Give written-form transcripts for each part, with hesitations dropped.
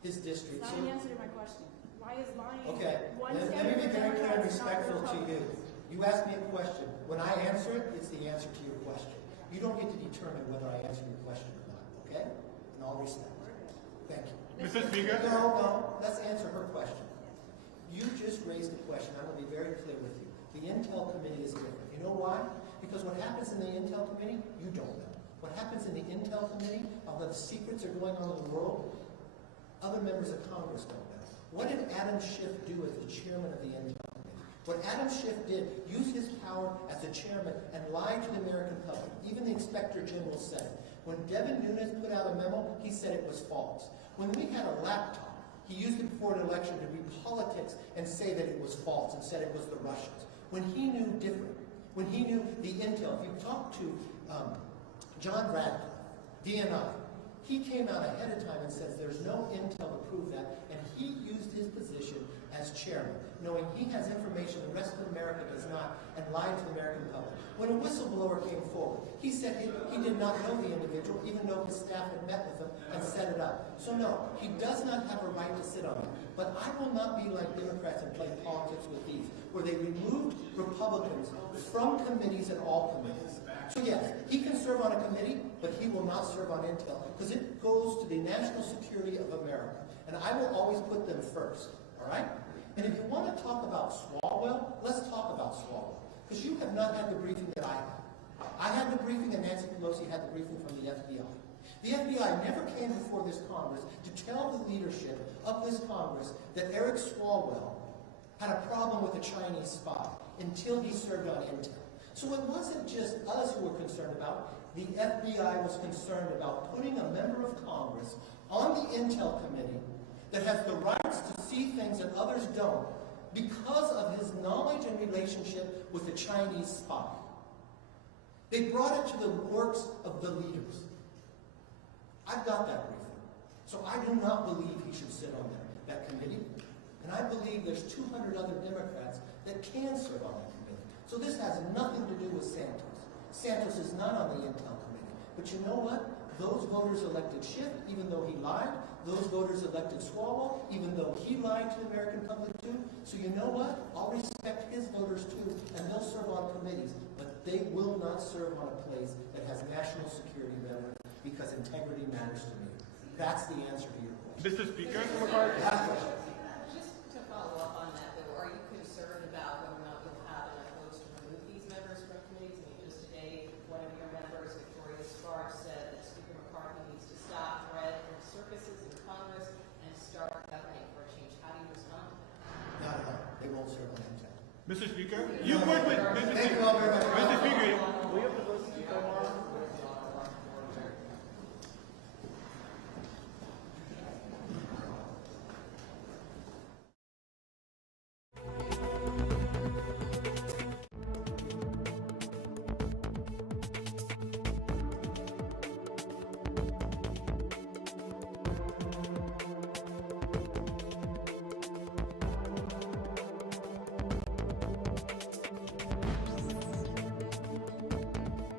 his district. That's not an answer to my question. Why is lying? Okay, One let standard me be for very clear and Democrats, not respectful to you. Republicans? You asked me a question. When I answer it, it's the answer to your question. You don't get to determine whether I answer your question or not, okay? In all respect. Thank you. Mr. Speaker? No, let's answer her question. You just raised a question. I'm going to be very clear with you. The Intel Committee is different. You know why? Because what happens in the Intel Committee, you don't know. What happens in the Intel Committee, although the secrets are going on in the world, other members of Congress don't know. What did Adam Schiff do as the chairman of the Intel Committee? What Adam Schiff did, use his power as the chairman and lie to the American public. Even the Inspector General said it. When Devin Nunes put out a memo, he said it was false. When we had a laptop, he used it before an election to read politics and say that it was false and said it was the Russians. When he knew different, when he knew the intel, if you talk to John Radcliffe, DNI, he came out ahead of time and says there's no intel to prove that, and he used his position as chairman, knowing he has information the rest of America does not, and lied to the American public. When a whistleblower came forward, he said he did not know the individual, even though his staff had met with him and set it up. So no, he does not have a right to sit on it. But I will not be like Democrats and play politics with these, where they removed Republicans from committees and all committees. So yes, he can serve on a committee, but he will not serve on intel, because it goes to the national security of America. And I will always put them first, all right? And if you want to talk about Swalwell, let's talk about Swalwell. Because you have not had the briefing that I had. I had the briefing and Nancy Pelosi had the briefing from the FBI. The FBI never came before this Congress to tell the leadership of this Congress that Eric Swalwell had a problem with a Chinese spy until he served on intel. So it wasn't just us who were concerned about. The FBI was concerned about putting a member of Congress on the Intel Committee that has the rights to see things that others don't because of his knowledge and relationship with the Chinese spy. They brought it to the works of the leaders. I've got that briefing. So I do not believe he should sit on that committee. And I believe there's 200 other Democrats that can serve on that committee. So this has nothing to do with Santos. Santos is not on the Intel Committee. But you know what? Those voters elected Schiff, even though he lied. Those voters elected Swalwell, even though he lied to the American public too. So you know what? I'll respect his voters too, and they'll serve on committees. But they will not serve on a place that has national security better, because integrity matters to me. That's the answer to your question. Mr. Speaker? Just to follow up on that, though, are you concerned about whether or not you'll have enough votes to remove these members from committees? I mean, just today, one of your members, Victoria Sparks, said that Speaker McCarthy needs to stop threat and circuses in Congress and start governing for a change. How do you respond to that? Not at all. They won't serve on intel. Mr. Speaker? You work with Mr. Thank you all very much. Mr. Speaker. We have to vote to keep our mark.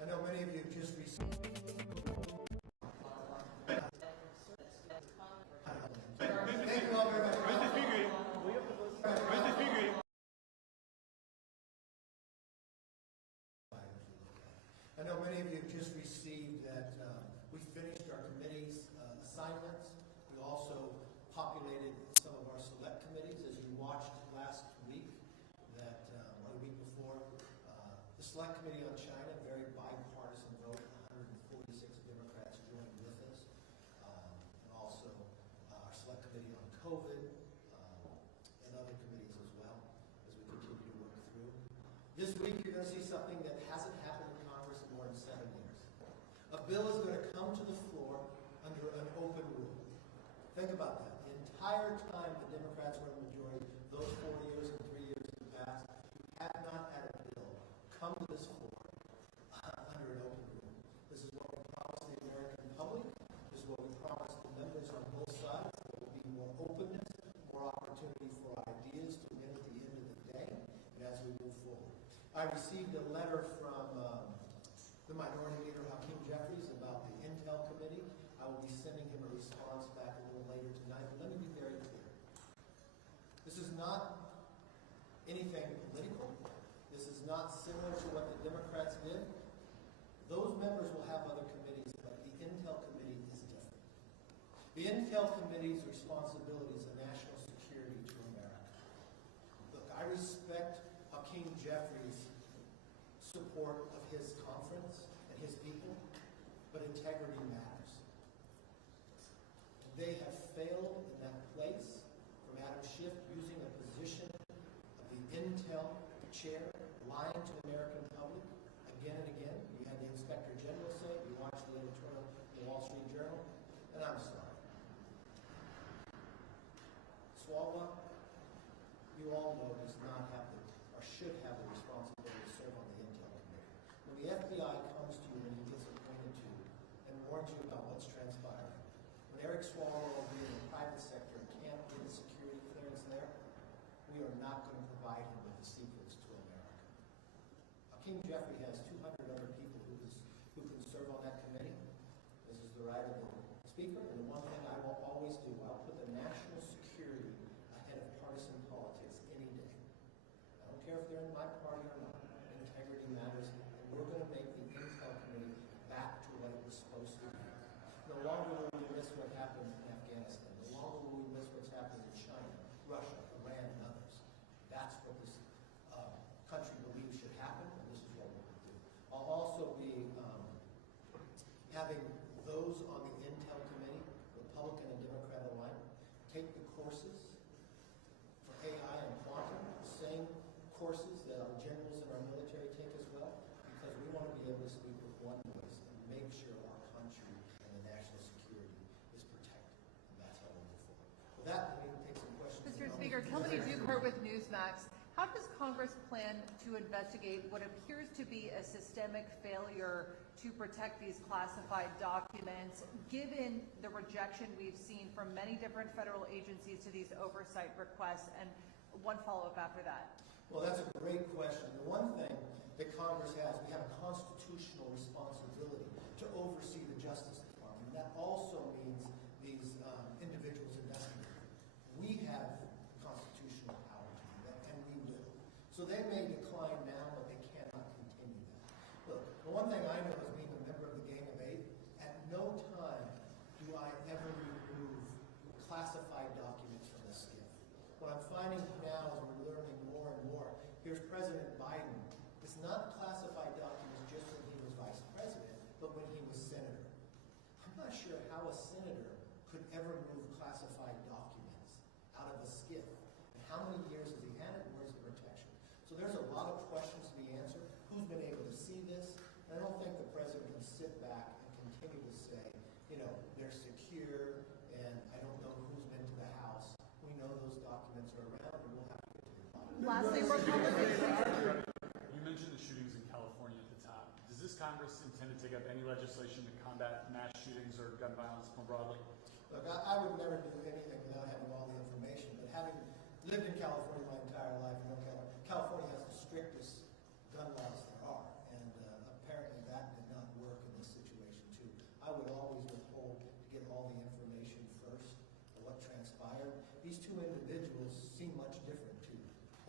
I know many of you have just received. Thank you all very much. Mr. Speaker, Mr. Speaker. I know many of you have just received that we finished our committee's assignments. We also populated some of our select committees, as you watched last week, that or the week before. The Select Committee on China, very bipartisan vote, 146 Democrats joined with us. And also our Select Committee on COVID and other committees as well, as we continue to work through. This week you're going to see something that hasn't happened in Congress in more than 7 years. A bill is going to come to the floor under an open rule. Think about that. The entire time the Democrats were in the majority, those 4 years and 3 years in the past, we have not had a bill come to this floor under an open rule. This is what we promised the American public. This is what we promised the members on both sides. There will be more openness, more opportunity for ideas to win at the end of the day, and as we move forward. I received a letter from the Minority Leader, Hakeem Jeffries, about the Intel Committee. I will be sending him a response back a little later tonight. But let me be very clear. This is not anything political. This is not similar to what the Democrats did. Those members will have other committees, but the Intel Committee is different. The Intel Committee's responsibility is a national security to America. Look, I respect Hakeem Jeffries' support of his conference and his people, but integrity matters. They have failed in that place, from Adam Schiff using a position of the Intel chair, lying to the American public again and again. You had the Inspector General say it. You watched the editorial in the Wall Street Journal, and I'm sorry. Swalwell, you all know, does not have the, or should have the responsibility to serve on the Intel Committee. When the FBI comes to you and he gets appointed to you and warns you about what's transpiring, when Eric Swalwell being in the private sector can't get a security clearance there, we are not going to provide him with the secrets to America. Hakeem Jeffrey has 200 other people who can serve on that committee. This is the right of the Speaker, and the one thing I will always do, I'll put the national security ahead of partisan politics any day. I don't care if they're in my party or not. Integrity matters, and we're going to make the Intel Committee back to what it was supposed to be. No longer will we miss what happened in Afghanistan. No longer will we miss what's happening in China, Russia, Iran, and others. That's what this country believes should happen, and this is what we're going to do. I'll also be having those on the Intel Committee, Republican and Democrat alike, take the courses for AI and quantum, the same courses that our generals and our military take as well, because we want to be able to speak with one voice and make sure our country and the national security is protected. And that's how we move forward. With that, we can take some questions. Mr. Speaker, Kelly Dukert with Newsmax. How does Congress plan to investigate what appears to be a systemic failure to protect these classified documents, given the rejection we've seen from many different federal agencies to these oversight requests? And one follow-up after that. Well, that's a great question. The one thing that Congress has, we have a constitutional responsibility to oversee the Justice Department. That also means these individuals investigated. We have constitutional power to do that, and we will. So they may decline now, but they cannot continue that. Look, the one thing I know as being a member of the Gang of Eight, at no time do I ever remove classified documents from the SCIF. What I'm finding now as we're learning more and more, here's President Biden. It's not classified documents just when he was vice president, but when he was senator. I'm not sure how a senator could ever move classified documents out of a SCIF. And how many years has he had it? Where's the protection? So there's a lot of questions to be answered. Who's been able to see this? And I don't think the president can sit back and continue to say, you know, they're secure, and I don't know who's been to the House. We know those documents are around, and we'll have to get to the bottom. Lastly, more conversation. You mentioned the shootings in California at the top. Does this Congress intend to take up any legislation to combat mass shootings or gun violence more broadly? Look, I would never do anything without having all the information, but having lived in California my entire life, you know, California has the strictest gun laws there are, and apparently that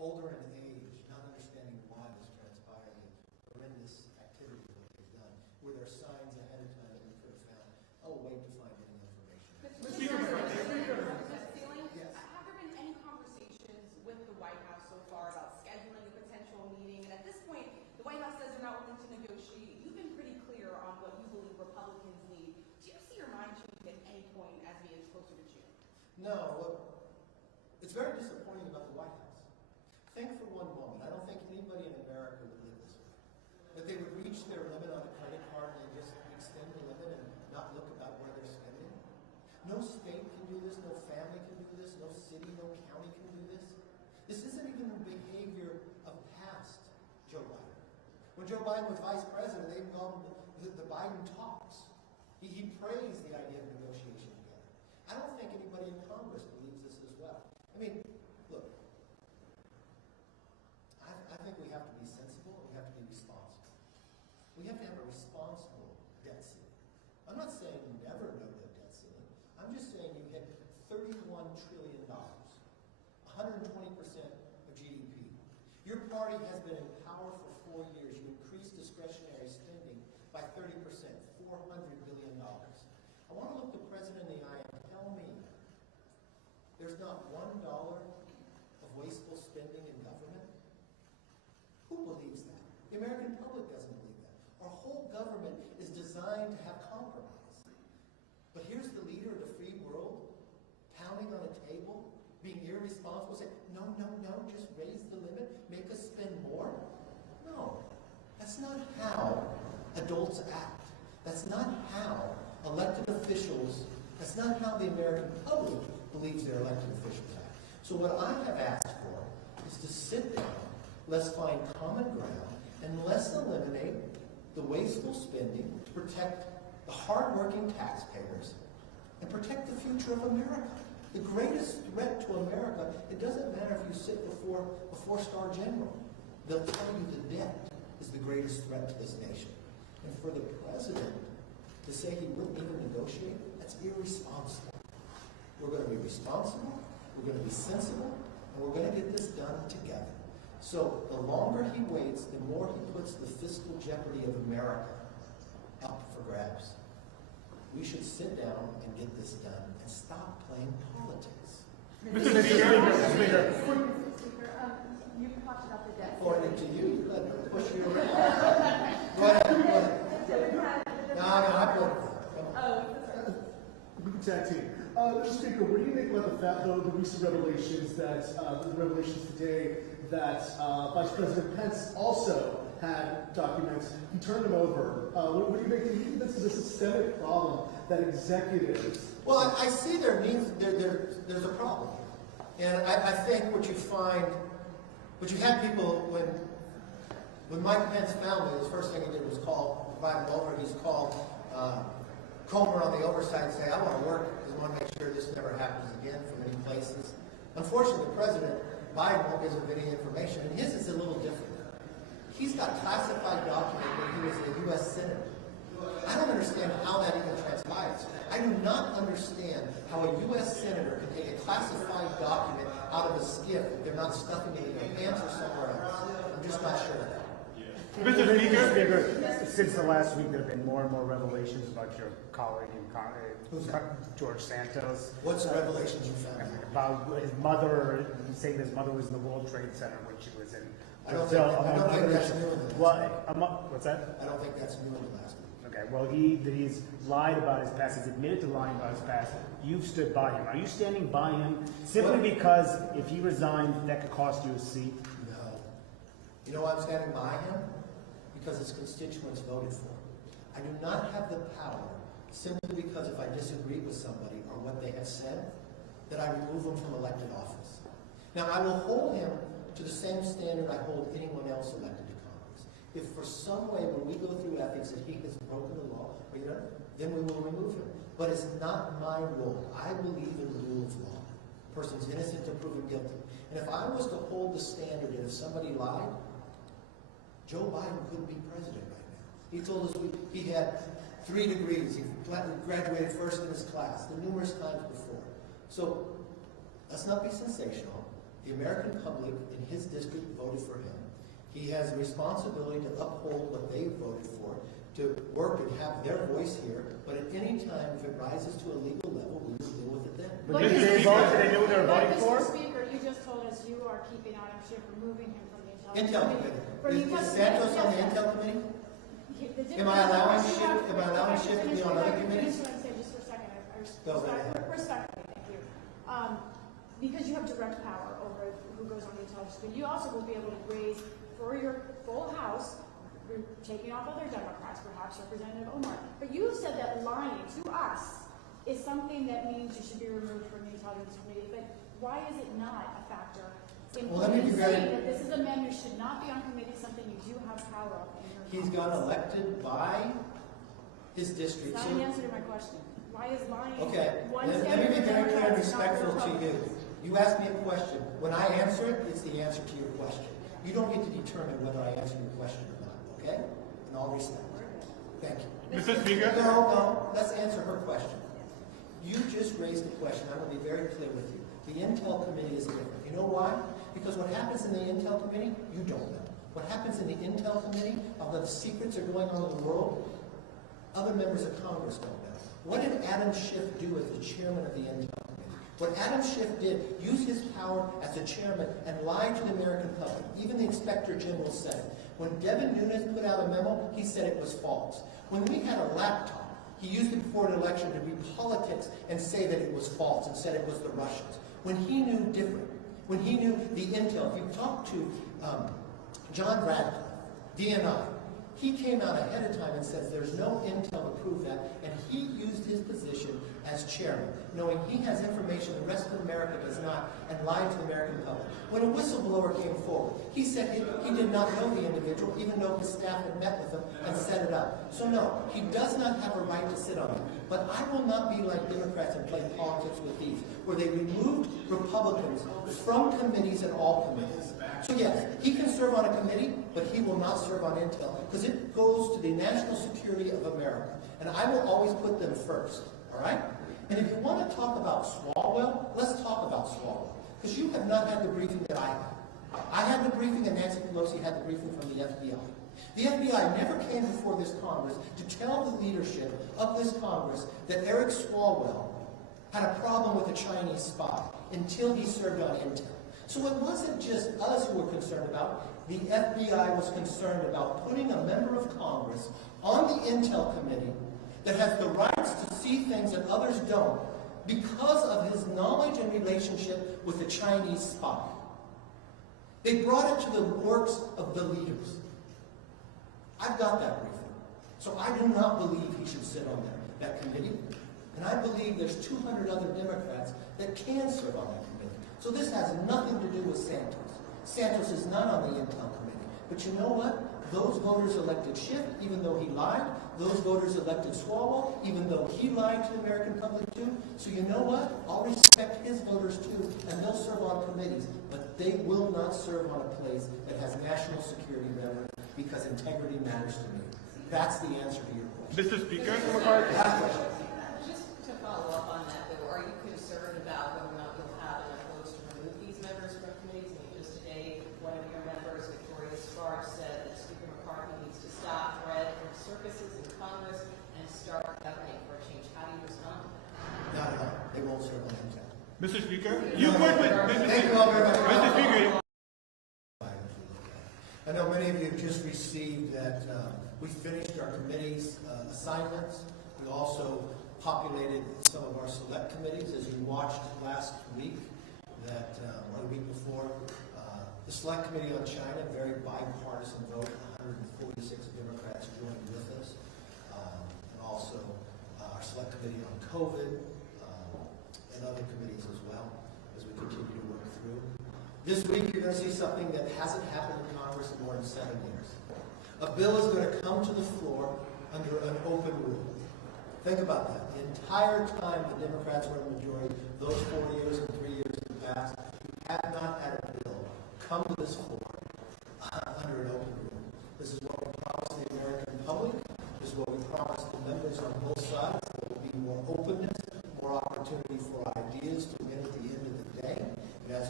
older in age, not understanding why this transpired, the horrendous activity that they've done, were there signs ahead of time that we could have found? Oh, wait to find any information. Yes. Have there been any conversations with the White House so far about scheduling a potential meeting? And at this point, the White House says they're not willing to negotiate. You've been pretty clear on what you believe Republicans need. Do you see your mind changing at any point as we get closer to June? No, look, it's very disappointing about the White House. Think for one moment, I don't think anybody in America would live this way. That they would reach their limit on a credit card and just extend the limit and not look about where they're spending. No state can do this, no family can do this, no city, no county can do this. This isn't even the behavior of past Joe Biden. When Joe Biden was vice president, they even called him the Biden talks. He praised the idea of negotiation together. I don't think anybody in Congress believes this as well. I mean, look, I think we have to be sensible and we have to be responsible. We have to have a responsible debt ceiling. I'm not saying you never know the debt ceiling. I'm just saying you hit $31 trillion, 120% of GDP. Your party has been in power for 4 years. You increased discretionary spending by 30%, $400 billion. I want to look the president in the eye and tell me there's not $1 of wasteful spending in government. Who believes that? The American public doesn't believe that. Our whole government is designed to have compromise. But here's the leader of the free world pounding on a table, being irresponsible, saying, no, no, no, just raise the limit, make us spend more. No, that's not how adults act. That's not how elected officials, that's not how the American public believes their elected officials act. So what I have asked for is to sit down, let's find common ground, and let's eliminate the wasteful spending to protect the hardworking taxpayers and protect the future of America. The greatest threat to America, it doesn't matter if you sit before a four-star general. They'll tell you the debt is the greatest threat to this nation. And for the president to say he wouldn't even negotiate, that's irresponsible. We're going to be responsible, we're going to be sensible, and we're going to get this done together. So the longer he waits, the more he puts the fiscal jeopardy of America up for grabs. We should sit down and get this done and stop playing politics. Mr. Speaker. You talked about the debt. According to you, you let them push you around. Go ahead, go ahead. No, I voted for it. Come on. We can tag team. Mr. Speaker, what do you make about the fact, though, the recent revelations that, the revelations today that Vice President Pence also had documents, he turned them over. What do you make? Do you think this is a systemic problem that executives? Well, I see there's a problem. And I think what you find, but you had people, when Mike Pence found it, the first thing he did was invite him over. He's called Comer on the oversight and say, I want to work because I want to make sure this never happens again from any places. Unfortunately, President Biden won't give him any information, and his is a little different. He's got classified document when he was a U.S. Senator. I don't understand how that even transpires. I do not understand how a U.S. Senator can take a classified document out of a skiff if they're not stuffing it in their pants or somewhere else. I'm just not sure of that. Mr. Speaker, since the last week, there have been more and more revelations about your colleague George Santos. What's the revelations you found? About his mother, saying his mother was in the World Trade Center when she was in I don't Brazil. think that's new in the last week. What's that? I don't think that's new in the last week. Okay, well, he's lied about his past. He's admitted to lying about his past. You've stood by him. Are you standing by him simply because if he resigned, that could cost you a seat? No. You know why I'm standing by him? Because his constituents voted for him. I do not have the power, simply because if I disagree with somebody or what they have said, that I remove them from elected office. Now, I will hold him to the same standard I hold anyone else elected to Congress. If for some way, when we go through ethics, that he has broken the law, then we will remove him. But it's not my role. I believe in the rule of law. A person's innocent until proven guilty. And if I was to hold the standard that if somebody lied, Joe Biden couldn't be president right now. He told us he had 3 degrees. He graduated first in his class, the numerous times before. So let's not be sensational. The American public in his district voted for him. He has a responsibility to uphold what they voted for, to work and have their voice here, but at any time, if it rises to a legal level, we will deal with it then. But did they vote? Did they know what they were voting for? Mr. Speaker, you just told us you are keeping Adam Schiff, removing him from the Intel Committee. Is Santos on the Intel Committee? Am I allowing Schiff to be on other committees? Just for a second. Go ahead. Respectfully, thank you. Because you have direct power over who goes on the intelligence committee, you also will be able to raise for your full House, taking off other Democrats, perhaps Representative Omar. But you said that lying to us is something that means you should be removed from the intelligence committee. But why is it not a factor in saying that this is a man who should not be on committee, something you do have power of? He's got elected by his district. That's not an answer to my question. Why is lying? Okay, one let me be very clear and respectful to you. You ask me a question. When I answer it, it's the answer to your question. You don't get to determine whether I answer your question or not, okay? In all respect. Thank you. Mr. Speaker? No, let's answer her question. You just raised a question. I'm going to be very clear with you. The Intel Committee is different. You know why? Because what happens in the Intel Committee, you don't know. What happens in the Intel Committee, although the secrets are going on in the world, other members of Congress don't know. What did Adam Schiff do as the chairman of the Intel Committee? What Adam Schiff did, use his power as a chairman and lie to the American public. Even the Inspector General said it. When Devin Nunes put out a memo, he said it was false. When we had a laptop, he used it before an election to read politics and say that it was false and said it was the Russians. When he knew different, when he knew the intel, if you talk to John Radcliffe, DNI, he came out ahead of time and says there's no intel to prove that, and he used his position as chairman, knowing he has information the rest of America does not, and lied to the American public. When a whistleblower came forward, he said he did not know the individual, even though his staff had met with him and set it up. So no, he does not have a right to sit on it. But I will not be like Democrats and play politics with these, where they removed Republicans from committees and all committees. So yes, he can serve on a committee, but he will not serve on intel, because it goes to the national security of America. And I will always put them first, all right? And if you want to talk about Swalwell, let's talk about Swalwell, because you have not had the briefing that I had. I had the briefing, and Nancy Pelosi had the briefing from the FBI. The FBI never came before this Congress to tell the leadership of this Congress that Eric Swalwell had a problem with a Chinese spy until he served on intel. So it wasn't just us who were concerned about. The FBI was concerned about putting a member of Congress on the Intel Committee that has the rights to see things that others don't because of his knowledge and relationship with the Chinese spy. They brought it to the works of the leaders. I've got that briefing. So I do not believe he should sit on that committee. And I believe there's 200 other Democrats that can serve on that committee. So this has nothing to do with Santos. Santos is not on the Intel Committee. But you know what? Those voters elected Schiff, even though he lied. Those voters elected Swalwell, even though he lied to the American public too. So you know what? I'll respect his voters too, and they'll serve on committees. But they will not serve on a place that has national security relevance, because integrity matters to me. That's the answer to your question. Mr. Speaker? Just to follow up on that, though, are you concerned about whether or not you'll have enough votes to remove these members from committees? I mean, just today, one of your members, Victoria Sparks, said that Speaker McCarthy needs to stop threat and circuses in Congress and start governing for a change. How do you respond to that? Not at all. They won't serve on intel. Mr. Speaker? You work with Thank you all very much. Mr. Speaker. I know many of you have just received that we finished our committee's assignments. We also populated some of our select committees, as you watched last week, or the week before. The Select Committee on China, very bipartisan vote, 146 Democrats joined with us. And also our Select Committee on COVID and other committees as well, as we continue to work through. This week, you're going to see something that hasn't happened in Congress in more than 7 years. A bill is going to come to the floor under an open rule. Think about that. The entire time the Democrats were in the majority, those 4 years and 3 years in the past, we have not had a bill come to this floor under an open rule. This is what we promised the American public. This is what we promised the members on both sides. There will be more openness, more opportunity for ideas to win at the end of the day. It has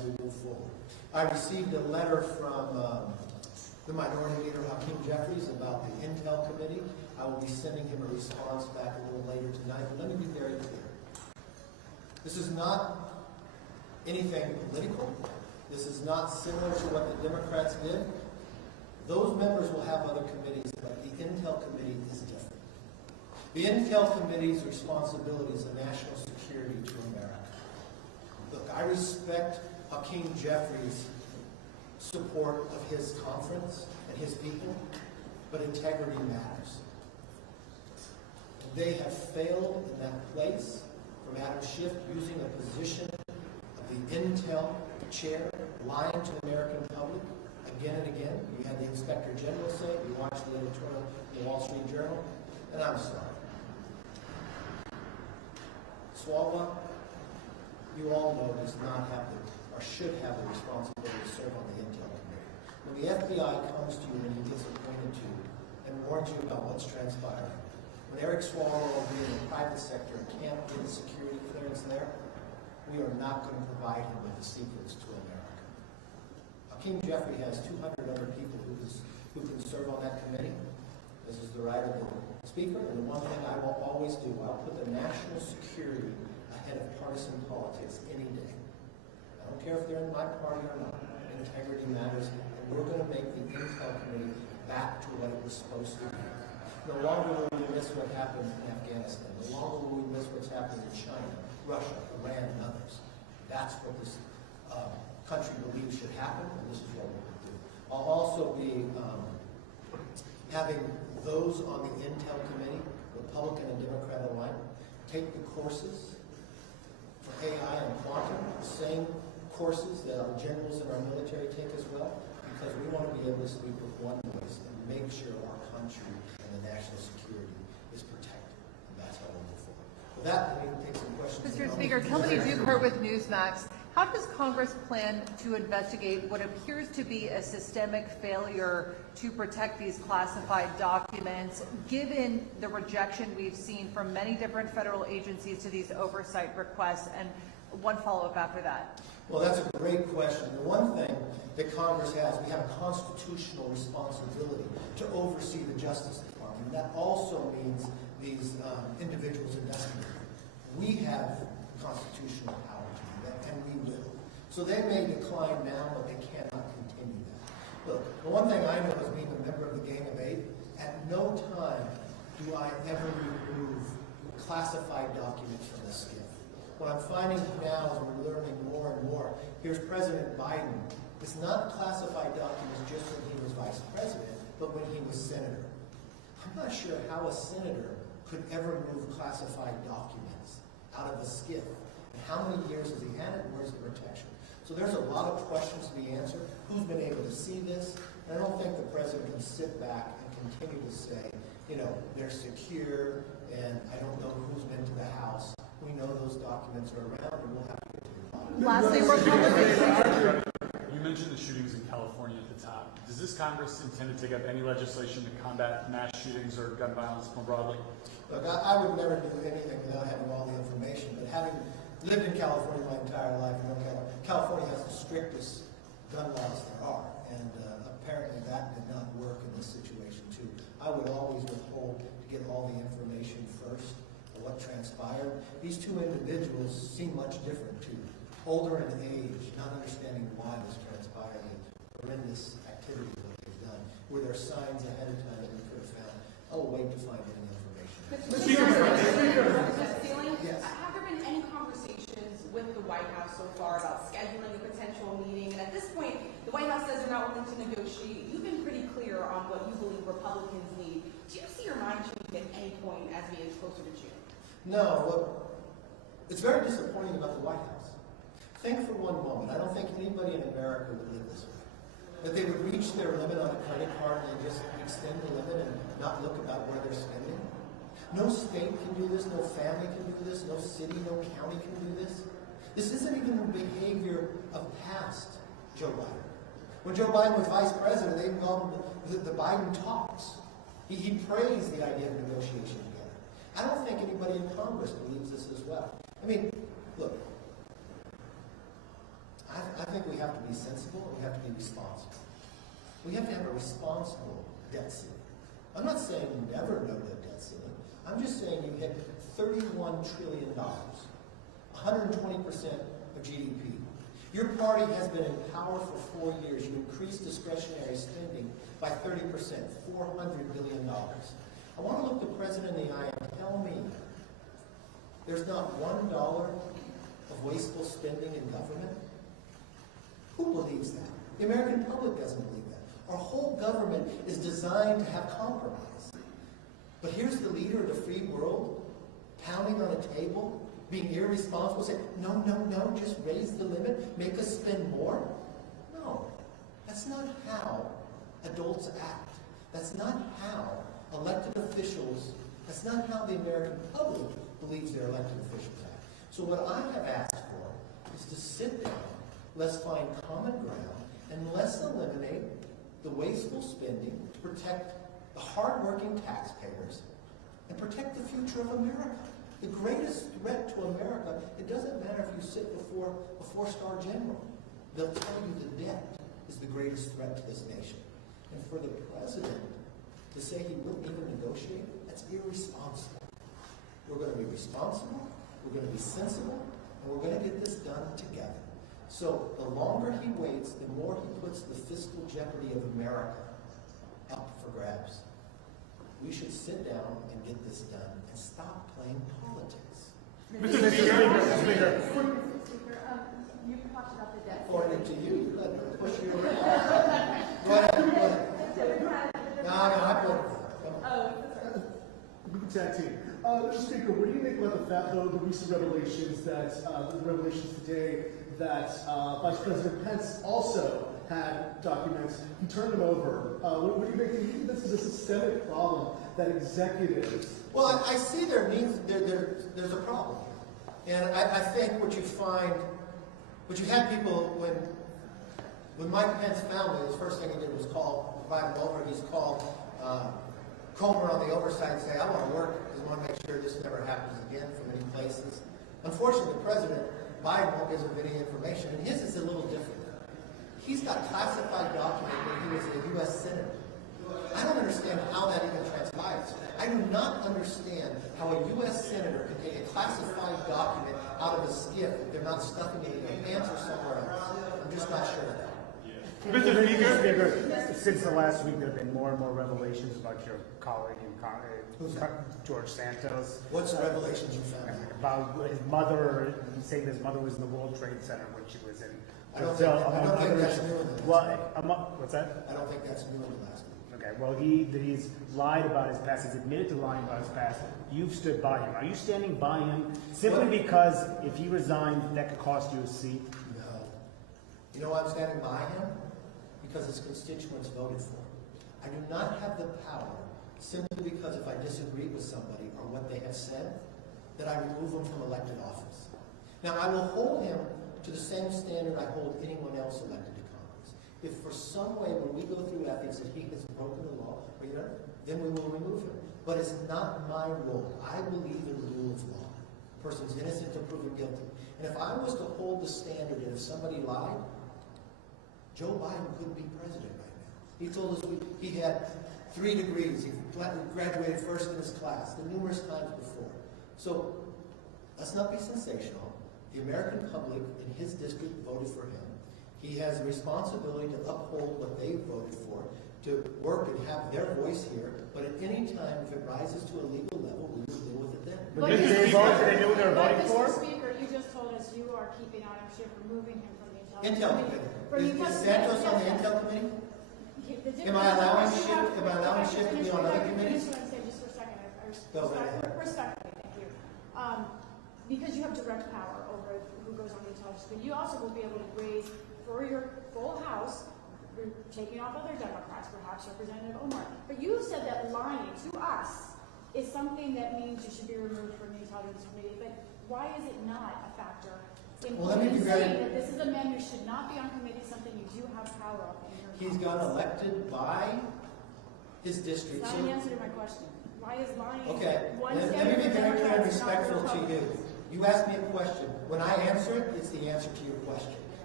we move forward. I received a letter from the Minority Leader Hakeem Jeffries about the Intel Committee. I will be sending him a response back a little later tonight. But let me be very clear. This is not anything political. This is not similar to what the Democrats did. Those members will have other committees, but the Intel Committee is different. The Intel Committee's responsibility is a national security to America. Look, I respect Hakeem Jeffries' support of his conference and his people, but integrity matters. They have failed in that place from Adam Schiff using a position of the Intel chair, lying to the American public again and again. You had the Inspector General say it, you watched the editorial in the Wall Street Journal, and I'm sorry. Swalwell, you all know, does not have the, or should have the responsibility to serve on the Intel Committee. When the FBI comes to you and he gets appointed to you and warns you about what's transpiring, when Eric Swalwell being in the private sector can't get a security clearance there, we are not going to provide him with the secrets to America. Hakeem Jeffrey has 200 other people who can serve on that committee. This is the right of the Speaker, and the one thing I will always do, I'll put the national security ahead of partisan politics any day. I don't care if they're in my party or not. Integrity matters, and we're going to make the Intel Committee back to what it was supposed to be. No longer will we miss what happened in Afghanistan. No longer will we miss what's happening in China, Russia, Iran, and others. That's what this country believes should happen, and this is what we're going to do. I'll also be having those on the Intel Committee, Republican and Democrat alike, take the courses for AI and quantum, the same courses that our generals in our military take as well, because we want to be able to speak with one voice and make sure our country and the national security is protected. And that's how we'll move forward. With that, we can take some questions. Mr. Speaker, Kelly Dukert with Newsmax. How does Congress plan to investigate what appears to be a systemic failure to protect these classified documents, given the rejection we've seen from many different federal agencies to these oversight requests? And one follow-up after that. Well, that's a great question. The one thing that Congress has, we have a constitutional responsibility to oversee the Justice Department. That also means these individuals investigating. We have constitutional power to do that, and we will. So they may decline now, but they cannot continue that. Look, the one thing I know as being a member of the Gang of Eight, at no time do I ever remove classified documents from the SCIF. What I'm finding now as we're learning more and more, here's President Biden. It's not classified documents just when he was vice president, but when he was senator. I'm not sure how a senator could ever move classified documents out of the SCIF. And how many years has he had it? Where's the protection? So there's a lot of questions to be answered. Who's been able to see this? And I don't think the president can sit back and continue to say, you know, they're secure, and I don't know who's been to the House. We know those documents are around, and we'll have to get to the bottom. Lastly, You mentioned the shootings in California at the top. Does this Congress intend to take up any legislation to combat mass shootings or gun violence more broadly? Look, I would never do anything without having all the information, but having lived in California my entire life, you know, California has the strictest gun laws there are, and apparently that did not work in this situation too. I would always withhold to get all the information first of what transpired. These two individuals seem much different too. Older in age, not understanding why this transpired, and horrendous activities that they've done. Were there signs ahead of time that we could have found? I'll wait to find any information. Yes. Have there been any conversations with the White House so far about scheduling a potential meeting? And at this point, the White House says they're not willing to negotiate. You've been pretty clear on what you believe Republicans need. Do you see your mind changing at any point as we get closer to June? No. Look, it's very disappointing about the White House. Think for one moment. I don't think anybody in America would live this way. That they would reach their limit on a credit card and just extend the limit and not look about where they're spending. No state can do this, no family can do this, no city, no county can do this. This isn't even the behavior of past Joe Biden. When Joe Biden was vice president, they called him the Biden talks. He praised the idea of negotiation together. I don't think anybody in Congress believes this as well. I mean, look, I think we have to be sensible and we have to be responsible. We have to have a responsible debt ceiling. I'm not saying never no debt ceiling. I'm just saying you hit $31 trillion, 120% of GDP. Your party has been in power for 4 years. You increased discretionary spending by 30%, $400 billion. I want to look the president in the eye and tell me there's not $1 of wasteful spending in government. Who believes that? The American public doesn't believe that. Our whole government is designed to have compromise. But here's the leader of the free world pounding on a table, being irresponsible, saying, no, no, no, just raise the limit, make us spend more. No, that's not how adults act. That's not how elected officials, that's not how the American public believes their elected officials act. So what I have asked for is to sit down, let's find common ground, and let's eliminate the wasteful spending to protect the hardworking taxpayers and protect the future of America. The greatest threat to America, it doesn't matter if you sit before a four-star general. They'll tell you the debt is the greatest threat to this nation. And for the president to say he wouldn't even negotiate, that's irresponsible. We're going to be responsible, we're going to be sensible, and we're going to get this done together. So the longer he waits, the more he puts the fiscal jeopardy of America up for grabs. We should sit down and get this done and stop playing politics. Mr. Speaker. You talked about the debt. According to you, you let her push you around. Go ahead, go ahead. No, I put. We can tag team. Mr. Speaker, what do you make about the recent revelations today that Vice President Pence also had documents? He turned them over. What do you make? Do you think this is a systemic problem that executives? Well, I see there's a problem, and I think what you had people when Mike Pence found it, the first thing he did was invite him over. He's called Comer on the oversight and say, I want to work because I want to make sure this never happens again from any places. Unfortunately, President Biden won't give him any information, and his is a little different. He's got classified document when he was a U.S. Senator. I don't understand how that even transpires. I do not understand how a U.S. Senator can take a classified document out of a skiff if they're not stuffing it in their pants or somewhere else. I'm just not sure of that. Mr. Speaker. Since the last week, there have been more and more revelations about your colleague George Santos. What's the revelations you found? About his mother, saying his mother was in the World Trade Center when she was in I don't Brazil. think that's new in the last week. What's that? I don't think that's new in the last week. Okay, well, he's lied about his past. He's admitted to lying about his past. You've stood by him. Are you standing by him simply because if he resigned, that could cost you a seat? No. You know why I'm standing by him? Because his constituents voted for him. I do not have the power, simply because if I disagree with somebody or what they have said, that I remove them from elected office. Now, I will hold him to the same standard I hold anyone else elected to Congress. If for some way, when we go through ethics, that he has broken the law, then we will remove him. But it's not my role. I believe in the rule of law. A person's innocent until proven guilty. And if I was to hold the standard and if somebody lied, Joe Biden couldn't be president right now. He told us he had 3 degrees. He graduated first in his class, the numerous times before. So let's not be sensational. The American public in his district voted for him. He has a responsibility to uphold what they voted for, to work and have their voice here. But at any time, if it rises to a legal level, we will deal with it then. But did they vote? Did they know what they were voting for? Mr. Speaker, you just told us you are keeping on Schiff, removing him from the Intel Committee. Is Santos on the Intel Committee? Am I allowing Schiff to be on other committees? Just for a second, respectfully, thank you. Because you have direct power over who goes on the intelligence committee, you also will be able to raise for your full House, taking off other Democrats, perhaps Representative Omar. But you said that lying to us is something that means you should be removed from the intelligence committee. But why is it not a factor? Well, let me be saying that this is a man who should not be on committee, something you do have power of. He's got elected by his district. That's not an answer to my question. Why is lying? Okay, one let me be very clear and Democrats not respectful to you. Republicans? You asked me a question. When I answer it, it's the answer to your question.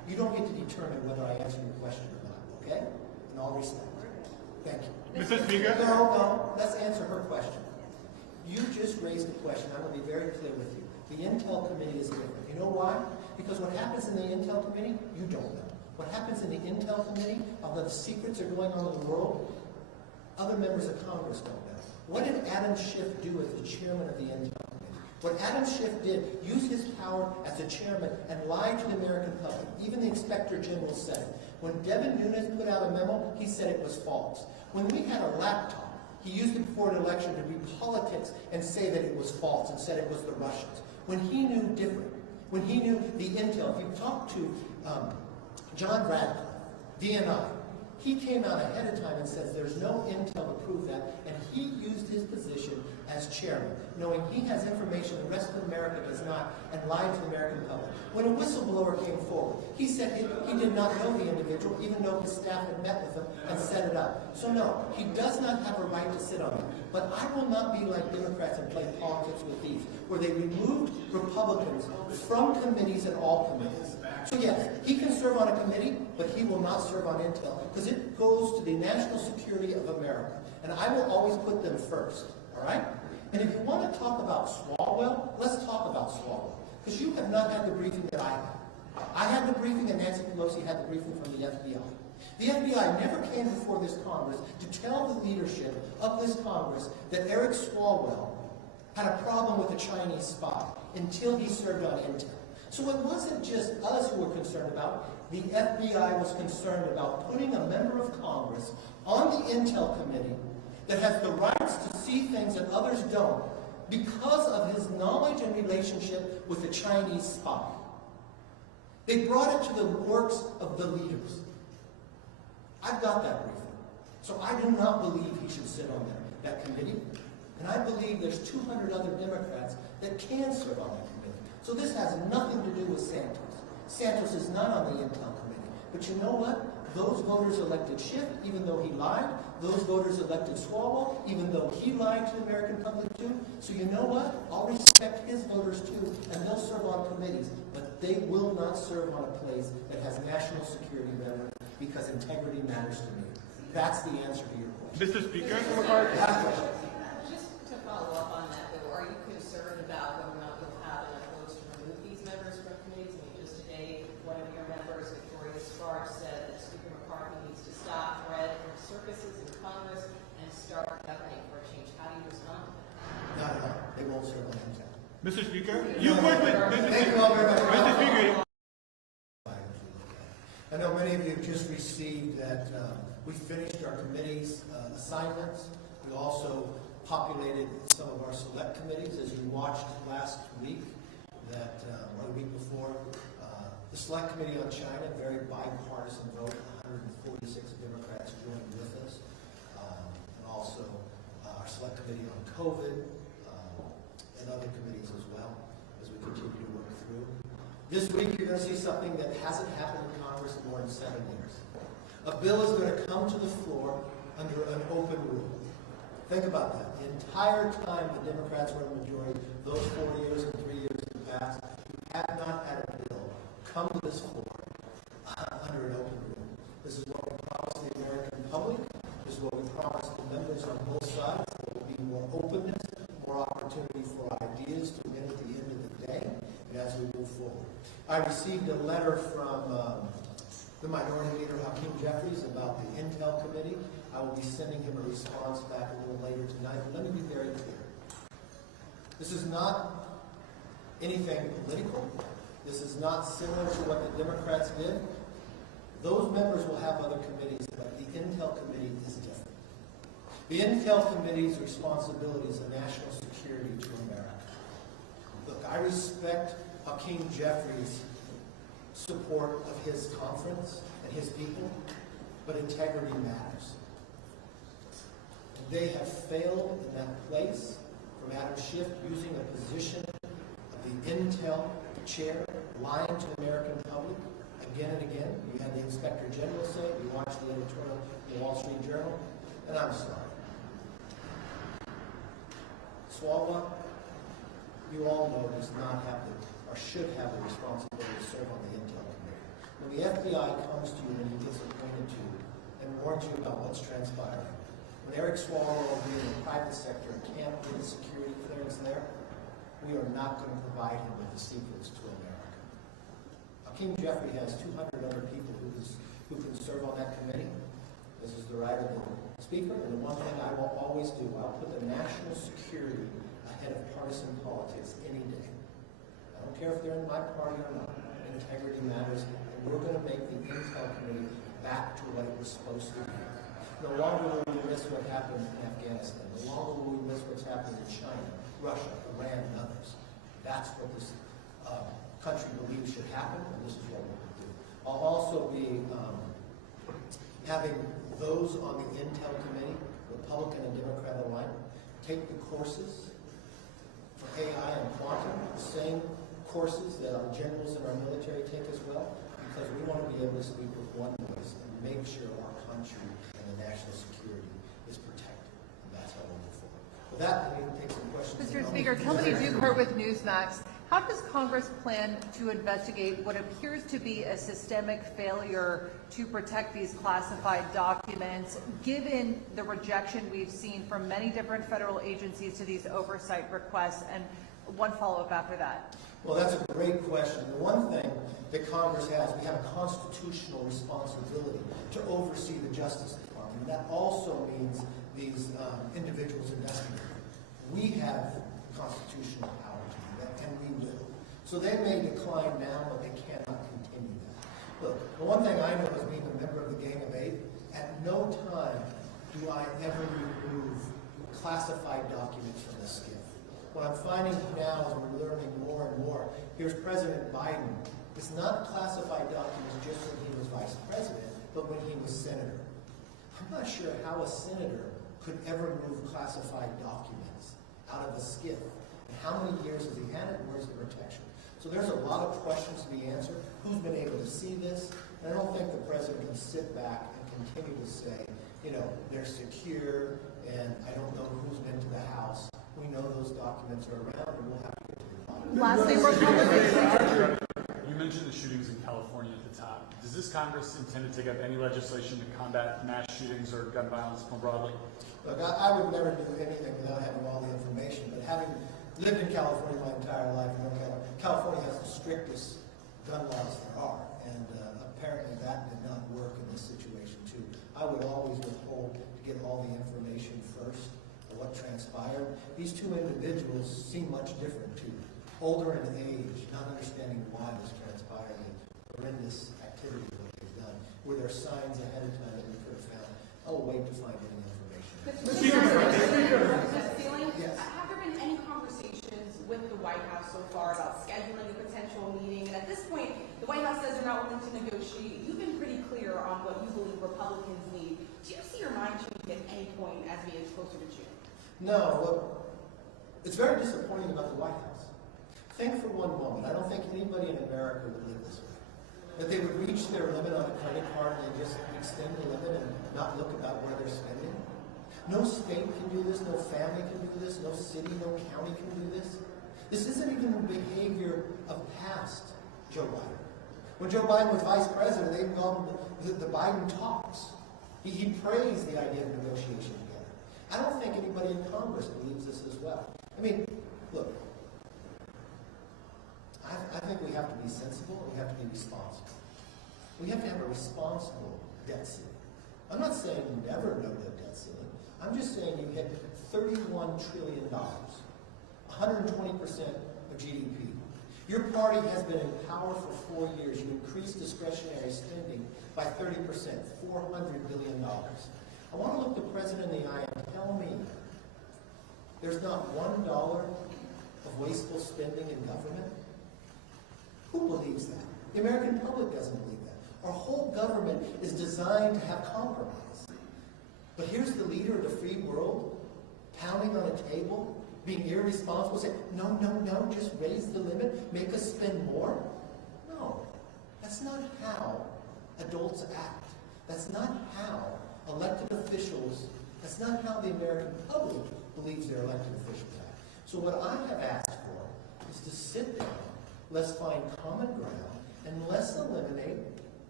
You don't get to determine whether I answer your question or not, okay? In all respect. Thank you. Mr. Speaker? No, let's answer her question. You just raised a question. I'm going to be very clear with you. The Intel Committee is different. You know why? Because what happens in the Intel Committee, you don't know. What happens in the Intel Committee, although the secrets are going on in the world, other members of Congress don't know. What did Adam Schiff do as the chairman of the Intel Committee? What Adam Schiff did, use his power as a chairman and lied to the American public. Even the Inspector General said it. When Devin Nunes put out a memo, he said it was false. When we had a laptop, he used it before an election to read politics and say that it was false and said it was the Russians. When he knew different, when he knew the intel, if you talk to John Bradford, DNI, he came out ahead of time and says there's no intel to prove that, and he used his position as chairman, knowing he has information the rest of America does not, and lied to the American public. When a whistleblower came forward, he said he did not know the individual, even though his staff had met with him and set it up. So no, he does not have a right to sit on it. But I will not be like Democrats and play politics with these, where they removed Republicans from committees and all committees. So yes, he can serve on a committee, but he will not serve on intel, because it goes to the national security of America. And I will always put them first, all right? And if you want to talk about Swalwell, let's talk about Swalwell, because you have not had the briefing that I had. I had the briefing and Nancy Pelosi had the briefing from the FBI. The FBI never came before this Congress to tell the leadership of this Congress that Eric Swalwell had a problem with a Chinese spy until he served on intel. So it wasn't just us who were concerned about. The FBI was concerned about putting a member of Congress on the Intel Committee that has the rights to see things that others don't because of his knowledge and relationship with the Chinese spy. They brought it to the works of the leaders. I've got that briefing. So I do not believe he should sit on that committee. And I believe there's 200 other Democrats that can serve on that committee. So this has nothing to do with Santos. Santos is not on the Intel Committee. But you know what? Those voters elected Schiff, even though he lied. Those voters elected Swalwell, even though he lied to the American public too. So you know what? I'll respect his voters too, and they'll serve on committees. But they will not serve on a place that has national security better, because integrity matters to me. That's the answer to your question. Mr. Speaker? Just to follow up on that, though, are you concerned about whether or not you'll have enough votes to remove these members from committees? I mean, just today, one of your members, Victoria Sparks, said that Speaker McCarthy needs to stop threat from circuses in Congress and start governing for a change. How do you respond to that? Not at all. They won't serve on intel. Mr. Speaker? You work with Thank you all very much. Mr. Speaker. I know many of you have just received that we finished our committee's assignments. We also populated some of our select committees, as you watched last week, or the week before. The Select Committee on China, very bipartisan vote, 146 Democrats joined with us. And also our Select Committee on COVID and other committees as well, as we continue to work through. This week you're going to see something that hasn't happened in Congress in more than 7 years. A bill is going to come to the floor under an open rule. Think about that. The entire time the Democrats were in the majority, those 4 years and 3 years in the past, we have not had a bill come to this floor under an open rule. This is what we promised the American public. This is what we promised the members on both sides. There will be more openness, more opportunity for ideas to win at the end of the day, and as we move forward. I received a letter from the Minority Leader, Hakeem Jeffries, about the Intel Committee. I will be sending him a response back a little later tonight. But let me be very clear. This is not anything political. This is not similar to what the Democrats did. Those members will have other committees, but the Intel Committee is different. The Intel Committee's responsibility is a national security to America. Look, I respect Hakeem Jeffries' support of his conference and his people, but integrity matters. They have failed in that place, from Adam Schiff using a position of the Intel chair, lying to the American public again and again. You had the Inspector General say it. You watched the editorial in the Wall Street Journal, and I'm sorry. Swalwell, you all know, does not have or should have the responsibility to serve on the Intel Committee. When the FBI comes to you when he gets appointed to you and warns you about what's transpiring, when Eric Swalwell being in the private sector can't get a security clearance there, we are not going to provide him with the secrets to America. Hakeem Jeffrey has 200 other people who can serve on that committee. This is the right of the Speaker, and the one thing I will always do, I'll put the national security ahead of partisan politics any day. I don't care if they're in my party or not. Integrity matters, and we're going to make the Intel Committee back to what it was supposed to be. No longer will we miss what happened in Afghanistan. No longer will we miss what's happening in China, Russia, Iran, and others. That's what this country believes should happen, and this is what we're going to do. I'll also be having those on the Intel Committee, Republican and Democrat alike, take the courses for AI and quantum, the same courses that our generals and our military take as well, because we want to be able to speak with one voice and make sure our country and the national security is protected. And that's how we'll move forward. With that, we can take some questions. Mr. Speaker, Kelly Dukert with Newsmax. How does Congress plan to investigate what appears to be a systemic failure to protect these classified documents, given the rejection we've seen from many different federal agencies to these oversight requests? And one follow-up after that. Well, that's a great question. The one thing that Congress has, we have a constitutional responsibility to oversee the Justice Department. And that also means these individuals investigating. We have constitutional power to do that, and we will. So they may decline now, but they cannot continue that. Look, the one thing I know as being a member of the Gang of Eight, at no time do I ever remove classified documents from the SCIF. What I'm finding now as we're learning more and more, here's President Biden. It's not classified documents just when he was vice president, but when he was senator. I'm not sure how a senator could ever move classified documents out of the SCIF. And how many years has he had it? Where's the protection? So there's a lot of questions to be answered. Who's been able to see this? And I don't think the president can sit back and continue to say, you know, they're secure, and I don't know who's been to the House. We know those documents are around, and we'll have to get to the bottom. Lastly, You mentioned the shootings in California at the top. Does this Congress intend to take up any legislation to combat mass shootings or gun violence more broadly? Look, I would never do anything without having all the information, but having lived in California my entire life, you know, California has the strictest gun laws there are, and apparently that did not work in this situation too. I would always withhold to get all the information first of what transpired. These two individuals seem much different too. Older in age, not understanding why this transpired, and horrendous activity that they've done. Were there signs ahead of time that we could have found? I'll wait to find any information. Yes. Have there been any conversations with the White House so far about scheduling a potential meeting? And at this point, the White House says they're not willing to negotiate. You've been pretty clear on what you believe Republicans need. Do you see your mind changing at any point as we get closer to June? No. Look, it's very disappointing about the White House. Think for one moment. I don't think anybody in America would live this way. That they would reach their limit on a credit card and they just extend the limit and not look about where they're spending. No state can do this, no family can do this, no city, no county can do this. This isn't even the behavior of past Joe Biden. When Joe Biden was vice president, they called him the Biden talks. He praised the idea of negotiation together. I don't think anybody in Congress believes this as well. I mean, look, I think we have to be sensible and we have to be responsible. We have to have a responsible debt ceiling. I'm not saying you never know the debt ceiling. I'm just saying you hit $31 trillion, 120% of GDP. Your party has been in power for 4 years. You increased discretionary spending by 30%, $400 billion. I want to look the president in the eye and tell me there's not $1 of wasteful spending in government. Who believes that? The American public doesn't believe that. Our whole government is designed to have compromise. But here's the leader of the free world pounding on a table, being irresponsible, saying, no, no, no, just raise the limit, make us spend more. No, that's not how adults act. That's not how elected officials, that's not how the American public believes their elected officials act. So what I have asked for is to sit down, let's find common ground, and let's eliminate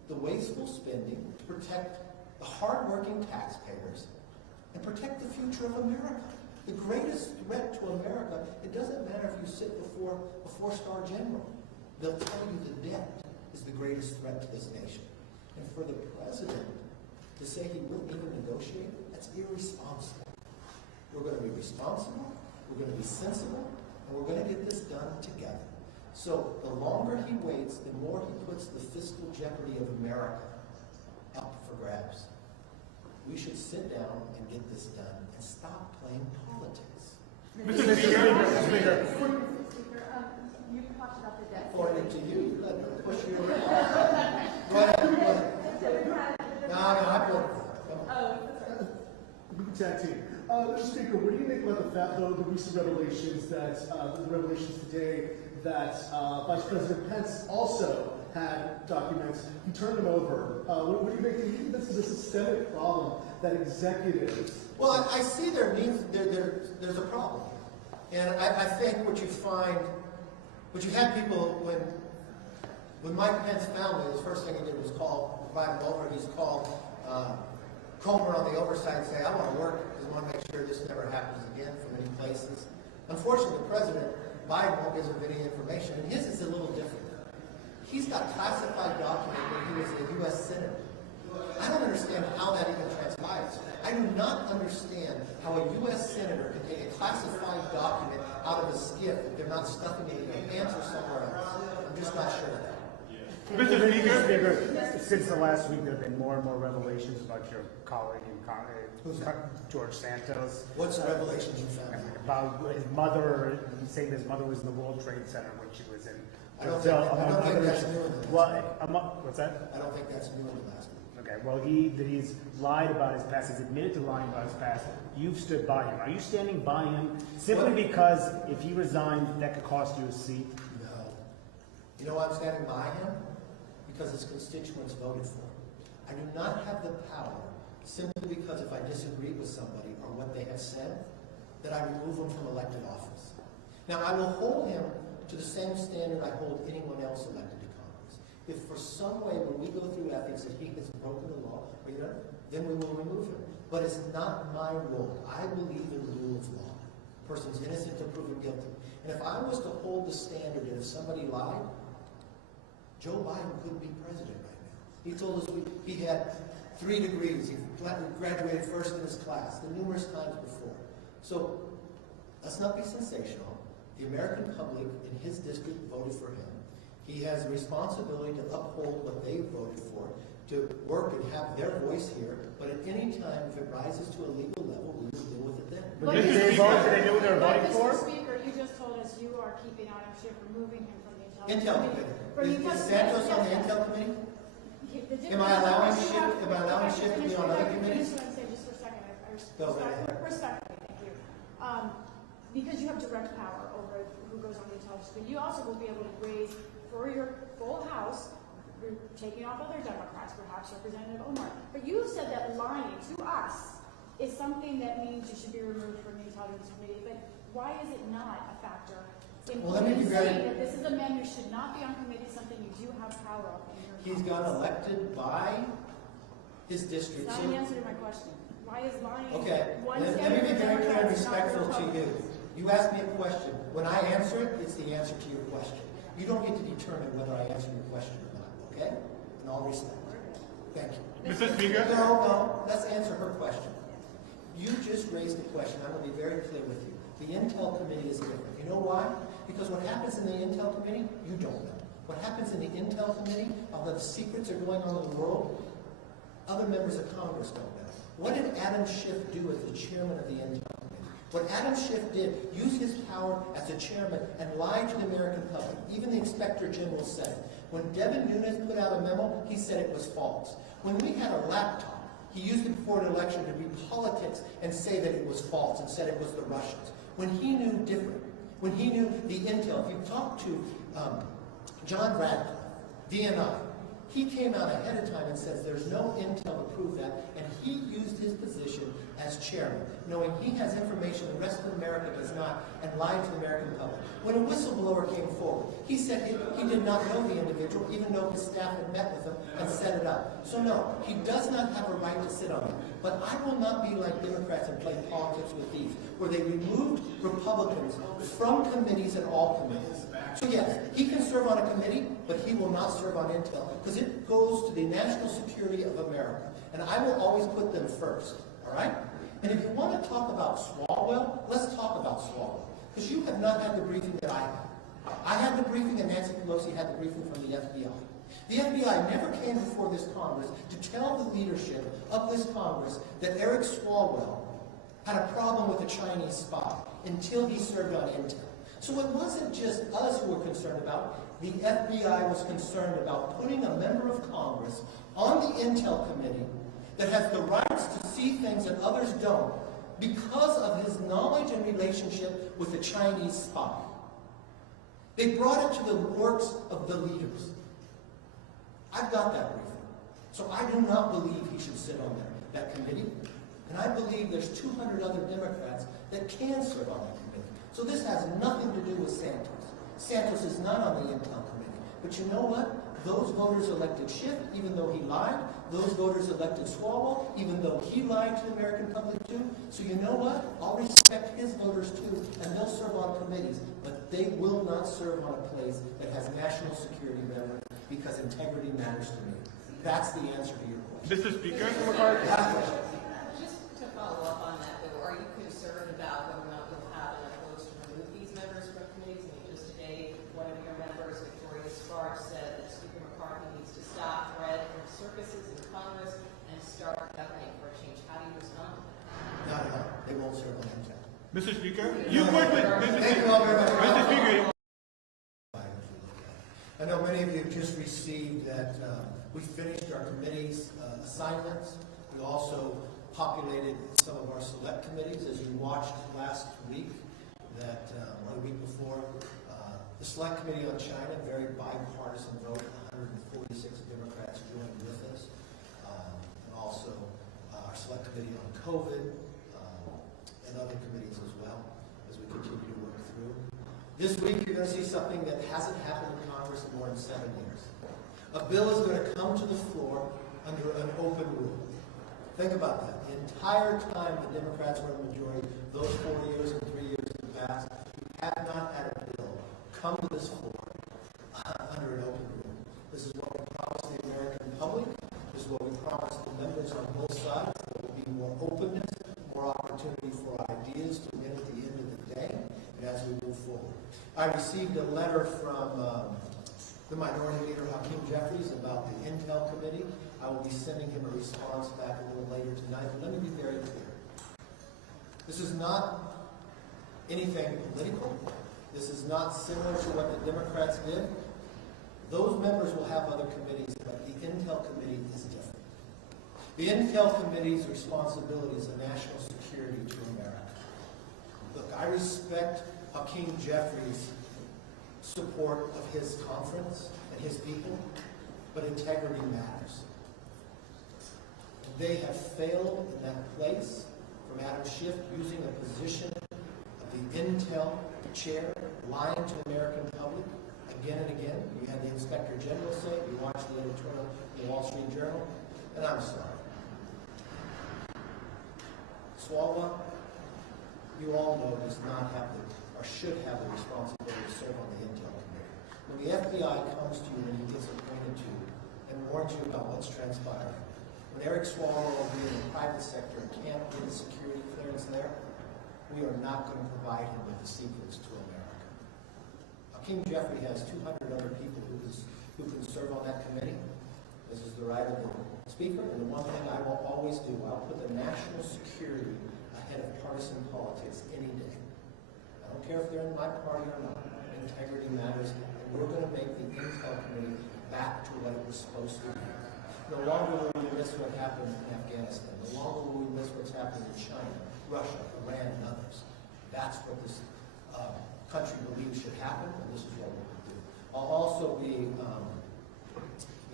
the wasteful spending, to protect the hardworking taxpayers, and protect the future of America. The greatest threat to America, it doesn't matter if you sit before a four-star general. They'll tell you the debt is the greatest threat to this nation. And for the president to say he wouldn't even negotiate, that's irresponsible. We're going to be responsible, we're going to be sensible, and we're going to get this done together. So the longer he waits, the more he puts the fiscal jeopardy of America up for grabs. We should sit down and get this done and stop playing politics. Mr. Speaker. You talked about the debt. According to you, you let them push you around. Go ahead. No, I voted for it. We can tag team. Mr. Speaker, what do you make about the recent revelations today that Vice President Pence also had documents? He turned them over. What do you make? Do you think this is a systemic problem that executives? Well, I see there's a problem, and I think what you had people when Mike Pence found it, the first thing he did was invite him over. He's called Comer on the oversight and say, I want to work because I want to make sure this never happens again from any places. Unfortunately, President Biden won't give him any information, and his is a little different. He's got classified document when he was a U.S. Senator. I don't understand how that even transpires. I do not understand how a U.S. Senator can take a classified document out of a skiff if they're not stuffing it in their pants or somewhere else. I'm just not sure of that. Mr. Speaker. Since the last week, there have been more and more revelations about your colleague George Santos. What's the revelations you found? About his mother, saying his mother was in the World Trade Center when she was in I don't Brazil. think that's new in the last week. What's that? I don't think that's new in the last week. Okay, well, he's lied about his past. He's admitted to lying about his past. You've stood by him. Are you standing by him simply because if he resigned, that could cost you a seat? No. You know why I'm standing by him? Because his constituents voted for him. I do not have the power, simply because if I disagree with somebody or what they have said, that I remove them from elected office. Now, I will hold him to the same standard I hold anyone else elected to Congress. If for some way, when we go through ethics, that he has broken the law, then we will remove him. But it's not my role. I believe in the rule of law. A person's innocent until proven guilty. And if I was to hold the standard, and if somebody lied, Joe Biden couldn't be president right now. He told us he had 3 degrees. He graduated first in his class, the numerous times before. So let's not be sensational. The American public in his district voted for him. He has a responsibility to uphold what they voted for, to work and have their voice here. But at any time, if it rises to a legal level, we will deal with it then. But did they vote? Did they know what they were voting for? Mr. Speaker, you just told us you are keeping Adam Schiff, removing him from the Intel Committee. Is Santos on the Intel Committee? Am I allowing Schiff to be on other committees? Just for a second, respectfully, thank you. Because you have direct power over who goes on the intelligence committee, you also will be able to raise for your full House, you're taking off other Democrats, perhaps Representative Omar. But you have said that lying to us is something that means you should be removed from the intelligence committee. But why is it not a factor? Well, let me be saying that this is a man who should not be on committee, something you do have power over. He's got elected by his district. That's not an answer to my question. Why is lying? Okay, one let me be very clear and Democrat is not respectful to you. Republican? You asked me a question. When I answer it, it's the answer to your question. You don't get to determine whether I answer your question or not, okay? In all respect. Thank you. Mr. Speaker. No, let's answer her question. You just raised a question. I'm going to be very clear with you. The Intel Committee is different. You know why? Because what happens in the Intel Committee, you don't know. What happens in the Intel Committee, although the secrets are going on in the world, other members of Congress don't know. What did Adam Schiff do as the chairman of the Intel Committee? What Adam Schiff did, use his power as a chairman and lie to the American public. Even the Inspector General said it. When Devin Nunes put out a memo, he said it was false. When we had a laptop, he used it before an election to read politics and say that it was false and said it was the Russians. When he knew different, when he knew the intel, if you talk to John Radcliffe, DNI, He came out ahead of time and says there's no intel to prove that, and he used his position as chairman, knowing he has information the rest of America does not, and lied to the American public. When a whistleblower came forward, he said he did not know the individual, even though his staff had met with him and set it up. So no, he does not have a right to sit on it. But I will not be like Democrats and play politics with these, where they removed Republicans from committees and all committees. So yes, he can serve on a committee, but he will not serve on intel, because it goes to the national security of America. And I will always put them first, all right? And if you want to talk about Swalwell, let's talk about Swalwell, because you have not had the briefing that I had. I had the briefing and Nancy Pelosi had the briefing from the FBI. The FBI never came before this Congress to tell the leadership of this Congress that Eric Swalwell had a problem with a Chinese spy until he served on intel. So it wasn't just us who were concerned about. The FBI was concerned about putting a member of Congress on the Intel Committee that has the rights to see things that others don't because of his knowledge and relationship with the Chinese spy. They brought it to the works of the leaders. I've got that briefing. So I do not believe he should sit on that committee. And I believe there's 200 other Democrats that can serve on that committee. So this has nothing to do with Santos. Santos is not on the Intel Committee. But you know what? Those voters elected Schiff, even though he lied. Those voters elected Swalwell, even though he lied to the American public too. So you know what? I'll respect his voters too, and they'll serve on committees. But they will not serve on a place that has national security members, because integrity matters to me. That's the answer to your question. Mr. Speaker, McCarthy. Just to follow up on that, though, are you concerned about whether or not you'll have enough votes to remove these members from committees? I mean, just today, one of your members, Victoria Sparks, said that Speaker McCarthy needs to stop threat from circuses in Congress and start governing for a change. How do you respond to that? Not at all. They won't serve on intel. Mr. Speaker, you work with Thank you all very much. Mr. Speaker. I know many of you have just received that we finished our committee's assignments. We also populated some of our select committees, as you watched last week, that or the week before. The Select Committee on China, very bipartisan vote, 146 Democrats joined with us. And also our Select Committee on COVID and other committees as well, as we continue to work through. This week, you're going to see something that hasn't happened in Congress in more than 7 years. A bill is going to come to the floor under an open rule. Think about that. The entire time the Democrats were in the majority, those 4 years and 3 years in the past, we have not had a bill come to this floor under an open rule. This is what we promised the American public. This is what we promised the members on both sides. There will be more openness, more opportunity for ideas to win at the end of the day, and as we move forward. I received a letter from the Minority Leader, Hakeem Jeffries, about the Intel Committee. I will be sending him a response back a little later tonight. But let me be very clear. This is not anything political. This is not similar to what the Democrats did. Those members will have other committees, but the Intel Committee is different. The Intel Committee's responsibility is a national security to America. Look, I respect Hakeem Jeffries' support of his conference and his people, but integrity matters. They have failed in that place, from Adam Schiff using a position of the Intel chair, lying to the American public again and again. You had the Inspector General say it. You watched the editorial in the Wall Street Journal, and I'm sorry. Swalwell, you all know, does not have the, or should have the responsibility to serve on the Intel Committee. When the FBI comes to you and he gets appointed to you and warns you about what's transpiring, when Eric Swalwell being in the private sector can't get a security clearance there, we are not going to provide him with the secrets to America. Hakeem Jeffrey has 200 other people who can serve on that committee. This is the right of the Speaker, and the one thing I will always do, I'll put the national security ahead of partisan politics any day. I don't care if they're in my party or not. Integrity matters, and we're going to make the Intel Committee back to what it was supposed to be. No longer will we miss what happened in Afghanistan. No longer will we miss what's happening in China, Russia, Iran, and others. That's what this country believes should happen, and this is what we're going to do. I'll also be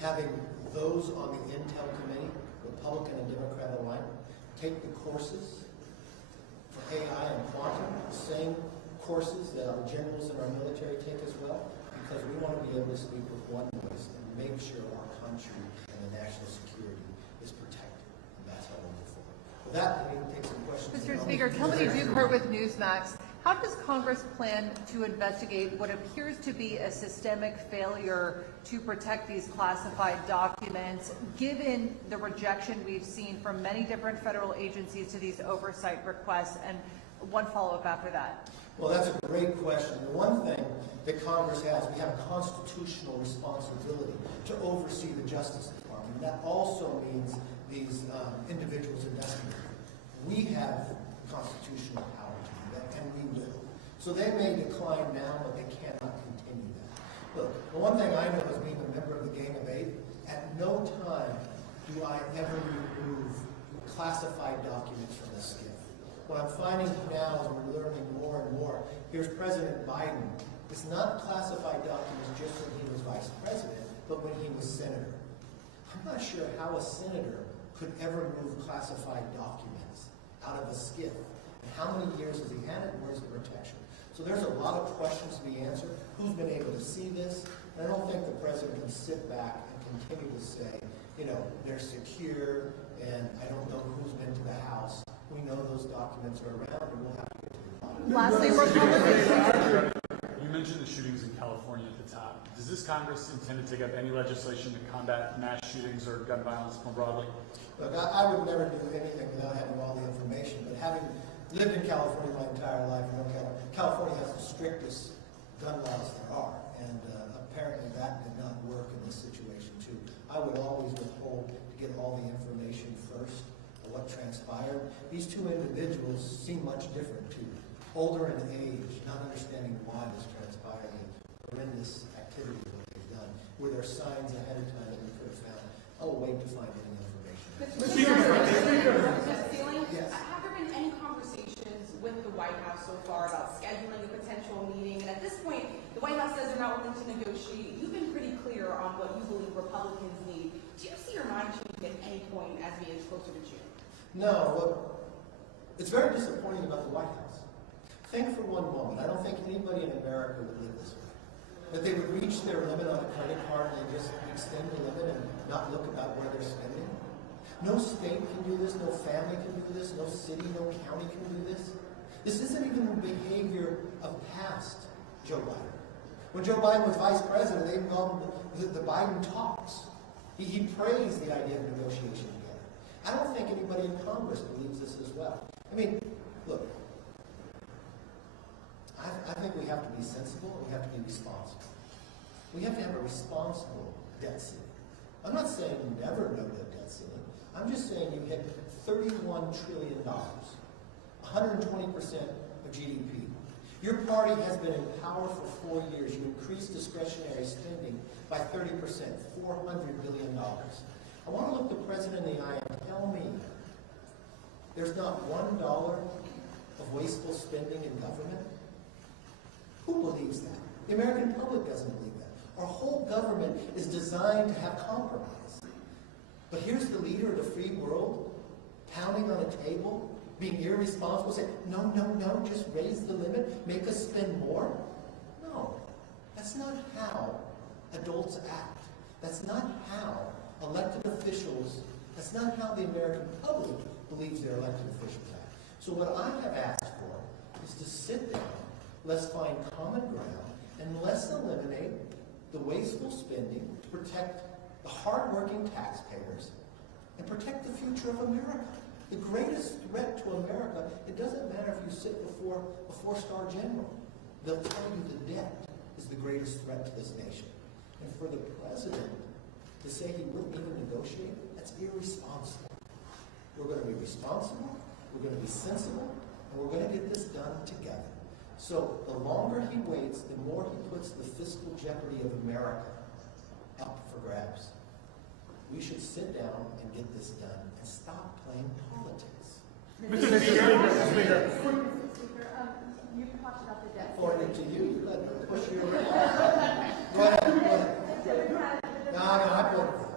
having those on the Intel committee, Republican and Democrat alike, take the courses for AI and quantum, the same courses that our generals and our military take as well, because we want to be able to speak with one voice and make sure our country and the national security is protected. And that's how we'll move forward. With that, we can take some questions. Mr. Speaker, Kelly Dukert with Newsmax. How does Congress plan to investigate what appears to be a systemic failure to protect these classified documents, given the rejection we've seen from many different federal agencies to these oversight requests? And one follow-up after that. Well, that's a great question. The one thing that Congress has, we have a constitutional responsibility to oversee the Justice Department. That also means these individuals investigating. We have constitutional power to do that, and we will. So they may decline now, but they cannot continue that. Look, the one thing I know as being a member of the Gang of Eight, at no time do I ever remove classified documents from the SCIF. What I'm finding now as we're learning more and more, here's President Biden. It's not classified documents just when he was vice president, but when he was senator. I'm not sure how a senator could ever move classified documents out of a SCIF. And how many years has he had it? Where's the protection? So there's a lot of questions to be answered. Who's been able to see this? And I don't think the president can sit back and continue to say, you know, they're secure, and I don't know who's been to the House. We know those documents are around, and we'll have to get to the bottom. Lastly, Republicans. You mentioned the shootings in California at the top. Does this Congress intend to take up any legislation to combat mass shootings or gun violence more broadly? Look, I would never do anything without having all the information, but having lived in California my entire life, I know California has the strictest gun laws there are, and apparently that did not work in this situation too. I would always withhold to get all the information first of what transpired. These two individuals seem much different too. Older in age, not understanding why this transpired, and horrendous activity that they've done. Were there signs ahead of time that we could have found? I'll wait to find any information. Mr. Speaker, Ms. Sealing, Yes. have there been any conversations with the White House so far about scheduling a potential meeting? And at this point, the White House says they're not willing to negotiate. You've been pretty clear on what you believe Republicans need. Do you see your mind changing at any point as we get closer to June? No, look, it's very disappointing about the White House. Think for one moment, I don't think anybody in America would live this way. That they would reach their limit on a credit card and they just extend the limit and not look about where they're spending. No state can do this, no family can do this, no city, no county can do this. This isn't even the behavior of past Joe Biden. When Joe Biden was vice president, they called him the Biden talks. He praised the idea of negotiation together. I don't think anybody in Congress believes this as well. I mean, look, I think we have to be sensible and we have to be responsible. We have to have a responsible debt ceiling. I'm not saying never no debt ceiling. I'm just saying you hit $31 trillion, 120% of GDP. Your party has been in power for 4 years. You increased discretionary spending by 30%, $400 billion. I want to look the president in the eye and tell me there's not $1 of wasteful spending in government. Who believes that? The American public doesn't believe that. Our whole government is designed to have compromise. But here's the leader of the free world pounding on a table, being irresponsible, saying, no, no, no, just raise the limit, make us spend more. No, that's not how adults act. That's not how elected officials, that's not how the American public believes their elected officials act. So what I have asked for is to sit down, let's find common ground, and let's eliminate the wasteful spending to protect the hardworking taxpayers and protect the future of America. The greatest threat to America, it doesn't matter if you sit before a four-star general. They'll tell you the debt is the greatest threat to this nation. And for the president to say he wouldn't even negotiate, that's irresponsible. We're going to be responsible, we're going to be sensible, and we're going to get this done together. So the longer he waits, the more he puts the fiscal jeopardy of America up for grabs. We should sit down and get this done and stop playing politics. Mr. Speaker. You talked about the debt. Forwarded to you, you let them push you around. Go ahead, go ahead. No, I put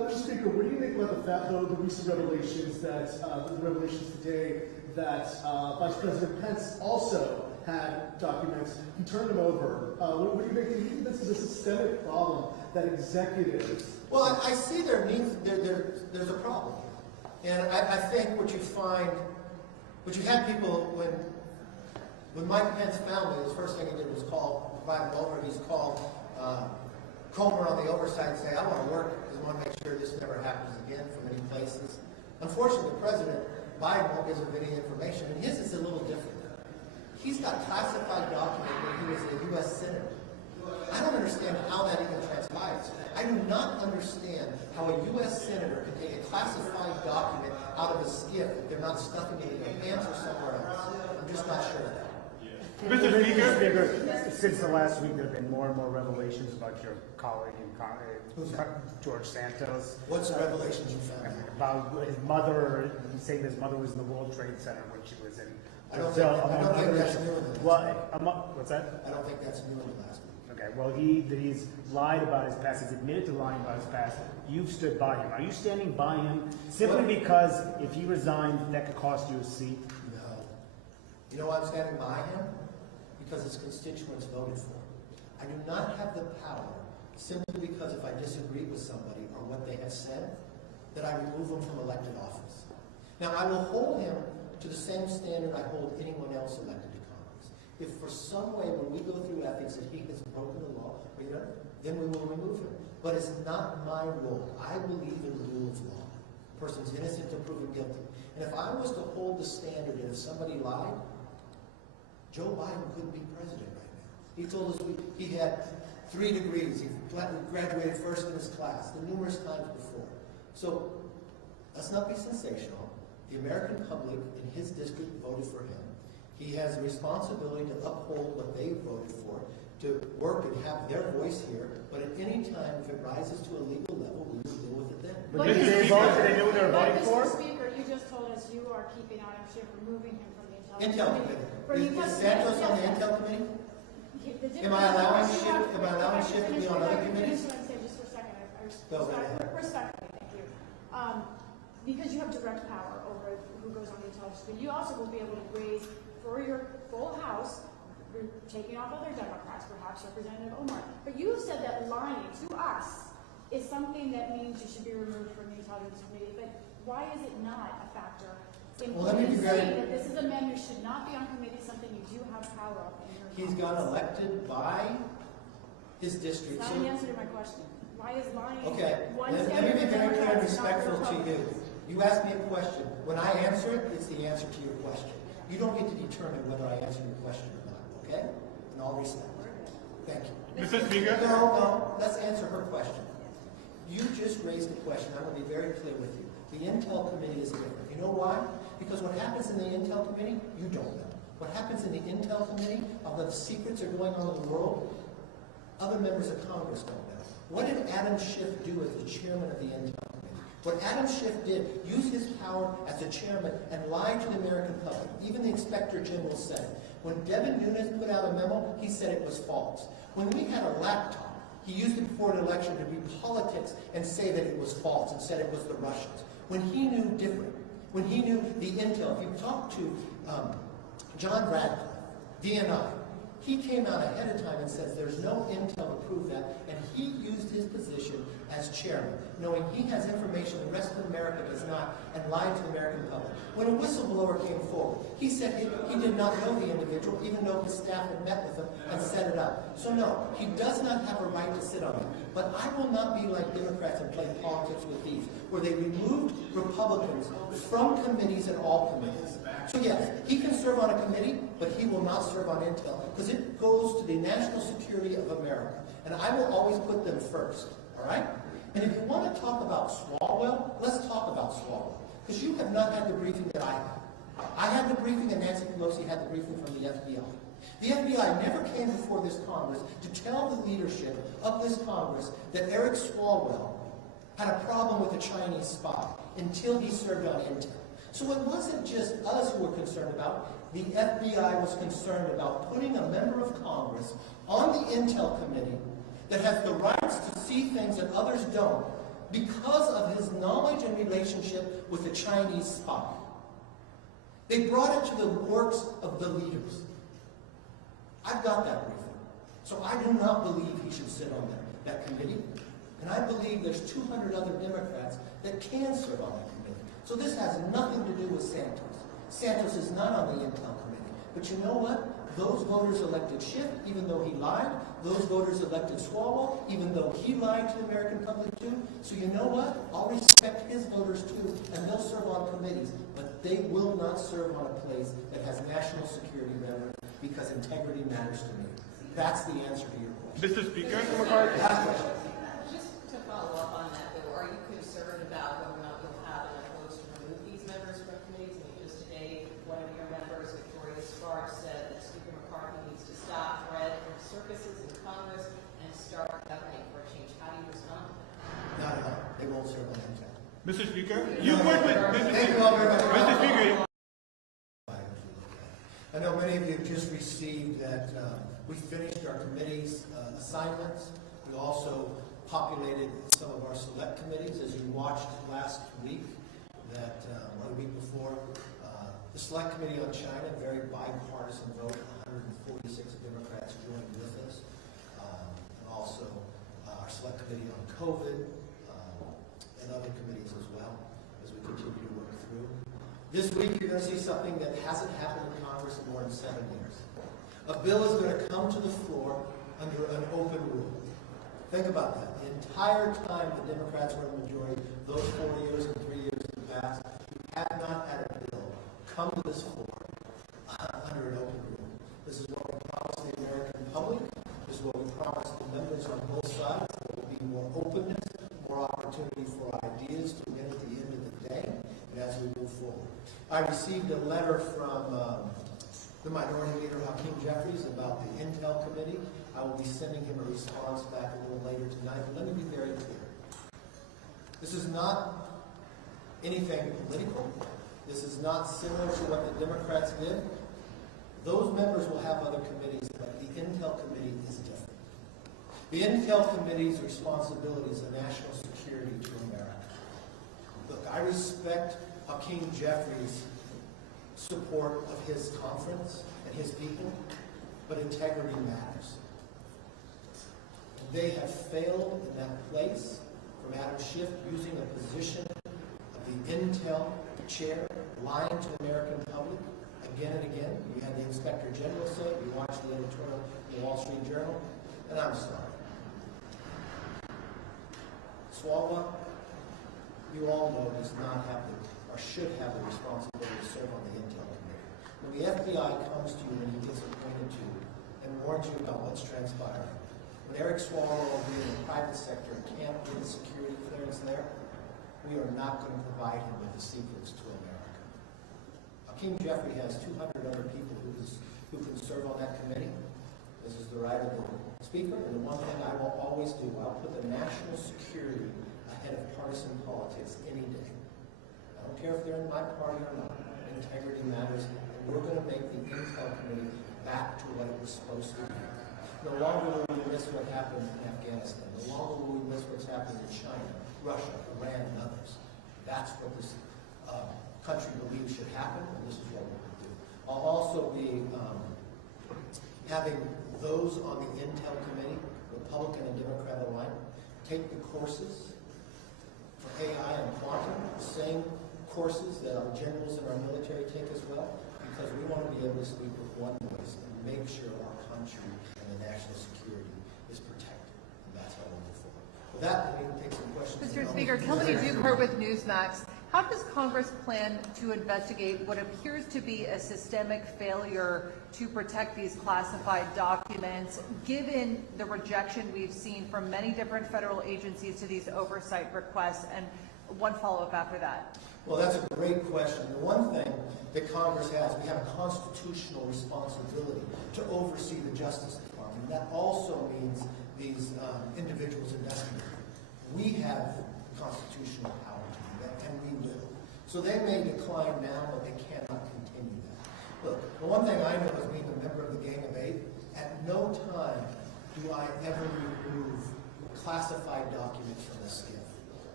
Mr. Speaker, what do you think about the fact, though, the recent revelations today that Vice President Pence also had documents? He turned them over. What do you think? Do you think this is a systemic problem that executives? Well, I see there's a problem, and I think what you had people when Mike Pence found it, the first thing he did was invite him over. He's called Comer on the oversight and say, I want to work because I want to make sure this never happens again from any places. Unfortunately, President Biden won't give him any information, and his is a little different. He's got classified document when he was a U.S. Senator. I don't understand how that even transpires. I do not understand how a U.S. Senator can take a classified document out of a skiff if they're not stuffing it in their pants or somewhere else. I'm just not sure of that. Mr. Speaker. Since the last week, there have been more and more revelations about your colleague George Santos. What's the revelations you found? About his mother, he's saying his mother was in the World Trade Center when she was in I don't Brazil. think that's new in the last week. What's that? I don't think that's new in the last week. Okay, well, he's lied about his past. He's admitted to lying about his past. You've stood by him. Are you standing by him simply because if he resigned, that could cost you a seat? No. You know why I'm standing by him? Because his constituents voted for him. I do not have the power, simply because if I disagree with somebody or what they have said, that I remove them from elected office. Now, I will hold him to the same standard I hold anyone else elected to Congress. If for some way, when we go through ethics, that he has broken the law, then we will remove him. But it's not my role. I believe in the rule of law. A person's innocent until proven guilty. And if I was to hold the standard that if somebody lied, Joe Biden couldn't be president right now. He told us he had 3 degrees. He graduated first in his class, numerous times before. So let's not be sensational. The American public in his district voted for him. He has a responsibility to uphold what they voted for, to work and have their voice here. But at any time, if it rises to a legal level, we will deal with it then. But did they vote? Did they know what they were voting for? Mr. Speaker, you just told us you are keeping Adam Schiff, removing him from the Intel Committee. Is Santos on the Intel Committee? Am I allowing Schiff to be on other committees? Just for a second. Go ahead. Respectfully, thank you. Because you have direct power over who goes on the intelligence committee, you also will be able to raise for your full House, taking off other Democrats, perhaps Representative Omar. But you have said that lying to us is something that means you should be removed from the intelligence committee. But why is it not a factor? Well, let me be very. That this is a man who should not be on committee, something you do have power of. He's got elected by his district. That's not the answer to my question. Why is lying? Okay, let me be very clear and respectful to you. You asked me a question. When I answer it, it's the answer to your question. You don't get to determine whether I answer your question or not, okay? In all respect. Thank you. Mr. Speaker. No, let's answer her question. You just raised a question. I'm going to be very clear with you. The Intel Committee is different. You know why? Because what happens in the Intel Committee, you don't know. What happens in the Intel Committee, although the secrets are going on in the world, other members of Congress don't know. What did Adam Schiff do as the chairman of the Intel Committee? What Adam Schiff did, use his power as the chairman and lie to the American public. Even the Inspector General said it. When Devin Nunes put out a memo, he said it was false. When we had a laptop, he used it before an election to read politics and say that it was false and said it was the Russians. When he knew different, when he knew the intel, if you talk to John Radcliffe, DNI, he came out ahead of time and says there's no intel to prove that, and he used his position as chairman, knowing he has information the rest of America does not, and lied to the American public. When a whistleblower came forward, he said he did not know the individual, even though his staff had met with him and set it up. So no, he does not have a right to sit on it. But I will not be like Democrats and play politics with these, where they removed Republicans from committees and all committees. So yes, he can serve on a committee, but he will not serve on intel, because it goes to the national security of America. And I will always put them first, all right? And if you want to talk about Swalwell, let's talk about Swalwell, because you have not had the briefing that I had. I had the briefing, and Nancy Pelosi had the briefing from the FBI. The FBI never came before this Congress to tell the leadership of this Congress that Eric Swalwell had a problem with a Chinese spy until he served on intel. So it wasn't just us who were concerned about. The FBI was concerned about putting a member of Congress on the Intel Committee that has the rights to see things that others don't, because of his knowledge and relationship with the Chinese spy. They brought it to the works of the leaders. I've got that briefing. So I do not believe he should sit on that committee. And I believe there's 200 other Democrats that can serve on that committee. So this has nothing to do with Santos. Santos is not on the Intel committee. But you know what? Those voters elected Schiff, even though he lied. Those voters elected Swalwell, even though he lied to the American public too. So you know what? I'll respect his voters too, and they'll serve on committees. But they will not serve on a place that has national security relevance because integrity matters to me. That's the answer to your question. Mr. Speaker, McCarthy. Just to follow up on that, though, are you concerned about whether or not you'll have enough votes to remove these members from committees? I mean, just today, one of your members, Victoria Sparks, said that Speaker McCarthy needs to stop threat of circuses in Congress and start governing for a change. How do you respond to that? Not at all. They won't serve on Intel. Mr. Speaker, you work with Thank you all very much. Mr. Speaker. I know many of you have just received that we finished our committee's assignments. We also populated some of our select committees. As you watched last week, that one week before, the Select Committee on China, very bipartisan vote, 146 Democrats joined with us. And also our Select Committee on COVID and other committees as well, as we continue to work through. This week, you're going to see something that hasn't happened in Congress in more than 7 years. A bill is going to come to the floor under an open rule. Think about that. The entire time the Democrats were in the majority, those 4 years and 3 years in the past, we have not had a bill come to this floor under an open rule. This is what we promised the American public. This is what we promised the members on both sides. There will be more openness, more opportunity for ideas to win at the end of the day, and as we move forward. I received a letter from the Minority Leader, Hakeem Jeffries, about the Intel Committee. I will be sending him a response back a little later tonight. But let me be very clear. This is not anything political. This is not similar to what the Democrats did. Those members will have other committees, but the Intel Committee is different. The Intel Committee's responsibility is a national security to America. Look, I respect Hakeem Jeffries' support of his conference and his people, but integrity matters. And they have failed in that place from Adam Schiff using a position of the Intel chair, lying to the American public again and again. You had the Inspector General say it, you watched the editorial in the Wall Street Journal, and I'm sorry. Swalwell, you all know, does not have the, or should have the responsibility to serve on the Intel Committee. When the FBI comes to you and he gets appointed to you and warns you about what's transpiring, when Eric Swalwell being in the private sector can't get a security clearance there, we are not going to provide him with the secrets to America. Hakeem Jeffrey has 200 other people who can serve on that committee. This is the right of the Speaker, and the one thing I will always do, I'll put the national security ahead of partisan politics any day. I don't care if they're in my party or not. Integrity matters, and we're going to make the Intel Committee back to what it was supposed to be. No longer will we miss what happened in Afghanistan. No longer will we miss what's happened in China, Russia, Iran, and others. That's what this country believes should happen, and this is what we're going to do. I'll also be having those on the Intel Committee, Republican and Democrat alike, take the courses for AI and quantum, the same courses that our generals and our military take as well, because we want to be able to speak with one voice and make sure our country and the national security is protected. And that's how we'll move forward. With that, we can take some questions. Mr. Speaker, Kelly Dukert with Newsmax. How does Congress plan to investigate what appears to be a systemic failure to protect these classified documents, given the rejection we've seen from many different federal agencies to these oversight requests? And one follow-up after that. Well, that's a great question. The one thing that Congress has, we have a constitutional responsibility to oversee the Justice Department. That also means these individuals investigating. We have constitutional power to do that, and we will. So they may decline now, but they cannot continue that. Look, the one thing I know as being a member of the Gang of Eight, at no time do I ever remove classified documents from the SCIF.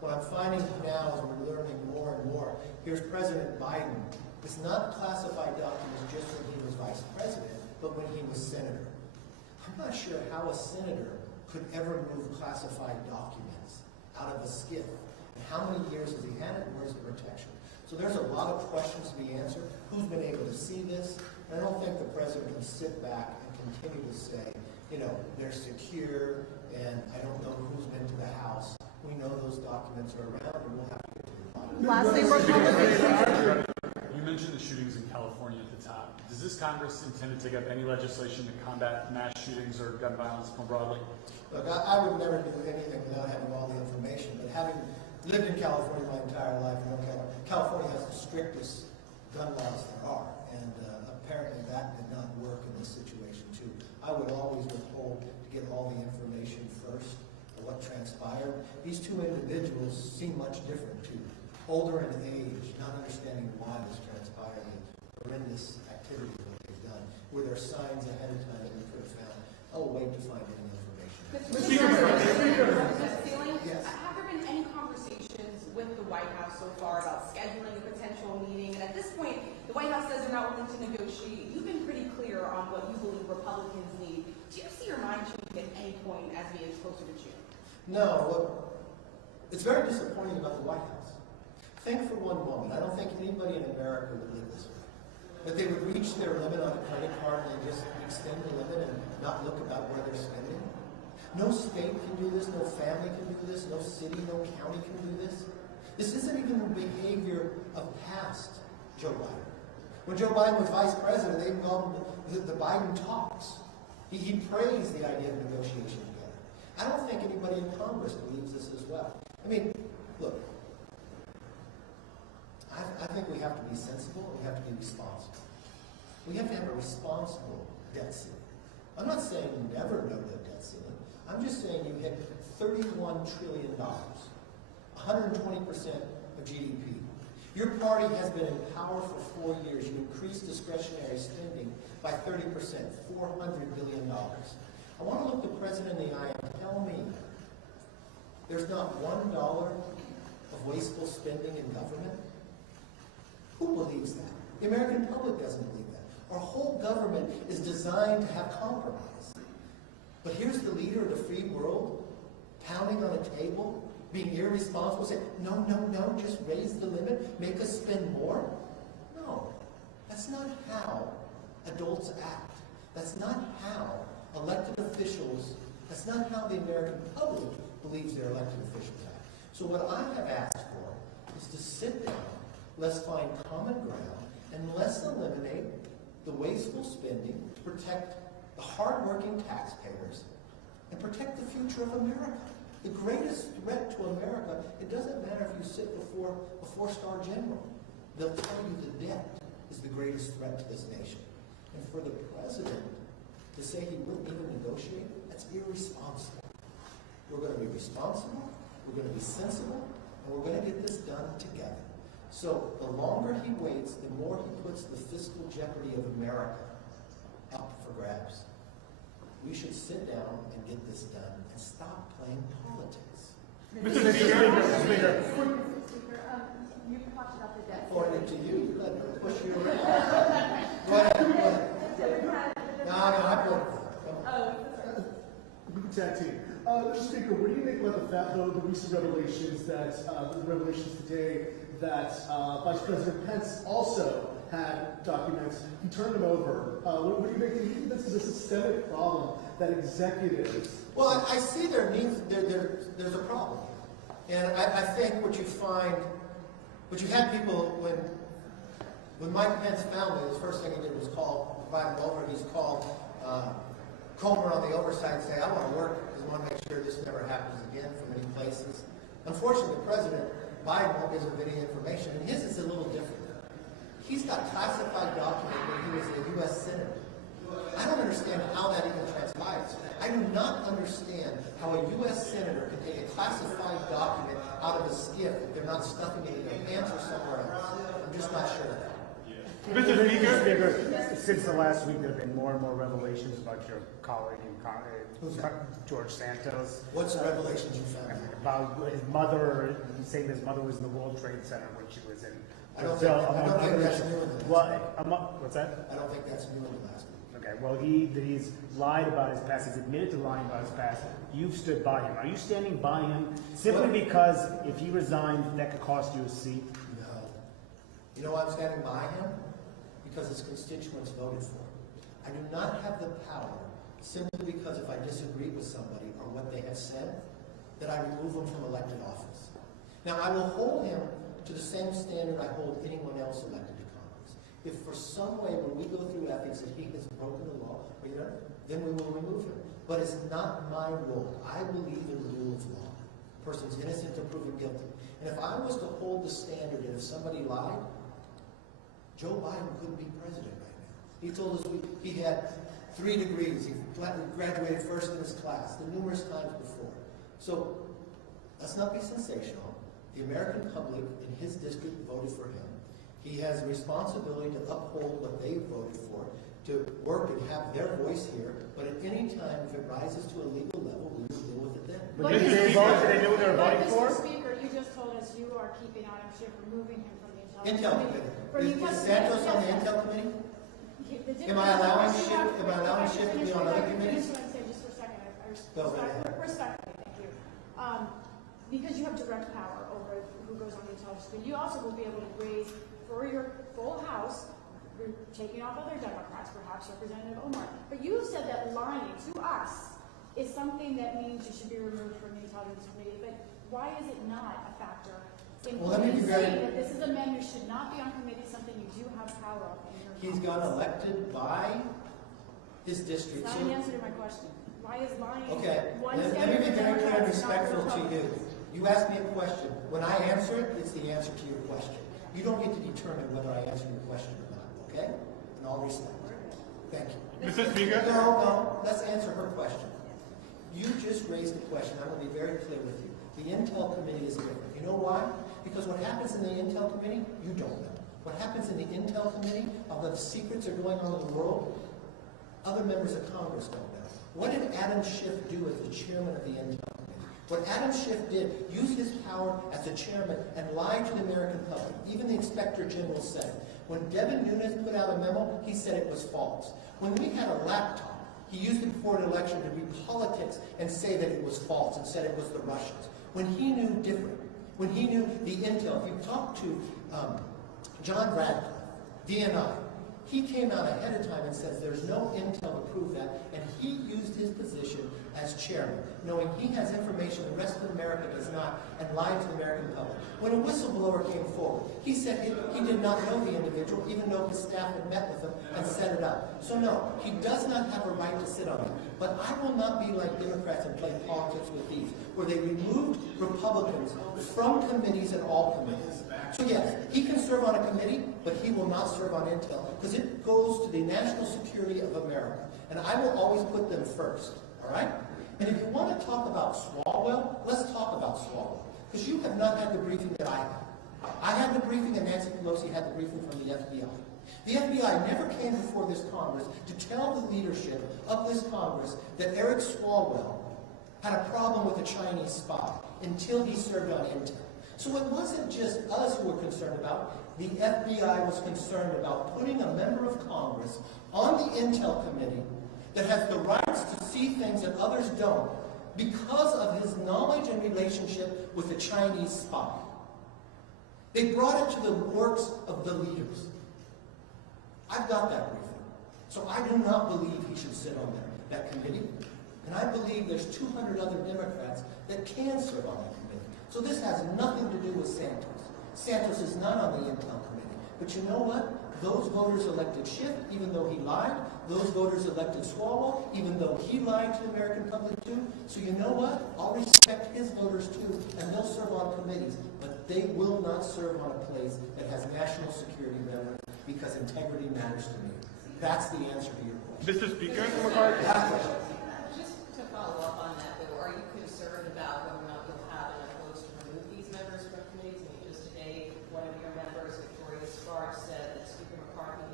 what I'm finding now is we're learning more and more. Here's President Biden. It's not classified documents just when he was vice president, but when he was senator. I'm not sure how a senator could ever move classified documents out of a skiff. And how many years has he had it, and where's the protection? So there's a lot of questions to be answered. Who's been able to see this? And I don't think the president can sit back and continue to say, you know, they're secure, and I don't know who's been to the House. We know those documents are around, and we'll have to get to the bottom. Lastly, Republicans. You mentioned the shootings in California at the top. Does this Congress intend to take up any legislation to combat mass shootings or gun violence more broadly? Look, I would never do anything without having all the information, but having lived in California my entire life, you know, California has the strictest gun laws there are, and apparently that did not work in this situation too. I would always withhold to get all the information first of what transpired. These two individuals seem much different too. Older in age, not understanding why this transpired, the horrendous activity that they've done. Were there signs ahead of time that we could have found? I'll wait to find any information. Mr. Sealing, Yes. have there been any conversations with the White House so far about scheduling a potential meeting? And at this point, the White House says they're not willing to negotiate. You've been pretty clear on what you believe Republicans need. Do you see your mind changing at any point as we get closer to June? No, look, it's very disappointing about the White House. Think for one moment, I don't think anybody in America would live this way. That they would reach their limit on a credit card and they just extend the limit and not look about where they're spending. No state can do this, no family can do this, no city, no county can do this. This isn't even the behavior of past Joe Biden. When Joe Biden was vice president, they called him the Biden talks. He praised the idea of negotiation together. I don't think anybody in Congress believes this as well. I mean, look, I think we have to be sensible and we have to be responsible. We have to have a responsible debt ceiling. I'm not saying never no debt ceiling. I'm just saying you hit $31 trillion, 120% of GDP. Your party has been in power for 4 years. You increased discretionary spending by 30%, $400 billion. I want to look the president in the eye and tell me there's not $1 of wasteful spending in government. Who believes that? The American public doesn't believe that. Our whole government is designed to have compromise. But here's the leader of the free world pounding on a table, being irresponsible, saying, no, no, no, just raise the limit, make us spend more. No, that's not how adults act. That's not how elected officials, that's not how the American public believes their elected officials act. So what I have asked for is to sit down, let's find common ground, and let's eliminate the wasteful spending to protect the hardworking taxpayers and protect the future of America. The greatest threat to America, it doesn't matter if you sit before a four-star general. They'll tell you the debt is the greatest threat to this nation. And for the president to say he wouldn't even negotiate, that's irresponsible. We're going to be responsible, we're going to be sensible, and we're going to get this done together. So the longer he waits, the more he puts the fiscal jeopardy of America up for grabs. We should sit down and get this done and stop playing politics. Mr. Speaker. You talked about the debt. According to you, you let me push you around. Go ahead, go ahead. No, I put You can tag team. Mr. Speaker, what do you make about the recent revelations today that Vice President Pence also had documents? He turned them over. What do you make? Do you think this is a systemic problem that executives? Well, I see there's a problem. And I think what you find, what you had people, when Mike Pence found it, the first thing he did was invite him over. He's called Comer on the oversight and say, I want to work because I want to make sure this never happens again from any places. Unfortunately, President Biden won't give him any information, and his is a little different. He's got classified document when he was a U.S. Senator. I don't understand how that even transpires. I do not understand how a U.S. Senator can take a classified document out of a skiff if they're not stuffing it in their pants or somewhere else. I'm just not sure of that. Mr. Speaker. Since the last week, there have been more and more revelations about your colleague George Santos. What's the revelations you found? About his mother, saying his mother was in the World Trade Center when she was in I don't Brazil. think that's new in the last week. What's that? I don't think that's new in the last week. Okay, well, he's lied about his past. He's admitted to lying about his past. You've stood by him. Are you standing by him simply because if he resigned, that could cost you a seat? No. You know why I'm standing by him? Because his constituents voted for him. I do not have the power, simply because if I disagree with somebody or what they have said, that I remove them from elected office. Now, I will hold him to the same standard I hold anyone else elected to Congress. If for some way, when we go through ethics, that he has broken the law, then we will remove him. But it's not my role. I believe in the rule of law. A person's innocent until proven guilty. And if I was to hold the standard that if somebody lied, Joe Biden couldn't be president right now. He told us he had 3 degrees. He graduated first in his class, the numerous times before. So let's not be sensational. The American public in his district voted for him. He has a responsibility to uphold what they voted for, to work and have their voice here. But at any time, if it rises to a legal level, we will deal with it then. But did they vote? Did they know what they were voting for? Mr. Speaker, you just told us you are keeping Adam Schiff, removing him from the Intel Committee. Is Santos on the Intel Committee? Am I allowing Schiff to be on other committees? Just for a second, Go right ahead. respectfully, thank you. Because you have direct power over who goes on the intelligence committee, you also will be able to raise for your full House, you're taking off other Democrats, perhaps Representative Omar. But you have said that lying to us is something that means you should be removed from the intelligence committee. But why is it not a factor in saying that this is a man who should not be on committee, something you do have power of in your He's got elected by his district. That's not an answer to my question. Why is lying Okay, one let standard me be very clear and Democrats not respectful to you. Republicans? You asked me a question. When I answer it, it's the answer to your question. You don't get to determine whether I answer your question or not, okay? In all respect. Thank you. Mr. Speaker. No, let's answer her question. You just raised a question. I'm going to be very clear with you. The Intel Committee is different. You know why? Because what happens in the Intel Committee, you don't know. What happens in the Intel Committee, although the secrets are going on in the world, other members of Congress don't know. What did Adam Schiff do as the chairman of the Intel Committee? What Adam Schiff did, used his power as the chairman and lied to the American public. Even the Inspector General said it. When Devin Nunes put out a memo, he said it was false. When we had a laptop, he used it before an election to read politics and say that it was false and said it was the Russians. When he knew different, when he knew the intel, if you talk to John Radcliffe, DNI, he came out ahead of time and says there's no intel to prove that, and he used his position as chairman, knowing he has information the rest of America does not, and lied to the American public. When a whistleblower came forward, he said he did not know the individual, even though his staff had met with him and set it up. So no, he does not have a right to sit on it. But I will not be like Democrats and play politics with these, where they removed Republicans from committees and all committees. So yes, he can serve on a committee, but he will not serve on intel, because it goes to the national security of America. And I will always put them first, all right? And if you want to talk about Swalwell, let's talk about Swalwell, because you have not had the briefing that I had. I had the briefing, and Nancy Pelosi had the briefing from the FBI. The FBI never came before this Congress to tell the leadership of this Congress that Eric Swalwell had a problem with a Chinese spy until he served on intel. So it wasn't just us who were concerned about. The FBI was concerned about putting a member of Congress on the Intel Committee that has the rights to see things that others don't because of his knowledge and relationship with the Chinese spy. They brought it to the works of the leaders. I've got that briefing. So I do not believe he should sit on that committee. And I believe there's 200 other Democrats that can serve on that committee. So this has nothing to do with Santos. Santos is not on the Intel Committee. But you know what? Those voters elected Schiff, even though he lied. Those voters elected Swalwell, even though he lied to the American public too. So you know what? I'll respect his voters too, and they'll serve on committees. But they will not serve on a place that has national security relevance, because integrity matters to me. That's the answer to your question. Mr. Speaker, McCarthy. Just to follow up on that, though, are you concerned about whether or not you'll have enough votes to remove these members from committees? I mean, just today, one of your members, Victoria Sparks, said that Speaker McCarthy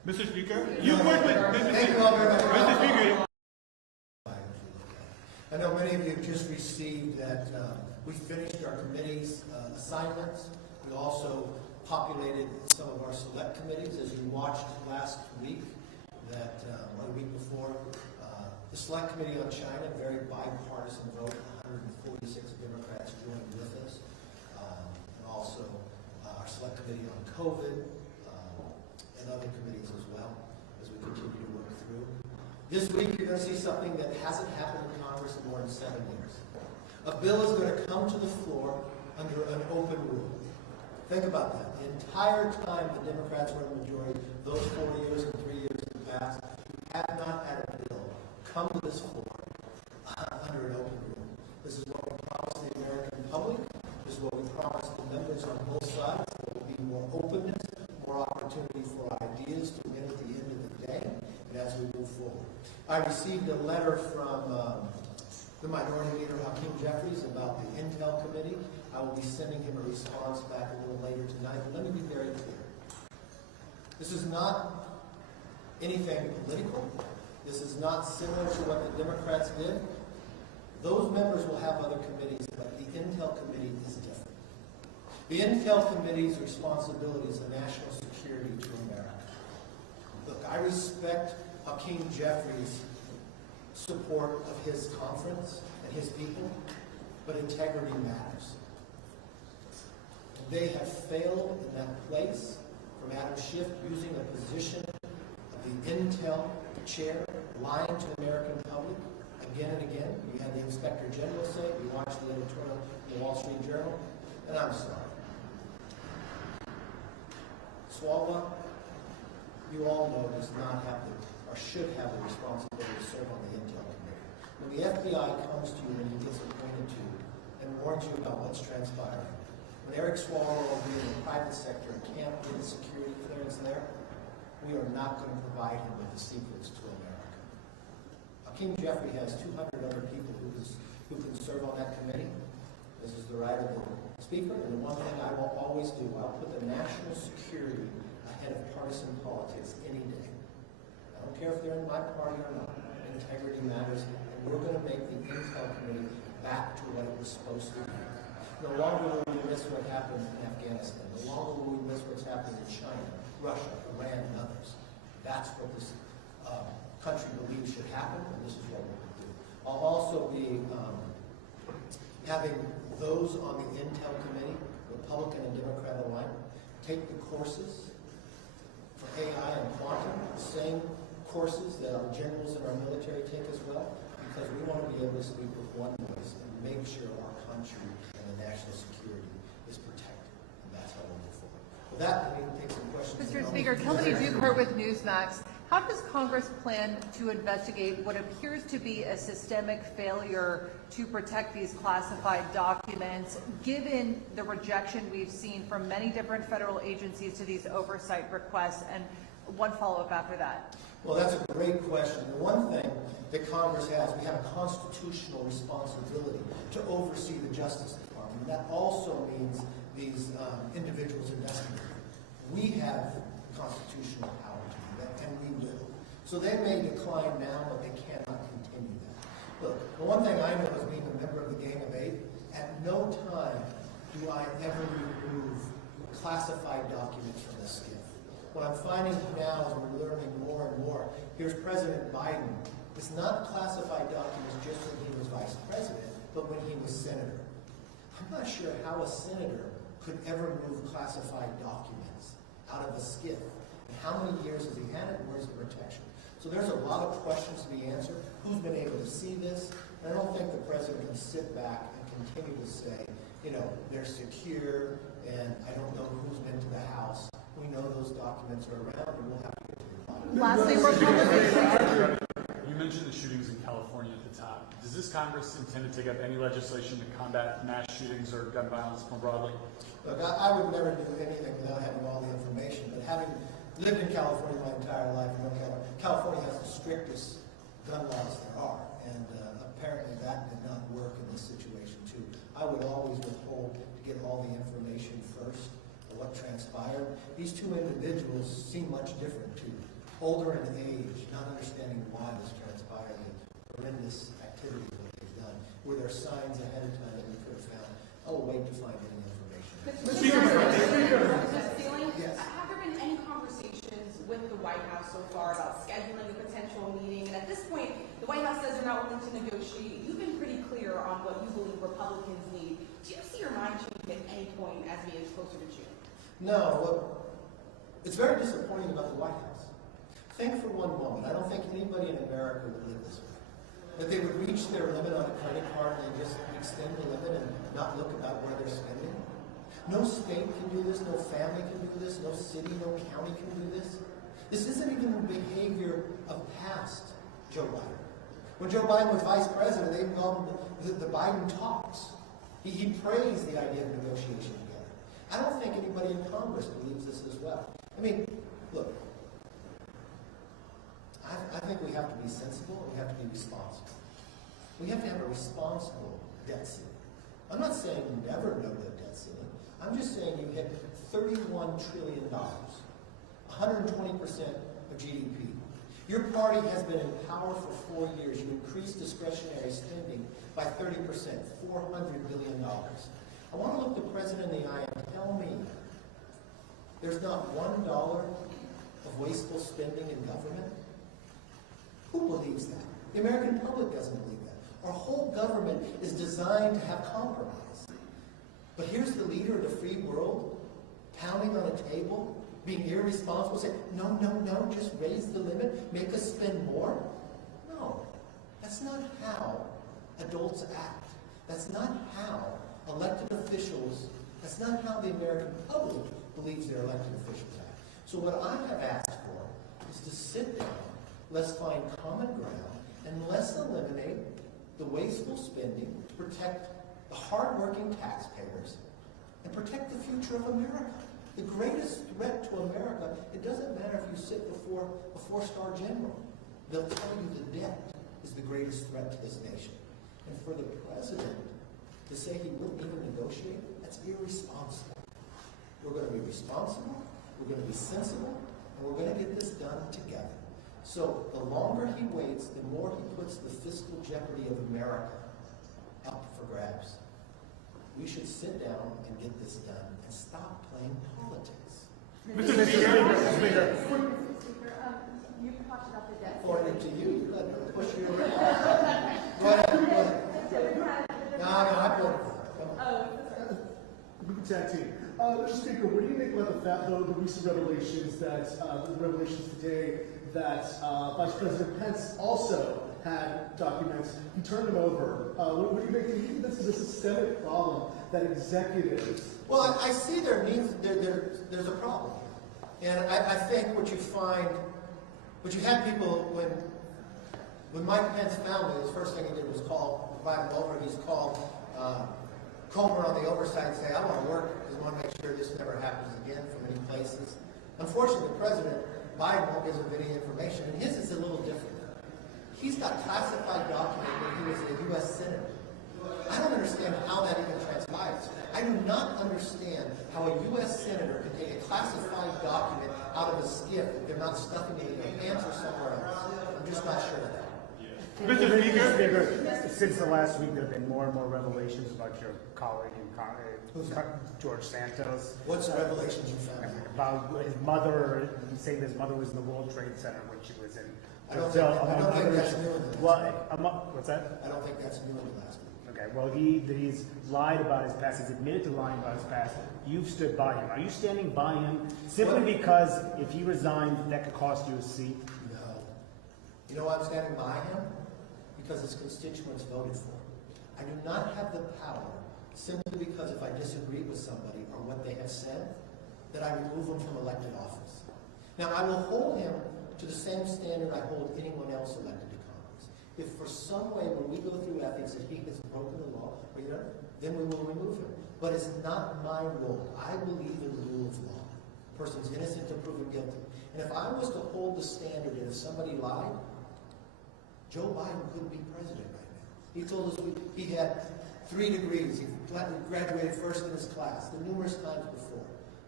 Mr. Speaker, you work with Thank you all very much. Mr. Speaker. I know many of you have just received that we finished our committee's assignments. We also populated some of our select committees, as you watched last week, that one week before, the Select Committee on China, very bipartisan vote, 146 Democrats joined with us, and also our Select Committee on COVID, and other committees as well, as we continue to work through. This week, you're going to see something that hasn't happened in Congress in more than 7 years. A bill is going to come to the floor under an open rule. Think about that. The entire time the Democrats were in the majority, those 4 years and 3 years in the past, have not had a bill come to this floor under an open rule. This is what we promised the American public. This is what we promised the members on both sides. There will be more openness, more opportunity for ideas to win at the end of the day, and as we move forward. I received a letter from the Minority Leader, Hakeem Jeffries, about the Intel Committee. I will be sending him a response back a little later tonight, but let me be very clear. This is not anything political. This is not similar to what the Democrats did. Those members will have other committees, but the Intel Committee is different. The Intel Committee's responsibility is a national security to America. Look, I respect Hakeem Jeffries' support of his conference and his people, but integrity matters. They have failed in that place, from Adam Schiff using a position of the Intel chair, lying to the American public again and again. You had the Inspector General say it. You watched the editorial in the Wall Street Journal, and I'm sorry. Swalwell, you all know, does not have the, or should have the responsibility to serve on the Intel Committee. When the FBI comes to you and he gets appointed to you and warns you about what's transpiring, when Eric Swalwell being in the private sector can't get a security clearance there, we are not going to provide him with the secrets to America. Hakeem Jeffrey has 200 other people who can serve on that committee. This is the right of the Speaker, and the one thing I will always do, I'll put the national security ahead of partisan politics any day. I don't care if they're in my party or not. Integrity matters, and we're going to make the Intel Committee back to what it was supposed to be. No longer will we miss what happened in Afghanistan. No longer will we miss what's happening in China, Russia, Iran, and others. That's what this country believes should happen, and this is what we're going to do. I'll also be having those on the Intel Committee, Republican and Democrat alike, take the courses for AI and quantum, the same courses that our generals and our military take as well, because we want to be able to speak with one voice and make sure our country and the national security is protected. And that's how we'll move forward. With that, we can take some questions. Mr. Speaker, Kelly Dukert with Newsmax. How does Congress plan to investigate what appears to be a systemic failure to protect these classified documents, given the rejection we've seen from many different federal agencies to these oversight requests? And one follow-up after that. Well, that's a great question. The one thing that Congress has, we have a constitutional responsibility to oversee the Justice Department. That also means these individuals investigating. We have constitutional power to do that, and we will. So they may decline now, but they cannot continue that. Look, the one thing I know as being a member of the Gang of Eight, at no time do I ever remove classified documents from the SCIF. What I'm finding now as we're learning more and more, here's President Biden. It's not classified documents just when he was vice president, but when he was senator. I'm not sure how a senator could ever move classified documents out of a SCIF. And how many years has he had it? Where's the protection? So there's a lot of questions to be answered. Who's been able to see this? And I don't think the president can sit back and continue to say, you know, they're secure, and I don't know who's been to the House. We know those documents are around, and we'll have to get to the bottom. Lastly, You mentioned the shootings in California at the top. Does this Congress intend to take up any legislation to combat mass shootings or gun violence more broadly? Look, I would never do anything without having all the information, but having lived in California my entire life, you know, California has the strictest gun laws there are, and apparently that did not work in this situation too. I would always withhold to get all the information first. The what transpired. These two individuals seem much different too. Older in age, not understanding why this transpired, and horrendous activities that they've done. Were there signs ahead of time that we could have found? Oh, wait to find any information. Mr. Steele, Yes. have there been any conversations with the White House so far about scheduling a potential meeting? And at this point, the White House says they're not willing to negotiate. You've been pretty clear on what you believe Republicans need. Do you see your mind changing at any point as we get closer to June? No, it's very disappointing about the White House. Think for one moment, I don't think anybody in America would live this way. That they would reach their limit on a credit card and they just extend the limit and not look about where they're spending. No state can do this, no family can do this, no city, no county can do this. This isn't even the behavior of past Joe Biden. When Joe Biden was vice president, they called him the Biden talks. He praised the idea of negotiation together. I don't think anybody in Congress believes this as well. I mean, look, I think we have to be sensible and we have to be responsible. We have to have a responsible debt ceiling. I'm not saying never no debt ceiling. I'm just saying you hit $31 trillion, 120% of GDP. Your party has been in power for 4 years. You increased discretionary spending by 30%, $400 billion. I want to look the president in the eye and tell me there's not $1 of wasteful spending in government. Who believes that? The American public doesn't believe that. Our whole government is designed to have compromise. But here's the leader of the free world pounding on a table, being irresponsible, saying, no, just raise the limit, make us spend more. No, that's not how adults act. That's not how elected officials, that's not how the American public believes their elected officials act. So what I have asked for is to sit down, let's find common ground, and let's eliminate the wasteful spending to protect the hardworking taxpayers and protect the future of America. The greatest threat to America, it doesn't matter if you sit before a four-star general. They'll tell you the debt is the greatest threat to this nation. And for the president to say he wouldn't even negotiate, that's irresponsible. We're going to be responsible, we're going to be sensible, and we're going to get this done together. So the longer he waits, the more he puts the fiscal jeopardy of America up for grabs. We should sit down and get this done and stop playing politics. Mr. Speaker. You talked about the debt. Pointing to you, you let me push you around. Go ahead. No, I voted for it. You can tag team. Mr. Speaker, what do you make about the recent revelations today that Vice President Pence also had documents? He turned them over. What do you make? Do you think this is a systemic problem that executives? Well, I see there's a problem. And I think what you find, what you had people, when Mike Pence found it, the first thing he did was invite him over. He's called Comer on the oversight and say, I want to work because I want to make sure this never happens again from any places. Unfortunately, President Biden won't give him any information, and his is a little different. He's got classified documents when he was a U.S. Senator. I don't understand how that even transpires. I do not understand how a U.S. Senator can take a classified document out of a skiff if they're not stuffing it in their pants or somewhere else. I'm just not sure of that. Mr. Speaker, since the last week, there have been more and more revelations about your colleague George Santos. What's the revelations you found? About his mother, saying his mother was in the World Trade Center when she was in I don't Brazil. think that's new in the last week. What's that? I don't think that's new in the last week. Okay, well, he's lied about his past. He's admitted to lying about his past. You've stood by him. Are you standing by him simply because if he resigned, that could cost you a seat? No. You know why I'm standing by him? Because his constituents voted for him. I do not have the power simply because if I disagree with somebody or what they have said, that I remove them from elected office. Now, I will hold him to the same standard I hold anyone else elected to Congress. If for some way when we go through ethics that he has broken the law, then we will remove him. But it's not my role. I believe in the rule of law. A person's innocent until proven guilty. And if I was to hold the standard that if somebody lied, Joe Biden couldn't be president right now. He told us he had 3 degrees. He graduated first in his class, the numerous times before.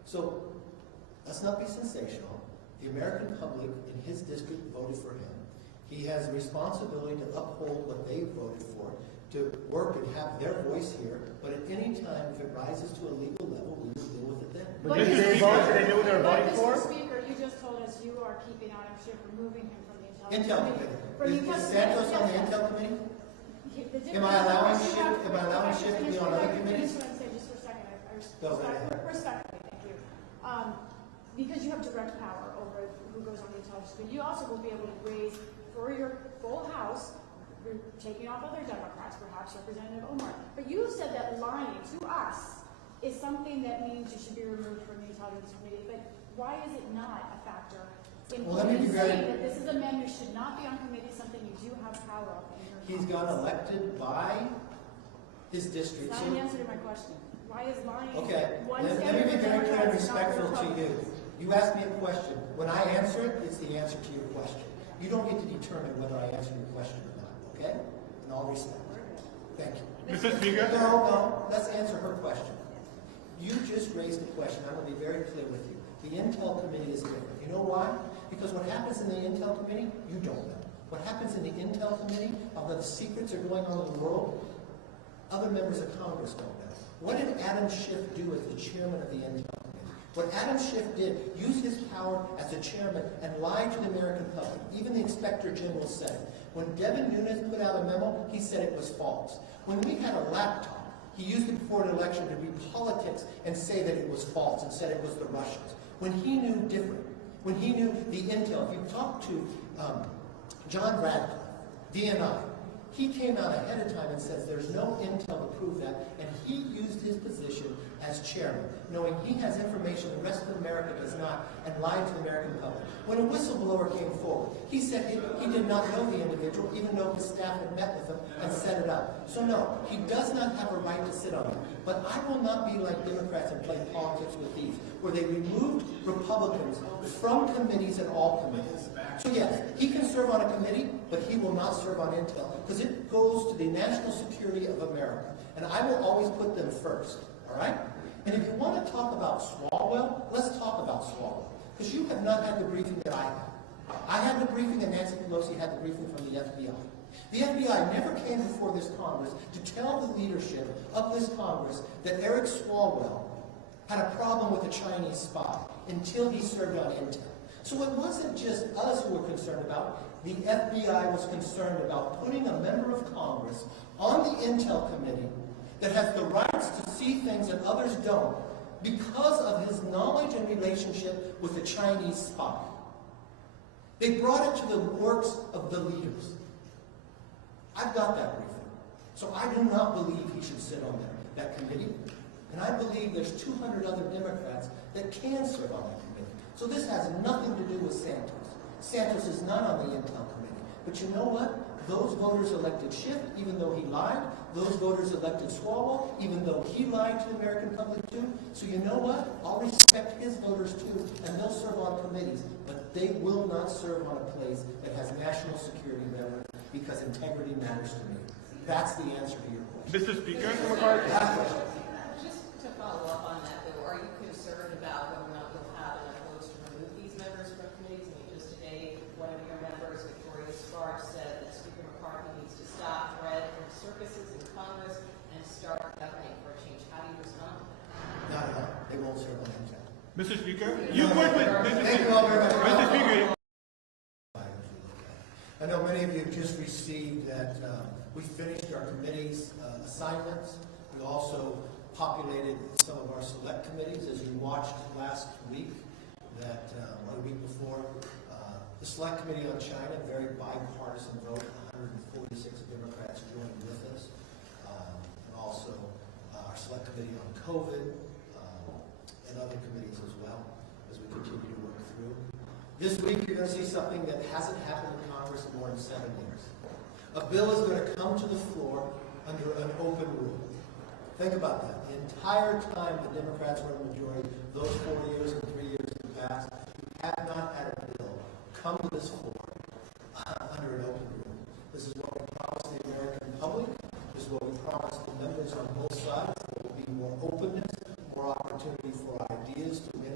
So let's not be sensational. The American public in his district voted for him. He has a responsibility to uphold what they voted for, to work and have their voice here, but at any time, if it rises to a legal level, we will deal with it then. But did they vote? Did they know what they were voting for? Mr. Speaker, you just told us you are keeping Adam Schiff, removing him from the Intel Committee. Is Santos on the Intel Committee? Am I allowing Schiff to be on other committees? Just for a second, Go right ahead. respectfully, thank you. Because you have direct power over who goes on the intelligence committee, you also will be able to raise for your full House, you're taking off other Democrats, perhaps Representative Omar. But you said that lying to us is something that means you should be removed from the intelligence committee. But why is it not a factor in saying that this is a man who should not be on committee, something you do have power of? He's got elected by his district. That's not an answer to my question. Why is lying? Okay, one let standard me be for very clear and Democrats, not for respectful to you. Republicans? You asked me a question. When I answer it, it's the answer to your question. You don't get to determine whether I answer your question or not, okay? In all respect. Thank you. Mr. Speaker? No, let's answer her question. You just raised a question. I'm going to be very clear with you. The Intel Committee is different. You know why? Because what happens in the Intel Committee, you don't know. What happens in the Intel Committee, although the secrets are going on in the world, other members of Congress don't know. What did Adam Schiff do as the chairman of the Intel Committee? What Adam Schiff did, use his power as a chairman and lie to the American public. Even the Inspector General said it. When Devin Nunes put out a memo, he said it was false. When we had a laptop, he used it before an election to read politics and say that it was false and said it was the Russians. When he knew different, when he knew the intel, if you talk to John Radcliffe, DNI, he came out ahead of time and says there's no intel to prove that, and he used his position as chairman, knowing he has information the rest of America does not, and lied to the American public. When a whistleblower came forward, he said he did not know the individual, even though his staff had met with him and set it up. So no, he does not have a right to sit on it. But I will not be like Democrats and play politics with these, where they removed Republicans from committees and all committees. So yes, he can serve on a committee, but he will not serve on intel, because it goes to the national security of America. And I will always put them first, all right? And if you want to talk about Swalwell, let's talk about Swalwell. Because you have not had the briefing that I had. I had the briefing and Nancy Pelosi had the briefing from the FBI. The FBI never came before this Congress to tell the leadership of this Congress that Eric Swalwell had a problem with a Chinese spy until he served on intel. So it wasn't just us who were concerned about it. The FBI was concerned about putting a member of Congress on the Intel Committee that has the rights to see things that others don't because of his knowledge and relationship with a Chinese spy. They brought it to the works of the leaders. I've got that briefing. So I do not believe he should sit on that committee. And I believe there's 200 other Democrats that can serve on that committee. So this has nothing to do with Santos. Santos is not on the Intel Committee. But you know what? Those voters elected Schiff, even though he lied. Those voters elected Swalwell, even though he lied to the American public too. So you know what? I'll respect his voters too, and they'll serve on committees. But they will not serve on a place that has national security measures, because integrity matters to me. That's the answer to your question. Mr. Speaker? Just to follow up on that, though, are you concerned about whether or not you'll have enough votes to remove these members from committees? I mean, just today, one of your members, Victoria Sparks, said that Speaker McCarthy needs to stop threat and circuses in Congress and start governing for a change. How do you respond to that? Not at all. They won't serve on intel. Mr. Speaker? You work with... Thank you all very much. Mr. Speaker. I know many of you have just received that we finished our committee's assignments. We also populated some of our select committees, as you watched last week, that or the week before. The Select Committee on China, very bipartisan vote, 146 Democrats joined with us. And also our Select Committee on COVID and other committees as well, as we continue to work through. This week you're going to see something that hasn't happened in Congress in more than 7 years. A bill is going to come to the floor under an open rule. Think about that. The entire time the Democrats were in the majority, those 4 years and 3 years in the past, we have not had a bill come to this floor under an open rule. This is what we promised the American public. This is what we promised the members on both sides. There will be more openness, more opportunity for ideas to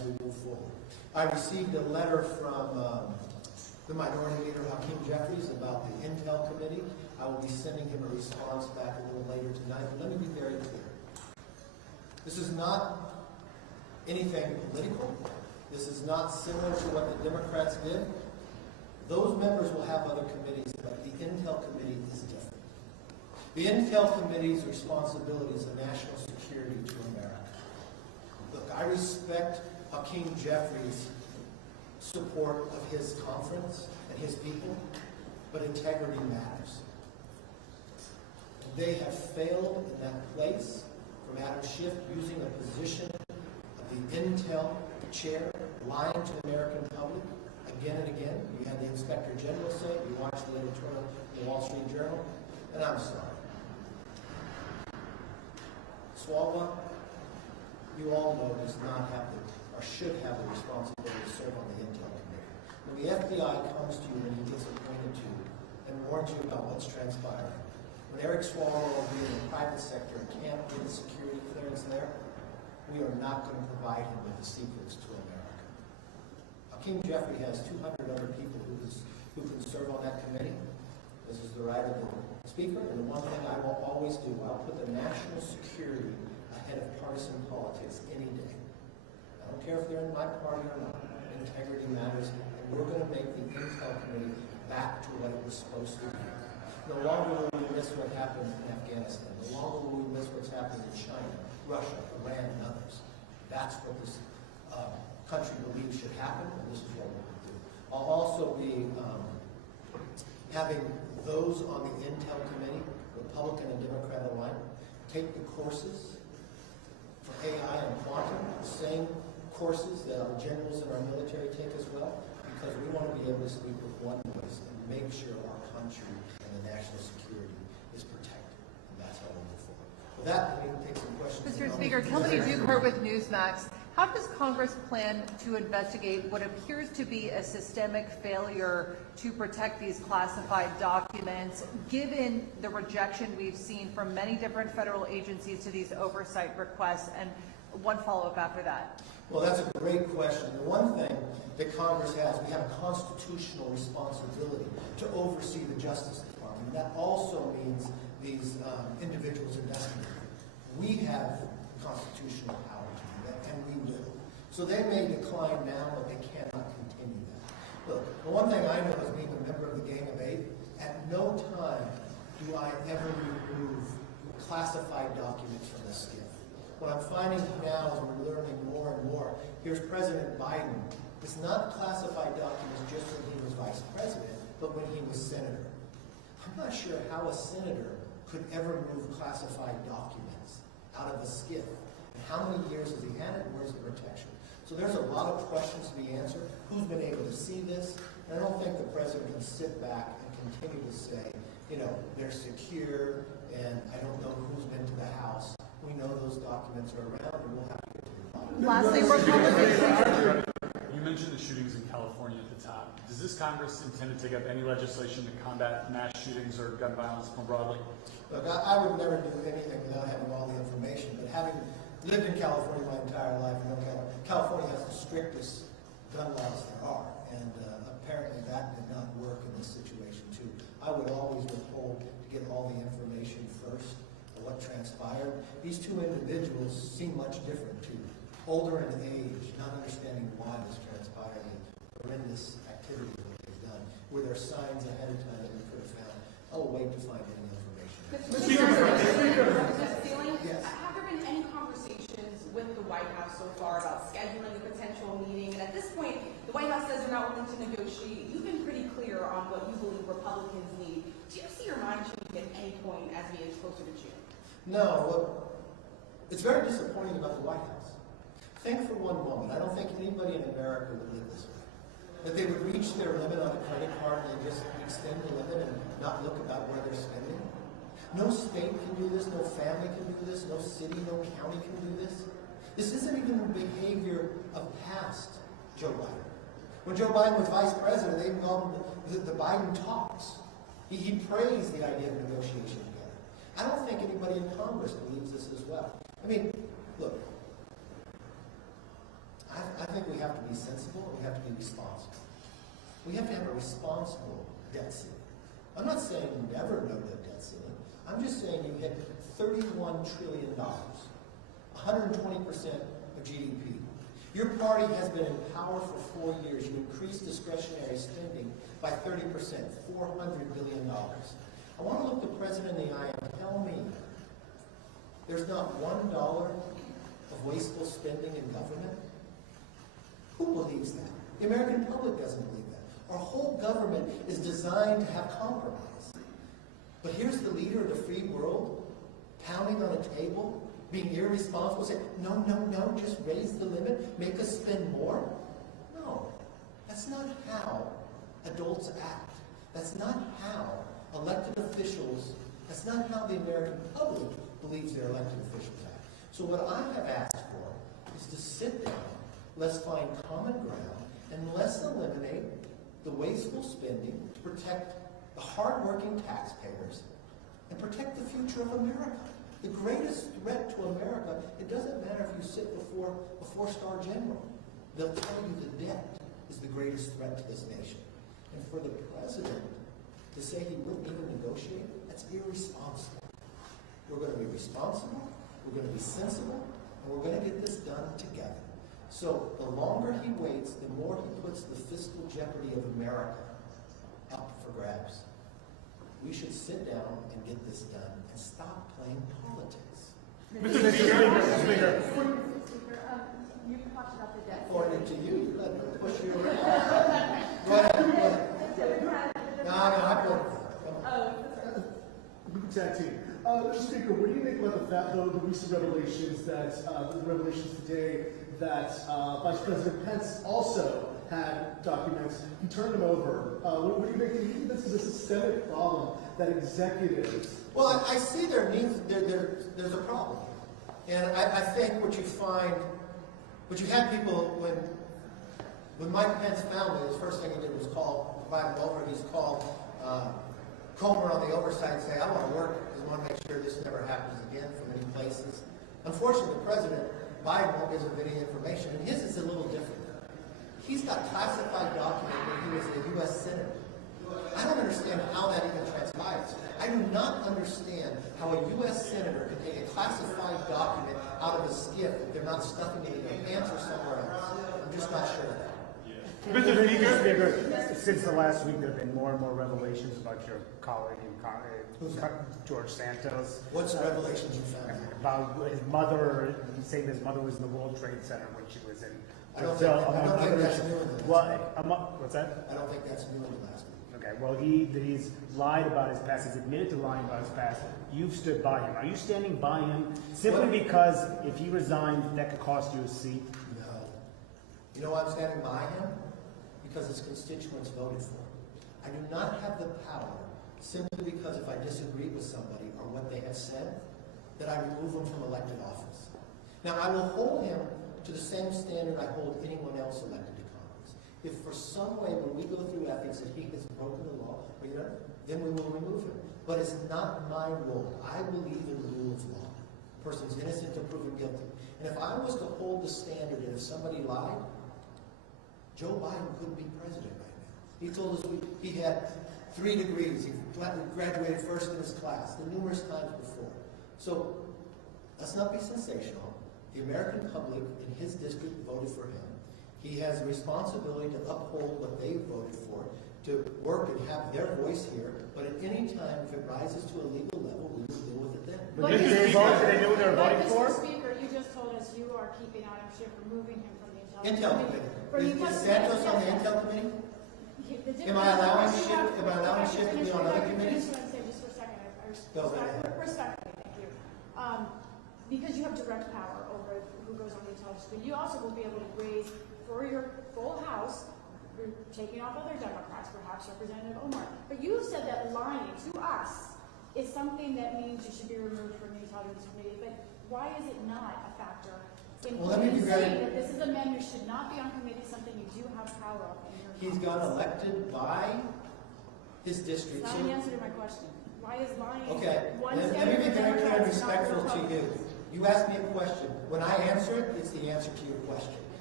as we move forward. I received a letter from the Minority Leader Hakeem Jeffries about the Intel Committee. I will be sending him a response back a little later tonight, but let me be very clear. This is not anything political. This is not similar to what the Democrats did. Those members will have other committees, but the Intel Committee is different. The Intel Committee's responsibility is national security to America. Look, I respect Hakeem Jeffries' support of his conference and his people, but integrity matters. They have failed in that place from Adam Schiff using a position of the Intel chair, lying to the American public again and again. You had the Inspector General say it, you watched the editorial in the Wall Street Journal, and I'm sorry. Swalwell, you all know, does not have the, or should have the responsibility to serve on the Intel Committee. When the FBI comes to you when he gets appointed to you and warns you about what's transpiring, when Eric Swalwell being in the private sector can't get a security clearance there, we are not going to provide him with the secrets to America. Hakeem Jeffrey has 200 other people who can serve on that committee. This is the right of the Speaker, and the one thing I will always do, I'll put the national security ahead of partisan politics any day. I don't care if they're in my party or not. Integrity matters, and we're going to make the Intel Committee back to what it was supposed to be. No longer will we miss what happened in Afghanistan. No longer will we miss what's happening in China, Russia, Iran, and others. That's what this country believes should happen, and this is what we're going to do. I'll also be having those on the Intel Committee, Republican and Democrat alike, take the courses for AI and quantum, the same courses that our generals in our military take as well, because we want to be able to speak with one voice and make sure our country and the national security is protected. And that's how we move forward. With that, we can take some questions. Mr. Speaker, Kelly Dukert with Newsmax. How does Congress plan to investigate what appears to be a systemic failure to protect these classified documents, given the rejection we've seen from many different federal agencies to these oversight requests? And one follow-up after that. Well, that's a great question. The one thing that Congress has, we have a constitutional responsibility to oversee the Justice Department. That also means these individuals investigating. We have constitutional power to do that, and we will. So they may decline now, but they cannot continue that. Look, the one thing I know as being a member of the Gang of Eight, at no time do I ever remove classified documents from the skiff. What I'm finding now as we're learning more and more, here's President Biden. It's not classified documents just when he was vice president, but when he was senator. I'm not sure how a senator could ever move classified documents out of a skiff. And how many years has he had it, and where's the protection? So there's a lot of questions to be answered. Who's been able to see this? And I don't think the president can sit back and continue to say, you know, they're secure, and I don't know who's been to the House. We know those documents are around, and we'll have to get to the bottom. Lastly, You mentioned the shootings in California at the top. Does this Congress intend to take up any legislation to combat mass shootings or gun violence more broadly? Look, I would never do anything without having all the information, but having lived in California my entire life, you know, California has the strictest gun laws there are, and apparently that did not work in this situation too. I would always withhold to get all the information first of what transpired. These two individuals seem much different too. Older in age, not understanding why this transpired, and horrendous activity that they've done. Were there signs ahead of time that we could have found? I'll wait to find any information. Yes. Have there been any conversations with the White House so far about scheduling a potential meeting? And at this point, the White House says they're not willing to negotiate. You've been pretty clear on what you believe Republicans need. Do you see your mind changing at any point as we get closer to June? No. Look, it's very disappointing about the White House. Think for one moment. I don't think anybody in America would live this way. That they would reach their limit on a credit card and just extend the limit and not look about where they're spending. No state can do this, no family can do this, no city, no county can do this. This isn't even the behavior of past Joe Biden. When Joe Biden was vice president, they even called him the Biden talks. He praised the idea of negotiation together. I don't think anybody in Congress believes this as well. I mean, look, I've think we have to be sensible and we have to be responsible. We have to have a responsible debt ceiling. I'm not saying never no debt ceiling. I'm just saying you hit $31 trillion, 120% of GDP. Your party has been in power for 4 years. You increased discretionary spending by 30%, $400 billion. I want to look the president in the eye and tell me there's not $1 of wasteful spending in government. Who believes that? The American public doesn't believe that. Our whole government is designed to have compromise. But here's the leader of the free world pounding on a table, being irresponsible, saying, no, no, no, just raise the limit, make us spend more. No, that's not how adults act. That's not how elected officials, that's not how the American public believes their elected officials act. So what I have asked for is to sit down, let's find common ground, and let's eliminate the wasteful spending to protect the hardworking taxpayers and protect the future of America. The greatest threat to America, it doesn't matter if you sit before a four-star general. They'll tell you the debt is the greatest threat to this nation. And for the president to say he wouldn't even negotiate, that's irresponsible. We're going to be responsible, we're going to be sensible, and we're going to get this done together. So the longer he waits, the more he puts the fiscal jeopardy of America up for grabs. We should sit down and get this done and stop playing politics. Mr. Speaker, Speaker, you talked about the debt. According to you, you let them push you around. Go ahead. No, I put You can tag team. Mr. Speaker, what do you make about the recent revelations today that Vice President Pence also had documents? He turned them over. What do you make? Do you think this is a systemic problem that executives? Well, I see there's a problem. And I think what you had people, when Mike Pence found it, his first thing he did was invite him over. He's called Comer on the oversight and say, I want to work because I want to make sure this never happens again from any places. Unfortunately, President Biden won't give him any information, and his is a little different. He's got classified document when he was a U.S. Senator. I don't understand how that even transpires. I do not understand how a U.S. Senator can take a classified document out of a skiff if they're not stuffing it in their pants or somewhere else. I'm just not sure of that. Mr. Speaker, Since the last week, there have been more and more revelations about your colleague, George Santos. What's the revelations you found? About his mother, saying his mother was in the World Trade Center when she was in I don't Brazil. think that's new in the last week. What's that? I don't think that's new in the last week. Okay, well, he's lied about his past. He's admitted to lying about his past. You've stood by him. Are you standing by him simply because if he resigned, that could cost you a seat? No. You know why I'm standing by him? Because his constituents voted for him. I do not have the power, simply because if I disagree with somebody or what they have said, that I remove them from elected office. Now, I will hold him to the same standard I hold anyone else elected to Congress. If for some way, when we go through ethics, that he has broken the law, then we will remove him. But it's not my role. I believe in the rule of law. A person's innocent until proven guilty. And if I was to hold the standard that if somebody lied, Joe Biden couldn't be president right now. He told us he had 3 degrees. He graduated first in his class, the numerous times before. So let's not be sensational. The American public in his district voted for him. He has a responsibility to uphold what they voted for, to work and have their voice here. But at any time, if it rises to a legal level, we will deal with it then. But did they know what they were voting for? Mr. Speaker, you just told us you are keeping Adam Schiff, removing him from the Intel Committee. Is Santos on the Intel Committee? Am I allowing Schiff to be on other committees? Just for a second, Go ahead. respectfully, thank you. Because you have direct power over who goes on the intelligence committee, you also will be able to raise for your full House, taking off other Democrats, perhaps Representative Omar. But you have said that lying to us is something that means you should be removed from the intelligence committee. But why is it not a factor? Well, let me be very... that this is a man who should not be on committee, something you do have power of. He's got elected by his district. That's not an answer to my question. Why is lying? Okay, one let me be very clear and respectful to you. You asked me a question. When I answer it, it's the answer to your question.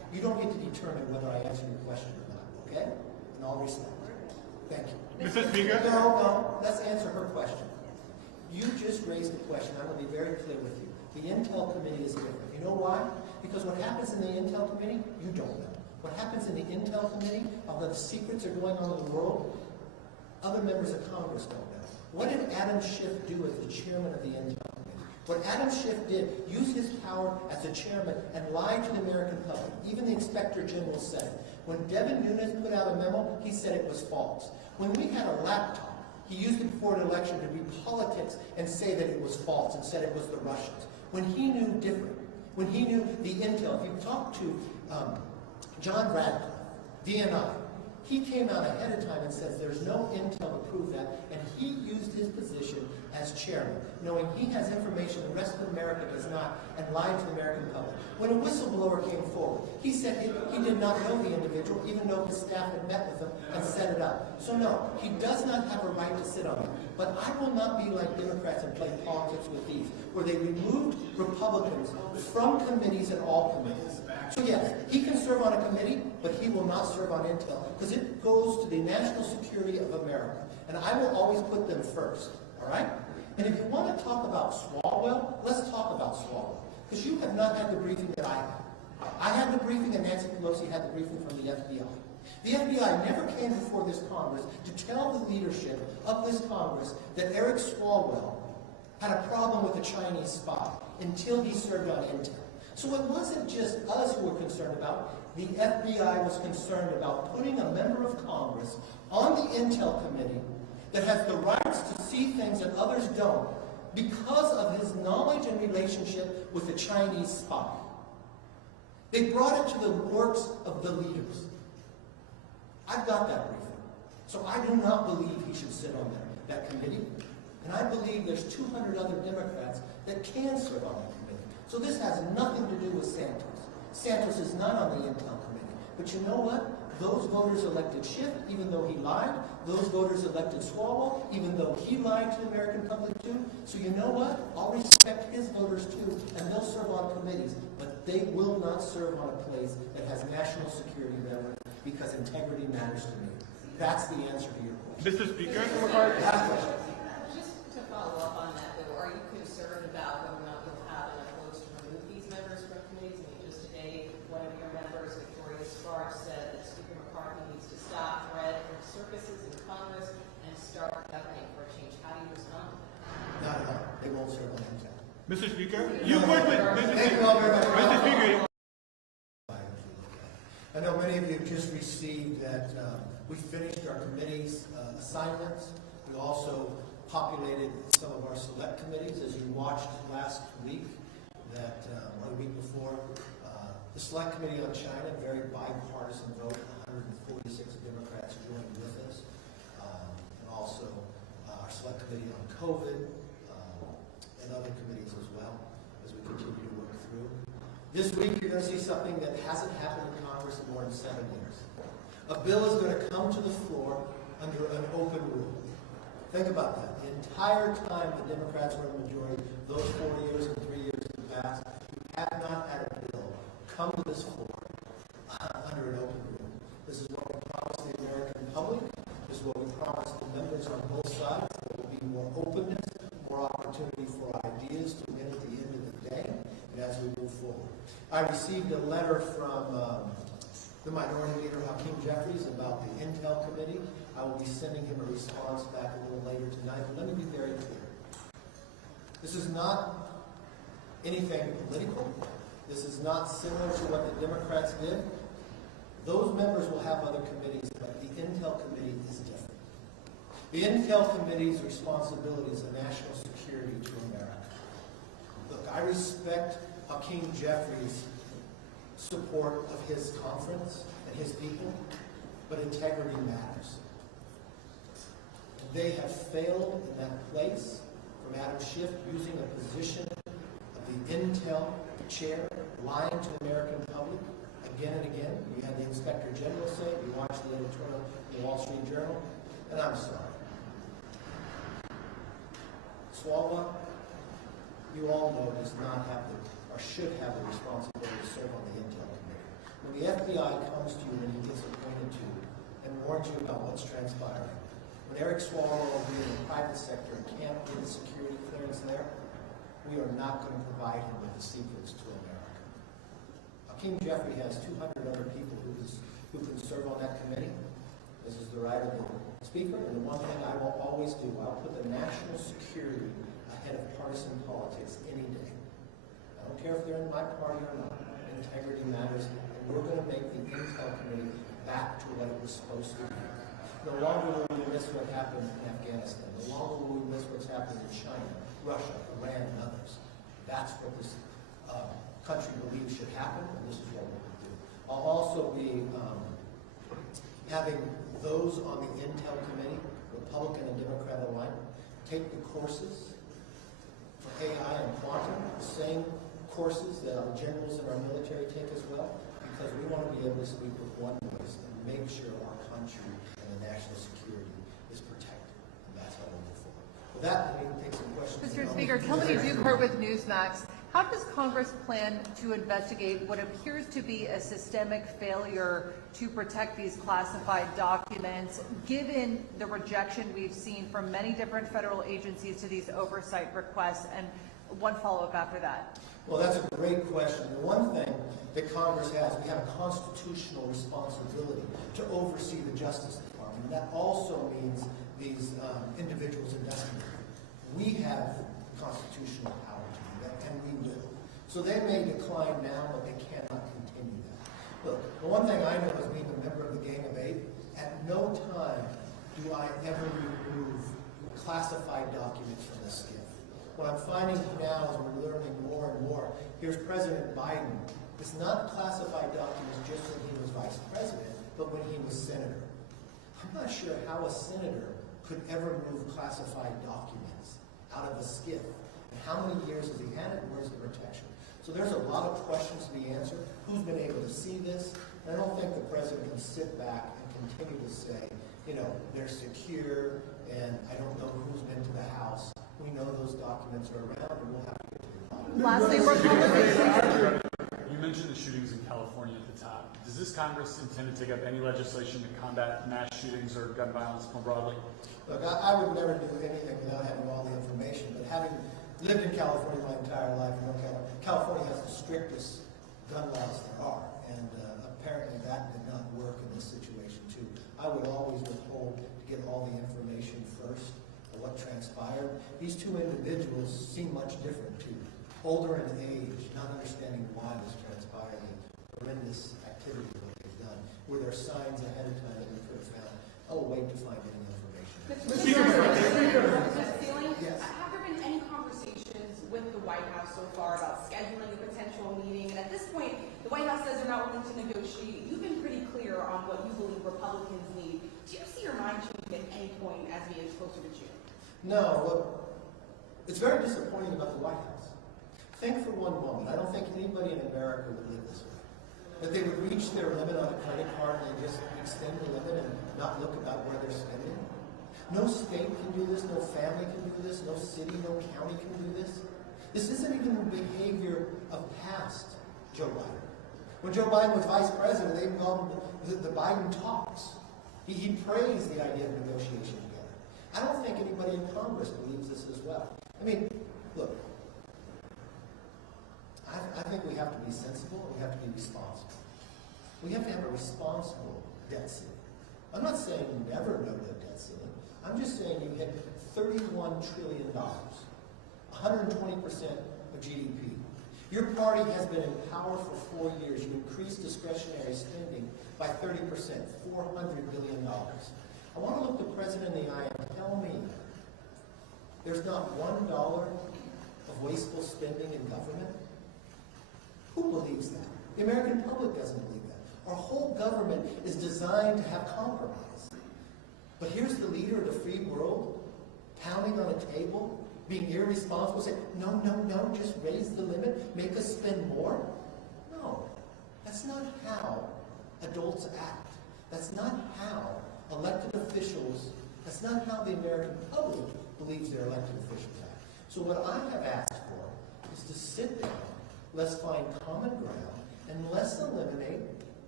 You don't get to determine whether I answer your question or not, okay? In all respect. Thank you. Mr. Speaker? No, let's answer her question. You just raised a question. I'm going to be very clear with you. The Intel Committee is different. You know why? Because what happens in the Intel Committee, you don't know. What happens in the Intel Committee, although the secrets are going on in the world, other members of Congress don't know. What did Adam Schiff do as the chairman of the Intel Committee? What Adam Schiff did, use his power as the chairman and lie to the American public. Even the Inspector General said it. When Devin Nunes put out a memo, he said it was false. When we had a laptop, he used it before an election to read politics and say that it was false and said it was the Russians. When he knew different, when he knew the intel, if you talk to John Radcliffe, DNI, he came out ahead of time and says there's no intel to prove that, and he used his position as chairman, knowing he has information the rest of America does not, and lied to the American public. When a whistleblower came forward, he said he did not know the individual, even though his staff had met with him and set it up. So no, he does not have a right to sit on it. But I will not be like Democrats and play politics with these, where they removed Republicans from committees and all committees. So yes, he can serve on a committee, but he will not serve on intel, because it goes to the national security of America. And I will always put them first, all right? And if you want to talk about Swalwell, let's talk about Swalwell, because you have not had the briefing that I had. I had the briefing and Nancy Pelosi had the briefing from the FBI. The FBI never came before this Congress to tell the leadership of this Congress that Eric Swalwell had a problem with a Chinese spy until he served on intel. So it wasn't just us who were concerned about. The FBI was concerned about putting a member of Congress on the Intel Committee that has the rights to see things that others don't because of his knowledge and relationship with the Chinese spy. They brought it to the works of the leaders. I've got that briefing. So I do not believe he should sit on that committee. And I believe there's 200 other Democrats that can serve on that committee. So this has nothing to do with Santos. Santos is not on the Intel Committee. But you know what? Those voters elected Schiff, even though he lied. Those voters elected Swalwell, even though he lied to the American public too. So you know what? I'll respect his voters too, and they'll serve on committees. But they will not serve on a place that has national security relevance, because integrity matters to me. That's the answer to your question. Mr. Speaker, McCarthy? Just to follow up on that, though, are you concerned about whether or not you'll have enough votes to remove these members from committees? I mean, just today, one of your members, Victoria Sparks, said that Speaker McCarthy needs to stop threat and circuses in Congress and start governing for a change. How do you respond to that? Not at all. They won't serve on intel. Mr. Speaker, you work with Thank you all very much. Mr. Speaker. I know many of you have just received that we finished our committee's assignments. We also populated some of our select committees, as you watched last week, that or the week before. The Select Committee on China, very bipartisan vote, 146 Democrats joined with us. And also our Select Committee on COVID and other committees as well, as we continue to work through. This week, you're going to see something that hasn't happened in Congress in more than 7 years. A bill is going to come to the floor under an open rule. Think about that. The entire time the Democrats were in the majority, those 4 years and 3 years in the past, we have not had a bill come to this floor under an open rule. This is what we promised the American public. This is what we promised the members on both sides. There will be more openness, more opportunity for ideas to win at the end of the day, and as we move forward. I received a letter from the Minority Leader, Hakeem Jeffries, about the Intel Committee. I will be sending him a response back a little later tonight. But let me be very clear. This is not anything political. This is not similar to what the Democrats did. Those members will have other committees, but the Intel Committee is different. The Intel Committee's responsibility is a national security to America. Look, I respect Hakeem Jeffries' support of his conference and his people, but integrity matters. They have failed in that place, from Adam Schiff using a position of the Intel chair, lying to the American public again and again. You had the Inspector General say it. You watched the editorial in the Wall Street Journal, and I'm sorry. Swalwell, you all know, does not have the, or should have the responsibility to serve on the Intel Committee. When the FBI comes to you when he gets appointed to you and warns you about what's transpiring, when Eric Swalwell being in the private sector can't get a security clearance there, we are not going to provide him with the secrets to America. Hakeem Jeffrey has 200 other people who can serve on that committee. This is the right of the Speaker, and the one thing I will always do, I'll put the national security ahead of partisan politics any day. I don't care if they're in my party or not. Integrity matters, and we're going to make the Intel Committee back to what it was supposed to be. No longer will we miss what happened in Afghanistan. No longer will we miss what's happening in China, Russia, Iran, and others. That's what this country believes should happen, and this is what we're going to do. I'll also be having those on the Intel Committee, Republican and Democrat alike, take the courses for AI and quantum, the same courses that our generals and our military take as well, because we want to be able to speak with one voice and make sure our country and the national security is protected. And that's how we'll move forward. With that, we can take some questions. Mr. Speaker, Kelly Dukert with Newsmax. How does Congress plan to investigate what appears to be a systemic failure to protect these classified documents, given the rejection we've seen from many different federal agencies to these oversight requests? And one follow-up after that. Well, that's a great question. The one thing that Congress has, we have a constitutional responsibility to oversee the Justice Department. And that also means these individuals investigating. We have constitutional power to do that, and we will. So they may decline now, but they cannot continue that. Look, the one thing I know as being a member of the Gang of Eight, at no time do I ever remove classified documents from the SCIF. What I'm finding now as we're learning more and more, here's President Biden. It's not classified documents just when he was vice president, but when he was senator. I'm not sure how a senator could ever move classified documents out of a SCIF. And how many years has he had it? Where's the protection? So there's a lot of questions to be answered. Who's been able to see this? And I don't think the president can sit back and continue to say, you know, they're secure, and I don't know who's been to the House. We know those documents are around, and we'll have to get to them. Lastly, you mentioned the shootings in California at the top. Does this Congress intend to take up any legislation to combat mass shootings or gun violence more broadly? Look, I would never do anything without having all the information, but having lived in California my entire life, you know, California has the strictest gun laws there are, and apparently that did not work in this situation too. I would always withhold to get all the information first of what transpired. These two individuals seem much different too. Older in age, not understanding why this transpired, and horrendous activity that they've done. Were there signs ahead of time that we could have found? I'll wait to find any information. Yes. Have there been any conversations with the White House so far about scheduling a potential meeting? And at this point, the White House says they're not willing to negotiate. You've been pretty clear on what you believe Republicans need. Do you see your mind changing at any point as we get closer to June? No, look, it's very disappointing about the White House. Think for one moment, I don't think anybody in America would live this way. That they would reach their limit on a credit card and just extend the limit and not look about where they're spending. No state can do this, no family can do this, no city, no county can do this. This isn't even the behavior of past Joe Biden. When Joe Biden was vice president, they called him the Biden talks. He praised the idea of negotiation together. I don't think anybody in Congress believes this as well. I mean, look, I think we have to be sensible and we have to be responsible. We have to have a responsible debt ceiling. I'm not saying you never know the debt ceiling. I'm just saying you hit $31 trillion, 120% of GDP. Your party has been in power for 4 years. You increased discretionary spending by 30%, $400 billion. I want to look the president in the eye and tell me there's not $1 of wasteful spending in government. Who believes that? The American public doesn't believe that. Our whole government is designed to have compromise. But here's the leader of the free world pounding on a table, being irresponsible, saying, no, no, no, just raise the limit, make us spend more. No, that's not how adults act. That's not how elected officials, that's not how the American public believes their elected officials act. So what I have asked for is to sit down, let's find common ground, and let's eliminate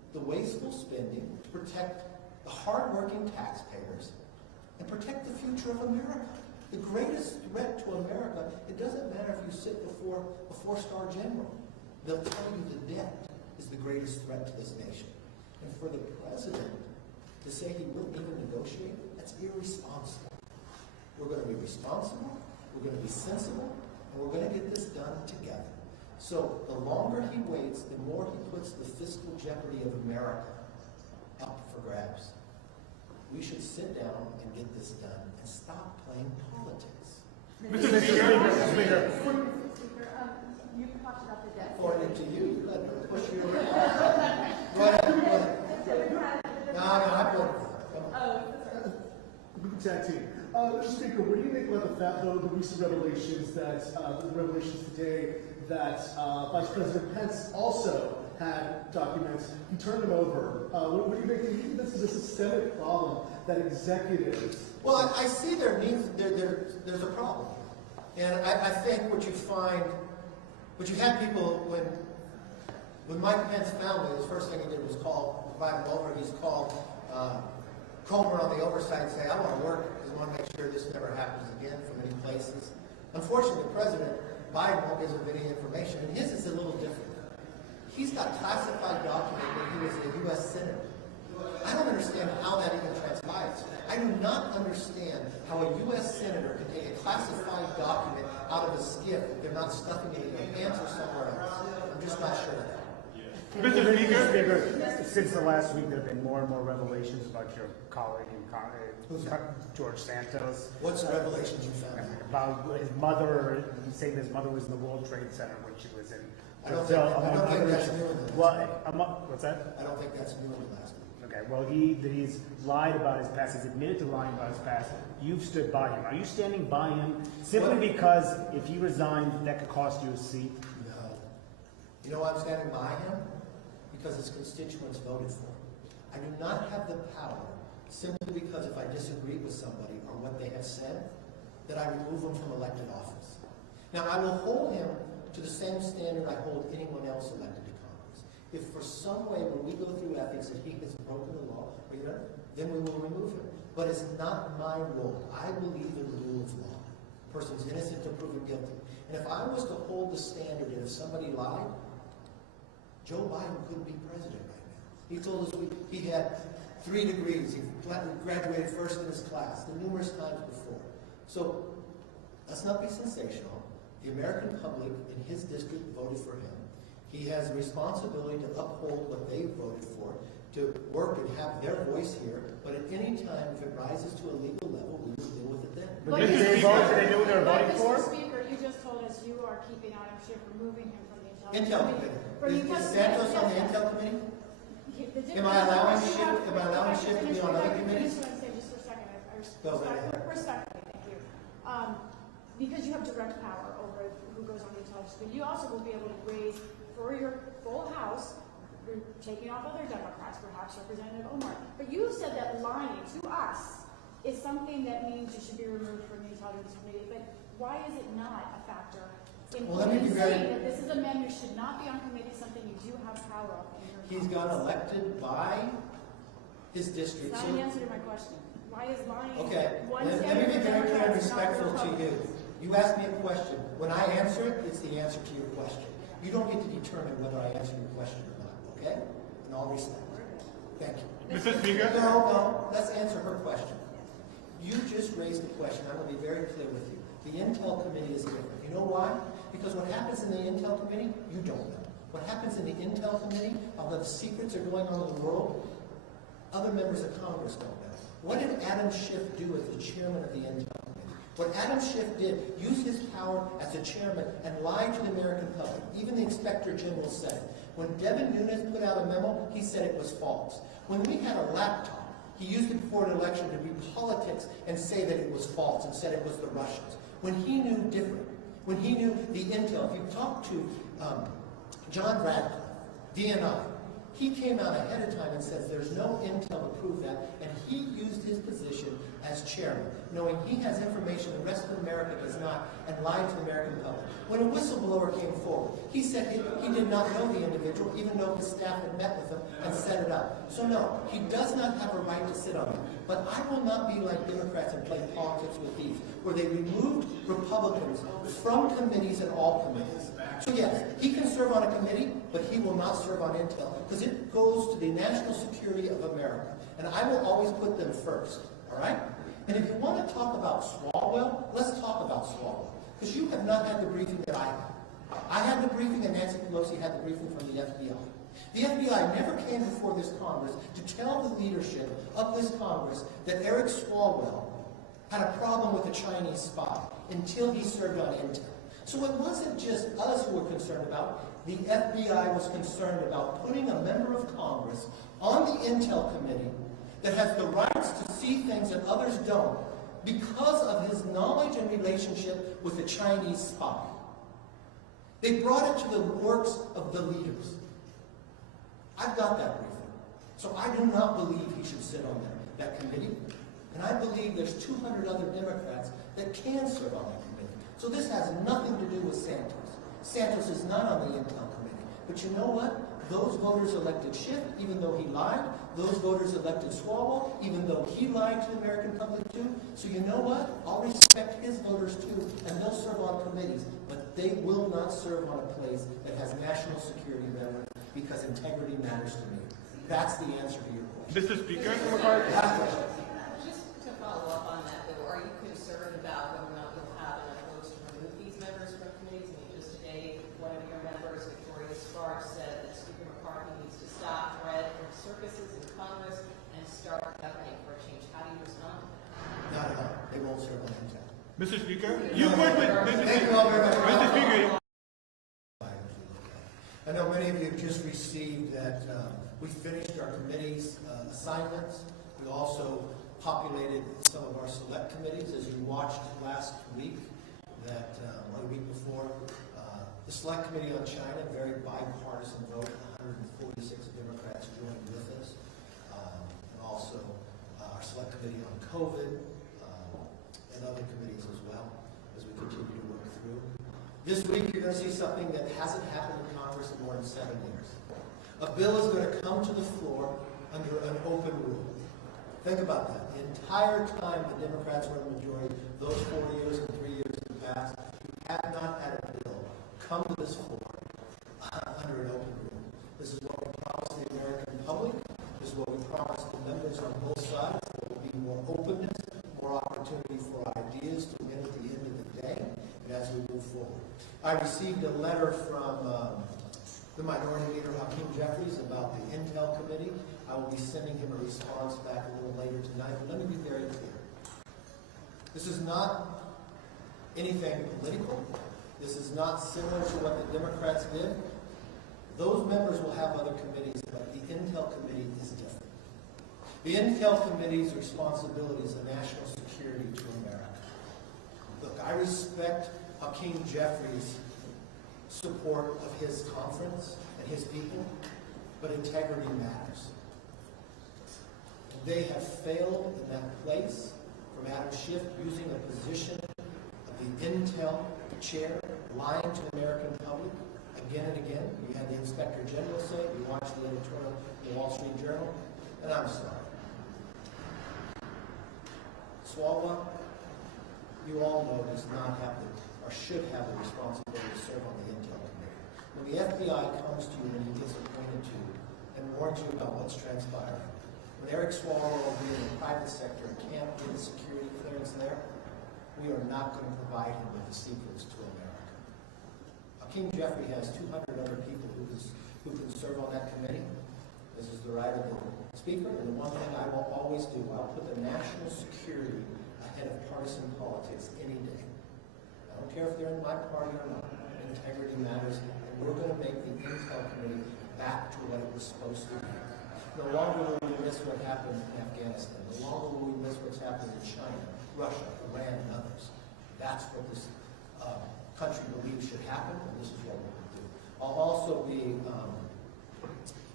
the wasteful spending, to protect the hardworking taxpayers, and protect the future of America. The greatest threat to America, it doesn't matter if you sit before a four-star general. They'll tell you the debt is the greatest threat to this nation. And for the president to say he wouldn't even negotiate, that's irresponsible. We're going to be responsible, we're going to be sensible, and we're going to get this done together. So the longer he waits, the more he puts the fiscal jeopardy of America up for grabs. We should sit down and get this done and stop playing politics. Mr. Speaker. You talked about the debt. According to you, you let them push you around. Go ahead, go ahead. No, I voted for it. We can tag team. Mr. Speaker, what do you make about the recent revelations today that Vice President Pence also had documents? He turned them over. What do you think? Do you think this is a systemic problem that executives? Well, I see there's a problem. And I think what you had people, when Mike Pence found it, the first thing he did was invite him over. He's called Comer on the oversight and say, I want to work because I want to make sure this never happens again from any places. Unfortunately, President Biden won't give him any information, and his is a little different. He's got classified document when he was a U.S. Senator. I don't understand how that even transpires. I do not understand how a U.S. Senator can take a classified document out of a skiff if they're not stuffing it in their pants or somewhere else. I'm just not sure of that. Mr. Speaker. Since the last week, there have been more and more revelations about your colleague, George Santos. What's the revelations you found? About his mother, he's saying his mother was in the World Trade Center when she was in I don't Brazil. think that's new in the last week. What's that? I don't think that's new in the last week. Okay, well, he's lied about his past. He's admitted to lying about his past. You've stood by him. Are you standing by him simply because if he resigns, that could cost you a seat? No. You know why I'm standing by him? Because his constituents voted for him. I do not have the power, simply because if I disagree with somebody or what they have said, that I remove them from elected office. Now, I will hold him to the same standard I hold anyone else elected to Congress. If for some way, when we go through ethics, that he has broken the law, then we will remove him. But it's not my role. I believe in the rule of law. A person's innocent until proven guilty. And if I was to hold the standard, and if somebody lied, Joe Biden couldn't be president right now. He told us he had 3 degrees. He graduated first in his class, the numerous times before. So let's not be sensational. The American public in his district voted for him. He has a responsibility to uphold what they voted for, to work and have their voice here. But at any time, if it rises to a legal level, we will deal with it then. But did they vote? Did they know what they were voting for? Mr. Speaker, you just told us you are keeping Adam Schiff, removing him from the Intel Committee. Is Santos on the Intel Committee? Am I allowing Schiff to be on other committees? Just for a second, Go ahead. respectfully, thank you. Because you have direct power over who goes on the intelligence committee, you also will be able to raise for your full House, you're taking off other Democrats, perhaps Representative Omar. But you said that lying to us is something that means you should be removed from the intelligence committee. But why is it not a factor? Well, let me be saying that this is a man who should not be on committee, something you do have power of. He's got elected by his district. That's not an answer to my question. Why is lying? Okay, One let me standard be for very clear and Democrats, not respectful to Republicans? you. You asked me a question. When I answer it, it's the answer to your question. You don't get to determine whether I answer your question or not, okay? In all respect. Thank you. Mr. Speaker. No, let's answer her question. You just raised a question. I'm going to be very clear with you. The Intel Committee is different. You know why? Because what happens in the Intel Committee, you don't know. What happens in the Intel Committee, although the secrets are going on in the world, other members of Congress don't know. What did Adam Schiff do as the chairman of the Intel Committee? What Adam Schiff did, use his power as a chairman and lie to the American public. Even the Inspector General said it. When Devin Nunes put out a memo, he said it was false. When we had a laptop, he used it before an election to read politics and say that it was false and said it was the Russians. When he knew different, when he knew the intel, if you talk to John Radcliffe, DNI, He came out ahead of time and says there's no intel to prove that, and he used his position as chairman, knowing he has information the rest of America does not, and lied to the American public. When a whistleblower came forward, he said he did not know the individual, even though his staff had met with him and set it up. So no, he does not have a right to sit on it. But I will not be like Democrats and play politics with these, where they removed Republicans from committees and all committees. So yes, he can serve on a committee, but he will not serve on intel, because it goes to the national security of America. And I will always put them first, all right? And if you want to talk about Swalwell, let's talk about Swalwell, because you have not had the briefing that I had. I had the briefing and Nancy Pelosi had the briefing from the FBI. The FBI never came before this Congress to tell the leadership of this Congress that Eric Swalwell had a problem with a Chinese spy until he served on intel. So it wasn't just us who were concerned about. The FBI was concerned about putting a member of Congress on the Intel Committee that has the rights to see things that others don't because of his knowledge and relationship with a Chinese spy. They brought it to the works of the leaders. I've got that briefing. So I do not believe he should sit on that committee. And I believe there's 200 other Democrats that can serve on that committee. So this has nothing to do with Santos. Santos is not on the Intel Committee. But you know what? Those voters elected Schiff, even though he lied. Those voters elected Swalwell, even though he lied to the American public too. So you know what? I'll respect his voters too, and they'll serve on committees. But they will not serve on a place that has national security better, because integrity matters to me. That's the answer to your question. Mr. Speaker, Just to follow up on that, though, are you concerned about whether or not you'll have enough votes to remove these members from committees? I mean, just today, one of your members, Victoria Sparks, said that Speaker McCarthy needs to stop threat from circuses in Congress and start governing for a change. How do you respond to that? Not at all. They won't serve on intel. Mr. Speaker, you work with Thank you all very much. Mr. Speaker. I know many of you have just received that we finished our committee's assignments. We also populated some of our select committees, as you watched last week, that or the week before. The Select Committee on China, very bipartisan vote, 146 Democrats joined with us. And also our Select Committee on COVID and other committees as well, as we continue to work through. This week, you're going to see something that hasn't happened in Congress in more than 7 years. A bill is going to come to the floor under an open rule. Think about that. The entire time the Democrats were in the majority, those 4 years and 3 years in the past, we have not had a bill come to this floor under an open rule. This is what we promised the American public. This is what we promised the members on both sides. There will be more openness, more opportunity for ideas to win at the end of the day, and as we move forward. I received a letter from the Minority Leader, Hakeem Jeffries, about the Intel Committee. I will be sending him a response back a little later tonight. But let me be very clear. This is not anything political. This is not similar to what the Democrats did. Those members will have other committees, but the Intel Committee is different. The Intel Committee's responsibility is a national security to America. Look, I respect Hakeem Jeffries' support of his conference and his people, but integrity matters. They have failed in that place, from Adam Schiff using a position of the Intel chair, lying to the American public again and again. You had the Inspector General say it. You watched the editorial in the Wall Street Journal, and I'm sorry. Swalwell, you all know, does not have the, or should have the responsibility to serve on the Intel Committee. When the FBI comes to you and he gets appointed to you and warns you about what's transpiring, when Eric Swalwell being in the private sector and can't get a security clearance there, we are not going to provide him with the secrets to America. Hakeem Jeffrey has 200 other people who can serve on that committee. This is the right of the Speaker, and the one thing I will always do, I'll put the national security ahead of partisan politics any day. I don't care if they're in my party or not. Integrity matters, and we're going to make the Intel Committee back to what it was supposed to be. No longer will we miss what happened in Afghanistan. No longer will we miss what's happening in China, Russia, Iran, and others. That's what this country believes should happen, and this is what we're going to do. I'll also be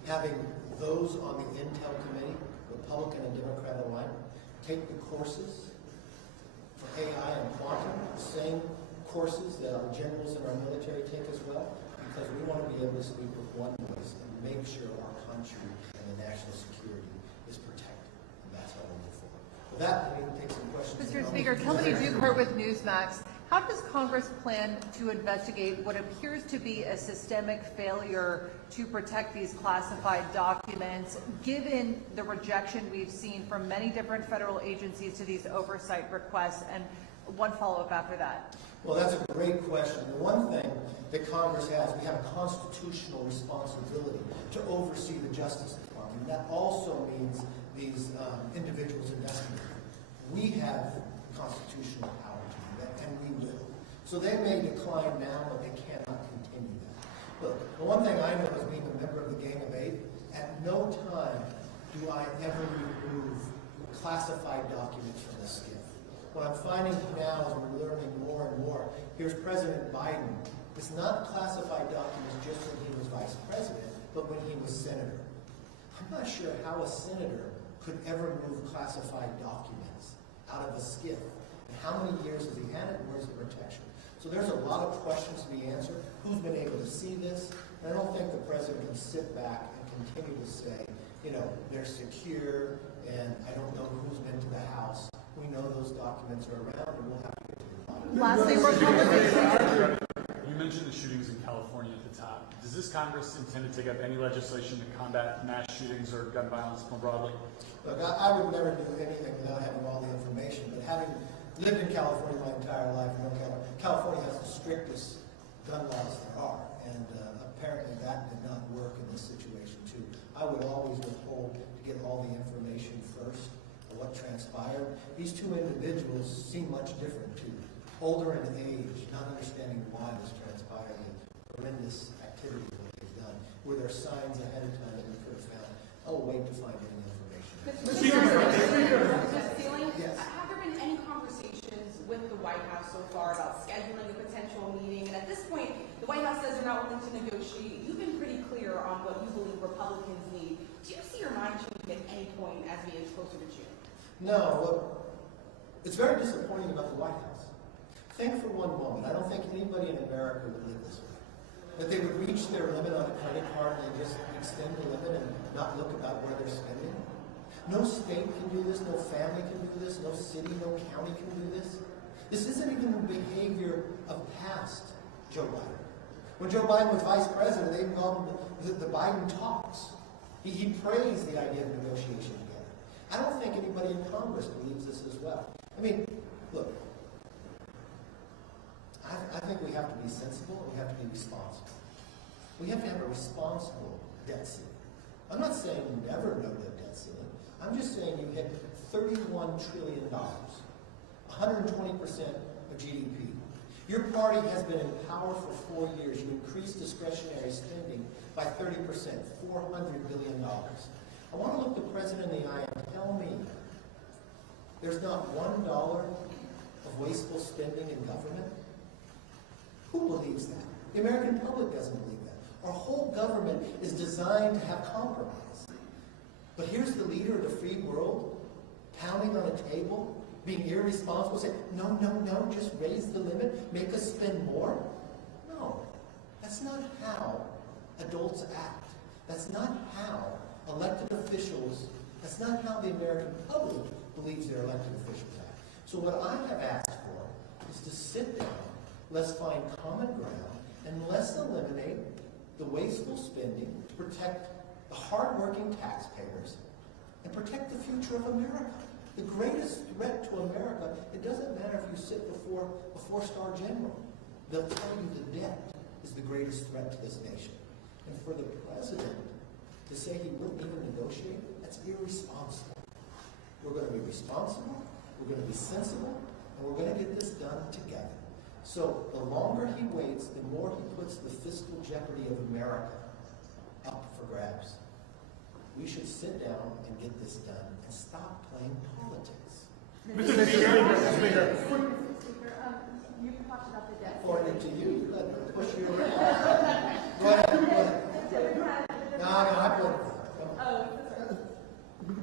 having those on the Intel committee, Republican and Democrat alike, take the courses for AI and quantum, the same courses that our generals in our military take as well, because we want to be able to speak with one voice and make sure our country and the national security is protected. And that's how we move forward. With that, we can take some questions. Mr. Speaker, Kelly Dukert with Newsmax. How does Congress plan to investigate what appears to be a systemic failure to protect these classified documents, given the rejection we've seen from many different federal agencies to these oversight requests? And one follow-up after that. Well, that's a great question. The one thing that Congress has, we have a constitutional responsibility to oversee the Justice Department. That also means these individuals investigating. We have constitutional power to do that, and we will. So they may decline now, but they cannot continue that. Look, the one thing I know as being a member of the Gang of Eight, at no time do I ever remove classified documents from the SCIF. What I'm finding now as we're learning more and more, here's President Biden. It's not classified documents just when he was vice president, but when he was senator. I'm not sure how a senator could ever move classified documents out of a SCIF. And how many years has he had it? Where's the protection? So there's a lot of questions to be answered. Who's been able to see this? And I don't think the president can sit back and continue to say, you know, they're secure, and I don't know who's been to the House. We know those documents are around, and we'll have to get to the bottom. Lastly, You mentioned the shootings in California at the top. Does this Congress intend to take up any legislation to combat mass shootings or gun violence more broadly? Look, I would never do anything without having all the information, but having lived in California my entire life, you know, California has the strictest gun laws there are, and apparently that did not work in this situation too. I would always withhold to get all the information first of what transpired. These two individuals seem much different too. Older in age, not understanding why this transpired, and horrendous activities that they've done. Were there signs ahead of time that we could have found? I'll wait to find any information. Yes. Have there been any conversations with the White House so far about scheduling a potential meeting? And at this point, the White House says they're not willing to negotiate. You've been pretty clear on what you believe Republicans need. Do you see your mind changing at any point as we get closer to June? No. Look, it's very disappointing about the White House. Think for one moment. I don't think anybody in America would live this way. That they would reach their limit on a credit card and just extend the limit and not look about where they're spending. No state can do this, no family can do this, no city, no county can do this. This isn't even the behavior of past Joe Biden. When Joe Biden was vice president, they called him the Biden talks. He praised the idea of negotiation together. I don't think anybody in Congress believes this as well. I mean, look, I think we have to be sensible and we have to be responsible. We have to have a responsible debt ceiling. I'm not saying never no debt ceiling. I'm just saying you hit $31 trillion, 120% of GDP. Your party has been in power for 4 years. You increased discretionary spending by 30%, $400 billion. I want to look the president in the eye and tell me there's not $1 of wasteful spending in government. Who believes that? The American public doesn't believe that. Our whole government is designed to have compromise. But here's the leader of the free world pounding on a table, being irresponsible, saying, no, no, no, just raise the limit, make us spend more. No, that's not how adults act. That's not how elected officials, that's not how the American public believes their elected officials act. So what I have asked for is to sit down, let's find common ground, and let's eliminate the wasteful spending to protect the hardworking taxpayers and protect the future of America. The greatest threat to America, it doesn't matter if you sit before a four-star general. They'll tell you the debt is the greatest threat to this nation. And for the president to say he wouldn't even negotiate, that's irresponsible. We're going to be responsible, we're going to be sensible, and we're going to get this done together. So the longer he waits, the more he puts the fiscal jeopardy of America up for grabs. We should sit down and get this done and stop playing politics. Mr. Speaker. You talked about the debt. According to you, let me push you around. Go ahead. No, I put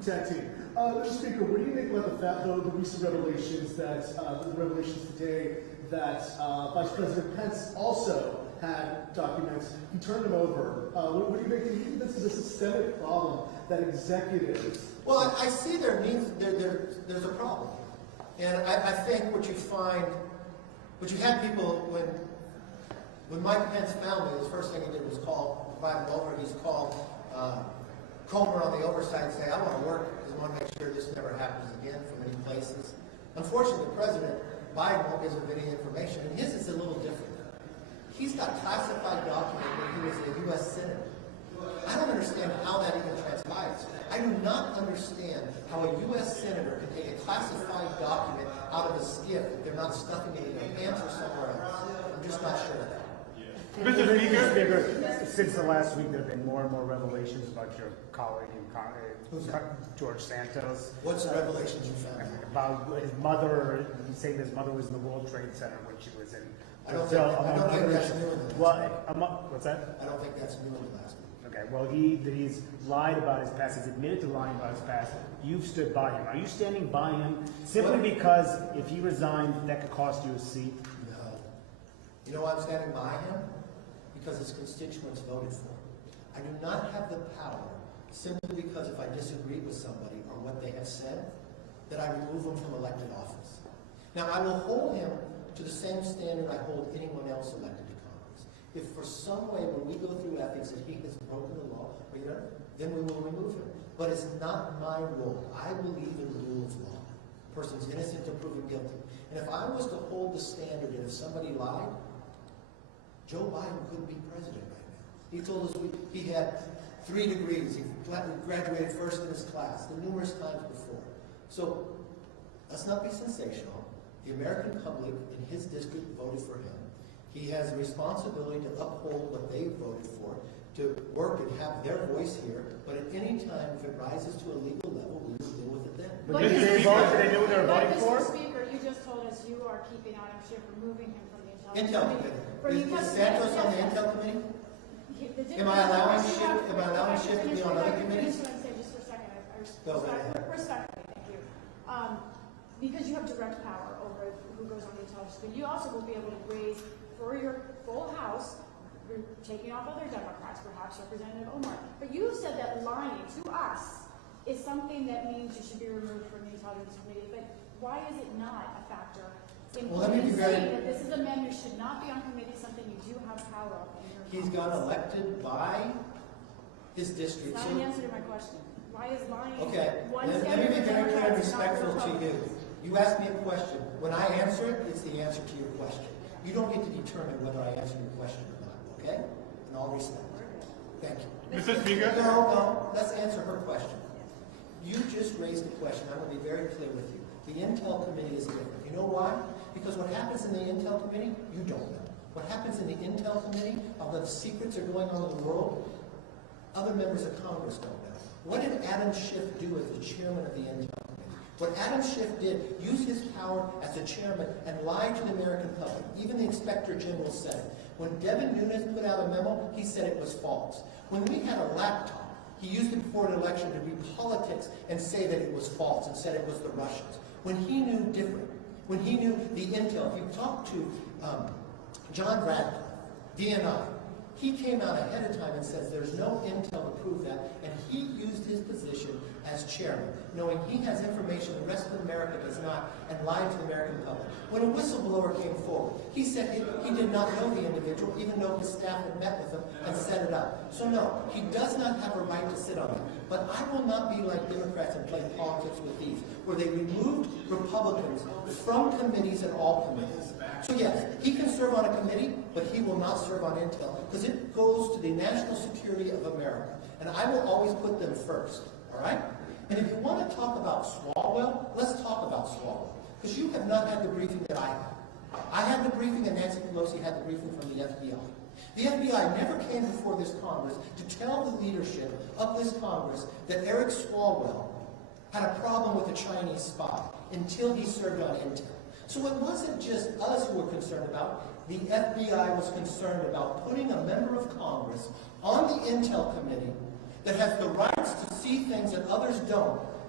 Tag team. Mr. Speaker, what do you make about the fact, though, the recent revelations that the revelations today that Vice President Pence also had documents? He turned them over. What do you make? Do you think this is a systemic problem that executives? Well, I see there's a problem, and I think what you had people when Mike Pence found me, the first thing he did was invite him over. He's called Comer on the oversight and say, I want to work because I want to make sure this never happens again from any places. Unfortunately, President Biden won't give him any information, and his is a little different. He's got classified document when he was a U.S. Senator. I don't understand how that even transpires. I do not understand how a U.S. Senator can take a classified document out of a skiff if they're not stuffing it in their pants or somewhere else. I'm just not sure of that. Mr. Speaker. Since the last week, there have been more and more revelations about your colleague George Santos. What's the revelations you found? About his mother, he's saying his mother was in the World Trade Center when she was in I don't Brazil. think that's new in the last week. What's that? I don't think that's new in the last week. Okay, well, he's lied about his past. He's admitted to lying about his past. You've stood by him. Are you standing by him simply because if he resigned, that could cost you a seat? No. You know why I'm standing by him? Because his constituents voted for him. I do not have the power, simply because if I disagree with somebody or what they have said, that I remove them from elected office. Now, I will hold him to the same standard I hold anyone else elected to Congress. If for some way, when we go through ethics, that he has broken the law, then we will remove him. But it's not my role. I believe in the rule of law. A person's innocent until proven guilty. And if I was to hold the standard, and if somebody lied, Joe Biden couldn't be president right now. He told us he had 3 degrees. He graduated first in his class, the numerous times before. So let's not be sensational. The American public in his district voted for him. He has a responsibility to uphold what they voted for, to work and have their voice here. But at any time, if it rises to a legal level, we will deal with it then. But did they vote? Did they know what they were voting for? Mr. Speaker, you just told us you are keeping on Schiff, removing him from the Intel Committee. Is Santos on the Intel Committee? Am I allowing Schiff to be on other committees? Just for a second, Go ahead. respectfully, thank you. Because you have direct power over who goes on the intelligence committee, you also will be able to raise for your full House, taking off other Democrats, perhaps Representative Omar. But you said that lying to us is something that means you should be removed from the intelligence committee. But why is it not a factor? Well, let me be saying that this is a man who should not be on committee, something you do have power of. He's got elected by his district. It's not an answer to my question. Why is lying? Okay, one let me be very clear and Democrats not respectful to you. Republicans? You asked me a question. When I answer it, it's the answer to your question. You don't get to determine whether I answer your question or not, okay? In all respect. Thank you. Mr. Speaker. No, let's answer her question. You just raised a question. I'm going to be very clear with you. The Intel Committee is different. You know why? Because what happens in the Intel Committee, you don't know. What happens in the Intel Committee, although the secrets are going on in the world, other members of Congress don't know. What did Adam Schiff do as the chairman of the Intel Committee? What Adam Schiff did, use his power as a chairman and lie to the American public. Even the Inspector General said it. When Devin Nunes put out a memo, he said it was false. When we had a laptop, he used it before an election to read politics and say that it was false and said it was the Russians. When he knew different, when he knew the intel, if you talk to John Radcliffe, DNI, he came out ahead of time and says there's no intel to prove that, and he used his position as chairman, knowing he has information the rest of America does not, and lied to the American public. When a whistleblower came forward, he said he did not know the individual, even though his staff had met with him and set it up. So no, he does not have a right to sit on it. But I will not be like Democrats and play politics with these, where they removed Republicans from committees and all committees. So yes, he can serve on a committee, but he will not serve on intel, because it goes to the national security of America. And I will always put them first, all right? And if you want to talk about Swalwell, let's talk about Swalwell, because you have not had the briefing that I had. I had the briefing and Nancy Pelosi had the briefing from the FBI. The FBI never came before this Congress to tell the leadership of this Congress that Eric Swalwell had a problem with a Chinese spy until he served on intel. So it wasn't just us who were concerned about. The FBI was concerned about putting a member of Congress on the Intel Committee that has the rights to see things that others don't,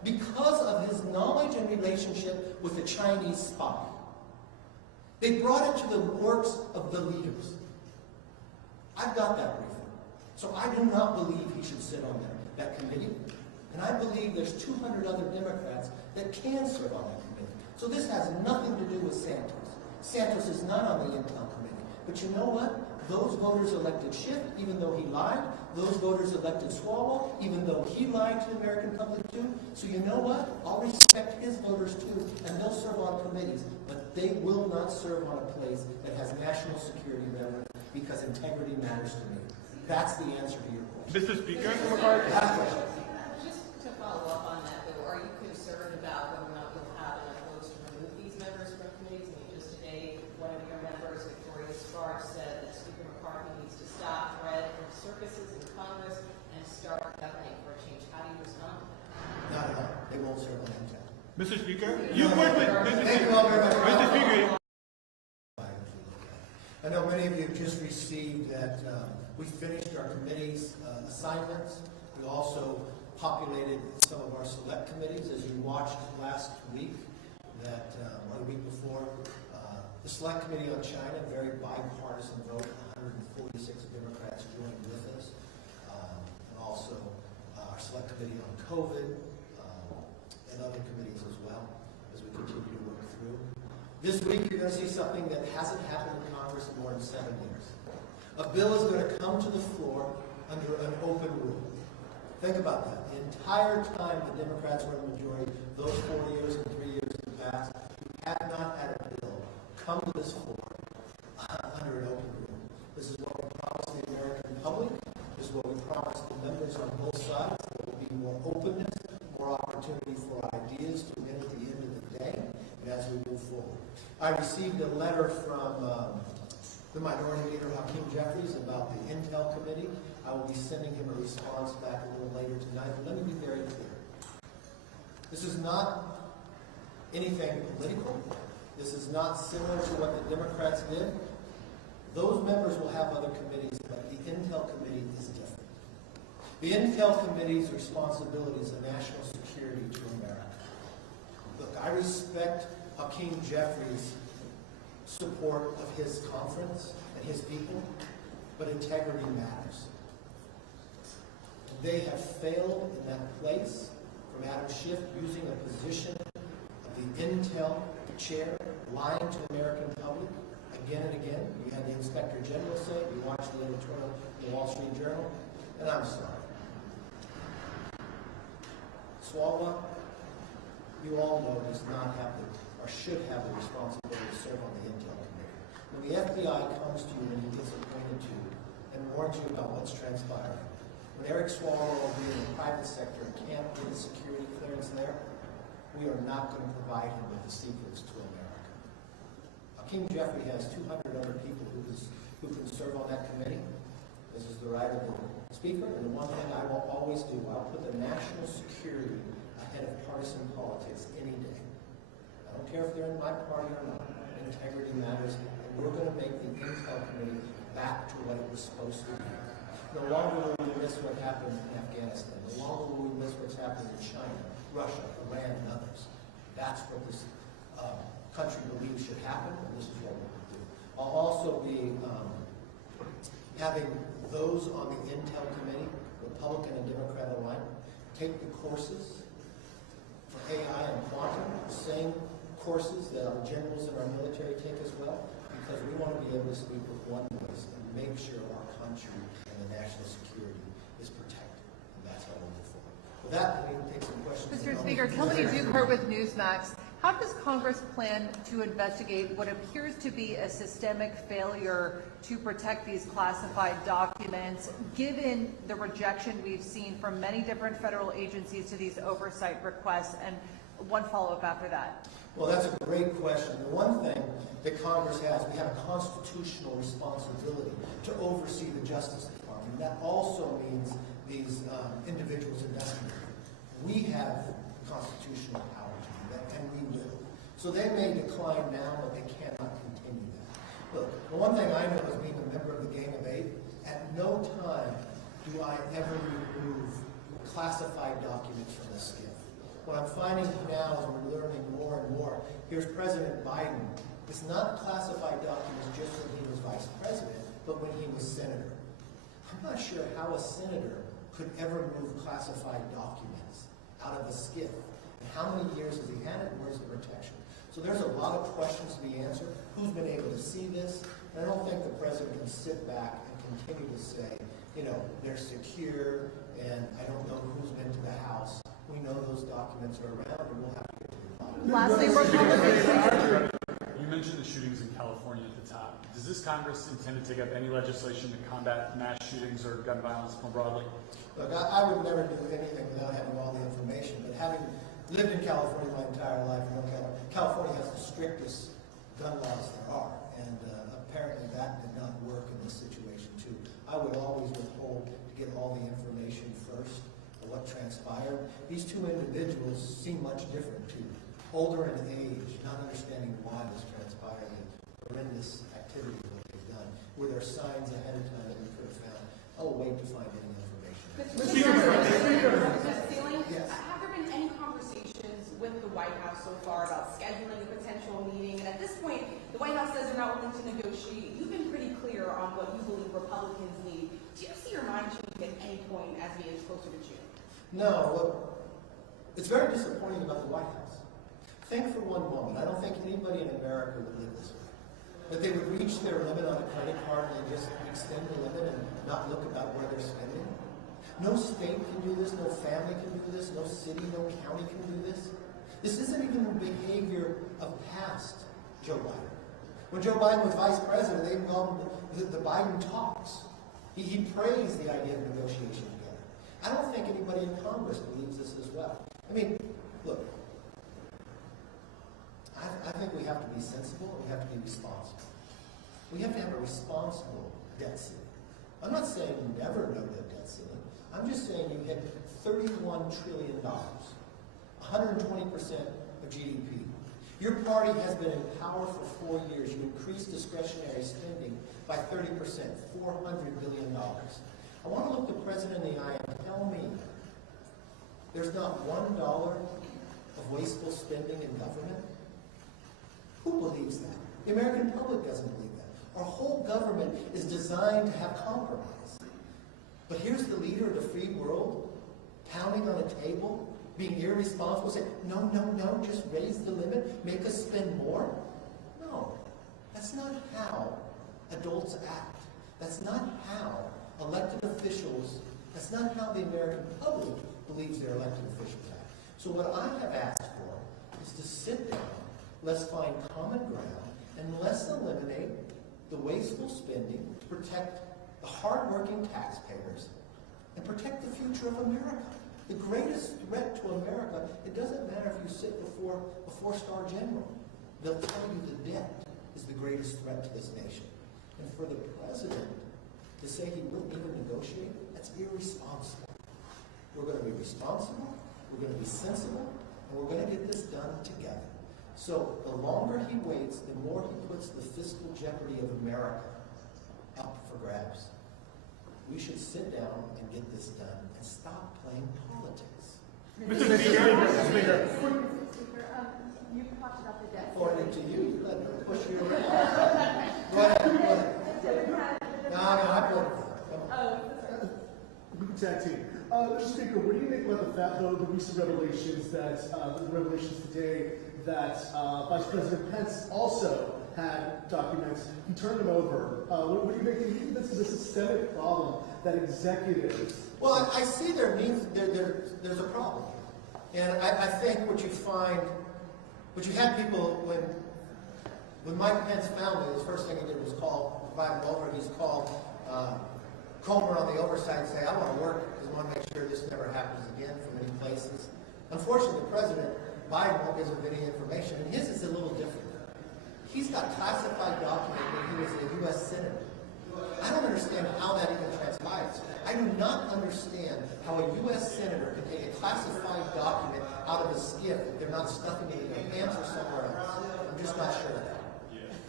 because of his knowledge and relationship with the Chinese spy. They brought it to the works of the leaders. I've got that briefing. So I do not believe he should sit on that committee. And I believe there's 200 other Democrats that can serve on that committee. So this has nothing to do with Santos. Santos is not on the Intel committee. But you know what? Those voters elected Schiff, even though he lied. Those voters elected Swalwell, even though he lied to the American public too. So you know what? I'll respect his voters too, and they'll serve on committees. But they will not serve on a place that has national security relevance because integrity matters to me. That's the answer to your question. Mr. Speaker, McCarthy. Just to follow up on that, though, are you concerned about whether or not you'll have enough votes to remove these members from committees? I mean, just today, one of your members, Victoria Sparks, said that Speaker McCarthy needs to stop threat and circuses in Congress and start governing for a change. How do you respond to that? Not at all. They won't serve on Intel. Mr. Speaker, you work with Thank you all very much. Mr. Speaker. I know many of you have just received that we finished our committee's assignments. We also populated some of our select committees. As you watched last week, that or the week before, the Select Committee on China, very bipartisan vote, 146 Democrats joined with us. And also our Select Committee on COVID and other committees as well, as we continue to work through. This week, you're going to see something that hasn't happened in Congress in more than 7 years. A bill is going to come to the floor under an open rule. Think about that. The entire time the Democrats were in the majority, those 4 years and 3 years in the past, we have not had a bill come to this floor under an open rule. This is what we promised the American public. This is what we promised the members on both sides. There will be more openness, more opportunity for ideas to win at the end of the day, and as we move forward. I received a letter from the Minority Leader, Hakeem Jeffries, about the Intel Committee. I will be sending him a response back a little later tonight. But let me be very clear. This is not anything political. This is not similar to what the Democrats did. Those members will have other committees, but the Intel Committee is different. The Intel Committee's responsibility is a national security to America. Look, I respect Hakeem Jeffries' support of his conference and his people, but integrity matters. They have failed in that place, from Adam Schiff using a position of the Intel chair, lying to the American public again and again. You had the Inspector General say it, you watched the editorial in the Wall Street Journal, and I'm sorry. Swalwell, you all know, does not have the, or should have the responsibility to serve on the Intel Committee. When the FBI comes to you and he gets appointed to you and warns you about what's transpiring, when Eric Swalwell being in the private sector can't get a security clearance there, we are not going to provide him with the secrets to America. Hakeem Jeffrey has 200 other people who can serve on that committee. This is the right of the Speaker, and the one thing I will always do, I'll put the national security ahead of partisan politics any day. I don't care if they're in my party or not. Integrity matters, and we're going to make the Intel Committee back to what it was supposed to be. No longer will we miss what happened in Afghanistan. No longer will we miss what's happened in China, Russia, Iran, and others. That's what this country believes should happen, and this is what we're going to do. I'll also be having those on the Intel Committee, Republican and Democrat alike, take the courses for AI and quantum, the same courses that our generals and our military take as well, because we want to be able to speak with one voice and make sure our country and the national security is protected. And that's how we'll move forward. With that, we can take some questions. Mr. Speaker, Kelly Dukert with Newsmax. How does Congress plan to investigate what appears to be a systemic failure to protect these classified documents, given the rejection we've seen from many different federal agencies to these oversight requests? And one follow-up after that. Well, that's a great question. The one thing that Congress has, we have a constitutional responsibility to oversee the Justice Department. That also means these individuals investigated. We have constitutional power to do that, and we will. So they may decline now, but they cannot continue that. Look, the one thing I know as being a member of the Gang of Eight, at no time do I ever remove classified documents from the SCIF. what I'm finding now is we're learning more and more. Here's President Biden. It's not classified documents just when he was vice president, but when he was senator. I'm not sure how a senator could ever move classified documents out of a skiff. And how many years has he had it, and where's the protection? So there's a lot of questions to be answered. Who's been able to see this? And I don't think the president can sit back and continue to say, you know, they're secure, and I don't know who's been to the House. We know those documents are around, and we'll have to get to the bottom. Lastly, Republicans. You mentioned the shootings in California at the top. Does this Congress intend to take up any legislation to combat mass shootings or gun violence more broadly? Look, I would never do anything without having all the information, but having lived in California my entire life, you know, California has the strictest gun laws there are, and apparently that did not work in this situation too. I would always withhold to get all the information first of what transpired. These two individuals seem much different too. Older in age, not understanding why this transpired, and horrendous activity that they've done. Were there signs ahead of time that we could have found? I'll wait to find any information. Mr. Sealing, Yes. have there been any conversations with the White House so far about scheduling a potential meeting? And at this point, the White House says they're not willing to negotiate. You've been pretty clear on what you believe Republicans need. Do you see your mind changing at any point as we get closer to June? No, look, it's very disappointing about the White House. Think for one moment, I don't think anybody in America would live this way. That they would reach their limit on a credit card and just extend the limit and not look about where they're spending. No state can do this, no family can do this, no city, no county can do this. This isn't even the behavior of past Joe Biden. When Joe Biden was vice president, they called him the Biden talks. He praised the idea of negotiation together. I don't think anybody in Congress believes this as well. I mean, look, I think we have to be sensible and we have to be responsible. We have to have a responsible debt ceiling. I'm not saying you never know the debt ceiling. I'm just saying you hit $31 trillion, 120% of GDP. Your party has been in power for 4 years. You increased discretionary spending by 30%, $400 billion. I want to look the president in the eye and tell me there's not $1 of wasteful spending in government. Who believes that? The American public doesn't believe that. Our whole government is designed to have compromise. But here's the leader of the free world pounding on a table, being irresponsible, saying, no, no, no, just raise the limit, make us spend more. No, that's not how adults act. That's not how elected officials, that's not how the American public believes their elected officials act. So what I have asked for is to sit down, let's find common ground, and let's eliminate the wasteful spending to protect the hardworking taxpayers and protect the future of America. The greatest threat to America, it doesn't matter if you sit before a four-star general. They'll tell you the debt is the greatest threat to this nation. And for the president to say he wouldn't even negotiate, that's irresponsible. We're going to be responsible, we're going to be sensible, and we're going to get this done together. So the longer he waits, the more he puts the fiscal jeopardy of America up for grabs. We should sit down and get this done and stop playing politics. Mr. Speaker. You talked about the debt. According to you, you let them push you around. Go ahead. No, I put We can tag team. Mr. Speaker, what do you think about the recent revelations today that Vice President Pence also had documents? He turned them over. What do you think? Do you think this is a systemic problem that executives? Well, I see there's a problem. And I think what you find, what you had people, when Mike Pence found it, the first thing he did was invite him over. He's called Comer on the oversight and say, I want to work because I want to make sure this never happens again from any places. Unfortunately, President Biden won't give him any information, and his is a little different. He's got classified documents when he was a U.S. Senator. I don't understand how that even transpires. I do not understand how a U.S. Senator can take a classified document out of a skiff if they're not stuffing it in their pants or somewhere else. I'm just not sure of that.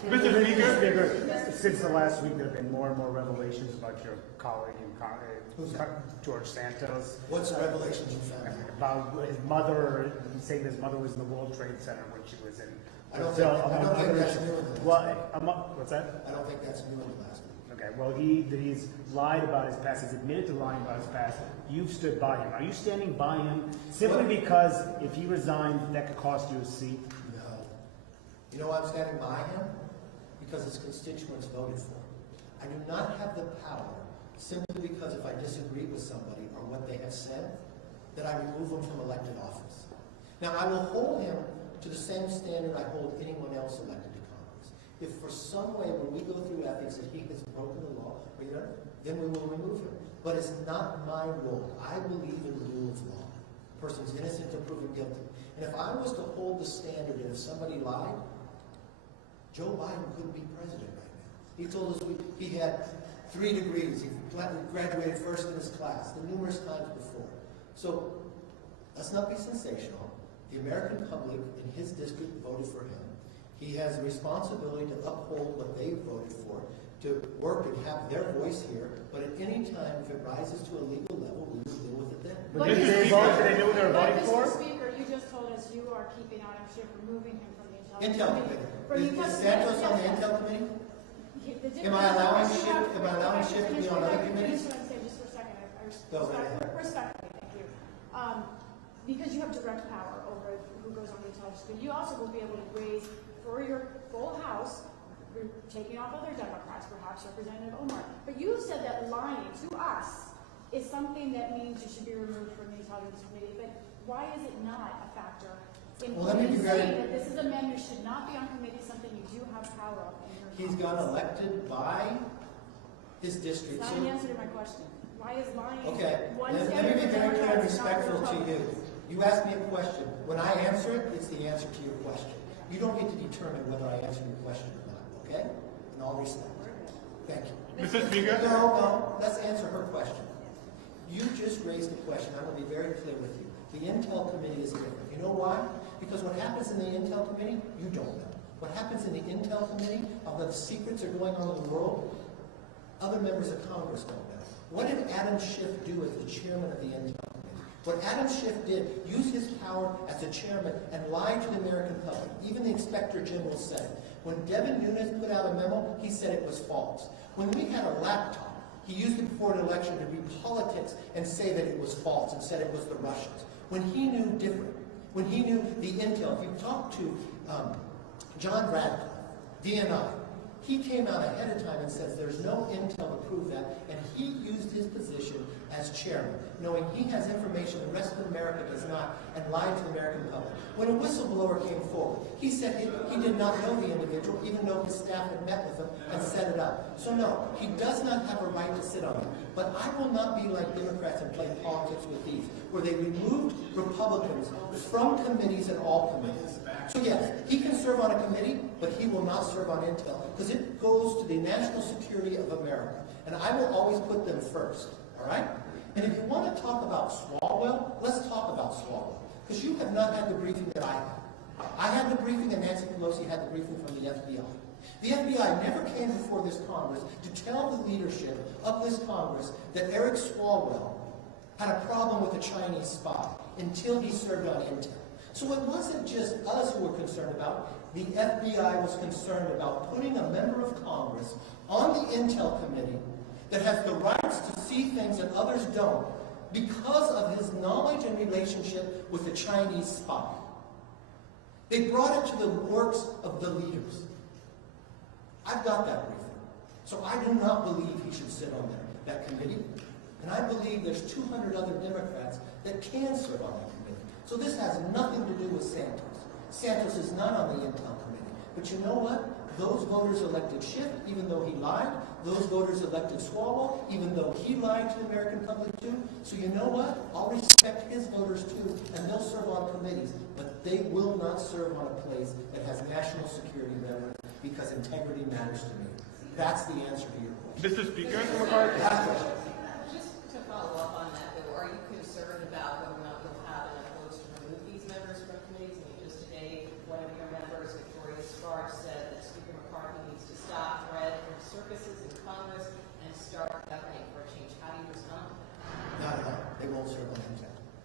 Mr. Speaker. Since the last week, there have been more and more revelations about your colleague George Santos. What's the revelations you found? About his mother, saying his mother was in the World Trade Center when she was in I don't Brazil. think that's new in the last week. What's that? I don't think that's new in the last week. Okay, well, he's lied about his past. He's admitted to lying about his past. You've stood by him. Are you standing by him simply because if he resigned, that could cost you a seat? No. You know why I'm standing by him? Because his constituents voted for him. I do not have the power, simply because if I disagree with somebody or what they have said, that I remove them from elected office. Now, I will hold him to the same standard I hold anyone else elected to Congress. If for some way when we go through ethics that he has broken the law, then we will remove him. But it's not my role. I believe in the rule of law. A person's innocent until proven guilty. And if I was to hold the standard that if somebody lied, Joe Biden couldn't be president right now. He told us he had 3 degrees. He graduated first in his class, the numerous times before. So let's not be sensational. The American public in his district voted for him. He has a responsibility to uphold what they voted for, to work and have their voice here. But at any time, if it rises to a legal level, we will deal with it then. But did they vote? Did they know what they were voting for? Mr. Speaker, you just told us you are keeping out of Schiff, removing him from the Intel Committee. Is Santos on the Intel Committee? Am I allowing Schiff to be on other committees? Just for a second, Go right ahead. respectfully, thank you. Because you have direct power over who goes on the intelligence committee, you also will be able to raise for your full House, you're taking off other Democrats, perhaps Representative Omar. But you said that lying to us is something that means you should be removed from the intelligence committee. But why is it not a factor in saying that this is a man who should not be on committee, something you do have power of? He's got elected by his district. That's not an answer to my question. Why is lying? Okay, one let me be very clear and respectful to you. You asked me a question. When I answer it, it's the answer to your question. You don't get to determine whether I answer your question or not, okay? In all respect. Thank you. Mr. Speaker. No, let's answer her question. You just raised a question. I'm going to be very clear with you. The Intel Committee is different. You know why? Because what happens in the Intel Committee, you don't know. What happens in the Intel Committee, although the secrets are going on in the world, other members of Congress don't know. What did Adam Schiff do as the chairman of the Intel Committee? What Adam Schiff did, use his power as a chairman and lie to the American public. Even the Inspector General said it. When Devin Nunes put out a memo, he said it was false. When we had a laptop, he used it before an election to read politics and say that it was false and said it was the Russians. When he knew different, when he knew the Intel, if you talk to John Radcliffe, DNI, he came out ahead of time and says there's no intel to prove that, and he used his position as chairman, knowing he has information the rest of America does not, and lied to the American public. When a whistleblower came forward, he said he did not know the individual, even though his staff had met with him and set it up. So no, he does not have a right to sit on it. But I will not be like Democrats and play politics with these, where they removed Republicans from committees and all committees. So yes, he can serve on a committee, but he will not serve on intel, because it goes to the national security of America. And I will always put them first, all right? And if you want to talk about Swalwell, let's talk about Swalwell, because you have not had the briefing that I had. I had the briefing, and Nancy Pelosi had the briefing from the FBI. The FBI never came before this Congress to tell the leadership of this Congress that Eric Swalwell had a problem with a Chinese spy until he served on intel. So it wasn't just us who were concerned about. The FBI was concerned about putting a member of Congress on the Intel Committee that has the rights to see things that others don't because of his knowledge and relationship with the Chinese spy. They brought it to the works of the leaders. I've got that briefing. So I do not believe he should sit on that committee. And I believe there's 200 other Democrats that can serve on that committee. So this has nothing to do with Santos. Santos is not on the Intel Committee. But you know what? Those voters elected Schiff, even though he lied. Those voters elected Swalwell, even though he lied to the American public too. So you know what? I'll respect his voters too, and they'll serve on committees. But they will not serve on a place that has national security relevance, because integrity matters to me. That's the answer to your question. Mr. Speaker. Just to follow up on that, though, are you concerned about whether or not you'll have enough votes to remove these members from committees? I mean, just today, one of your members, Victoria Sparks, said that Speaker McCarthy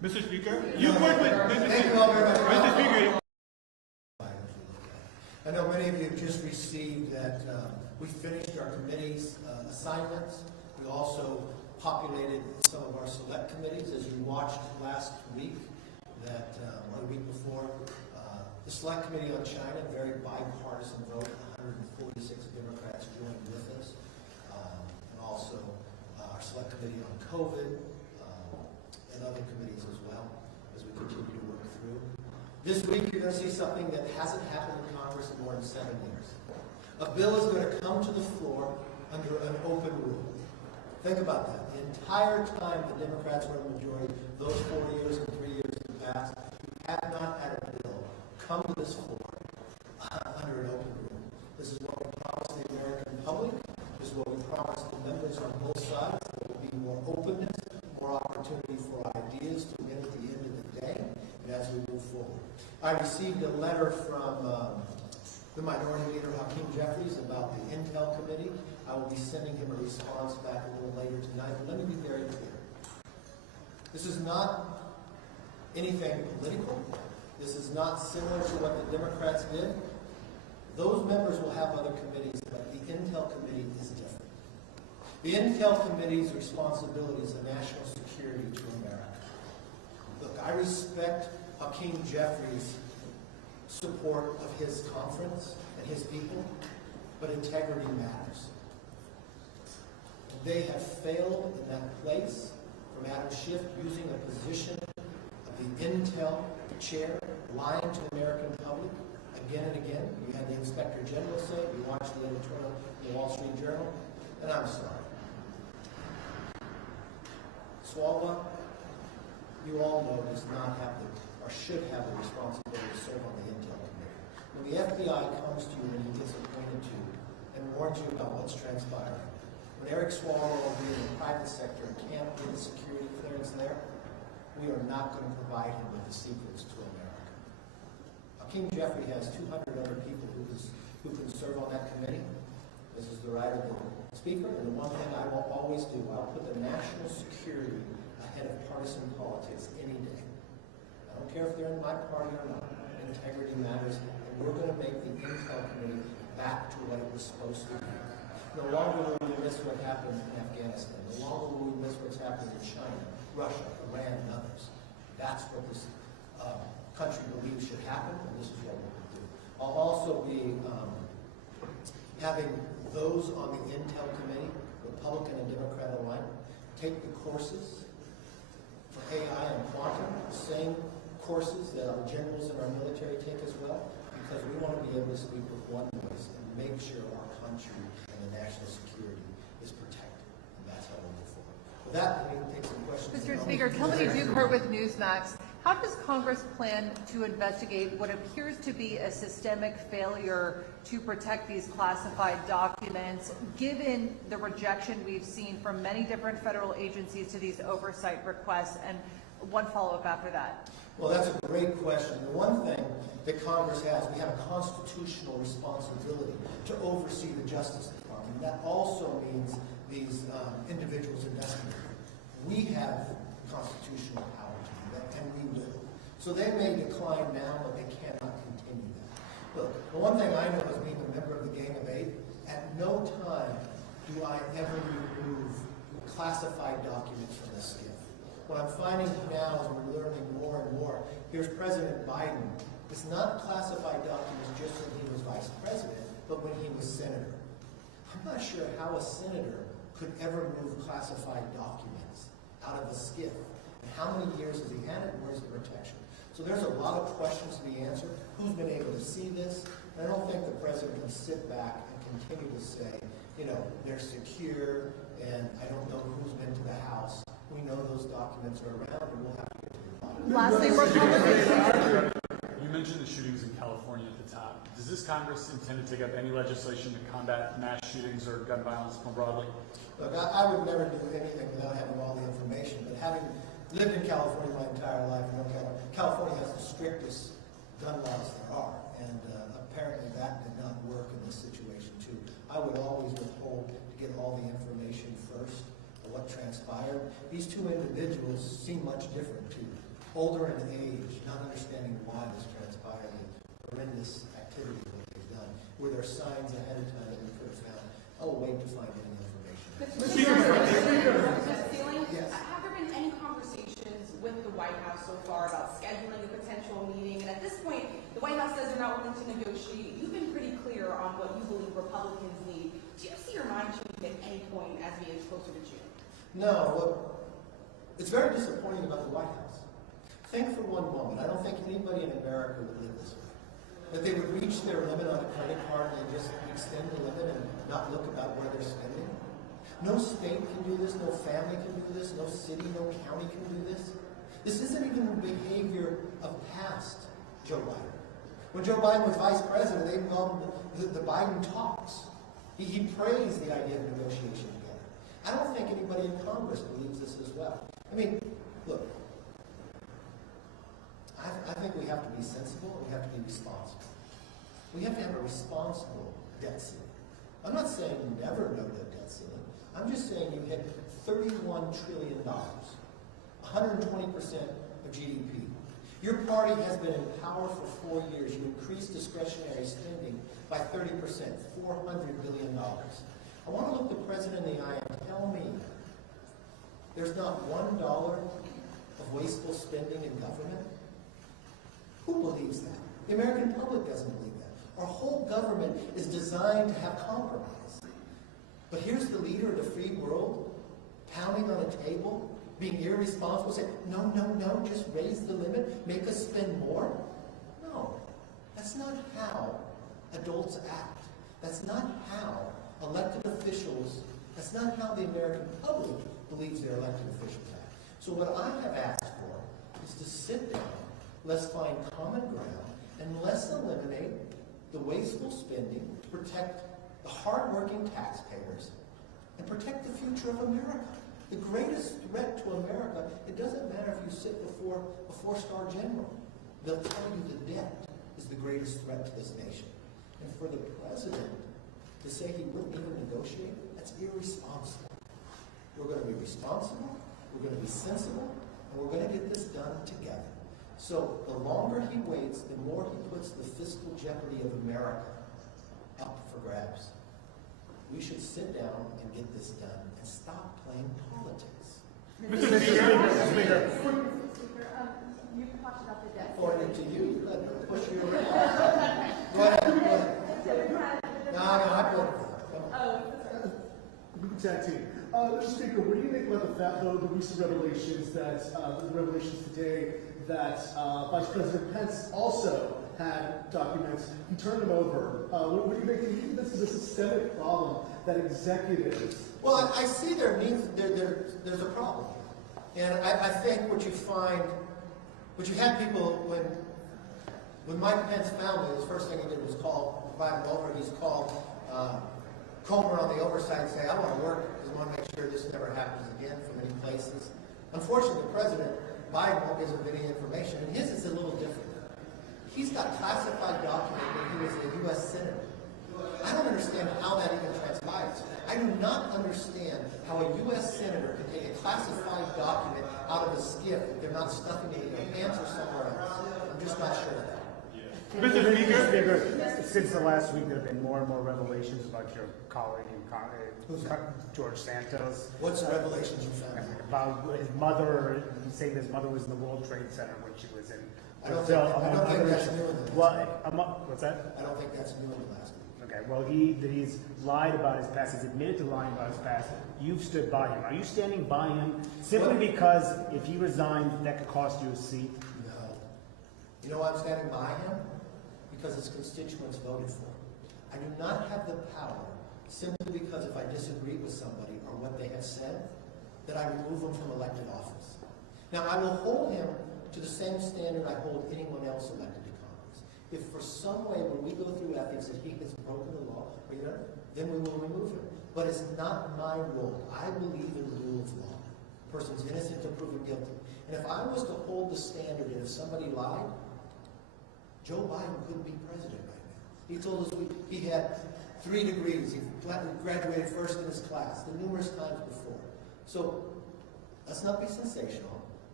Mr. Speaker, you work with Thank you all very much. Mr. Speaker. I know many of you have just received that we finished our committee's assignments. We also populated some of our select committees, as you watched last week, or the week before. The Select Committee on China, very bipartisan vote, 146 Democrats joined with us. And also our Select Committee on COVID and other committees as well, as we continue to work through. This week you're going to see something that hasn't happened in Congress in more than 7 years. A bill is going to come to the floor under an open rule. Think about that. The entire time the Democrats were in the majority, those 4 years and 3 years in the past, you have not had a bill come to this floor under an open rule. This is what we promised the American public. This is what we promised the members on both sides. There will be more openness, more opportunity for ideas to win at the end of the day, and as we move forward. I received a letter from the Minority Leader, Hakeem Jeffries, about the Intel Committee. I will be sending him a response back a little later tonight, but let me be very clear. This is not anything political. This is not similar to what the Democrats did. Those members will have other committees, but the Intel Committee is different. The Intel Committee's responsibility is a national security to America. Look, I respect Hakeem Jeffries' support of his conference and his people, but integrity matters. They have failed in that place, from Adam Schiff using a position of the Intel chair, lying to the American public again and again. You had the Inspector General say it, you watched the editorial in the Wall Street Journal, and I'm sorry. Swalwell, you all know, does not have the, or should have the responsibility to serve on the Intel Committee. When the FBI comes to you and he gets appointed to you and warns you about what's transpiring, when Eric Swalwell being in the private sector can't get a security clearance there, we are not going to provide him with the secrets to America. Hakeem Jeffrey has 200 other people who can serve on that committee. This is the right of the Speaker, and the one thing I will always do, I'll put the national security ahead of partisan politics any day. I don't care if they're in my party or not. Integrity matters, and we're going to make the Intel Committee back to what it was supposed to be. No longer will we miss what happened in Afghanistan. No longer will we miss what's happening in China, Russia, Iran, and others. That's what this country believes should happen, and this is what we're going to do. I'll also be having those on the Intel Committee, Republican and Democrat alike, take the courses for AI and quantum, the same courses that our generals and our military take as well, because we want to be able to speak with one voice and make sure our country and the national security is protected. And that's how we move forward. With that, we can take some questions. Mr. Speaker, Kelly Dukert with Newsmax. How does Congress plan to investigate what appears to be a systemic failure to protect these classified documents, given the rejection we've seen from many different federal agencies to these oversight requests? And one follow-up after that. Well, that's a great question. The one thing that Congress has, we have a constitutional responsibility to oversee the Justice Department. That also means these individuals investigating. We have constitutional power to do that, and we will. So they may decline now, but they cannot continue that. Look, the one thing I know as being a member of the Gang of Eight, at no time do I ever remove classified documents from the skiff. What I'm finding now as we're learning more and more, here's President Biden. It's not classified documents just when he was vice president, but when he was senator. I'm not sure how a senator could ever move classified documents out of a skiff. And how many years has he had it, and where's the protection? So there's a lot of questions to be answered. Who's been able to see this? And I don't think the president can sit back and continue to say, you know, they're secure, and I don't know who's been to the House. We know those documents are around, and we'll have to get to the bottom. Lastly, Republicans. You mentioned the shootings in California at the top. Does this Congress intend to take up any legislation to combat mass shootings or gun violence more broadly? Look, I would never do anything without having all the information, but having lived in California my entire life, you know, California has the strictest gun laws there are, and apparently that did not work in this situation too. I would always withhold to get all the information first of what transpired. These two individuals seem much different too. older in age, not understanding why this transpired, the horrendous activity that they've done, were there signs ahead of time that we could have found? Oh, wait to find any information. Yes. Have there been any conversations with the White House so far about scheduling a potential meeting? And at this point, the White House says they're not willing to negotiate. You've been pretty clear on what you believe Republicans need. Do you see your mind changing at any point as we get closer to June? No, look, it's very disappointing about the White House. Think for one moment, I don't think anybody in America would live this way. That they would reach their limit on a credit card and just extend the limit and not look about where they're spending. No state can do this, no family can do this, no city, no county can do this. This isn't even the behavior of past Joe Biden. When Joe Biden was vice president, they called him the Biden talks. He praised the idea of negotiation together. I don't think anybody in Congress believes this as well. I mean, look, I think we have to be sensible and we have to be responsible. We have to have a responsible debt ceiling. I'm not saying you never know the debt ceiling. I'm just saying you hit $31 trillion, 120% of GDP. Your party has been in power for 4 years. You increased discretionary spending by 30%, $400 billion. I want to look the president in the eye and tell me there's not $1 of wasteful spending in government. Who believes that? The American public doesn't believe that. Our whole government is designed to have compromise. But here's the leader of the free world pounding on a table, being irresponsible, saying, no, no, no, just raise the limit, make us spend more. No, that's not how adults act. That's not how elected officials, that's not how the American public believes their elected officials act. So what I have asked for is to sit down, let's find common ground, and let's eliminate the wasteful spending to protect the hardworking taxpayers and protect the future of America. The greatest threat to America, it doesn't matter if you sit before a four-star general. They'll tell you the debt is the greatest threat to this nation. And for the president to say he wouldn't even negotiate, that's irresponsible. We're going to be responsible, we're going to be sensible, and we're going to get this done together. So the longer he waits, the more he puts the fiscal jeopardy of America up for grabs. We should sit down and get this done and stop playing politics. Mr. Speaker, you talked about the debt. According to you, you let them push you around. Go ahead. No, I put We can tag team. Mr. Speaker, what do you think about the recent revelations today that Vice President Pence also had documents? He turned them over. What do you think? Do you think this is a systemic problem that executives? Well, I see there's a problem. And I think what you find, what you had people, when Mike Pence found it, the first thing he did was invite him over. He's called Comer on the oversight and say, I want to work because I want to make sure this never happens again from any places. Unfortunately, President Biden won't give him any information, and his is a little different. He's got classified document when he was a U.S. Senator. I don't understand how that even transpires. I do not understand how a U.S. Senator can take a classified document out of a skiff if they're not stuffing it in their pants or somewhere else. I'm just not sure of that. Mr. Speaker, since the last week, there have been more and more revelations about your colleague George Santos. What's the revelations you found? About his mother, saying his mother was in the World Trade Center when she was in I don't Brazil. think that's new in the What's that? I don't think that's new in the last week. Okay, well, he's lied about his past. He's admitted to lying about his past. You've stood by him. Are you standing by him simply because if he resigned, that could cost you a seat? No. You know why I'm standing by him? Because his constituents voted for him. I do not have the power simply because if I disagree with somebody or what they have said, that I remove them from elected office. Now, I will hold him to the same standard I hold anyone else elected to Congress. If for some way when we go through ethics that he has broken the law, then we will remove him. But it's not my role. I believe in the rule of law. A person's innocent until proven guilty. And if I was to hold the standard that if somebody lied, Joe Biden couldn't be president right now. He told us he had 3 degrees. He graduated first in his class, the numerous times before. So let's not be sensational.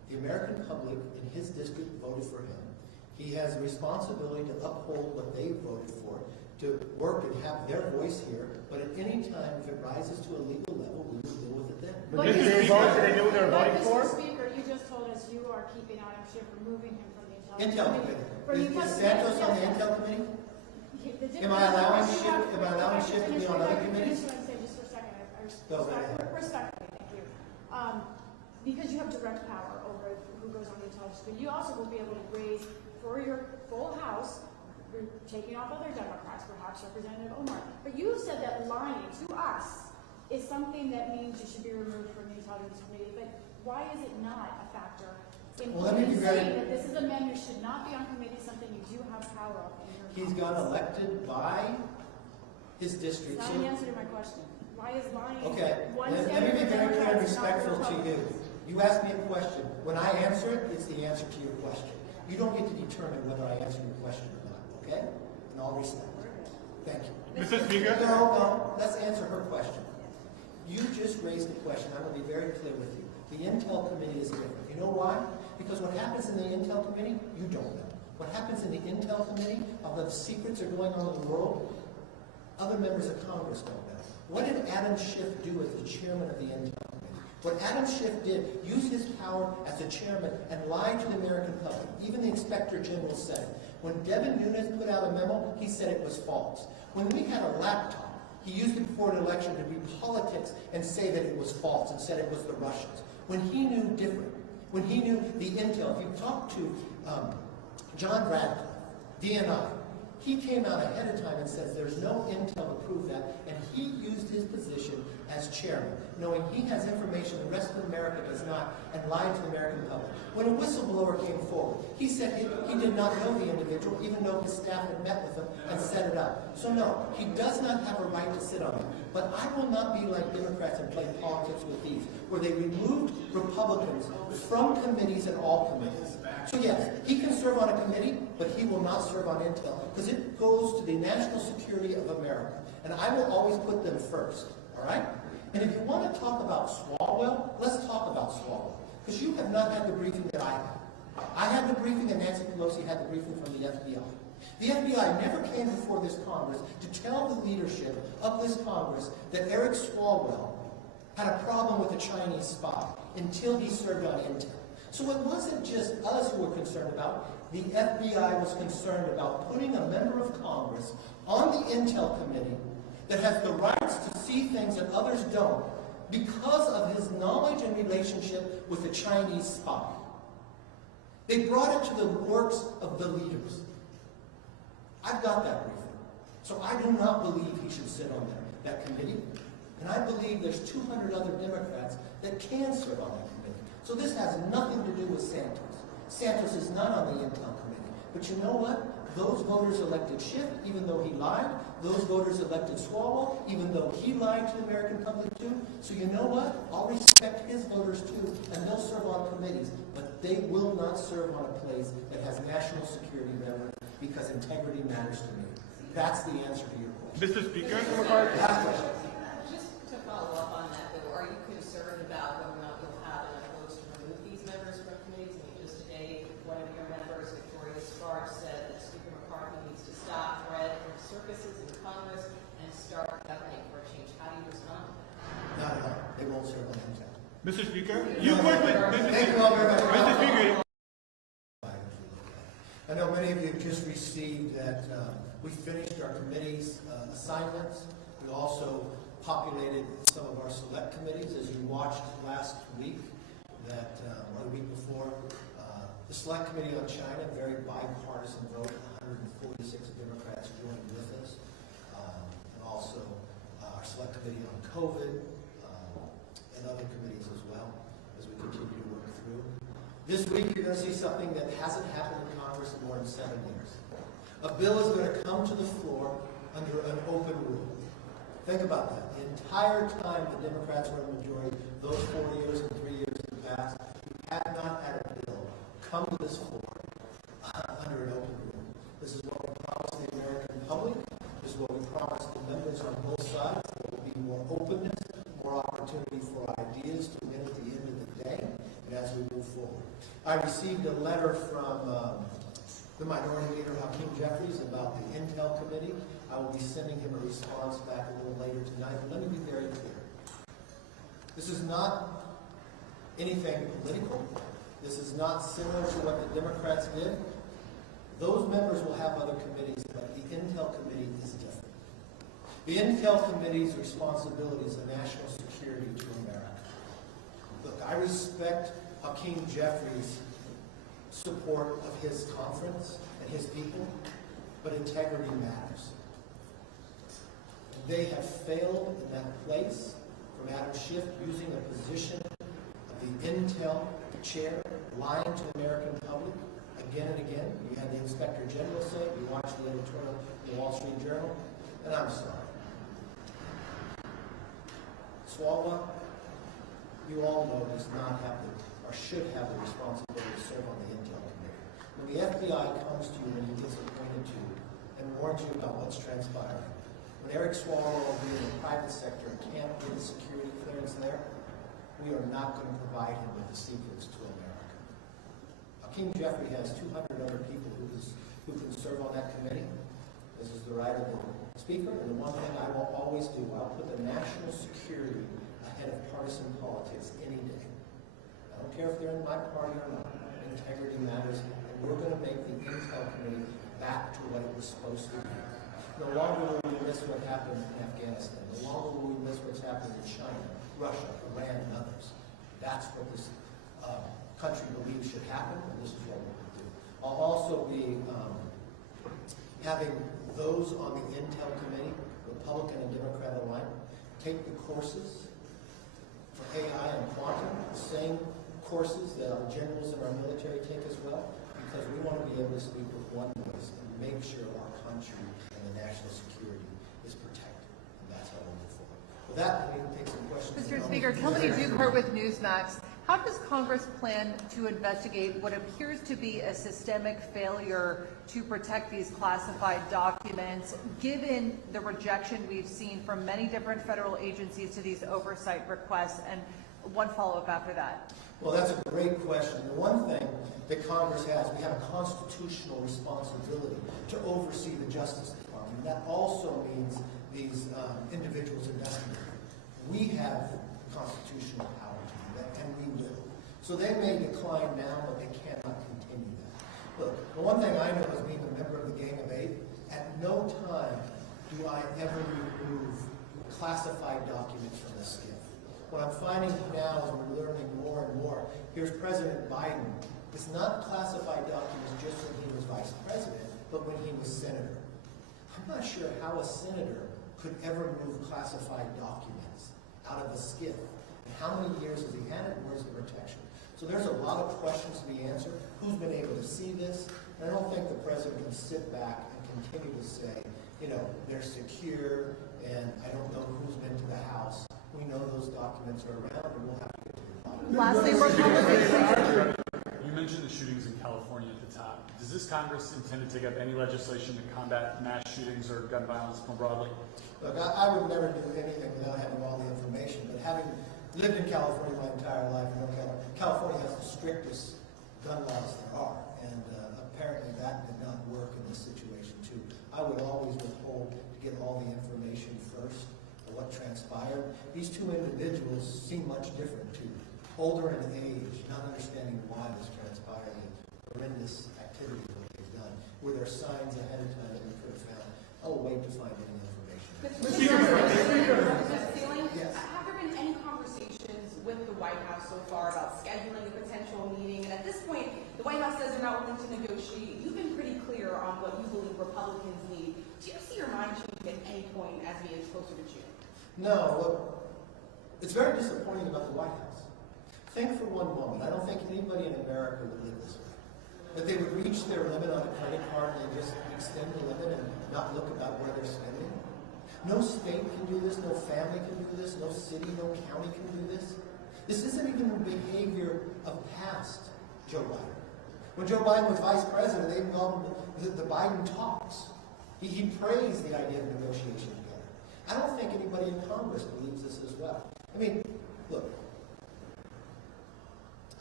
The American public in his district voted for him. He has a responsibility to uphold what they voted for, to work and have their voice here, but at any time, if it rises to a legal level, we will deal with it then. But did they vote? Did they know what they were voting for? Mr. Speaker, you just told us you are keeping Adam Schiff, removing him from the Intel Committee. Is Santos on the Intel Committee? Am I allowing Schiff to be on other committees? Just for a second, Go right ahead. respectfully, thank you. Because you have direct power over who goes on the intelligence committee, you also will be able to raise for your full House, you're taking off other Democrats, perhaps Representative Omar. But you said that lying to us is something that means you should be removed from the intelligence committee. But why is it not a factor in saying that this is a man who should not be on committee, something you do have power of in your He's got elected by his district. That's not an answer to my question. Why is lying Okay, one let standard me be very clear and Democrats, not respectful to you. Republicans? You asked me a question. When I answer it, it's the answer to your question. You don't get to determine whether I answer your question or not, okay? In all respect. Thank you. Mr. Speaker? No, let's answer her question. You just raised a question. I'm going to be very clear with you. The Intel Committee is different. You know why? Because what happens in the Intel Committee, you don't know. What happens in the Intel Committee, all the secrets are going on in the world, other members of Congress don't know. What did Adam Schiff do as the chairman of the Intel Committee? What Adam Schiff did, use his power as a chairman and lie to the American public. Even the Inspector General said it. When Devin Nunes put out a memo, he said it was false. When we had a laptop, he used it before an election to read politics and say that it was false and said it was the Russians. When he knew different, when he knew the intel, if you talk to John Radcliffe, DNI, he came out ahead of time and says there's no intel to prove that, and he used his position as chairman, knowing he has information the rest of America does not, and lied to the American public. When a whistleblower came forward, he said he did not know the individual, even though his staff had met with him and set it up. So no, he does not have a right to sit on it. But I will not be like Democrats and play politics with these, where they removed Republicans from committees and all committees. So yes, he can serve on a committee, but he will not serve on intel, because it goes to the national security of America. And I will always put them first, all right? And if you want to talk about Swalwell, let's talk about Swalwell, because you have not had the briefing that I had. I had the briefing and Nancy Pelosi had the briefing from the FBI. The FBI never came before this Congress to tell the leadership of this Congress that Eric Swalwell had a problem with a Chinese spy until he served on intel. So it wasn't just us who were concerned about. The FBI was concerned about putting a member of Congress on the Intel Committee that has the rights to see things that others don't because of his knowledge and relationship with a Chinese spy. They brought it to the works of the leaders. I've got that briefing. So I do not believe he should sit on that committee. And I believe there's 200 other Democrats that can serve on that committee. So this has nothing to do with Santos. Santos is not on the Intel Committee. But you know what? Those voters elected Schiff, even though he lied. Those voters elected Swalwell, even though he lied to the American public too. So you know what? I'll respect his voters too, and they'll serve on committees. But they will not serve on a place that has national security relevance, because integrity matters to me. That's the answer to your question. Mr. Speaker? Last question. Just to follow up on that, though, are you concerned about whether or not you'll have enough votes to remove these members from committees? I mean, just today, one of your members, Victoria Sparks, said that Speaker McCarthy needs to stop threat from circuses in Congress and start governing for a change. How do you respond to that? Not at all. They won't serve on intel. Mr. Speaker? You work with... Thank you all very much. Mr. Speaker. I know many of you have just received that we finished our committee's assignments. We also populated some of our select committees, as you watched last week, that or the week before. The Select Committee on China, very bipartisan vote, 146 Democrats joined with us. And also our Select Committee on COVID and other committees as well, as we continue to work through. This week you're going to see something that hasn't happened in Congress in more than 7 years. A bill is going to come to the floor under an open rule. Think about that. The entire time the Democrats were in the majority, those 4 years and 3 years in the past, we have not had a bill come to this floor under an open rule. This is what we promised the American public. This is what we promised the members on both sides. There will be more openness, more opportunity for ideas to win at the end of the day. And as we move move forward. I received a letter from the Minority Leader Hakeem Jeffries about the Intel Committee. I will be sending him a response back a little later tonight. But let me be very clear. This is not anything political. This is not similar to what the Democrats did. Those members will have other committees, but the Intel Committee is different. The Intel Committee's responsibility is a national security to America. Look, I respect Hakeem Jeffries' support of his conference and his people, but integrity matters. They have failed in that place from Adam Schiff using a position of the Intel chair, lying to the American public again and again. You had the Inspector General say it. You watched the editorial in the Wall Street Journal, and I'm sorry. Swalwell, you all know, does not have the, or should have the responsibility to serve on the Intel Committee. When the FBI comes to you and he gets appointed to you and warns you about what's transpiring, when Eric Swalwell being in the private sector can't get a security clearance there, we are not going to provide him with the secrets to America. Hakeem Jeffrey has 200 other people who can serve on that committee. This is the right of the Speaker, and the one thing I will always do, I'll put the national security ahead of partisan politics any day. I don't care if they're in my party or not. Integrity matters, and we're going to make the Intel Committee back to what it was supposed to be. No longer will we miss what happened in Afghanistan. No longer will we miss what's happening in China, Russia, Iran, and others. That's what this country believes should happen, and this is what we're going to do. I'll also be having those on the Intel Committee, Republican and Democrat alike, take the courses for AI and quantum, the same courses that our generals and our military take as well, because we want to be able to speak with one voice and make sure our country and the national security is protected. And that's how we'll move forward. With that, we can take some questions. Mr. Speaker, Kelly Dukehart with Newsmax. How does Congress plan to investigate what appears to be a systemic failure to protect these classified documents, given the rejection we've seen from many different federal agencies to these oversight requests? And one follow-up after that. Well, that's a great question. The one thing that Congress has, we have a constitutional responsibility to oversee the Justice Department. That also means these individuals investigating. We have constitutional power to do that, and we will. So they may decline now, but they cannot continue that. Look, the one thing I know as being a member of the Gang of Eight, at no time do I ever remove classified documents from the SCIF. What I'm finding now as we're learning more and more, here's President Biden. It's not classified documents just when he was vice president, but when he was senator. I'm not sure how a senator could ever move classified documents out of the SCIF. And how many years has he had it? Where's the protection? So there's a lot of questions to be answered. Who's been able to see this? And I don't think the president can sit back and continue to say, you know, they're secure, and I don't know who's been to the House. We know those documents are around, and we'll have to get to the bottom. Lastly, You mentioned the shootings in California at the top. Does this Congress intend to take up any legislation to combat mass shootings or gun violence more broadly? Look, I would never do anything without having all the information, but having lived in California my entire life, you know, California has the strictest gun laws there are, and apparently that did not work in this situation too. I would always withhold to get all the information first of what transpired. These two individuals seem much different too. Older in age, not understanding why this transpired, and horrendous activities that they've done. Were there signs ahead of time that we could have found? I'll wait to find any information. Yes. Have there been any conversations with the White House so far about scheduling a potential meeting? And at this point, the White House says they're not willing to negotiate. You've been pretty clear on what you believe Republicans need. Do you see your mind changing at any point as we get closer to June? No. Look, it's very disappointing about the White House. Think for one moment. I don't think anybody in America would live this way. That they would reach their limit on a credit card and just extend the limit and not look about where they're spending. No state can do this, no family can do this, no city, no county can do this. This isn't even the behavior of past Joe Biden. When Joe Biden was vice president, they called him the Biden talks. He praised the idea of negotiation together. I don't think anybody in Congress believes this as well. I mean, look,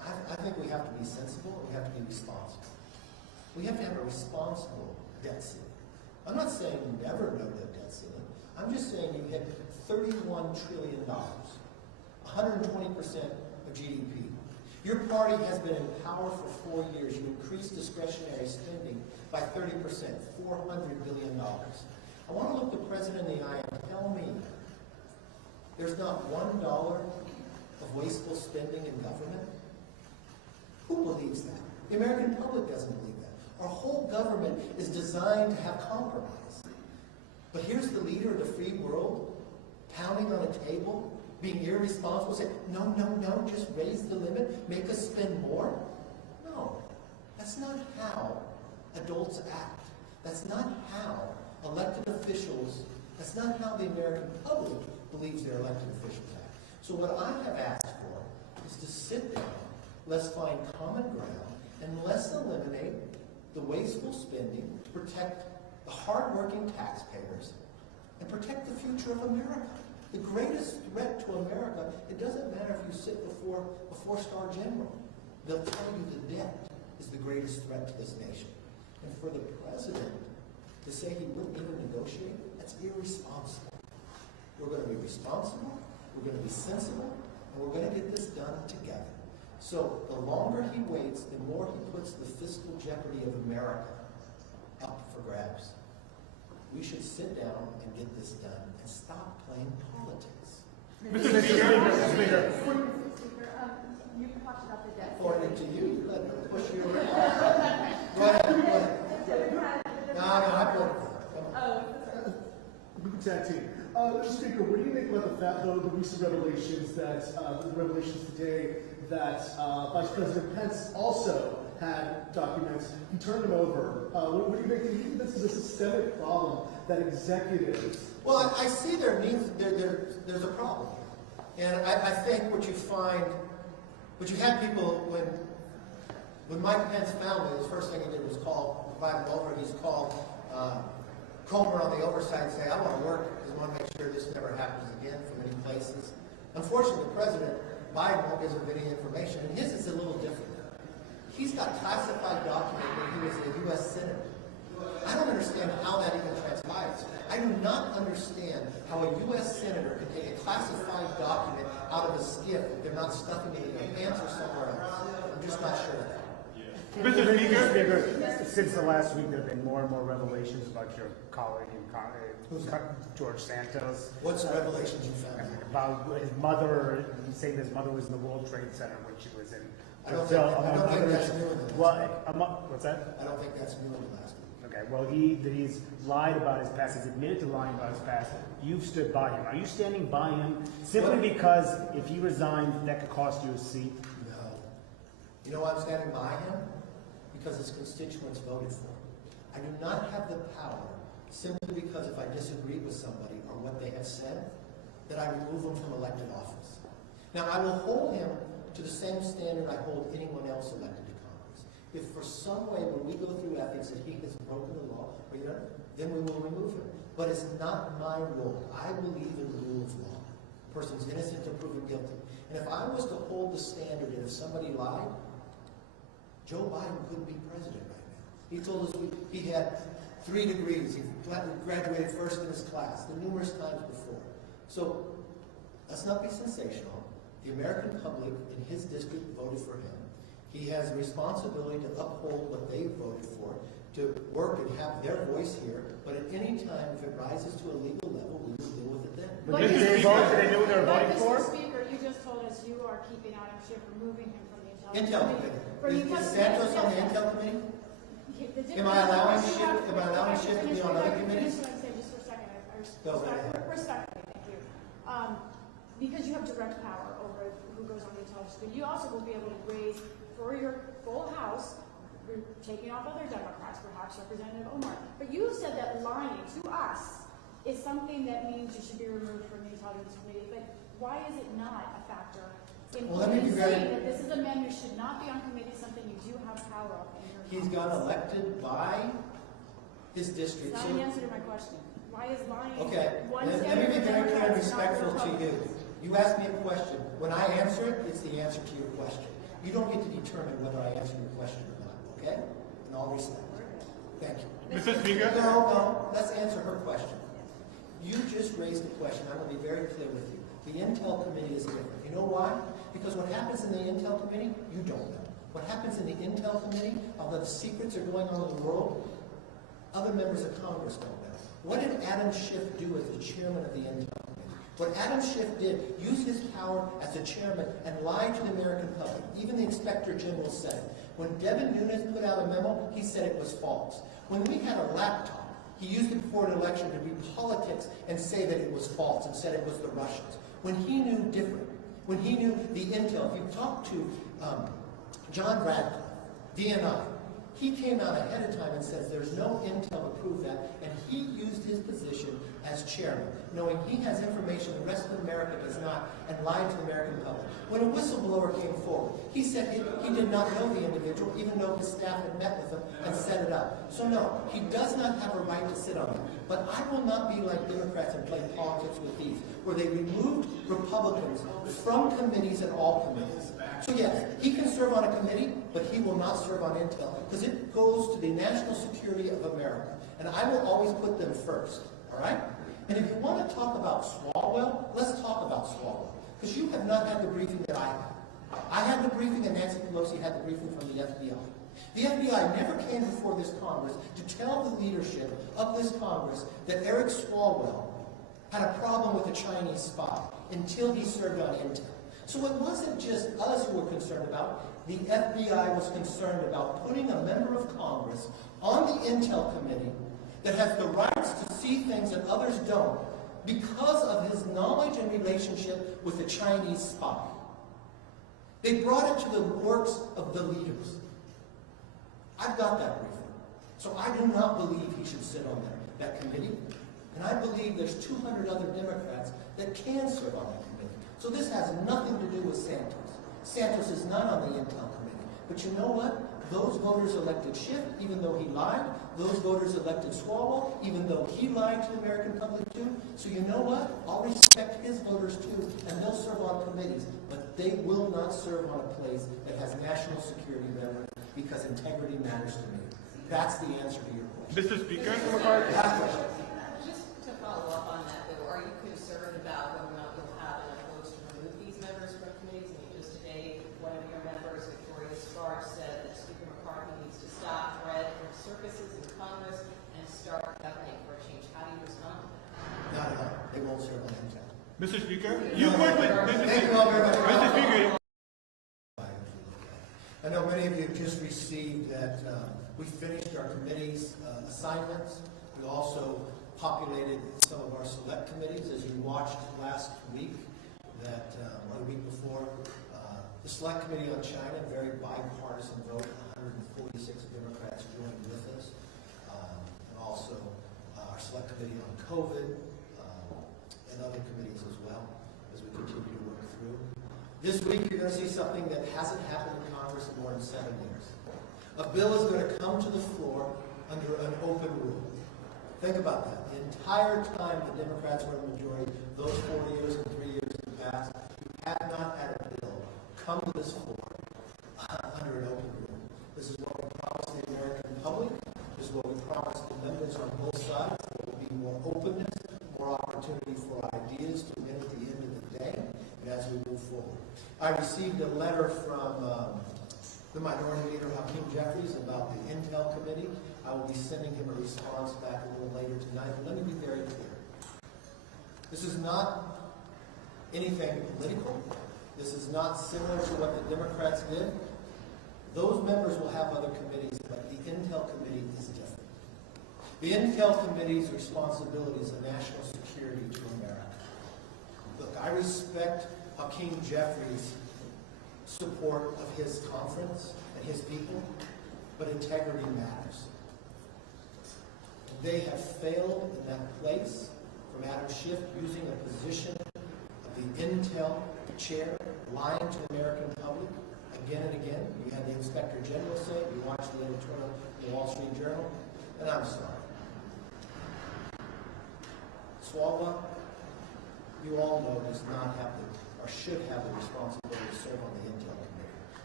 I think we have to be sensible and we have to be responsible. We have to have a responsible debt ceiling. I'm not saying never no debt ceiling. I'm just saying you hit $31 trillion, 120% of GDP. Your party has been in power for 4 years. You increased discretionary spending by 30%, $400 billion. I want to look the president in the eye and tell me there's not $1 of wasteful spending in government. Who believes that? The American public doesn't believe that. Our whole government is designed to have compromise. But here's the leader of the free world pounding on a table, being irresponsible, saying, no, no, no, just raise the limit, make us spend more. No, that's not how adults act. That's not how elected officials, that's not how the American public believes their elected officials act. So what I have asked for is to sit down, let's find common ground, and let's eliminate the wasteful spending to protect the hardworking taxpayers and protect the future of America. The greatest threat to America, it doesn't matter if you sit before a four-star general. They'll tell you the debt is the greatest threat to this nation. And for the president to say he wouldn't even negotiate, that's irresponsible. We're going to be responsible, we're going to be sensible, and we're going to get this done together. So the longer he waits, the more he puts the fiscal jeopardy of America up for grabs. We should sit down and get this done and stop playing politics. Mr. Speaker. You talked about the debt. According to you, you let them push you around. Go ahead, go ahead. No, I voted for it. Come on. We can tag team. Mr. Speaker, what do you make about the fact, though, the recent revelations today that Vice President Pence also had documents? He turned them over. What do you think? Do you think this is a systemic problem that executives? Well, I see there's a problem. And I think what you find, what you had people, when Mike Pence found it, the first thing he did was invite him over. He's called Comer on the oversight and say, I want to work because I want to make sure this never happens again from any places. Unfortunately, President Biden won't give him any information, and his is a little different. He's got classified document when he was a U.S. Senator. I don't understand how that even transpires. I do not understand how a U.S. Senator can take a classified document out of a skiff if they're not stuffing it in their pants or somewhere else. I'm just not sure of that. Mr. Speaker. Since the last week, there have been more and more revelations about your colleague, George Santos. What's the revelations you found? About his mother, he's saying his mother was in the World Trade Center when she was in I don't Brazil. think that's new in the last week. What's that? I don't think that's new in the last week. Okay, well, he's lied about his past. He's admitted to lying about his past. You've stood by him. Are you standing by him simply because if he resigns, that could cost you a seat? No. You know why I'm standing by him? Because his constituents voted for him. I do not have the power, simply because if I disagree with somebody or what they have said, that I remove them from elected office. Now, I will hold him to the same standard I hold anyone else elected to Congress. If for some way, when we go through ethics, that he has broken the law, then we will remove him. But it's not my role. I believe in the rule of law. A person's innocent until proven guilty. And if I was to hold the standard, and if somebody lied, Joe Biden couldn't be president right now. He told us he had 3 degrees. He graduated first in his class, the numerous times before. So let's not be sensational. The American public in his district voted for him. He has a responsibility to uphold what they voted for, to work and have their voice here. But at any time, if it rises to a legal level, we will deal with it then. But did they vote? Did they know what they were voting for? Mr. Speaker, you just told us you are keeping Adam Schiff, removing him from the Intel Committee. Is Santos on the Intel Committee? Am I allowing Schiff to be on other committees? Just for a second, Go ahead. respectfully, thank you. Because you have direct power over who goes on the intelligence committee, you also will be able to raise for your full House, taking off other Democrats, perhaps Representative Omar. But you said that lying to us is something that means you should be removed from the intelligence committee. But why is it not a factor? Well, let me be saying that this is a man who should not be on committee, something you do have power of. He's got elected by his district. It's not an answer to my question. Why is lying? Okay, one let me be very clear and respectful to you. You asked me a question. When I answer it, it's the answer to your question. You don't get to determine whether I answer your question or not, okay? In all respect. Thank you. Mr. Speaker? No, let's answer her question. You just raised a question. I'm going to be very clear with you. The Intel Committee is different. You know why? Because what happens in the Intel Committee, you don't know. What happens in the Intel Committee, although the secrets are going on in the world, other members of Congress don't know. What did Adam Schiff do as the chairman of the Intel Committee? What Adam Schiff did, use his power as a chairman and lie to the American public. Even the Inspector General said it. When Devin Nunes put out a memo, he said it was false. When we had a laptop, he used it before an election to read politics and say that it was false and said it was the Russians. When he knew different, when he knew the intel, if you talk to John Radcliffe, DNI, he came out ahead of time and says there's no intel to prove that, and he used his position as chairman, knowing he has information the rest of America does not, and lied to the American public. When a whistleblower came forward, he said he did not know the individual, even though his staff had met with him and set it up. So no, he does not have a right to sit on it. But I will not be like Democrats and play politics with these, where they removed Republicans from committees and all committees. So yes, he can serve on a committee, but he will not serve on intel, because it goes to the national security of America. And I will always put them first, all right? And if you want to talk about Swalwell, let's talk about Swalwell, because you have not had the briefing that I had. I had the briefing and Nancy Pelosi had the briefing from the FBI. The FBI never came before this Congress to tell the leadership of this Congress that Eric Swalwell had a problem with a Chinese spy until he served on intel. So it wasn't just us who were concerned about. The FBI was concerned about putting a member of Congress on the Intel Committee that has the rights to see things that others don't because of his knowledge and relationship with the Chinese spy. They brought it to the works of the leaders. I've got that briefing. So I do not believe he should sit on that committee. And I believe there's 200 other Democrats that can serve on that committee. So this has nothing to do with Santos. Santos is not on the Intel Committee. But you know what? Those voters elected Schiff, even though he lied. Those voters elected Swalwell, even though he lied to the American public too. So you know what? I'll respect his voters too, and they'll serve on committees. But they will not serve on a place that has national security there, because integrity matters to me. That's the answer to your question. Mr. Speaker? Just to follow up on that, though, are you concerned about whether or not you'll have enough votes to remove these members from committees? I mean, just today, one of your members, Victoria Sparks, said that Speaker McCarthy needs to stop threat from circuses in Congress and start governing for a change. How do you respond to that? Not at all. They won't serve on intel. Mr. Speaker? You work with Thank you all very much. Mr. Speaker. I know many of you have just received that we finished our committee's assignments. We also populated some of our select committees, as you watched last week, that one week before. The Select Committee on China, very bipartisan vote, 146 Democrats joined with us. And also our Select Committee on COVID and other committees as well, as we continue to work through. This week, you're going to see something that hasn't happened in Congress in more than 7 years. A bill is going to come to the floor under an open rule. Think about that. The entire time the Democrats were in the majority, those 4 years and 3 years in the past, we have not had a bill come to this floor under an open rule. This is what we promised the American public. This is what we promised the members on both sides. There will be more openness, more opportunity for ideas to win at the end of the day, and as we move forward. I received a letter from the Minority Leader, Hakeem Jeffries, about the Intel Committee. I will be sending him a response back a little later tonight. But let me be very clear. This is not anything political. This is not similar to what the Democrats did. Those members will have other committees, but the Intel Committee is different. The Intel Committee's responsibility is a national security to America. Look, I respect Hakeem Jeffries' support of his conference and his people, but integrity matters. They have failed in that place, from Adam Schiff using a position of the Intel chair, lying to the American public again and again. You had the Inspector General say it, you watched the editorial in the Wall Street Journal, and I'm sorry. Swalwell, you all know, does not have the, or should have the responsibility to serve on the Intel Committee.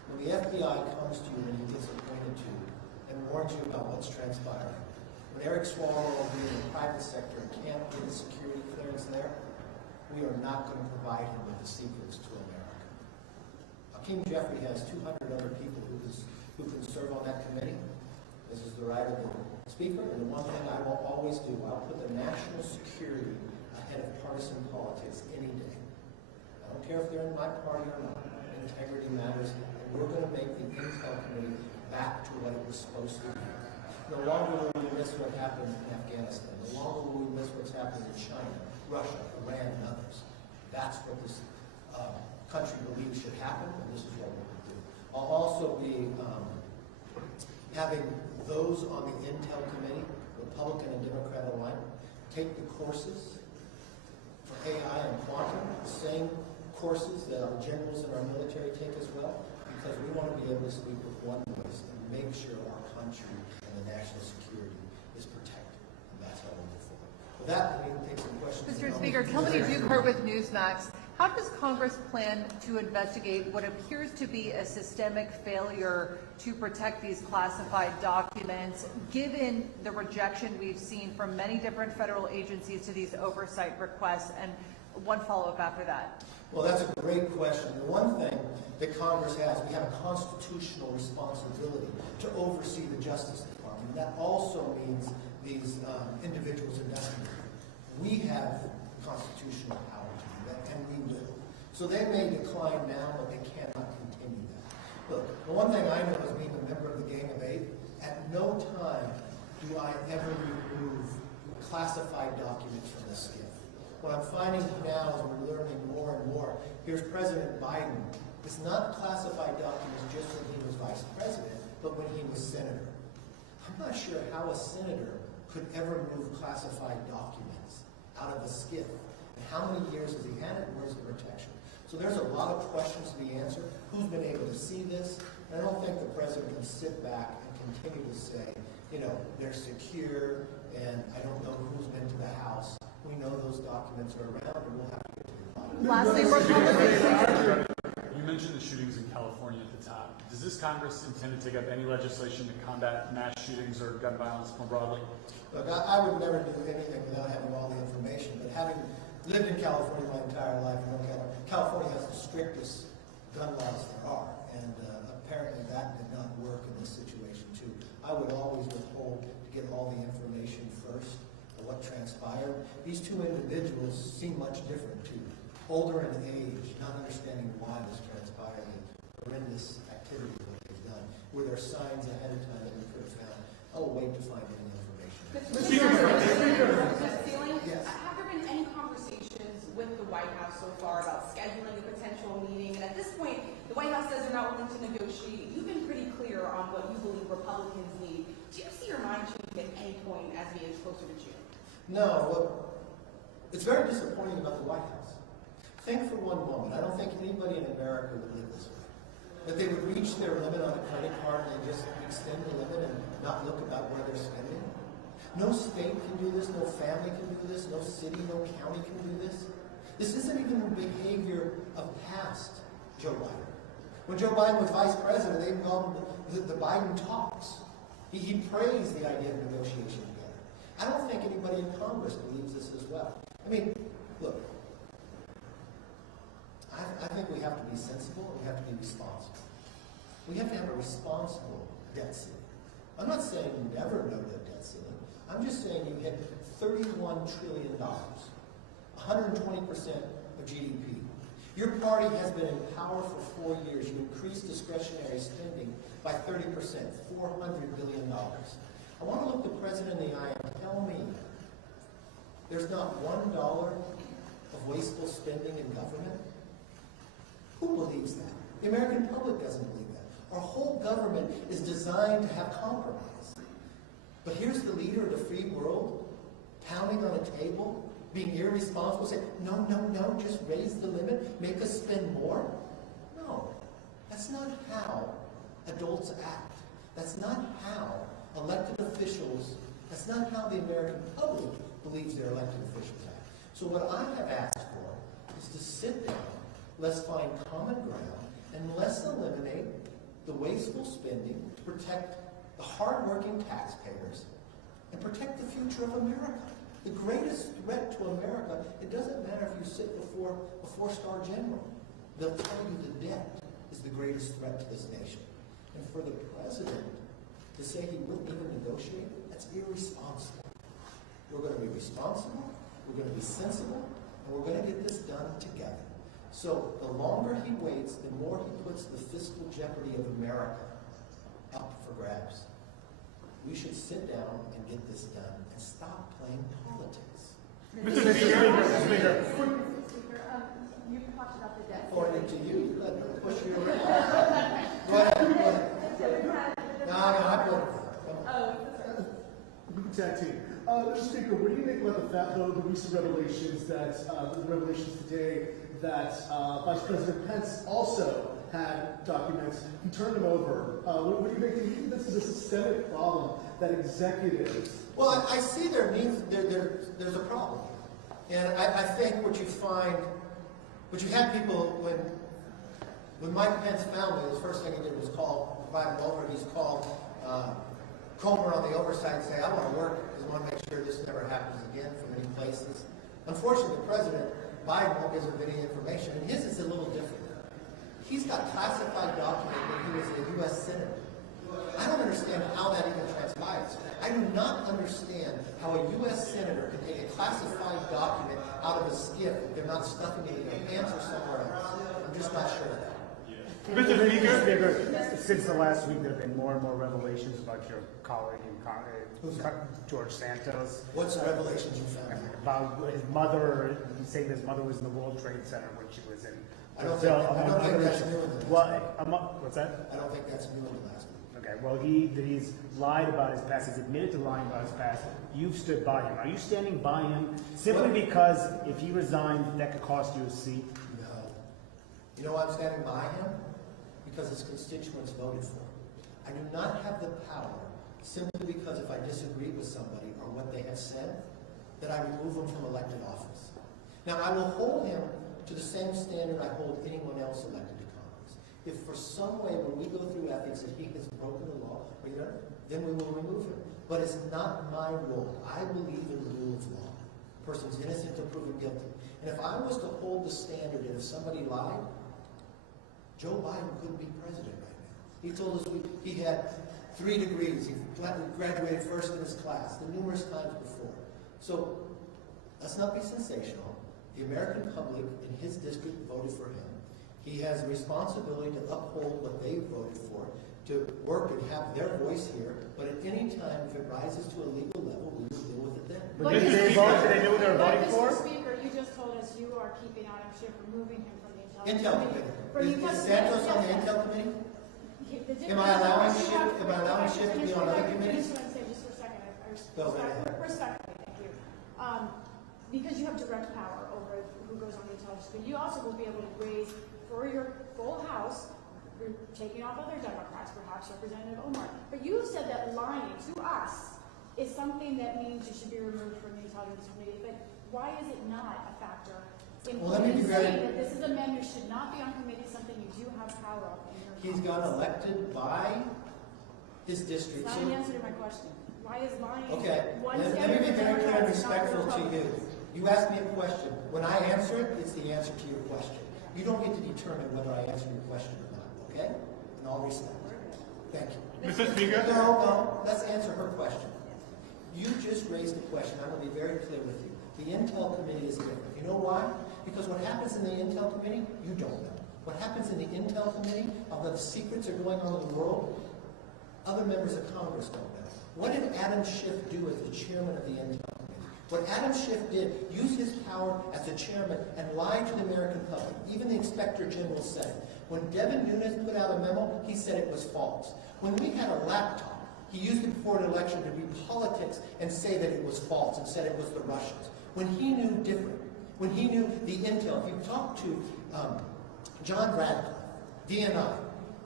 When the FBI comes to you and he gets appointed to you and warns you about what's transpiring, when Eric Swalwell being in the private sector can't get a security clearance there, we are not going to provide him with the secrets to America. Hakeem Jeffrey has 200 other people who can serve on that committee. This is the right of the Speaker, and the one thing I will always do, I'll put the national security ahead of partisan politics any day. I don't care if they're in my party or not. Integrity matters, and we're going to make the Intel Committee back to what it was supposed to be. No longer will we miss what happened in Afghanistan. No longer will we miss what's happening in China, Russia, Iran, and others. That's what this country believes should happen, and this is what we're going to do. I'll also be having those on the Intel Committee, Republican and Democrat alike, take the courses for AI and quantum, the same courses that our generals in our military take as well, because we want to be able to speak with one voice and make sure our country and the national security is protected. And that's how we move forward. With that, we can take some questions. Mr. Speaker, Kelly Dukert with Newsmax. How does Congress plan to investigate what appears to be a systemic failure to protect these classified documents, given the rejection we've seen from many different federal agencies to these oversight requests? And one follow-up after that. Well, that's a great question. The one thing that Congress has, we have a constitutional responsibility to oversee the Justice Department. That also means these individuals investigating. We have constitutional power to do that, and we will. So they may decline now, but they cannot continue that. Look, the one thing I know as being a member of the Gang of Eight, at no time do I ever remove classified documents from the SCIF. What I'm finding now as we're learning more and more, here's President Biden. It's not classified documents just when he was vice president, but when he was senator. I'm not sure how a senator could ever move classified documents out of a SCIF. And how many years has he had it? Where's the protection? So there's a lot of questions to be answered. Who's been able to see this? And I don't think the president can sit back and continue to say, you know, they're secure, and I don't know who's been to the House. We know those documents are around, and we'll have to get to the bottom. Lastly, You mentioned the shootings in California at the top. Does this Congress intend to take up any legislation to combat mass shootings or gun violence more broadly? Look, I would never do anything without having all the information, but having lived in California my entire life, I know California has the strictest gun laws there are, and apparently that did not work in this situation too. I would always withhold to get all the information first of what transpired. These two individuals seem much different too. Older in age, not understanding why this transpired, and horrendous activity that they've done. Were there signs ahead of time that we could have found? I'll wait to find any information. Mr. Speaker, Yes. have there been any conversations with the White House so far about scheduling a potential meeting? And at this point, the White House says they're not willing to negotiate. You've been pretty clear on what you believe Republicans need. Do you see your mind changing at any point as we get closer to June? No, well, it's very disappointing about the White House. Think for one moment, I don't think anybody in America would live this way. That they would reach their limit on a credit card and they just extend the limit and not look about where they're spending. No state can do this, no family can do this, no city, no county can do this. This isn't even the behavior of past Joe Biden. When Joe Biden was vice president, they even called him the Biden talks. He praised the idea of negotiation together. I don't think anybody in Congress believes this as well. I mean, look, I think we have to be sensible and we have to be responsible. We have to have a responsible debt ceiling. I'm not saying you never know the debt ceiling. I'm just saying you hit $31 trillion, 120% of GDP. Your party has been in power for 4 years. You increased discretionary spending by 30%, $400 billion. I want to look the president in the eye and tell me there's not $1 of wasteful spending in government. Who believes that? The American public doesn't believe that. Our whole government is designed to have compromise. But here's the leader of the free world pounding on a table, being irresponsible, saying, no, no, no, just raise the limit, make us spend more. No, that's not how adults act. That's not how elected officials, that's not how the American public believes their elected officials act. So what I have asked for is to sit down, let's find common ground, and let's eliminate the wasteful spending, to protect the hardworking taxpayers, and protect the future of America. The greatest threat to America, it doesn't matter if you sit before a four-star general. They'll tell you the debt is the greatest threat to this nation. And for the president to say he wouldn't even negotiate, that's irresponsible. We're going to be responsible, we're going to be sensible, and we're going to get this done together. So the longer he waits, the more he puts the fiscal jeopardy of America up for grabs. We should sit down and get this done and stop playing politics. Mr. Speaker. Speaker, you talked about the debt. Pointing to you, let me push you around. Go ahead. No, I put it. You can tag team. Mr. Speaker, what do you make about the recent revelations today that Vice President Pence also had documents? He turned them over. What do you make? Do you think this is a systemic problem that executives? Well, I see there's a problem, and I think what you find, what you had people when Mike Pence found it, the first thing he did was invite him over. He's called Comer on the oversight and say, I want to work because I want to make sure this never happens again from any places. Unfortunately, President Biden won't give him any information, and his is a little different. He's got classified documents when he was a U.S. Senator. I don't understand how that even transpires. I do not understand how a U.S. Senator can take a classified document out of a skiff if they're not stuffing it in their pants or somewhere else. I'm just not sure of that. Mr. Speaker. Since the last week, there have been more and more revelations about your colleague in George Santos. What's the revelations you found? About his mother, he's saying his mother was in the World Trade Center when she was in I don't Brazil. think that's new in the last week. What's that? I don't think that's new in the last week. Okay, well, he's lied about his past. He's admitted to lying about his past. You've stood by him. Are you standing by him simply because if he resigned, that could cost you a seat? No. You know why I'm standing by him? Because his constituents voted for him. I do not have the power simply because if I disagree with somebody or what they have said, that I remove them from elected office. Now, I will hold him to the same standard I hold anyone else elected to Congress. If for some way when we go through ethics that he has broken the law, then we will remove him. But it's not my role. I believe in the rule of law. A person's innocent until proven guilty. And if I was to hold the standard that if somebody lied, Joe Biden couldn't be president right now. He told us he had 3 degrees. He graduated first in his class, the numerous times before. So let's not be sensational. The American public in his district voted for him. He has a responsibility to uphold what they voted for, to work and have their voice here. But at any time, if it rises to a legal level, we will deal with it then. But did they vote? Did they know what they were voting for? Mr. Speaker, you just told us you are keeping Adam Schiff, removing him from the Intel Committee. Is Santos on the Intel Committee? Am I allowing Schiff to be on other committees? Just for a second. Respectfully, thank you. Because you have direct power over who goes on the intelligence committee, you also will be able to raise for your full House, you're taking off other Democrats, perhaps Representative Omar. But you said that lying to us is something that means you should be removed from the intelligence committee. But why is it not a factor? Well, let me be very. That this is a man who should not be on committee, something you do have power of. He's got elected by his district. That's not an answer to my question. Why is lying? Okay, let me be very clear and respectful to you. You asked me a question. When I answer it, it's the answer to your question. You don't get to determine whether I answer your question or not, okay? In all respect. Thank you. Mr. Speaker. No, let's answer her question. You just raised a question. I'm going to be very clear with you. The Intel Committee is different. You know why? Because what happens in the Intel Committee, you don't know. What happens in the Intel Committee, although the secrets are going on in the world, other members of Congress don't know. What did Adam Schiff do as the chairman of the Intel Committee? What Adam Schiff did, use his power as the chairman and lie to the American public. Even the Inspector General said it. When Devin Nunes put out a memo, he said it was false. When we had a laptop, he used it before an election to read politics and say that it was false and said it was the Russians. When he knew different, when he knew the intel, if you talk to John Radcliffe, DNI,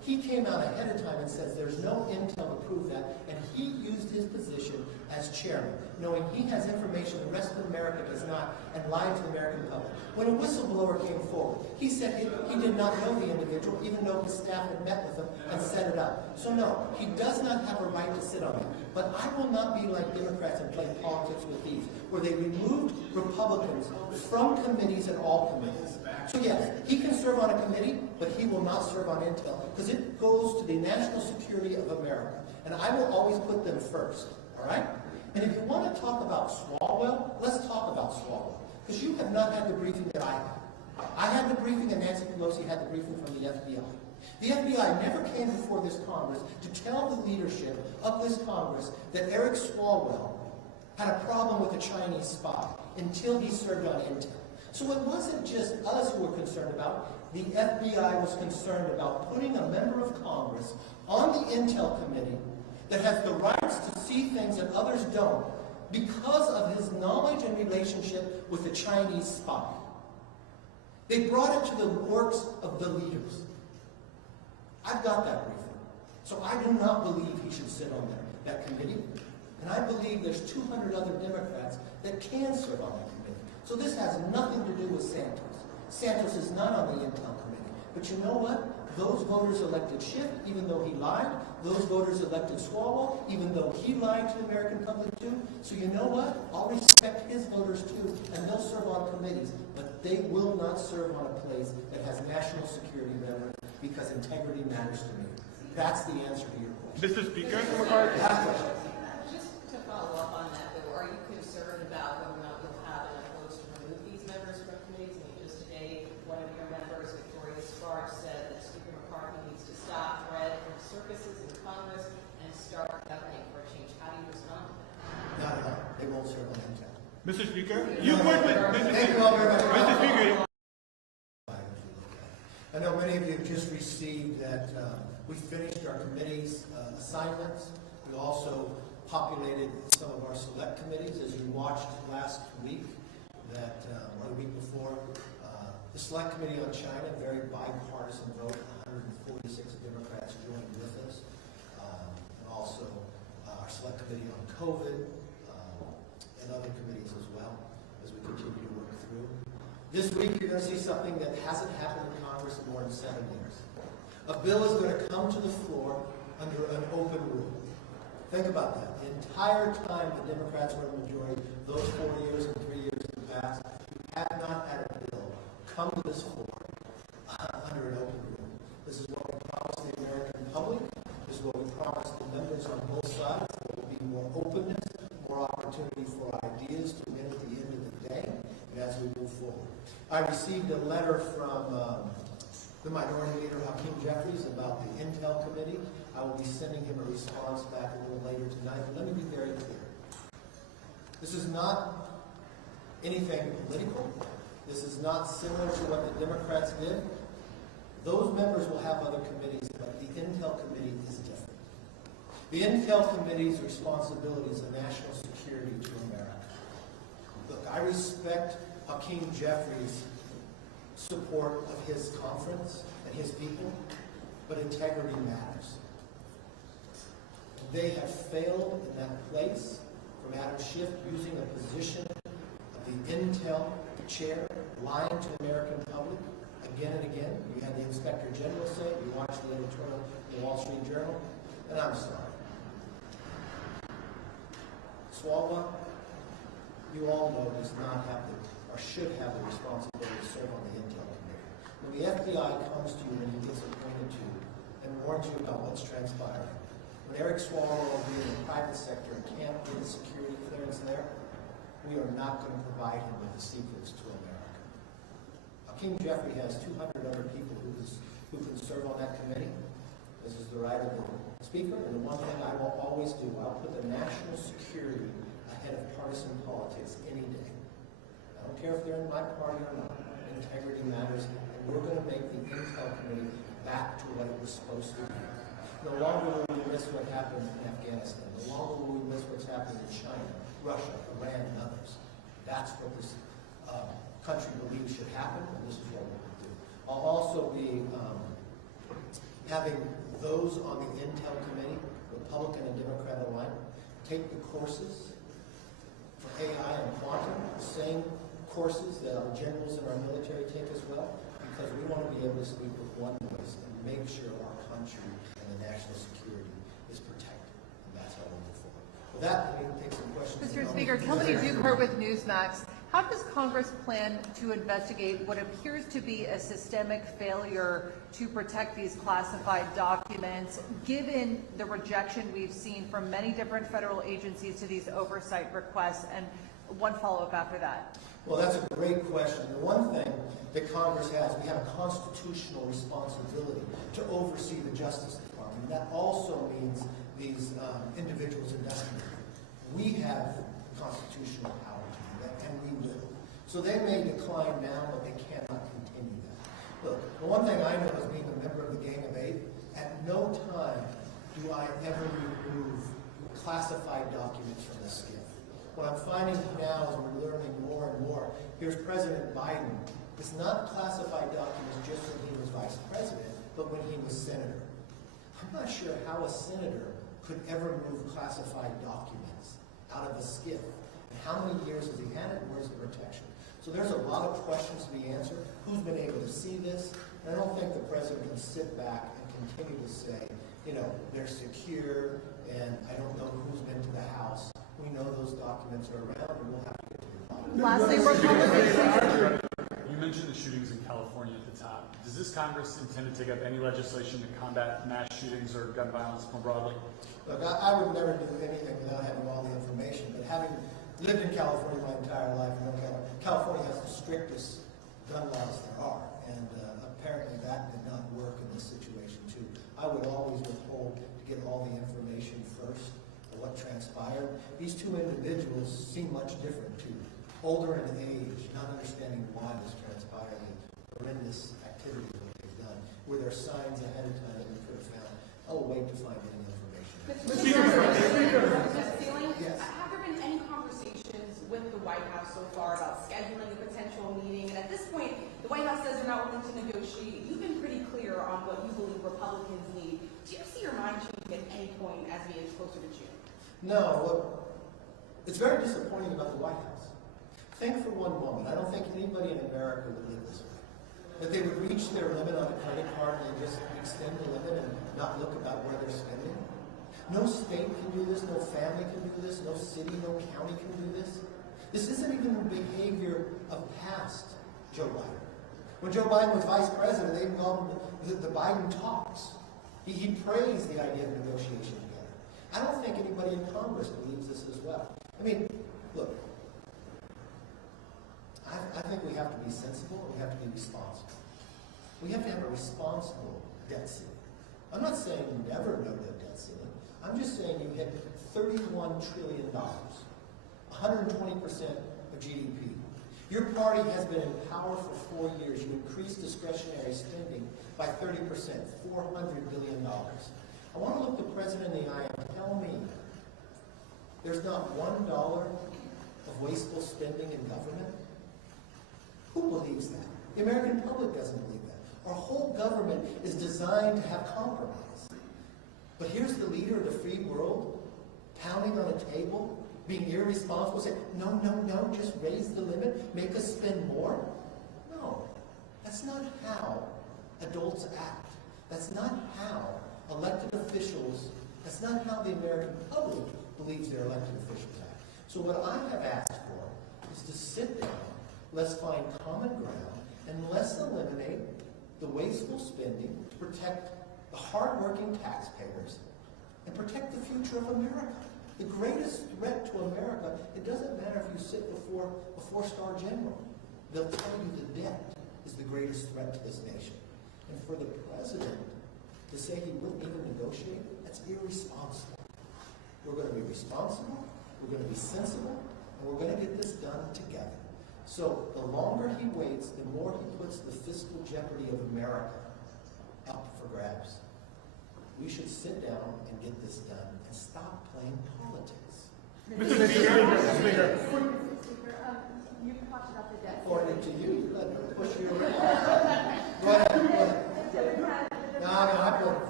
He came out ahead of time and says there's no intel to prove that, and he used his position as chairman, knowing he has information the rest of America does not, and lied to the American public. When a whistleblower came forward, he said he did not know the individual, even though his staff had met with him and set it up. So no, he does not have a right to sit on it. But I will not be like Democrats and play politics with these, where they removed Republicans from committees and all committees. So yes, he can serve on a committee, but he will not serve on intel, because it goes to the national security of America. And I will always put them first, all right? And if you want to talk about Swalwell, let's talk about Swalwell. Because you have not had the briefing that I had. I had the briefing and Nancy Pelosi had the briefing from the FBI. The FBI never came before this Congress to tell the leadership of this Congress that Eric Swalwell had a problem with a Chinese spy until he served on intel. So it wasn't just us who were concerned about it. The FBI was concerned about putting a member of Congress on the Intel Committee that has the rights to see things that others don't because of his knowledge and relationship with the Chinese spy. They brought it to the works of the leaders. I've got that briefing. So I do not believe he should sit on that committee. And I believe there's 200 other Democrats that can serve on that committee. So this has nothing to do with Santos. Santos is not on the Intel Committee. But you know what? Those voters elected Schiff, even though he lied. Those voters elected Swalwell, even though he lied to the American public too. So you know what? I'll respect his voters too, and they'll serve on committees. But they will not serve on a place that has national security relevance, because integrity matters to me. That's the answer to your question. Mr. Speaker, McCarthy. Just to follow up on that, though, are you concerned about whether or not you'll have enough votes to remove these members from committees? I mean, just today, one of your members, Victoria Sparks, said that Speaker McCarthy needs to stop threat from circuses in Congress and start governing for a change. How do you respond to that? Not at all. They won't serve on intel. Mr. Speaker, you work with Thank you all very much. Mr. Speaker. I know many of you have just received that we finished our committee's assignments. We also populated some of our select committees, as you watched last week, that one week before. The Select Committee on China, very bipartisan vote, 146 Democrats joined with us. And also our Select Committee on COVID and other committees as well, as we continue to work through. This week, you're going to see something that hasn't happened in Congress in more than 7 years. A bill is going to come to the floor under an open rule. Think about that. The entire time the Democrats were in the majority, those 4 years and 3 years in the past, we have not had a bill come to this floor under an open rule. This is what we promised the American public. This is what we promised the members on both sides. There will be more openness, more opportunity for ideas to win at the end of the day, and as we move forward. I received a letter from the Minority Leader, Hakeem Jeffries, about the Intel Committee. I will be sending him a response back a little later tonight. But let me be very clear. This is not anything political. This is not similar to what the Democrats did. Those members will have other committees, but the Intel Committee is different. The Intel Committee's responsibility is a national security to America. Look, I respect Hakeem Jeffries' support of his conference and his people, but integrity matters. They have failed in that place, from Adam Schiff using a position of the Intel chair, lying to the American public again and again. You had the Inspector General say it. You watched the editorial in the Wall Street Journal, and I'm sorry. Swalwell, you all know, does not have the, or should have the responsibility to serve on the Intel Committee. When the FBI comes to you and he gets appointed to you and warns you about what's transpiring, when Eric Swalwell being in the private sector can't get a security clearance there, we are not going to provide him with the secrets to America. Hakeem Jeffrey has 200 other people who can serve on that committee. This is the right of the Speaker, and the one thing I will always do, I'll put the national security ahead of partisan politics any day. I don't care if they're in my party or not. Integrity matters, and we're going to make the Intel Committee back to what it was supposed to be. No longer will we miss what happened in Afghanistan. No longer will we miss what's happening in China, Russia, Iran, and others. That's what this country believes should happen, and this is what we're going to do. I'll also be having those on the Intel committee, Republican and Democrat alike, take the courses for AI and quantum, the same courses that our generals in our military take as well, because we want to be able to speak with one voice and make sure our country and the national security is protected. And that's how we move forward. With that, we can take some questions. Mr. Speaker, Kelly Dukert with Newsmax. How does Congress plan to investigate what appears to be a systemic failure to protect these classified documents, given the rejection we've seen from many different federal agencies to these oversight requests? And one follow-up after that. Well, that's a great question. The one thing that Congress has, we have a constitutional responsibility to oversee the Justice Department. That also means these individuals investigating. We have constitutional power to do that, and we will. So they may decline now, but they cannot continue that. Look, the one thing I know as being a member of the Gang of Eight, at no time do I ever remove classified documents from the SCIF. What I'm finding now as we're learning more and more, here's President Biden. It's not classified documents just when he was vice president, but when he was senator. I'm not sure how a senator could ever move classified documents out of a SCIF. And how many years has he had it? Where's the protection? So there's a lot of questions to be answered. Who's been able to see this? And I don't think the president can sit back and continue to say, you know, they're secure, and I don't know who's been to the House. We know those documents are around, and we'll have to get to the bottom. Lastly, You mentioned the shootings in California at the top. Does this Congress intend to take up any legislation to combat mass shootings or gun violence more broadly? Look, I would never do anything without having all the information, but having lived in California my entire life, I know California has the strictest gun laws there are, and apparently that did not work in this situation too. I would always withhold to get all the information first of what transpired. These two individuals seem much different too. Older in age, not understanding why this transpired, and horrendous activities that they've done. Were there signs ahead of time that we could have found? I'll wait to find any information. Mr. Sealing, Yes. have there been any conversations with the White House so far about scheduling a potential meeting? And at this point, the White House says they're not willing to negotiate. You've been pretty clear on what you believe Republicans need. Do you see your mind changing at any point as we get closer to June? No, it's very disappointing about the White House. Think for one moment, I don't think anybody in America would live this way. That they would reach their limit on a credit card and just extend the limit and not look about where they're spending. No state can do this, no family can do this, no city, no county can do this. This isn't even the behavior of past Joe Biden. When Joe Biden was vice president, they even called him the Biden talks. He praised the idea of negotiation together. I don't think anybody in Congress believes this as well. I mean, look, I think we have to be sensible and we have to be responsible. We have to have a responsible debt ceiling. I'm not saying never no debt ceiling. I'm just saying you hit $31 trillion, 120% of GDP. Your party has been in power for 4 years. You increased discretionary spending by 30%, $400 billion. I want to look the president in the eye and tell me there's not $1 of wasteful spending in government. Who believes that? The American public doesn't believe that. Our whole government is designed to have compromise. But here's the leader of the free world pounding on a table, being irresponsible, saying, no, no, no, just raise the limit, make us spend more. No, that's not how adults act. That's not how elected officials, that's not how the American public believes their elected officials act. So what I have asked for is to sit down, let's find common ground, and let's eliminate the wasteful spending to protect the hardworking taxpayers and protect the future of America. The greatest threat to America, it doesn't matter if you sit before a four-star general. They'll tell you the debt is the greatest threat to this nation. And for the president to say he wouldn't even negotiate, that's irresponsible. We're going to be responsible, we're going to be sensible, and we're going to get this done together. So the longer he waits, the more he puts the fiscal jeopardy of America up for grabs. We should sit down and get this done and stop playing politics. Mr. Speaker. You talked about the debt. According to you, let me push you around. Go ahead. No, I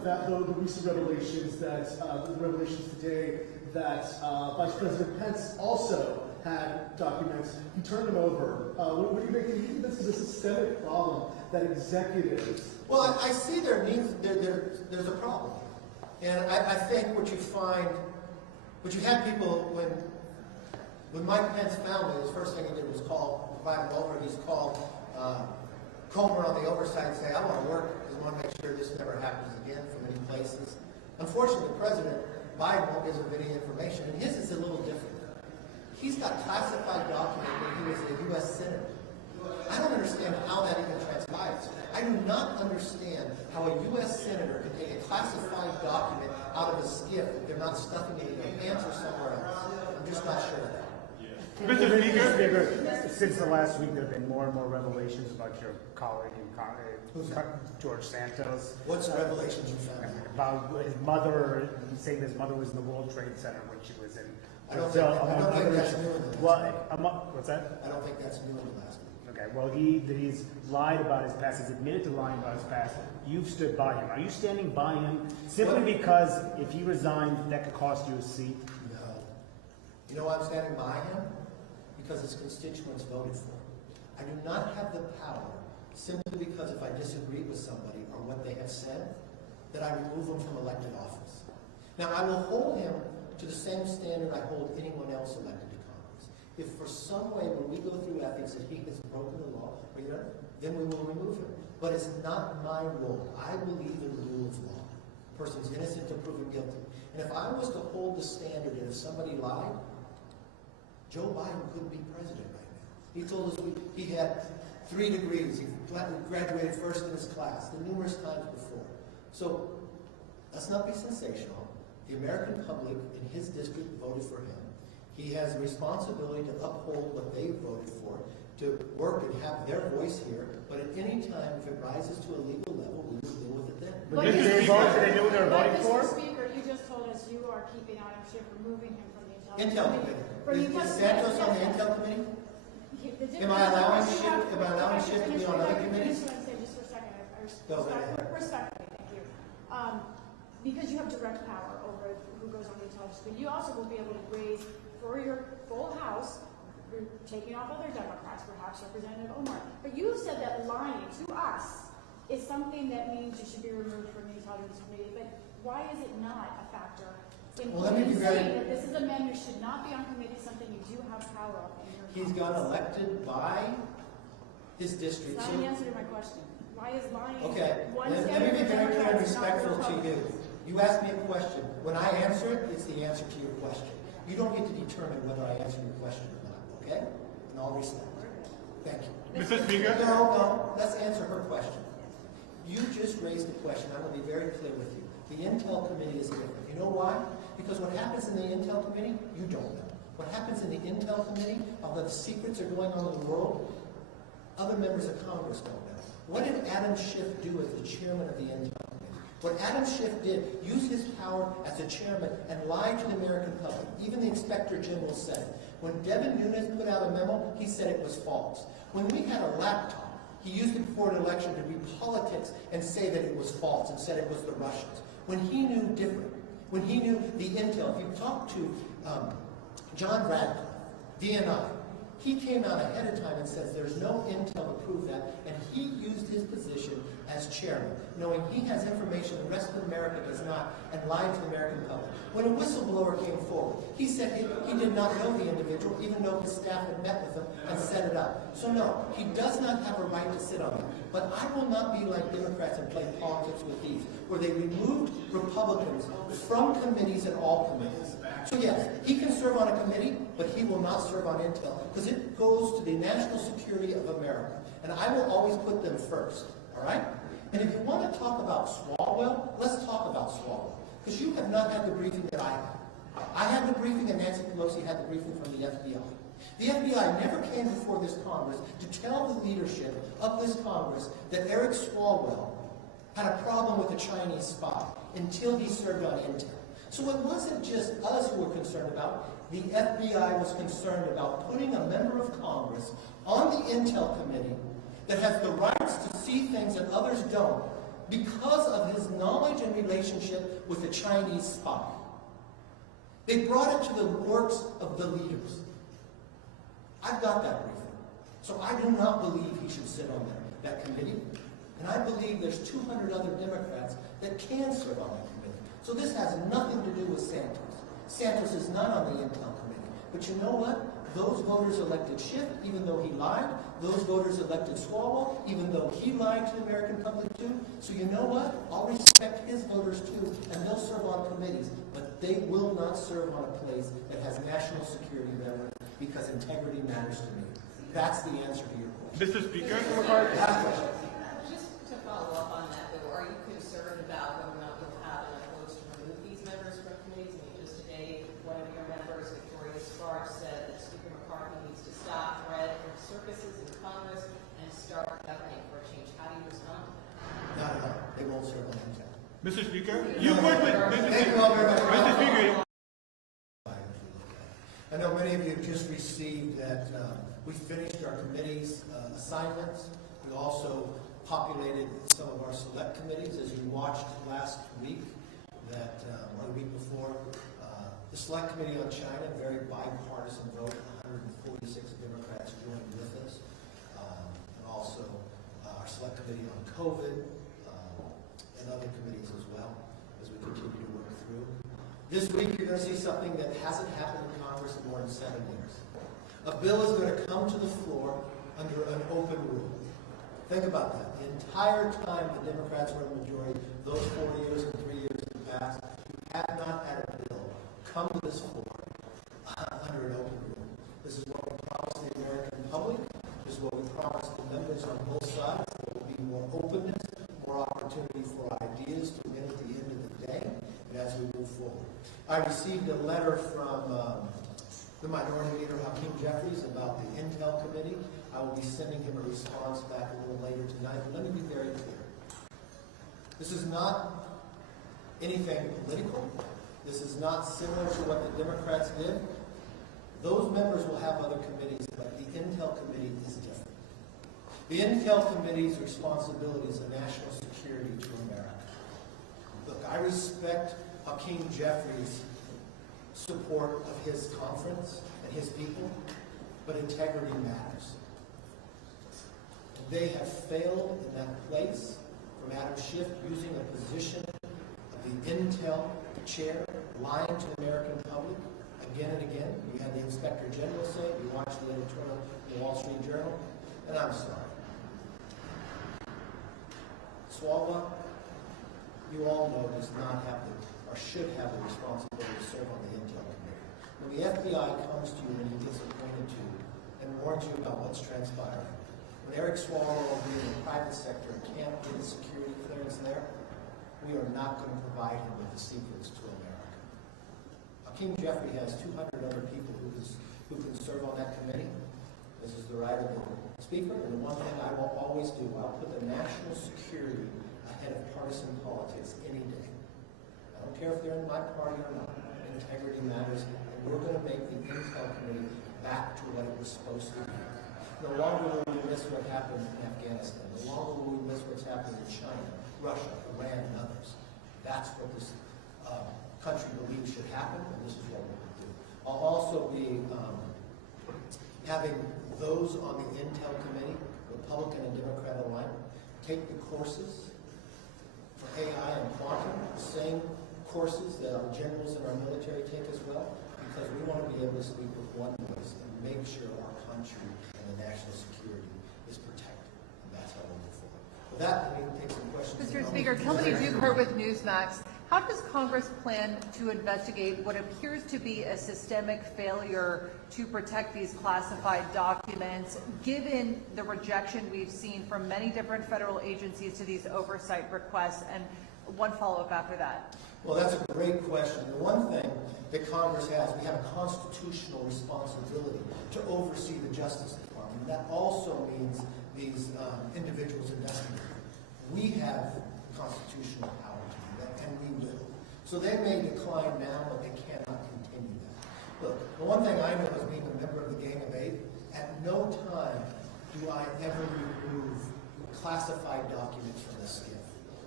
the recent revelations today that Vice President Pence also had documents. He turned them over. What do you make? Do you think this is a systemic problem that executives? Well, I see there's a problem, and I think what you had people when Mike Pence found it, his first thing he did was invite him over. He's called Comer on the oversight and say, I want to work because I want to make sure this never happens again from any places. Unfortunately, President Biden won't give him any information, and his is a little different. He's got classified documents when he was a U.S. Senator. I don't understand how that even transpires. I do not understand how a U.S. Senator can take a classified document out of a skiff if they're not stuffing it in their pants or somewhere else. I'm just not sure of that. Mr. Speaker, since the last week, there have been more and more revelations about your colleague George Santos. What's the revelations you found? About his mother, saying his mother was in the World Trade Center when she was in I don't Brazil. think that's new in the last week. What's that? I don't think that's new in the last week. Okay, well, he's lied about his past. He's admitted to lying about his past. You've stood by him. Are you standing by him simply because if he resigned, that could cost you a seat? No. You know why I'm standing by him? Because his constituents voted for him. I do not have the power, simply because if I disagree with somebody or what they have said, that I remove them from elected office. Now, I will hold him to the same standard I hold anyone else elected to Congress. If for some way, when we go through ethics, that he has broken the law, then we will remove him. But it's not my role. I believe in the rule of law. A person's innocent until proven guilty. And if I was to hold the standard that if somebody lied, Joe Biden couldn't be president right now. He told us he had 3 degrees. He graduated first in his class, the numerous times before. So let's not be sensational. The American public in his district voted for him. He has a responsibility to uphold what they voted for, to work and have their voice here. But at any time, if it rises to a legal level, we will deal with it then. But did they vote? Did they know what they were voting for? Mr. Speaker, you just told us you are keeping Adam Schiff, removing him from the Intel Committee. Is Santos on the Intel Committee? Am I allowing Schiff to be on other committees? Just for a second. Respectfully, thank you. Because you have direct power over who goes on the intelligence committee, you also will be able to raise for your full House, taking off other Democrats, perhaps Representative Omar. But you said that lying to us is something that means you should be removed from the intelligence committee. But why is it not a factor? Well, let me be very. That this is a man who should not be on committee, something you do have power of. He's got elected by his district. That's not an answer to my question. Why is lying? Okay, let me be very clear and respectful to you. You asked me a question. When I answer it, it's the answer to your question. You don't get to determine whether I answer your question or not, okay? In all respect. Thank you. Mr. Speaker? No, let's answer her question. You just raised a question. I'm going to be very clear with you. The Intel Committee is different. You know why? Because what happens in the Intel Committee, you don't know. What happens in the Intel Committee, although the secrets are going on in the world, other members of Congress don't know. What did Adam Schiff do as the chairman of the Intel Committee? What Adam Schiff did, use his power as a chairman and lie to the American public. Even the Inspector General said it. When Devin Nunes put out a memo, he said it was false. When we had a laptop, he used it before an election to read politics and say that it was false and said it was the Russians. When he knew different, when he knew the intel, if you talk to John Radcliffe, DNI, he came out ahead of time and says there's no intel to prove that, and he used his position as chairman, knowing he has information the rest of America does not, and lied to the American public. When a whistleblower came forward, he said he did not know the individual, even though his staff had met with him and set it up. So no, he does not have a right to sit on it. But I will not be like Democrats and play politics with these, where they removed Republicans from committees and all committees. So yes, he can serve on a committee, but he will not serve on intel, because it goes to the national security of America. And I will always put them first, all right? And if you want to talk about Swalwell, let's talk about Swalwell. Because you have not had the briefing that I had. I had the briefing and Nancy Pelosi had the briefing from the FBI. The FBI never came before this Congress to tell the leadership of this Congress that Eric Swalwell had a problem with a Chinese spy until he served on intel. So it wasn't just us who were concerned about. The FBI was concerned about putting a member of Congress on the Intel Committee that has the rights to see things that others don't, because of his knowledge and relationship with the Chinese spy. They brought it to the works of the leaders. I've got that briefing. So I do not believe he should sit on that committee. And I believe there's 200 other Democrats that can serve on that committee. So this has nothing to do with Santos. Santos is not on the Intel committee. But you know what? Those voters elected Schiff, even though he lied. Those voters elected Swalwell, even though he lied to the American public too. So you know what? I'll respect his voters too, and they'll serve on committees. But they will not serve on a place that has national security relevance because integrity matters to me. That's the answer to your question. Mr. Speaker, Just to follow up on that, though, are you concerned about whether or not you'll have enough votes to remove these members from committees? I mean, just today, one of your members, Victoria Sparks, said that Speaker McCarthy needs to stop threat of circuses in Congress and start governing for a change. How do you respond to that? Not at all. They won't serve on Intel. Mr. Speaker, you work with Thank you all very much. Mr. Speaker. I know many of you have just received that we finished our committee's assignments. We also populated some of our select committees, as you watched last week, that one week before. The Select Committee on China, very bipartisan vote, 146 Democrats joined with us. And also our Select Committee on COVID and other committees as well, as we continue to work through. This week, you're going to see something that hasn't happened in Congress in more than 7 years. A bill is going to come to the floor under an open rule. Think about that. The entire time the Democrats were in the majority, those 4 years and 3 years in the past, we have not had a bill come to this floor under an open rule. This is what we promised the American public. This is what we promised the members on both sides. There will be more openness, more opportunity for ideas to win at the end of the day, and as we move forward. I received a letter from the Minority Leader, Hakeem Jeffries, about the Intel Committee. I will be sending him a response back a little later tonight. But let me be very clear. This is not anything political. This is not similar to what the Democrats did. Those members will have other committees, but the Intel Committee is different. The Intel Committee's responsibility is a national security to America. Look, I respect Hakeem Jeffries' support of his conference and his people, but integrity matters. They have failed in that place from Adam Schiff using a position of the Intel chair, lying to the American public again and again. You had the Inspector General say it. You watched the editorial in the Wall Street Journal, and I'm sorry. Swalwell, you all know, does not have the, or should have the responsibility to serve on the Intel Committee. When the FBI comes to you and he gets appointed to you and warns you about what's transpiring, when Eric Swalwell being in the private sector can't get a security clearance there, we are not going to provide him with the secrets to America. Hakeem Jeffrey has 200 other people who can serve on that committee. This is the right of the Speaker, and the one thing I will always do, I'll put the national security ahead of partisan politics any day. I don't care if they're in my party or not. Integrity matters, and we're going to make the Intel Committee back to what it was supposed to be. No longer will we miss what happened in Afghanistan. No longer will we miss what's happening in China, Russia, Iran, and others. That's what this country believes should happen, and this is what we're going to do. I'll also be having those on the Intel Committee, Republican and Democrat alike, take the courses for AI and quantum, the same courses that our generals and our military take as well, because we want to be able to speak with one voice and make sure our country and the national security is protected. And that's how we'll move forward. With that, we can take some questions. Mr. Speaker, Kelly Dukert with Newsmax. How does Congress plan to investigate what appears to be a systemic failure to protect these classified documents, given the rejection we've seen from many different federal agencies to these oversight requests? And one follow-up after that. Well, that's a great question. The one thing that Congress has, we have a constitutional responsibility to oversee the Justice Department. That also means these individuals investigating. We have constitutional power to do that, and we will. So they may decline now, but they cannot continue that. Look, the one thing I know as being a member of the Gang of Eight, at no time do I ever remove classified documents from the SCIF.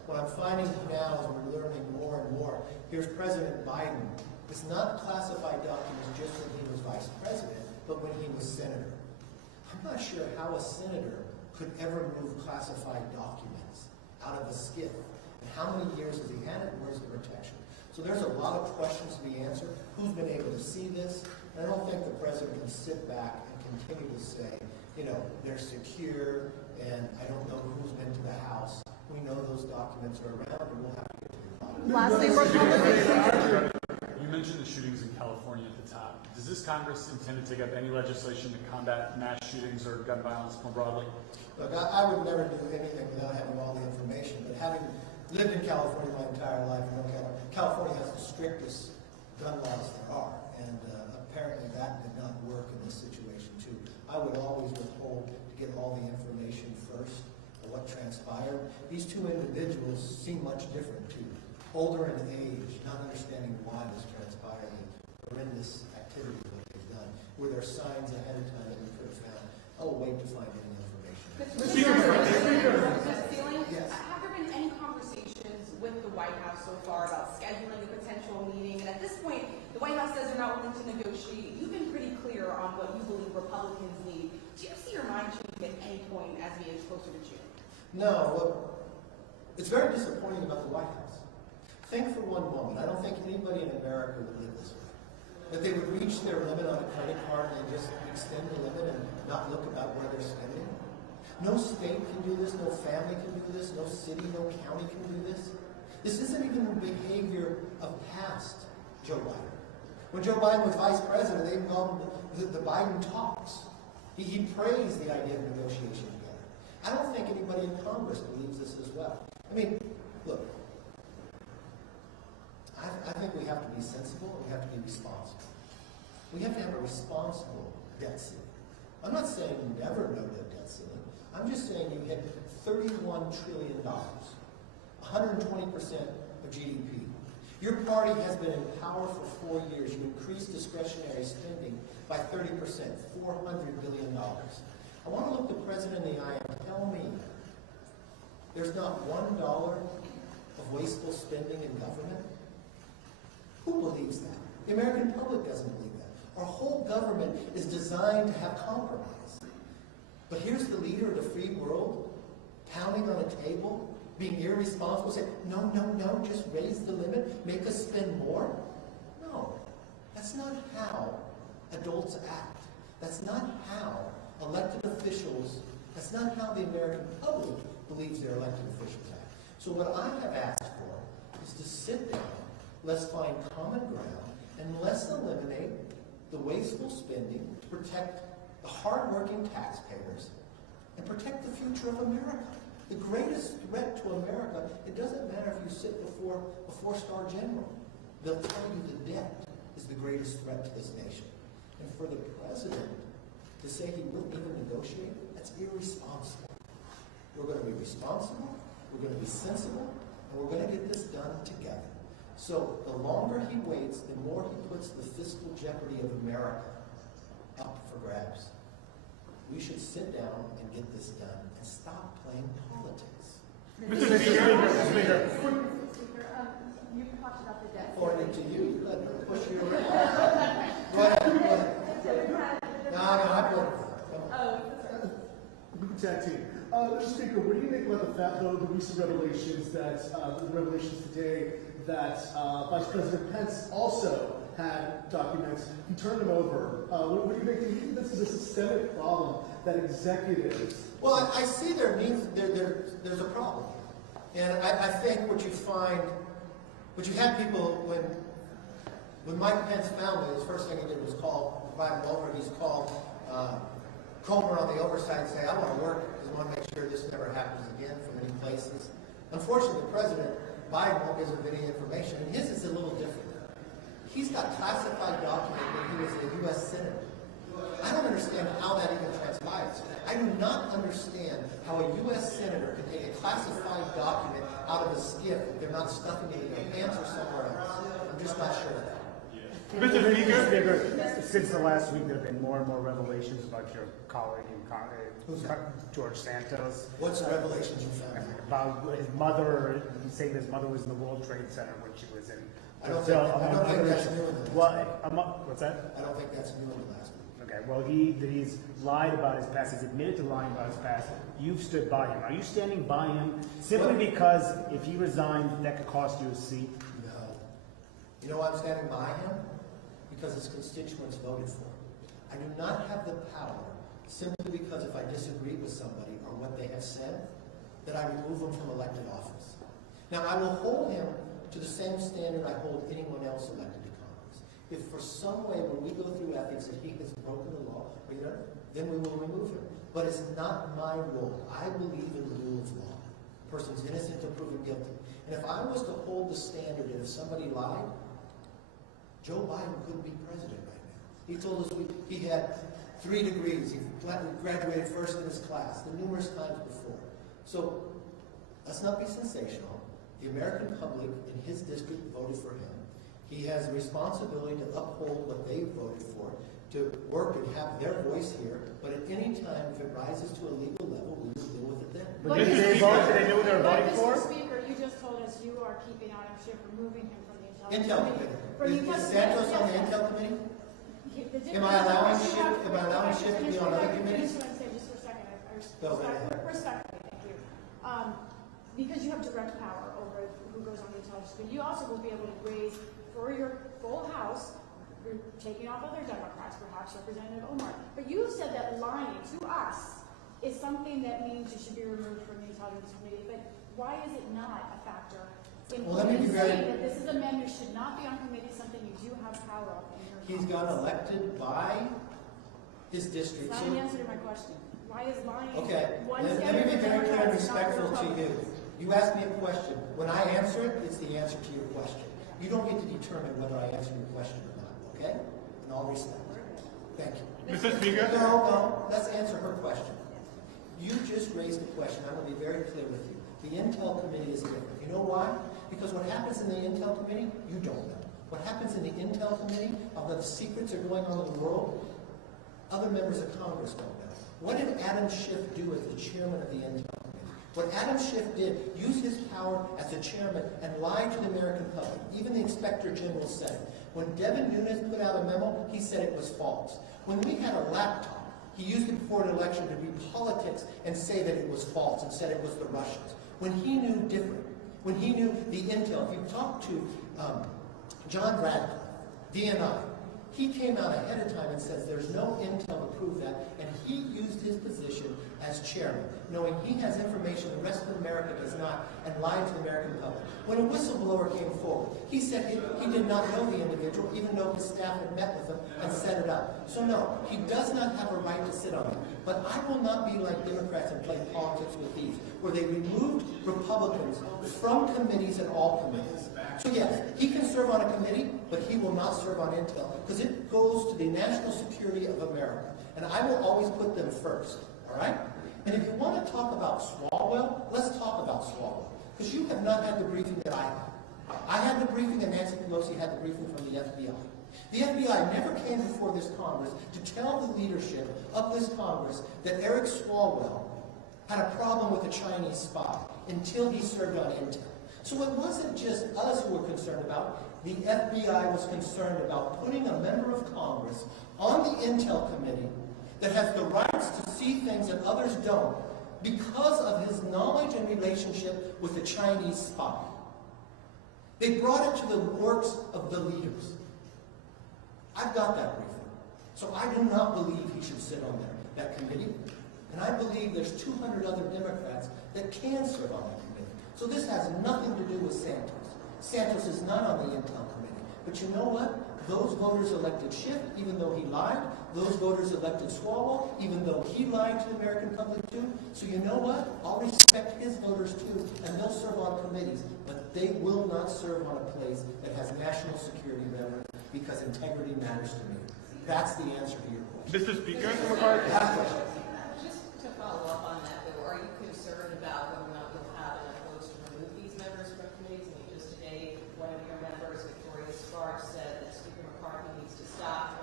What I'm finding now as we're learning more and more, here's President Biden. It's not classified documents just when he was vice president, but when he was senator. I'm not sure how a senator could ever move classified documents out of a SCIF. And how many years has he had it? Where's the protection? So there's a lot of questions to be answered. Who's been able to see this? And I don't think the president can sit back and continue to say, you know, they're secure, and I don't know who's been to the House. We know those documents are around, and we'll have to get to the bottom. Lastly, Republicans. You mentioned the shootings in California at the top. Does this Congress intend to take up any legislation to combat mass shootings or gun violence more broadly? Look, I would never do anything without having all the information, but having lived in California my entire life, you know, California has the strictest gun laws there are, and apparently that did not work in this situation too. I would always withhold to get all the information first of what transpired. These two individuals seem much different too. Older in age, not understanding why this transpired, and horrendous activity that they've done. Were there signs ahead of time that we could have found? I'll wait to find any information. Mr. Speaker, Yes. have there been any conversations with the White House so far about scheduling a potential meeting? And at this point, the White House says they're not willing to negotiate. You've been pretty clear on what you believe Republicans need. Do you see your mind changing at any point as we get closer to June? No, look, it's very disappointing about the White House. Think for one moment, I don't think anybody in America would live this way. That they would reach their limit on a credit card and just extend the limit and not look about where they're spending. No state can do this, no family can do this, no city, no county can do this. This isn't even the behavior of past Joe Biden. When Joe Biden was vice president, they even called him the Biden talks. He praised the idea of negotiation together. I don't think anybody in Congress believes this as well. I mean, look, I think we have to be sensible and we have to be responsible. We have to have a responsible debt ceiling. I'm not saying never no debt ceiling. I'm just saying you hit $31 trillion, 120% of GDP. Your party has been in power for 4 years. You increased discretionary spending by 30%, $400 billion. I want to look the president in the eye and tell me there's not $1 of wasteful spending in government. Who believes that? The American public doesn't believe that. Our whole government is designed to have compromise. But here's the leader of the free world pounding on a table, being irresponsible, saying, no, no, no, just raise the limit, make us spend more. No, that's not how adults act. That's not how elected officials, that's not how the American public believes their elected officials act. So what I have asked for is to sit down, let's find common ground, and let's eliminate the wasteful spending to protect the hardworking taxpayers and protect the future of America. The greatest threat to America, it doesn't matter if you sit before a four-star general. They'll tell you the debt is the greatest threat to this nation. And for the president to say he wouldn't even negotiate, that's irresponsible. We're going to be responsible, we're going to be sensible, and we're going to get this done together. So the longer he waits, the more he puts the fiscal jeopardy of America up for grabs. We should sit down and get this done and stop playing politics. Mr. Speaker. You talked about the debt. According to you, let me push you around. Go ahead. No, I put We can tag team. Mr. Speaker, what do you think about the recent revelations today that Vice President Pence also had documents? He turned them over. What do you think? Do you think this is a systemic problem that executives? Well, I see there's a problem. And I think what you find, what you had people, when Mike Pence found it, his first thing he did was invite him over. He's called Comer on the oversight and say, I want to work because I want to make sure this never happens again from any places. Unfortunately, President Biden won't give him any information, and his is a little different. He's got classified documents when he was a U.S. Senator. I don't understand how that even transpires. I do not understand how a U.S. Senator can take a classified document out of a SCIF if they're not stuffing it in their pants or somewhere else. I'm just not sure of that. Mr. Speaker. Speaker, since the last week, there have been more and more revelations about your colleague in George Santos. What's the revelations you found? About his mother, he's saying his mother was in the World Trade Center when she was in I don't Brazil. think that's new in the last week. What's that? I don't think that's new in the last week. Okay, well, he's lied about his past. He's admitted to lying about his past. You've stood by him. Are you standing by him simply because if he resigned, that could cost you a seat? No. You know why I'm standing by him? Because his constituents voted for him. I do not have the power, simply because if I disagree with somebody or what they have said, that I remove them from elected office. Now, I will hold him to the same standard I hold anyone else elected to Congress. If for some way, when we go through ethics, that he has broken the law, then we will remove him. But it's not my role. I believe in the rule of law. A person's innocent until proven guilty. And if I was to hold the standard that if somebody lied, Joe Biden couldn't be president right now. He told us he had 3 degrees. He graduated first in his class, the numerous times before. So let's not be sensational. The American public in his district voted for him. He has a responsibility to uphold what they voted for, to work and have their voice here. But at any time, if it rises to a legal level, we will deal with it then. But did they vote? Did they know what they were voting for? Mr. Speaker, you just told us you are keeping out of Schiff, removing him from the Intel Committee. Is Santos on the Intel Committee? Am I allowing Schiff to be on other committees? Just for a second, Go right ahead. respectfully, thank you. Because you have direct power over who goes on the intelligence committee, you also will be able to raise for your full House, you're taking off other Democrats, perhaps Representative Omar. But you said that lying to us is something that means you should be removed from the intelligence committee. But why is it not a factor in saying that this is a man who should not be on committee, something you do have power of in your He's got elected by his district. That's not an answer to my question. Why is lying? Okay, one let standard me be for very clear and Democrats, not respectful to you. Republicans? You asked me a question. When I answer it, it's the answer to your question. You don't get to determine whether I answer your question or not, okay? In all respect. Thank you. Mr. Speaker? No, let's answer her question. You just raised a question. I'm going to be very clear with you. The Intel Committee is different. You know why? Because what happens in the Intel Committee, you don't know. What happens in the Intel Committee, although the secrets are going on in the world, other members of Congress don't know. What did Adam Schiff do as the chairman of the Intel Committee? What Adam Schiff did, use his power as the chairman and lie to the American public. Even the Inspector General said it. When Devin Nunes put out a memo, he said it was false. When we had a laptop, he used it before an election to read politics and say that it was false and said it was the Russians. When he knew different, when he knew the intel, if you talk to John Radcliffe, DNI, he came out ahead of time and says there's no intel to prove that, and he used his position as chairman, knowing he has information the rest of America does not, and lied to the American public. When a whistleblower came forward, he said he did not know the individual, even though his staff had met with him and set it up. So no, he does not have a right to sit on it. But I will not be like Democrats and play politics with these, where they removed Republicans from committees and all committees. So yes, he can serve on a committee, but he will not serve on intel, because it goes to the national security of America. And I will always put them first, all right? And if you want to talk about Swalwell, let's talk about Swalwell. Because you have not had the briefing that I had. I had the briefing and Nancy Pelosi had the briefing from the FBI. The FBI never came before this Congress to tell the leadership of this Congress that Eric Swalwell had a problem with a Chinese spy until he served on intel. So it wasn't just us who were concerned about it. The FBI was concerned about putting a member of Congress on the Intel Committee that has the rights to see things that others don't because of his knowledge and relationship with a Chinese spy. They brought it to the works of the leaders. I've got that briefing. So I do not believe he should sit on that committee. And I believe there's 200 other Democrats that can serve on that committee. So this has nothing to do with Santos. Santos is not on the Intel Committee. But you know what? Those voters elected Schiff, even though he lied. Those voters elected Swalwell, even though he lied to the American public too. So you know what? I'll respect his voters too, and they'll serve on committees. But they will not serve on a place that has national security relevance, because integrity matters to me. That's the answer to your question. Mr. Speaker, McCarthy? Just to follow up on that, though, are you concerned about whether or not you'll have enough votes to remove these members from committees? I mean, just today, one of your members, Victoria Sparks, said that Speaker McCarthy needs to stop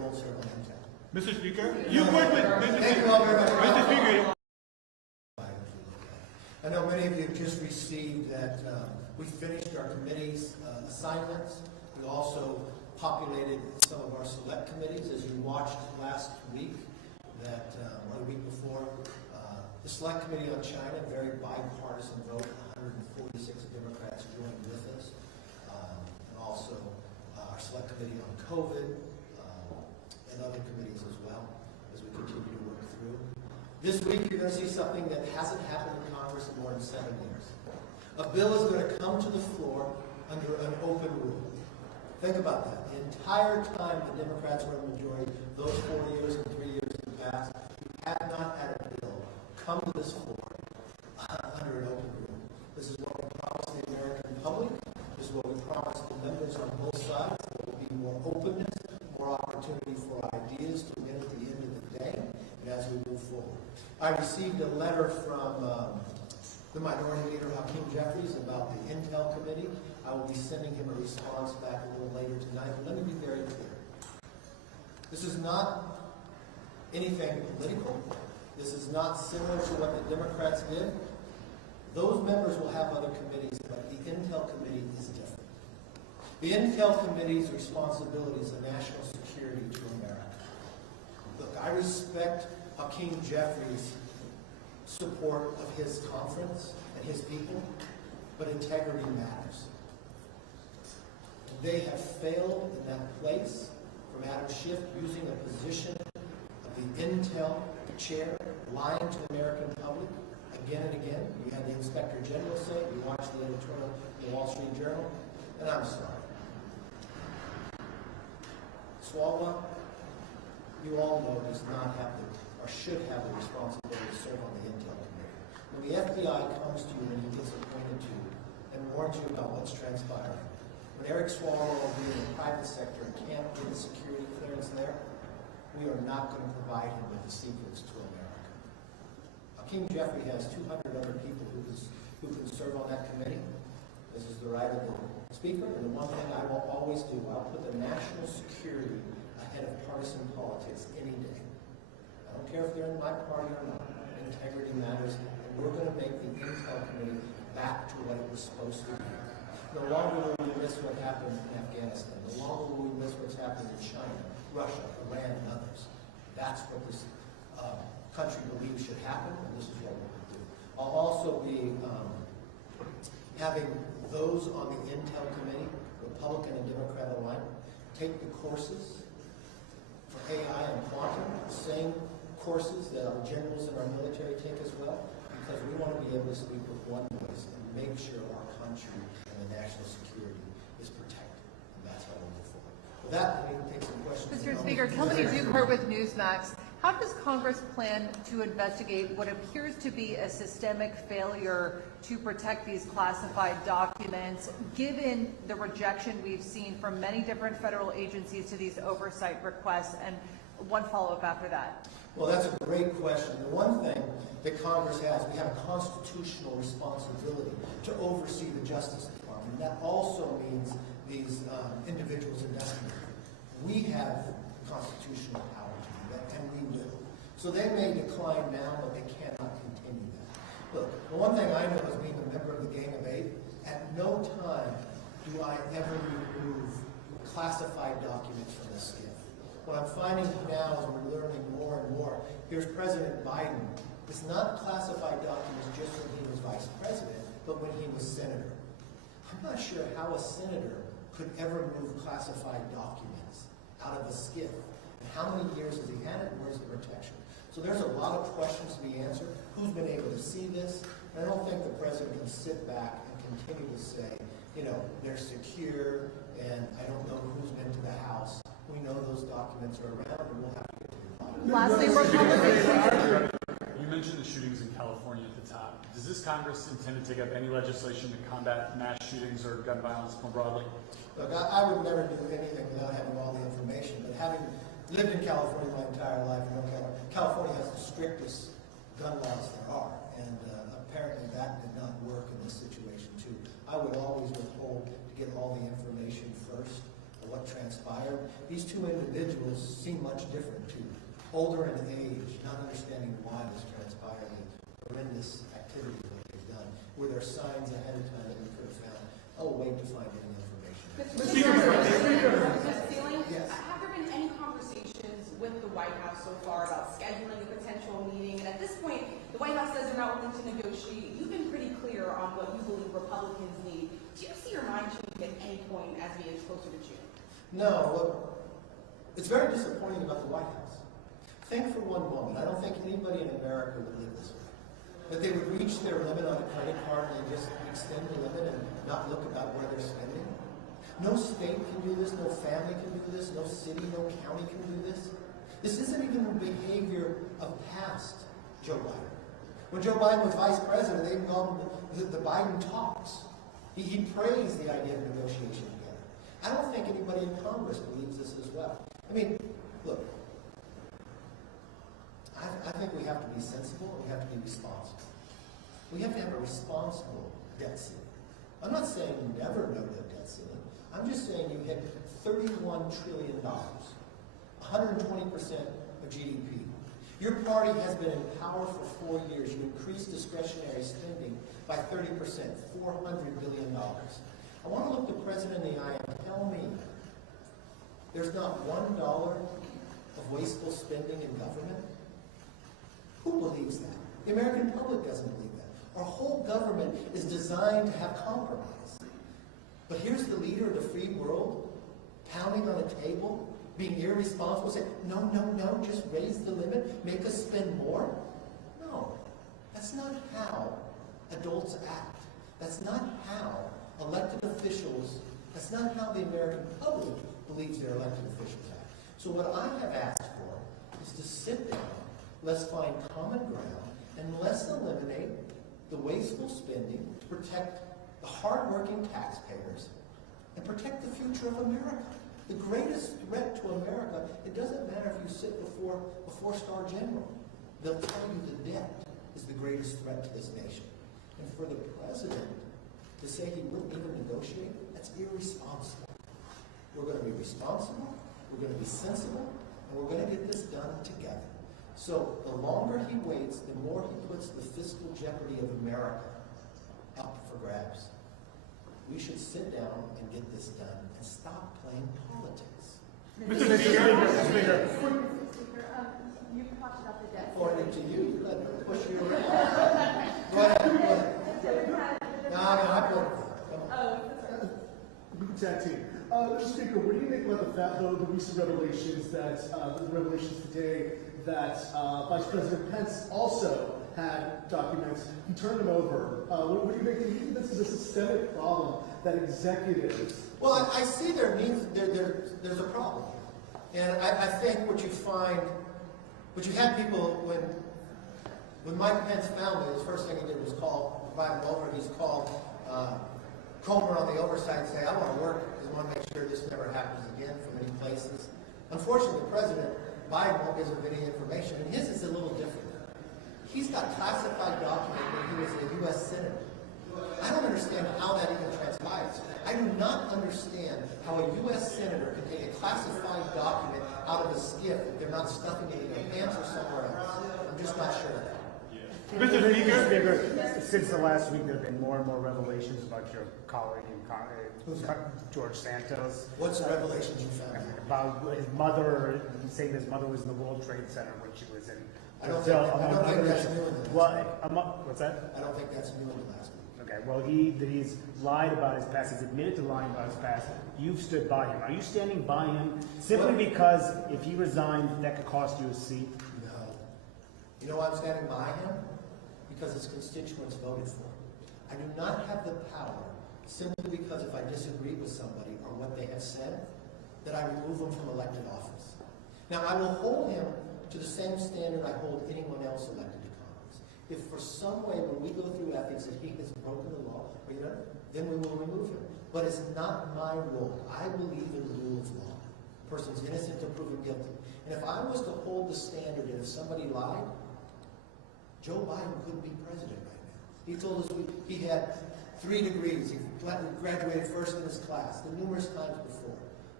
won't serve on Intel. Mr. Speaker, you work with Thank you all very much. Mr. Speaker. I know many of you have just received that we finished our committee's assignments. We also populated some of our select committees. As you watched last week, that or the week before, the Select Committee on China, very bipartisan vote, 146 Democrats joined with us. And also our Select Committee on COVID and other committees as well, as we continue to work through. This week, you're going to see something that hasn't happened in Congress in more than 7 years. A bill is going to come to the floor under an open rule. Think about that. The entire time the Democrats were in the majority, those 4 years and 3 years in the past, we have not had a bill come to this floor under an open rule. This is what we promised the American public. This is what we promised the members on both sides. There will be more openness, more opportunity for ideas to win at the end of the day, and as we move forward. I received a letter from the Minority Leader, Hakeem Jeffries, about the Intel Committee. I will be sending him a response back a little later tonight. But let me be very clear. This is not anything political. This is not similar to what the Democrats did. Those members will have other committees, but the Intel Committee is different. The Intel Committee's responsibility is a national security to America. Look, I respect Hakeem Jeffries' support of his conference and his people, but integrity matters. They have failed in that place, from Adam Schiff using a position of the Intel chair, lying to the American public again and again. You had the Inspector General say it. You watched the editorial in the Wall Street Journal, and I'm sorry. Swalwell, you all know, does not have the, or should have the responsibility to serve on the Intel Committee. When the FBI comes to you and he gets appointed to you and warns you about what's transpiring, when Eric Swalwell being in the private sector and can't get a security clearance there, we are not going to provide him with the secrets to America. Hakeem Jeffrey has 200 other people who can serve on that committee. This is the right of the Speaker, and the one thing I will always do, I'll put the national security ahead of partisan politics any day. I don't care if they're in my party or not. Integrity matters, and we're going to make the Intel Committee back to what it was supposed to be. No longer will we miss what happened in Afghanistan. No longer will we miss what's happened in China, Russia, Iran, and others. That's what this country believes should happen, and this is what we're going to do. I'll also be having those on the Intel Committee, Republican and Democrat alike, take the courses for AI and quantum, the same courses that our generals and our military take as well, because we want to be able to speak with one voice and make sure our country and the national security is protected. And that's how we move forward. With that, we can take some questions. Mr. Speaker, Kelly Dukert with Newsmax. How does Congress plan to investigate what appears to be a systemic failure to protect these classified documents, given the rejection we've seen from many different federal agencies to these oversight requests? And one follow-up after that. Well, that's a great question. The one thing that Congress has, we have a constitutional responsibility to oversee the Justice Department. That also means these individuals investigated. We have constitutional power to do that, and we will. So they may decline now, but they cannot continue that. Look, the one thing I know as being a member of the Gang of Eight, at no time do I ever remove classified documents from the SCIF. What I'm finding now as we're learning more and more, here's President Biden. It's not classified documents just when he was vice president, but when he was senator. I'm not sure how a senator could ever move classified documents out of a SCIF. And how many years has he had it? Where's the protection? So there's a lot of questions to be answered. Who's been able to see this? And I don't think the president can sit back and continue to say, you know, they're secure, and I don't know who's been to the House. We know those documents are around, and we'll have to get to the bottom. Lastly, Republicans. You mentioned the shootings in California at the top. Does this Congress intend to take up any legislation to combat mass shootings or gun violence more broadly? Look, I would never do anything without having all the information, but having lived in California my entire life, you know, California has the strictest gun laws there are, and apparently that did not work in this situation too. I would always withhold to get all the information first what transpired. These two individuals seem much different too. Older in age, not understanding why this transpired, the horrendous activities that they've done. Were there signs ahead of time that we could have found? Oh, wait to find any information. Mr. Sealing, Yes. have there been any conversations with the White House so far about scheduling a potential meeting? And at this point, the White House says they're not willing to negotiate. You've been pretty clear on what you believe Republicans need. Do you see your mind changing at any point as we get closer to June? No, look, it's very disappointing about the White House. Think for one moment, I don't think anybody in America would live this way. That they would reach their limit on a credit card and just extend the limit and not look about where they're spending. No state can do this, no family can do this, no city, no county can do this. This isn't even the behavior of past Joe Biden. When Joe Biden was vice president, they even called him the Biden talks. He praised the idea of negotiation together. I don't think anybody in Congress believes this as well. I mean, look, I think we have to be sensible and we have to be responsible. We have to have a responsible debt ceiling. I'm not saying never no debt ceiling. I'm just saying you hit $31 trillion, 120% of GDP. Your party has been in power for 4 years. You increased discretionary spending by 30%, $400 billion. I want to look the president in the eye and tell me there's not $1 of wasteful spending in government. Who believes that? The American public doesn't believe that. Our whole government is designed to have compromise. But here's the leader of the free world pounding on a table, being irresponsible, saying, no, no, no, just raise the limit, make us spend more. No, that's not how adults act. That's not how elected officials, that's not how the American public believes their elected officials act. So what I have asked for is to sit down, let's find common ground, and let's eliminate the wasteful spending to protect the hardworking taxpayers and protect the future of America. The greatest threat to America, it doesn't matter if you sit before a four-star general. They'll tell you the debt is the greatest threat to this nation. And for the president to say he wouldn't even negotiate, that's irresponsible. We're going to be responsible, we're going to be sensible, and we're going to get this done together. So the longer he waits, the more he puts the fiscal jeopardy of America up for grabs. We should sit down and get this done and stop playing politics. Mr. Speaker. You talked about the debt. According to you, you let me push you around. Go ahead. No, I put You can tag team. Mr. Speaker, what do you think about the recent revelations today that Vice President Pence also had documents? He turned them over. What do you think? Do you think this is a systemic problem that executives? Well, I see there's a problem. And I think what you find, what you had people, when Mike Pence found it, the first thing he did was provide him over. He's called Comer on the oversight and say, I want to work because I want to make sure this never happens again from any places. Unfortunately, President Biden won't give him any information, and his is a little different. He's got classified documents when he was a U.S. Senator. I don't understand how that even transpires. I do not understand how a U.S. Senator can take a classified document out of a skiff if they're not stuffing it in their pants or somewhere else. I'm just not sure of that. Mr. Speaker, since the last week, there have been more and more revelations about your colleague George Santos. What's the revelations you found? About his mother, saying his mother was in the World Trade Center when she was in I don't Brazil. think that's new in the last week. What's that? I don't think that's new in the last week. Okay, well, he's lied about his past. He's admitted to lying about his past. You've stood by him. Are you standing by him simply because if he resigned, that could cost you a seat? No. You know why I'm standing by him? Because his constituents voted for him. I do not have the power, simply because if I disagree with somebody or what they have said, that I remove them from elected office. Now, I will hold him to the same standard I hold anyone else elected to Congress. If for some way, when we go through ethics, that he has broken the law, then we will remove him. But it's not my role. I believe in the rule of law. A person's innocent until proven guilty. And if I was to hold the standard that if somebody lied, Joe Biden couldn't be president right now. He told us he had 3 degrees. He graduated first in his class, the numerous times before.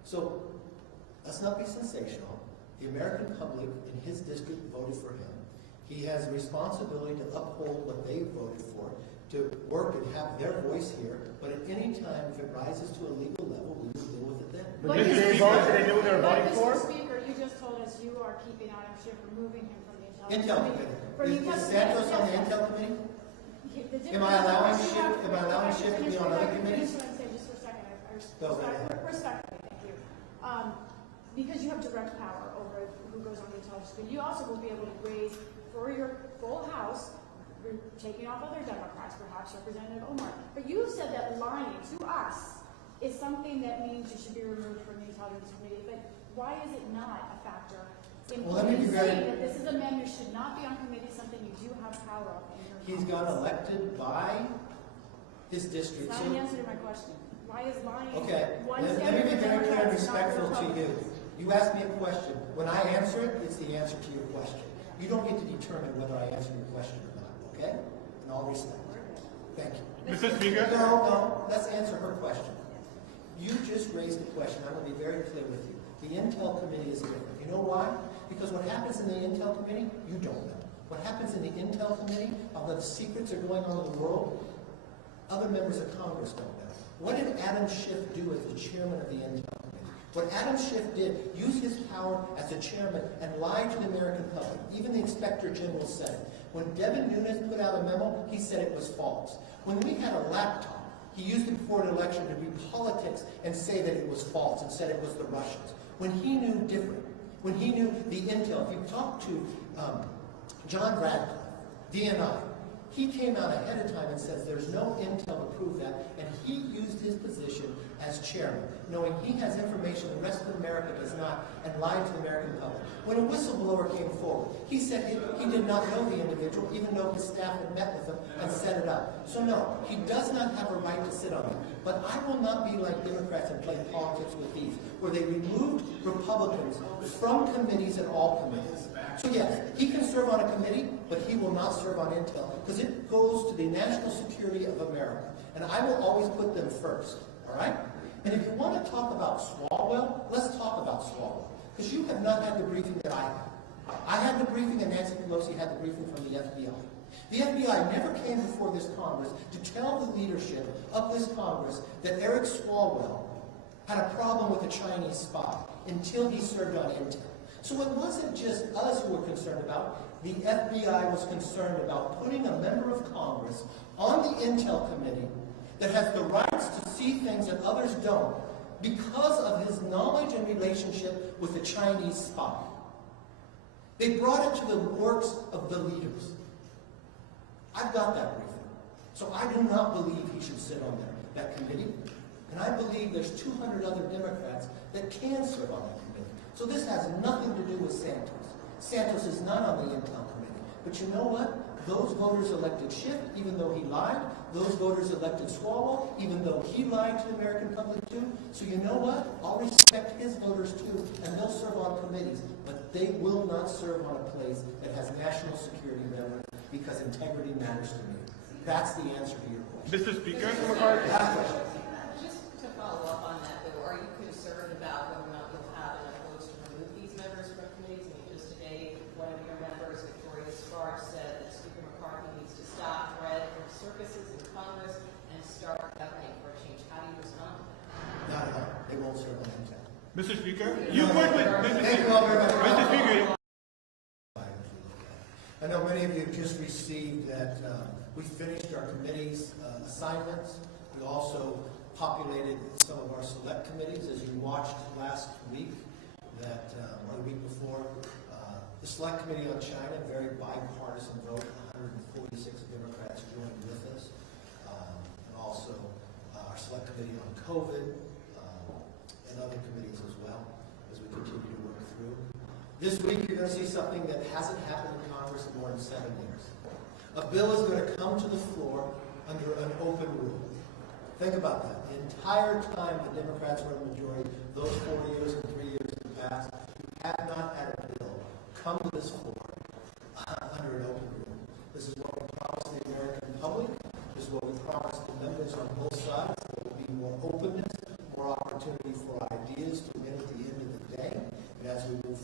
So let's not be sensational. The American public in his district voted for him. He has a responsibility to uphold what they voted for, to work and have their voice here. But at any time, if it rises to a legal level, we will deal with it then. But did they vote? Did they know what they were voting for? Mr. Speaker, you just told us you are keeping Adam Schiff, removing him from the Intel Committee. Committee. Is Santos on the Intel Committee? Am I allowing Schiff to be on other committees? Just for a second. Go right ahead. Respectfully, thank you. Because you have direct power over who goes on the intelligence committee, you also will be able to raise for your full House, taking off other Democrats, perhaps Representative Omar. But you said that lying to us is something that means you should be removed from the intelligence committee. But why is it not a factor in Well, let me be very- saying that this is a man who should not be on committee, something you do have power of in your He's got elected by his district. It's not an answer to my question. Why is lying Okay, one let me Senate be very clear and Democrat is not respectful to you. Republican? You asked me a question. When I answer it, it's the answer to your question. You don't get to determine whether I answer your question or not, okay? In all respect. Thank you. Mr. Speaker, No, let's answer her question. You just raised a question. I'm going to be very clear with you. The Intel Committee is different. You know why? Because what happens in the Intel Committee, you don't know. What happens in the Intel Committee, although the secrets are going on in the world, other members of Congress don't know. What did Adam Schiff do as the chairman of the Intel Committee? What Adam Schiff did, use his power as a chairman and lie to the American public. Even the Inspector General said it. When Devin Nunes put out a memo, he said it was false. When we had a laptop, he used it before an election to do politics and say that it was false and said it was the Russians. When he knew different, when he knew the intel, if you talk to John Radcliffe, DNI, he came out ahead of time and says there's no intel to prove that, and he used his position as chairman, knowing he has information the rest of America does not, and lied to the American public. When a whistleblower came forward, he said he did not know the individual, even though his staff had met with him and set it up. So no, he does not have a right to sit on it. But I will not be like Democrats and play politics with these, where they removed Republicans from committees and all committees. So yes, he can serve on a committee, but he will not serve on intel, because it goes to the national security of America. And I will always put them first, all right? And if you want to talk about Swalwell, let's talk about Swalwell, because you have not had the briefing that I had. I had the briefing, and Nancy Pelosi had the briefing from the FBI. The FBI never came before this Congress to tell the leadership of this Congress that Eric Swalwell had a problem with a Chinese spy until he served on intel. So it wasn't just us who were concerned about. The FBI was concerned about putting a member of Congress on the Intel Committee that has the rights to see things that others don't because of his knowledge and relationship with the Chinese spy. They brought it to the works of the leaders. I've got that briefing. So I do not believe he should sit on that committee. And I believe there's 200 other Democrats that can serve on that committee. So this has nothing to do with Santos. Santos is not on the Intel Committee. But you know what? Those voters elected Schiff, even though he lied. Those voters elected Swalwell, even though he lied to the American public too. So you know what? I'll respect his voters too, and they'll serve on committees. But they will not serve on a place that has national security members, because integrity matters to me. That's the answer to your question. Mr. Speaker, Just to follow up on that, though, are you concerned about whether or not you'll have enough votes to remove these members from committees? I mean, just today, one of your members, Victoria Sparks, said that Speaker McCarthy needs to stop threat from circuses in Congress and start governing for a change. How do you respond to that? Not at all. They won't serve on intel. Mr. Speaker, you work with Thank you all very much. Mr. Speaker. I know many of you have just received that we finished our committee's assignments. We also populated some of our select committees, as you watched last week, that or the week before. The Select Committee on China, very bipartisan vote, 146 Democrats joined with us. And also our Select Committee on COVID and other committees as well, as we continue to work through. This week, you're going to see something that hasn't happened in Congress in more than 7 years. A bill is going to come to the floor under an open rule. Think about that. The entire time the Democrats were in the majority, those 4 years and 3 years in the past, you have not had a bill come to this floor under an open rule. This is what we promised the American public. This is what we promised the members on both sides. There will be more openness, more opportunity for ideas to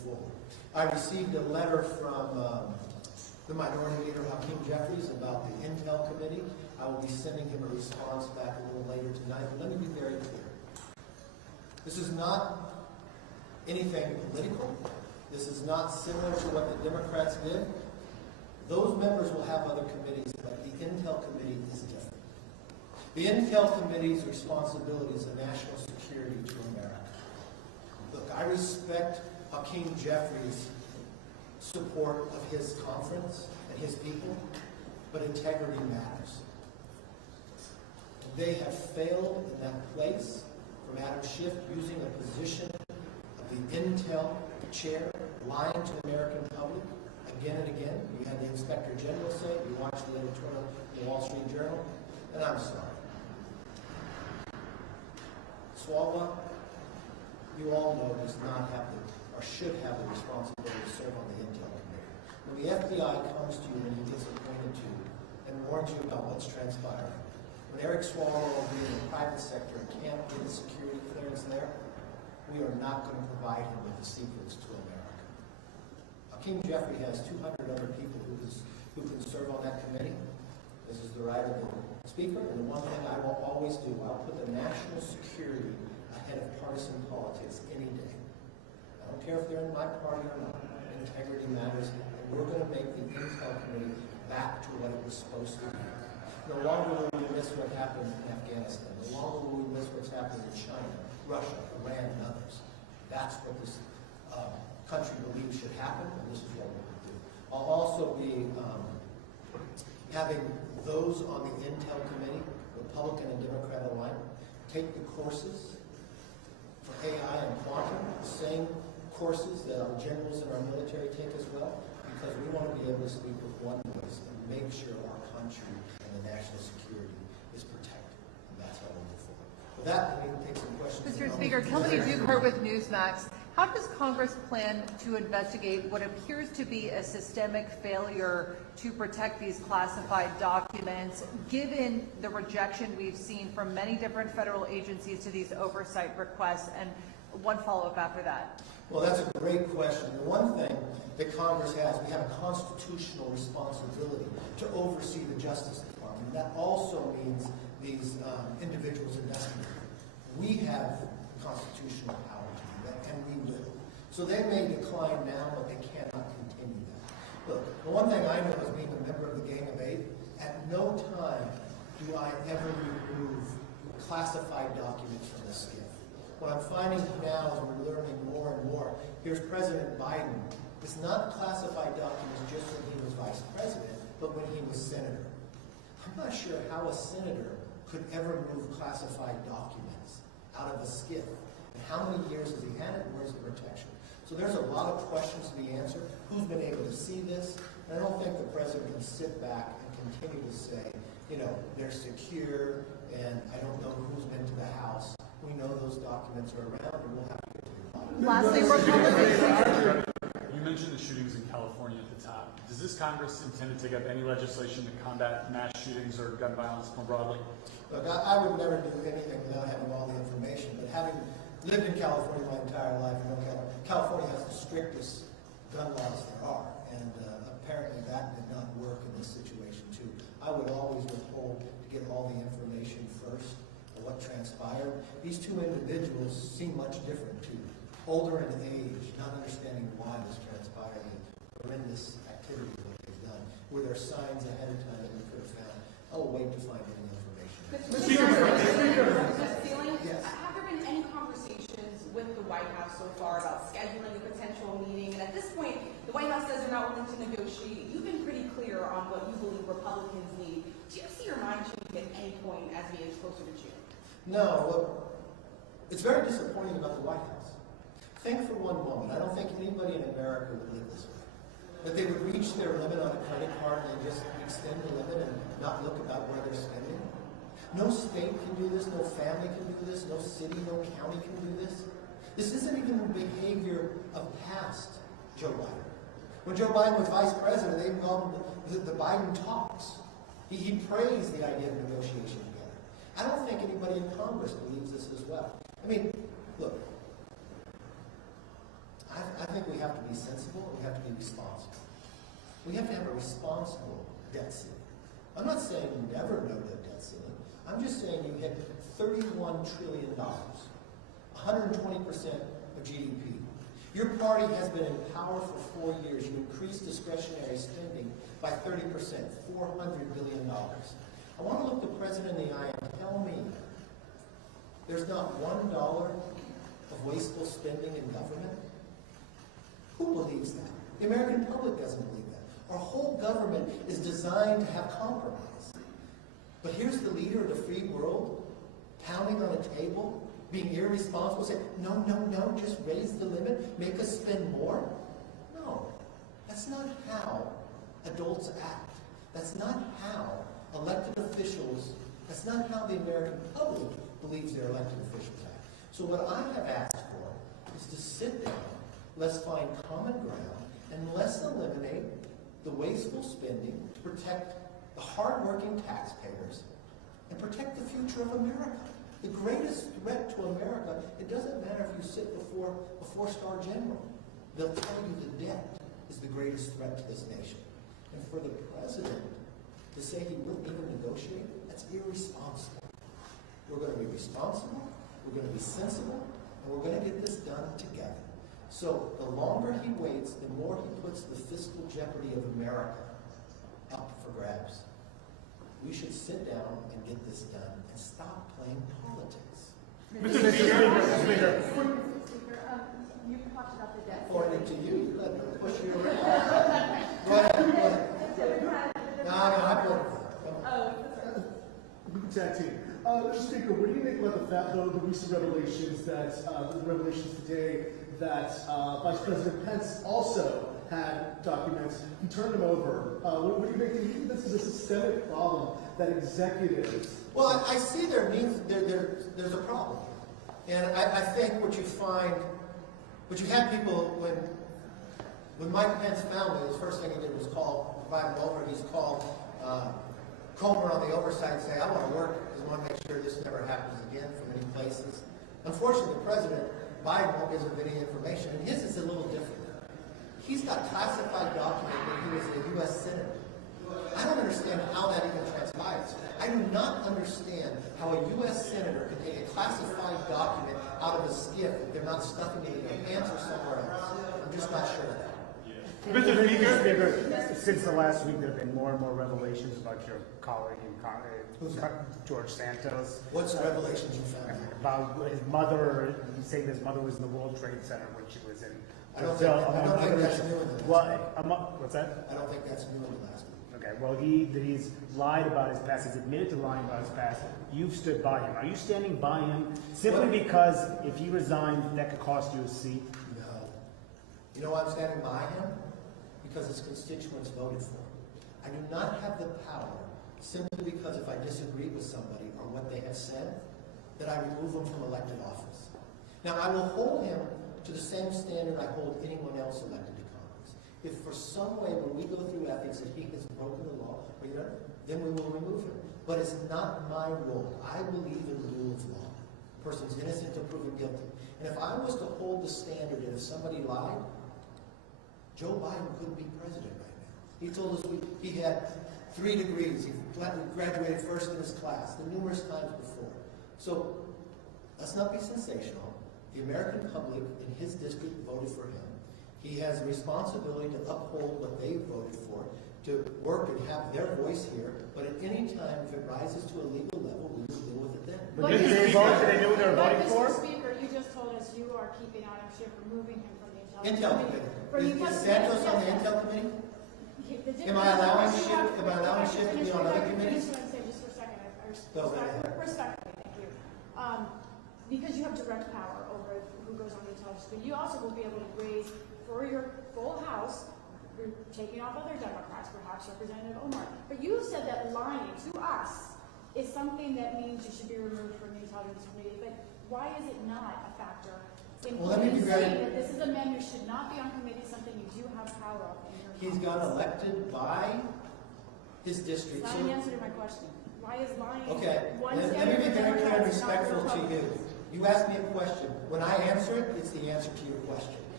forward. I received a letter from the Minority Leader, Hakeem Jeffries, about the Intel Committee. I will be sending him a response back a little later tonight. But let me be very clear. This is not anything political. This is not similar to what the Democrats did. Those members will have other committees, but the Intel Committee is different. The Intel Committee's responsibility is a national security to America. Look, I respect Hakeem Jeffries' support of his conference and his people, but integrity matters. They have failed in that place, from Adam Schiff using a position of the Intel chair, lying to the American public again and again. You had the Inspector General say it, you watched the editorial in the Wall Street Journal, and I'm sorry. Swalwell, you all know, does not have the, or should have the responsibility to serve on the Intel Committee. When the FBI comes to you and he gets appointed to you and warns you about what's transpiring, when Eric Swalwell being in the private sector can't get a security clearance there, we are not going to provide him with the secrets to America. Hakeem Jeffrey has 200 other people who can serve on that committee. This is the right of the Speaker, and the one thing I will always do, I'll put the national security ahead of partisan politics any day. I don't care if they're in my party or not. Integrity matters, and we're going to make the Intel Committee back to what it was supposed to be. No longer will we miss what happened in Afghanistan. No longer will we miss what's happening in China, Russia, Iran, and others. That's what this country believes should happen, and this is what we're going to do. I'll also be having those on the Intel Committee, Republican and Democrat alike, take the courses for AI and quantum, the same courses that our generals and our military take as well, because we want to be able to speak with one voice and make sure our country and the national security is protected. And that's how we'll move forward. With that, we can take some questions. Mr. Speaker, Kelly Dukert with Newsmax. How does Congress plan to investigate what appears to be a systemic failure to protect these classified documents, given the rejection we've seen from many different federal agencies to these oversight requests? And one follow-up after that. Well, that's a great question. The one thing that Congress has, we have a constitutional responsibility to oversee the Justice Department. That also means these individuals investigated. We have constitutional power to do that, and we will. So they may decline now, but they cannot continue that. Look, the one thing I know as being a member of the Gang of Eight, at no time do I ever remove classified documents from the SCIF. What I'm finding now as we're learning more and more, here's President Biden. It's not classified documents just when he was vice president, but when he was senator. I'm not sure how a senator could ever move classified documents out of a SCIF. And how many years has he had it? Where's the protection? So there's a lot of questions to be answered. Who's been able to see this? And I don't think the president can sit back and continue to say, you know, they're secure, and I don't know who's been to the House. We know those documents are around, and we'll have to get to the bottom. Lastly, You mentioned the shootings in California at the top. Does this Congress intend to take up any legislation to combat mass shootings or gun violence more broadly? Look, I would never do anything without having all the information, but having lived in California my entire life, you know, California has the strictest gun laws there are, and apparently that did not work in this situation too. I would always withhold to get all the information first of what transpired. These two individuals seem much different too. Older in age, not understanding why this transpired, and horrendous activity that they've done. Were there signs ahead of time that we could have found? I'll wait to find any information. Mr. Ceiling, Yes. have there been any conversations with the White House so far about scheduling a potential meeting? And at this point, the White House says they're not willing to negotiate. You've been pretty clear on what you believe Republicans need. Do you see your mind changing at any point as we get closer to June? No, look, it's very disappointing about the White House. Think for one moment, I don't think anybody in America would live this way. That they would reach their limit on a credit card and just extend the limit and not look about where they're spending. No state can do this, no family can do this, no city, no county can do this. This isn't even the behavior of past Joe Biden. When Joe Biden was vice president, they even called him the Biden talks. He praised the idea of negotiation together. I don't think anybody in Congress believes this as well. I mean, look, I think think we have to be sensible and we have to be responsible. We have to have a responsible debt ceiling. I'm not saying never no debt ceiling. I'm just saying you hit $31 trillion, 120% of GDP. Your party has been in power for 4 years. You increased discretionary spending by 30%, $400 billion. I want to look the president in the eye and tell me there's not $1 of wasteful spending in government. Who believes that? The American public doesn't believe that. Our whole government is designed to have compromise. But here's the leader of the free world pounding on a table, being irresponsible, saying, no, no, no, just raise the limit, make us spend more. No, that's not how adults act. That's not how elected officials, that's not how the American public believes their elected officials act. So what I have asked for is to sit down, let's find common ground, and let's eliminate the wasteful spending to protect the hardworking taxpayers and protect the future of America. The greatest threat to America, it doesn't matter if you sit before a four-star general. They'll tell you the debt is the greatest threat to this nation. And for the president to say he wouldn't even negotiate, that's irresponsible. We're going to be responsible, we're going to be sensible, and we're going to get this done together. So the longer he waits, the more he puts the fiscal jeopardy of America up for grabs. We should sit down and get this done and stop playing politics. Mr. Speaker. Speaker, you talked about the debt. According to you, you let them push you around. Go ahead, go ahead. No, I put it. You can tag team. Mr. Speaker, what do you make about the recent revelations today that Vice President Pence also had documents? He turned them over. What do you make? Do you think this is a systemic problem that executives? Well, I see there's a problem, and I think what you find, what you had people when Mike Pence found it, the first thing he did was call Biden over. He's called Comer on the oversight and say, I want to work because I want to make sure this never happens again from any places. Unfortunately, President Biden won't give him any information, and his is a little different. He's got classified document when he was a U.S. Senator. I don't understand how that even transpires. I do not understand how a U.S. Senator can take a classified document out of a skiff if they're not stuffing it in their pants or somewhere else. I'm just not sure of that. Mr. Speaker. Since the last week, there have been more and more revelations about your colleague in George Santos. What's the revelations you found? About his mother, he's saying his mother was in the World Trade Center when she was in I don't Brazil. think that's new in the last week. What's that? I don't think that's new in the last week. Okay, well, he's lied about his past. He's admitted to lying about his past. You've stood by him. Are you standing by him simply because if he resigned, that could cost you a seat? No. You know why I'm standing by him? Because his constituents voted for him. I do not have the power simply because if I disagree with somebody or what they have said, that I remove them from elected office. Now, I will hold him to the same standard I hold anyone else elected to Congress. If for some way when we go through ethics that he has broken the law, then we will remove him. But it's not my role. I believe in the rule of law. A person's innocent until proven guilty. And if I was to hold the standard that if somebody lied, Joe Biden couldn't be president right now. He told us he had 3 degrees. He graduated first in his class, the numerous times before. So let's not be sensational. The American public in his district voted for him. He has a responsibility to uphold what they voted for, to work and have their voice here. But at any time, if it rises to a legal level, we will deal with it then. But did they vote? Did they know what they were voting for? Mr. Speaker, you just told us you are keeping Adam Schiff, removing him from the Intel Committee. Is Santos on the Intel Committee? Am I allowing Schiff to be on other committees? Just for a second, Go ahead. respectfully, thank you. Because you have direct power over who goes on the intelligence committee, you also will be able to raise for your full House, you're taking off other Democrats, perhaps Representative Omar. But you said that lying to us is something that means you should be removed from the intelligence committee. But why is it not a factor? Well, let me be very. That this is a man who should not be on committee, something you do have power of. He's got elected by his district. That's not an answer to my question. Why is lying? Okay, let me be very clear and respectful to you. You asked me a question. When I answer it, it's the answer to your question.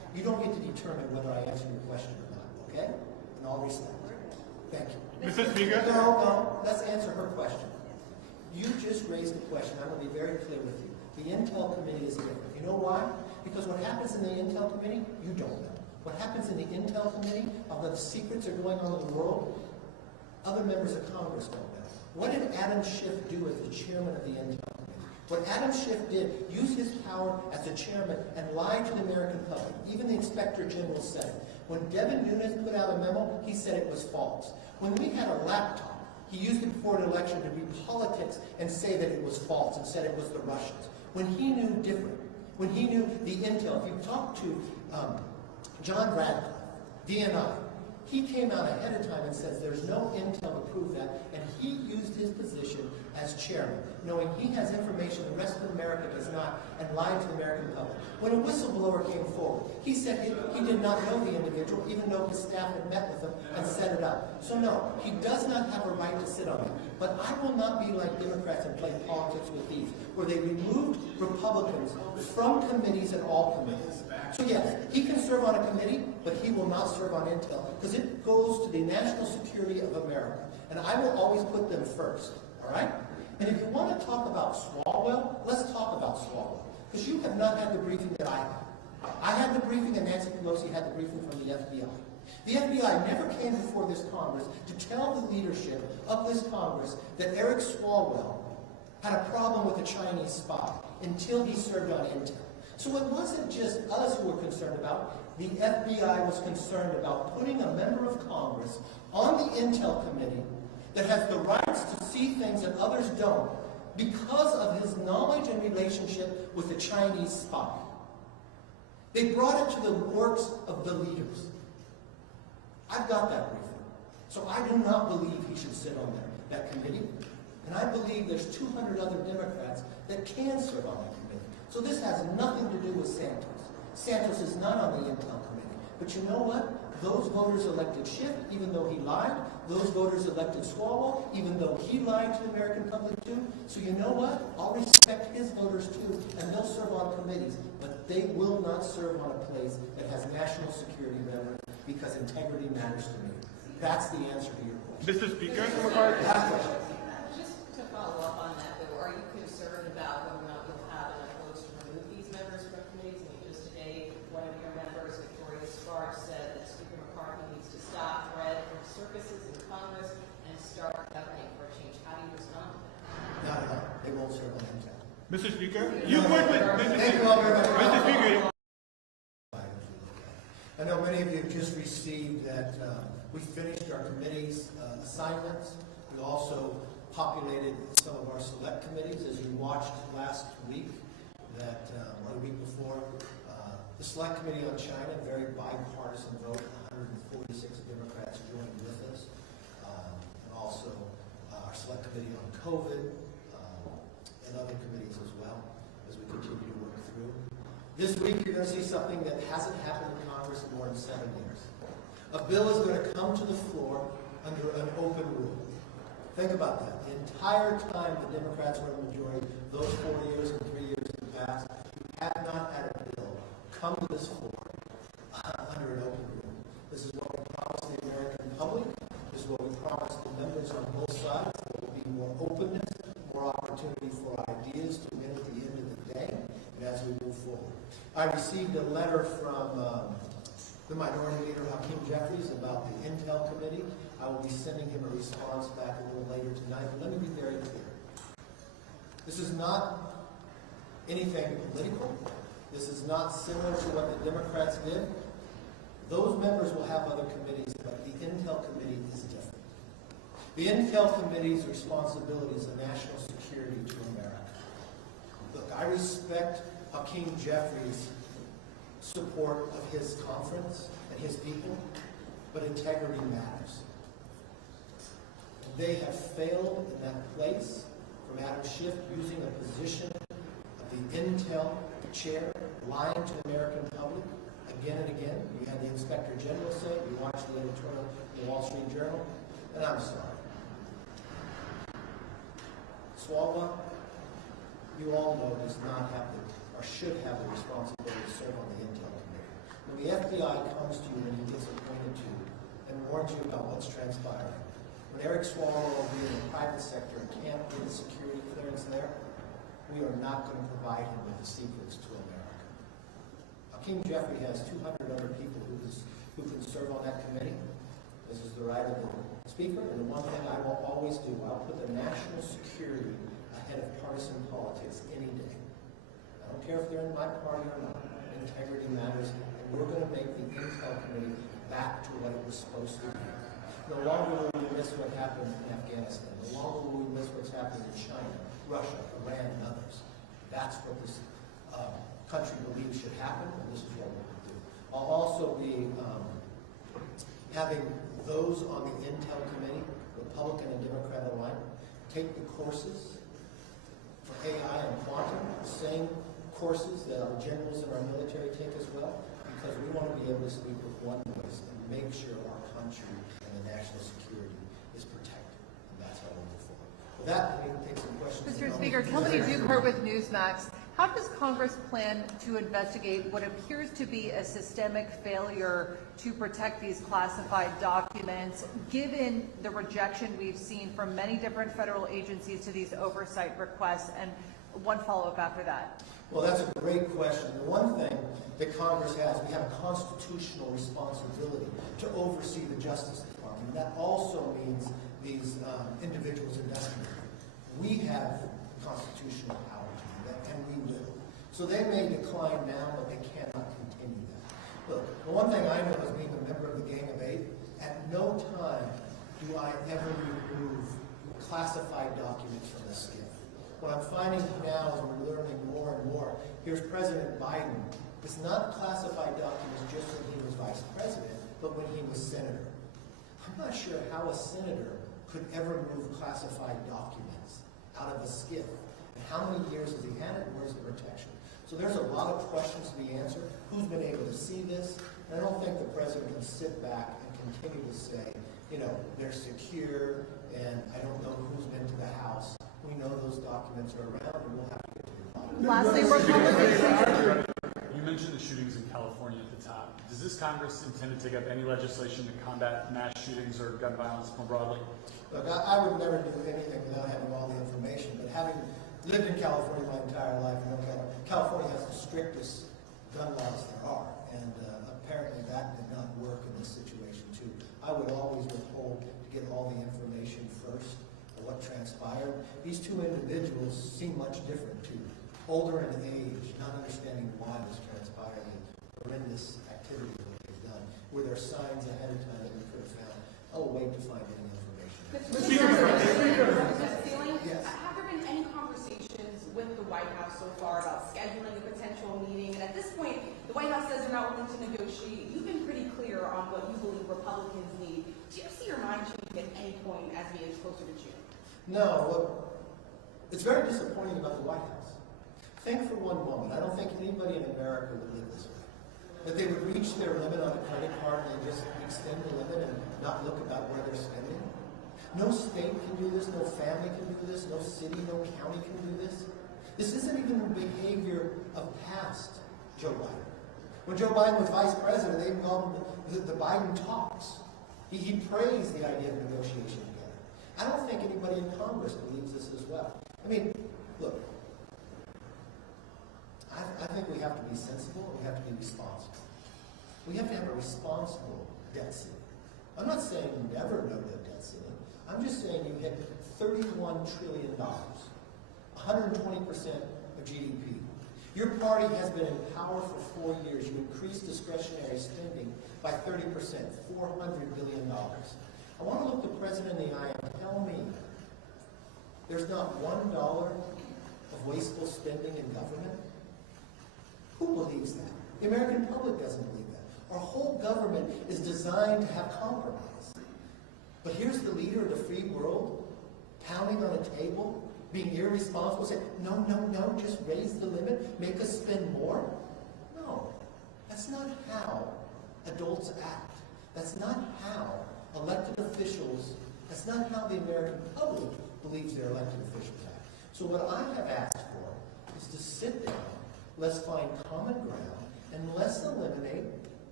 You don't get to determine whether I answer your question or not, okay? In all respect. Thank you. Mr. Speaker? No, let's answer her question. You just raised a question. I'm going to be very clear with you. The Intel Committee is different. You know why? Because what happens in the Intel Committee, you don't know. What happens in the Intel Committee, although the secrets are going on in the world, other members of Congress don't know. What did Adam Schiff do as the chairman of the Intel Committee? What Adam Schiff did, use his power as a chairman and lie to the American public. Even the Inspector General said it. When Devin Nunes put out a memo, he said it was false. When we had a laptop, he used it before an election to read politics and say that it was false and said it was the Russians. When he knew different, when he knew the intel, if you talk to John Radcliffe, DNI, he came out ahead of time and says there's no intel to prove that, and he used his position as chairman, knowing he has information the rest of America does not, and lied to the American public. When a whistleblower came forward, he said he did not know the individual, even though his staff had met with him and set it up. So no, he does not have a right to sit on it. But I will not be like Democrats and play politics with these, where they removed Republicans from committees and all committees. So yes, he can serve on a committee, but he will not serve on intel, because it goes to the national security of America. And I will always put them first, all right? And if you want to talk about Swalwell, let's talk about Swalwell. Because you have not had the briefing that I had. I had the briefing and Nancy Pelosi had the briefing from the FBI. The FBI never came before this Congress to tell the leadership of this Congress that Eric Swalwell had a problem with a Chinese spy until he served on intel. So it wasn't just us who were concerned about. The FBI was concerned about putting a member of Congress on the Intel Committee that has the rights to see things that others don't because of his knowledge and relationship with a Chinese spy. They brought it to the works of the leaders. I've got that briefing. So I do not believe he should sit on that committee. And I believe there's 200 other Democrats that can serve on that committee. So this has nothing to do with Santos. Santos is not on the Intel Committee. But you know what? Those voters elected Schiff, even though he lied. Those voters elected Swalwell, even though he lied to the American public too. So you know what? I'll respect his voters too, and they'll serve on committees. But they will not serve on a place that has national security relevance, because integrity matters to me. That's the answer to your question. Mr. Speaker? Just to follow up on that, though, are you concerned about whether or not you'll have enough votes to remove these members from committees? I mean, just today, one of your members, Victoria Sparks, said that Speaker McCarthy needs to stop threat from circuses in Congress and start governing for a change. How do you respond to that? Not at all. They won't serve on intel. Mr. Speaker? You work with Thank you all very much. Mr. Speaker. I know many of you have just received that we finished our committee's assignments. We also populated some of our select committees, as you watched last week, that one week before. The Select Committee on China, very bipartisan vote, 146 Democrats joined with us. And also our Select Committee on COVID and other committees as well, as we continue to work through. This week, you're going to see something that hasn't happened in Congress in more than 7 years. A bill is going to come to the floor under an open rule. Think about that. The entire time the Democrats were in the majority, those 4 years and 3 years in the past, we have not had a bill come to this floor under an open rule. This is what we promised the American public. This is what we promised the members on both sides. There will be more openness, more opportunity for ideas to win at the end of the day, and as we move forward. I received a letter from the Minority Leader, Hakeem Jeffries, about the Intel Committee. I will be sending him a response back a little later tonight. But let me be very clear. This is not anything political. This is not similar to what the Democrats did. Those members will have other committees, but the Intel Committee is different. The Intel Committee's responsibility is a national security to America. Look, I respect Hakeem Jeffries' support of his conference and his people, but integrity matters. They have failed in that place, from Adam Schiff using a position of the Intel chair, lying to the American public again and again. You had the Inspector General say it. You watched the editorial in the Wall Street Journal, and I'm sorry. Swalwell, you all know, does not have the, or should have the responsibility to serve on the Intel Committee. When the FBI comes to you and he gets appointed to you and warns you about what's transpiring, when Eric Swalwell being in the private sector can't get a security clearance there, we are not going to provide him with the secrets to America. Hakeem Jeffrey has 200 other people who can serve on that committee. This is the right of the Speaker, and the one thing I will always do, I'll put the national security ahead of partisan politics any day. I don't care if they're in my party or not. Integrity matters, and we're going to make the Intel Committee back to what it was supposed to be. No longer will we miss what happened in Afghanistan. No longer will we miss what's happening in China, Russia, Iran, and others. That's what this country believes should happen, and this is what we're going to do. I'll also be having those on the Intel Committee, Republican and Democrat alike, take the courses for AI and quantum, the same courses that our generals in our military take as well, because we want to be able to speak with one voice and make sure our country and the national security is protected. And that's how we'll move forward. With that, we can take some questions. Mr. Speaker, Kelly Dukert with Newsmax. How does Congress plan to investigate what appears to be a systemic failure to protect these classified documents, given the rejection we've seen from many different federal agencies to these oversight requests? And one follow-up after that. Well, that's a great question. The one thing that Congress has, we have a constitutional responsibility to oversee the Justice Department. That also means these individuals investigating. We have constitutional power to do that, and we will. So they may decline now, but they cannot continue that. Look, the one thing I know as being a member of the Gang of Eight, at no time do I ever remove classified documents from the SCIF. What I'm finding now as we're learning more and more, here's President Biden. It's not classified documents just when he was vice president, but when he was senator. I'm not sure how a senator could ever move classified documents out of a SCIF. And how many years has he had it? Where's the protection? So there's a lot of questions to be answered. Who's been able to see this? And I don't think the president can sit back and continue to say, you know, they're secure, and I don't know who's been to the House. We know those documents are around, and we'll have to get to the bottom. Lastly, You mentioned the shootings in California at the top. Does this Congress intend to take up any legislation to combat mass shootings or gun violence more broadly? Look, I would never do anything without having all the information, but having lived in California my entire life, you know, California has the strictest gun laws there are, and apparently that did not work in this situation too. I would always withhold to get all the information first of what transpired. These two individuals seem much different too. Older in age, not understanding why this transpired, and horrendous activities that they've done. Were there signs ahead of time that we could have found? I'll wait to find any information. Mr. Speaker, Yes. have there been any conversations with the White House so far about scheduling a potential meeting? And at this point, the White House says they're not willing to negotiate. You've been pretty clear on what you believe Republicans need. Do you see your mind changing at any point as we get closer to June? No, look, it's very disappointing about the White House. Think for one moment, I don't think anybody in America would live this way. That they would reach their limit on a credit card and just extend the limit and not look about where they're spending. No state can do this, no family can do this, no city, no county can do this. This isn't even the behavior of past Joe Biden. When Joe Biden was vice president, they even called him the Biden talks. He praised the idea of negotiation together. I don't think anybody in Congress believes this as well. I mean, look, I think we have to be sensible and we have to be responsible. We have to have a responsible debt ceiling. I'm not saying never no debt ceiling. I'm just saying you hit $31 trillion, 120% of GDP. Your party has been in power for 4 years. You increased discretionary spending by 30%, $400 billion. I want to look the president in the eye and tell me there's not $1 of wasteful spending in government. Who believes that? The American public doesn't believe that. Our whole government is designed to have compromise. But here's the leader of the free world pounding on a table, being irresponsible, saying, no, no, no, just raise the limit, make us spend more. No, that's not how adults act. That's not how elected officials, that's not how the American public believes their elected officials act. So what I have asked for is to sit down, let's find common ground, and let's eliminate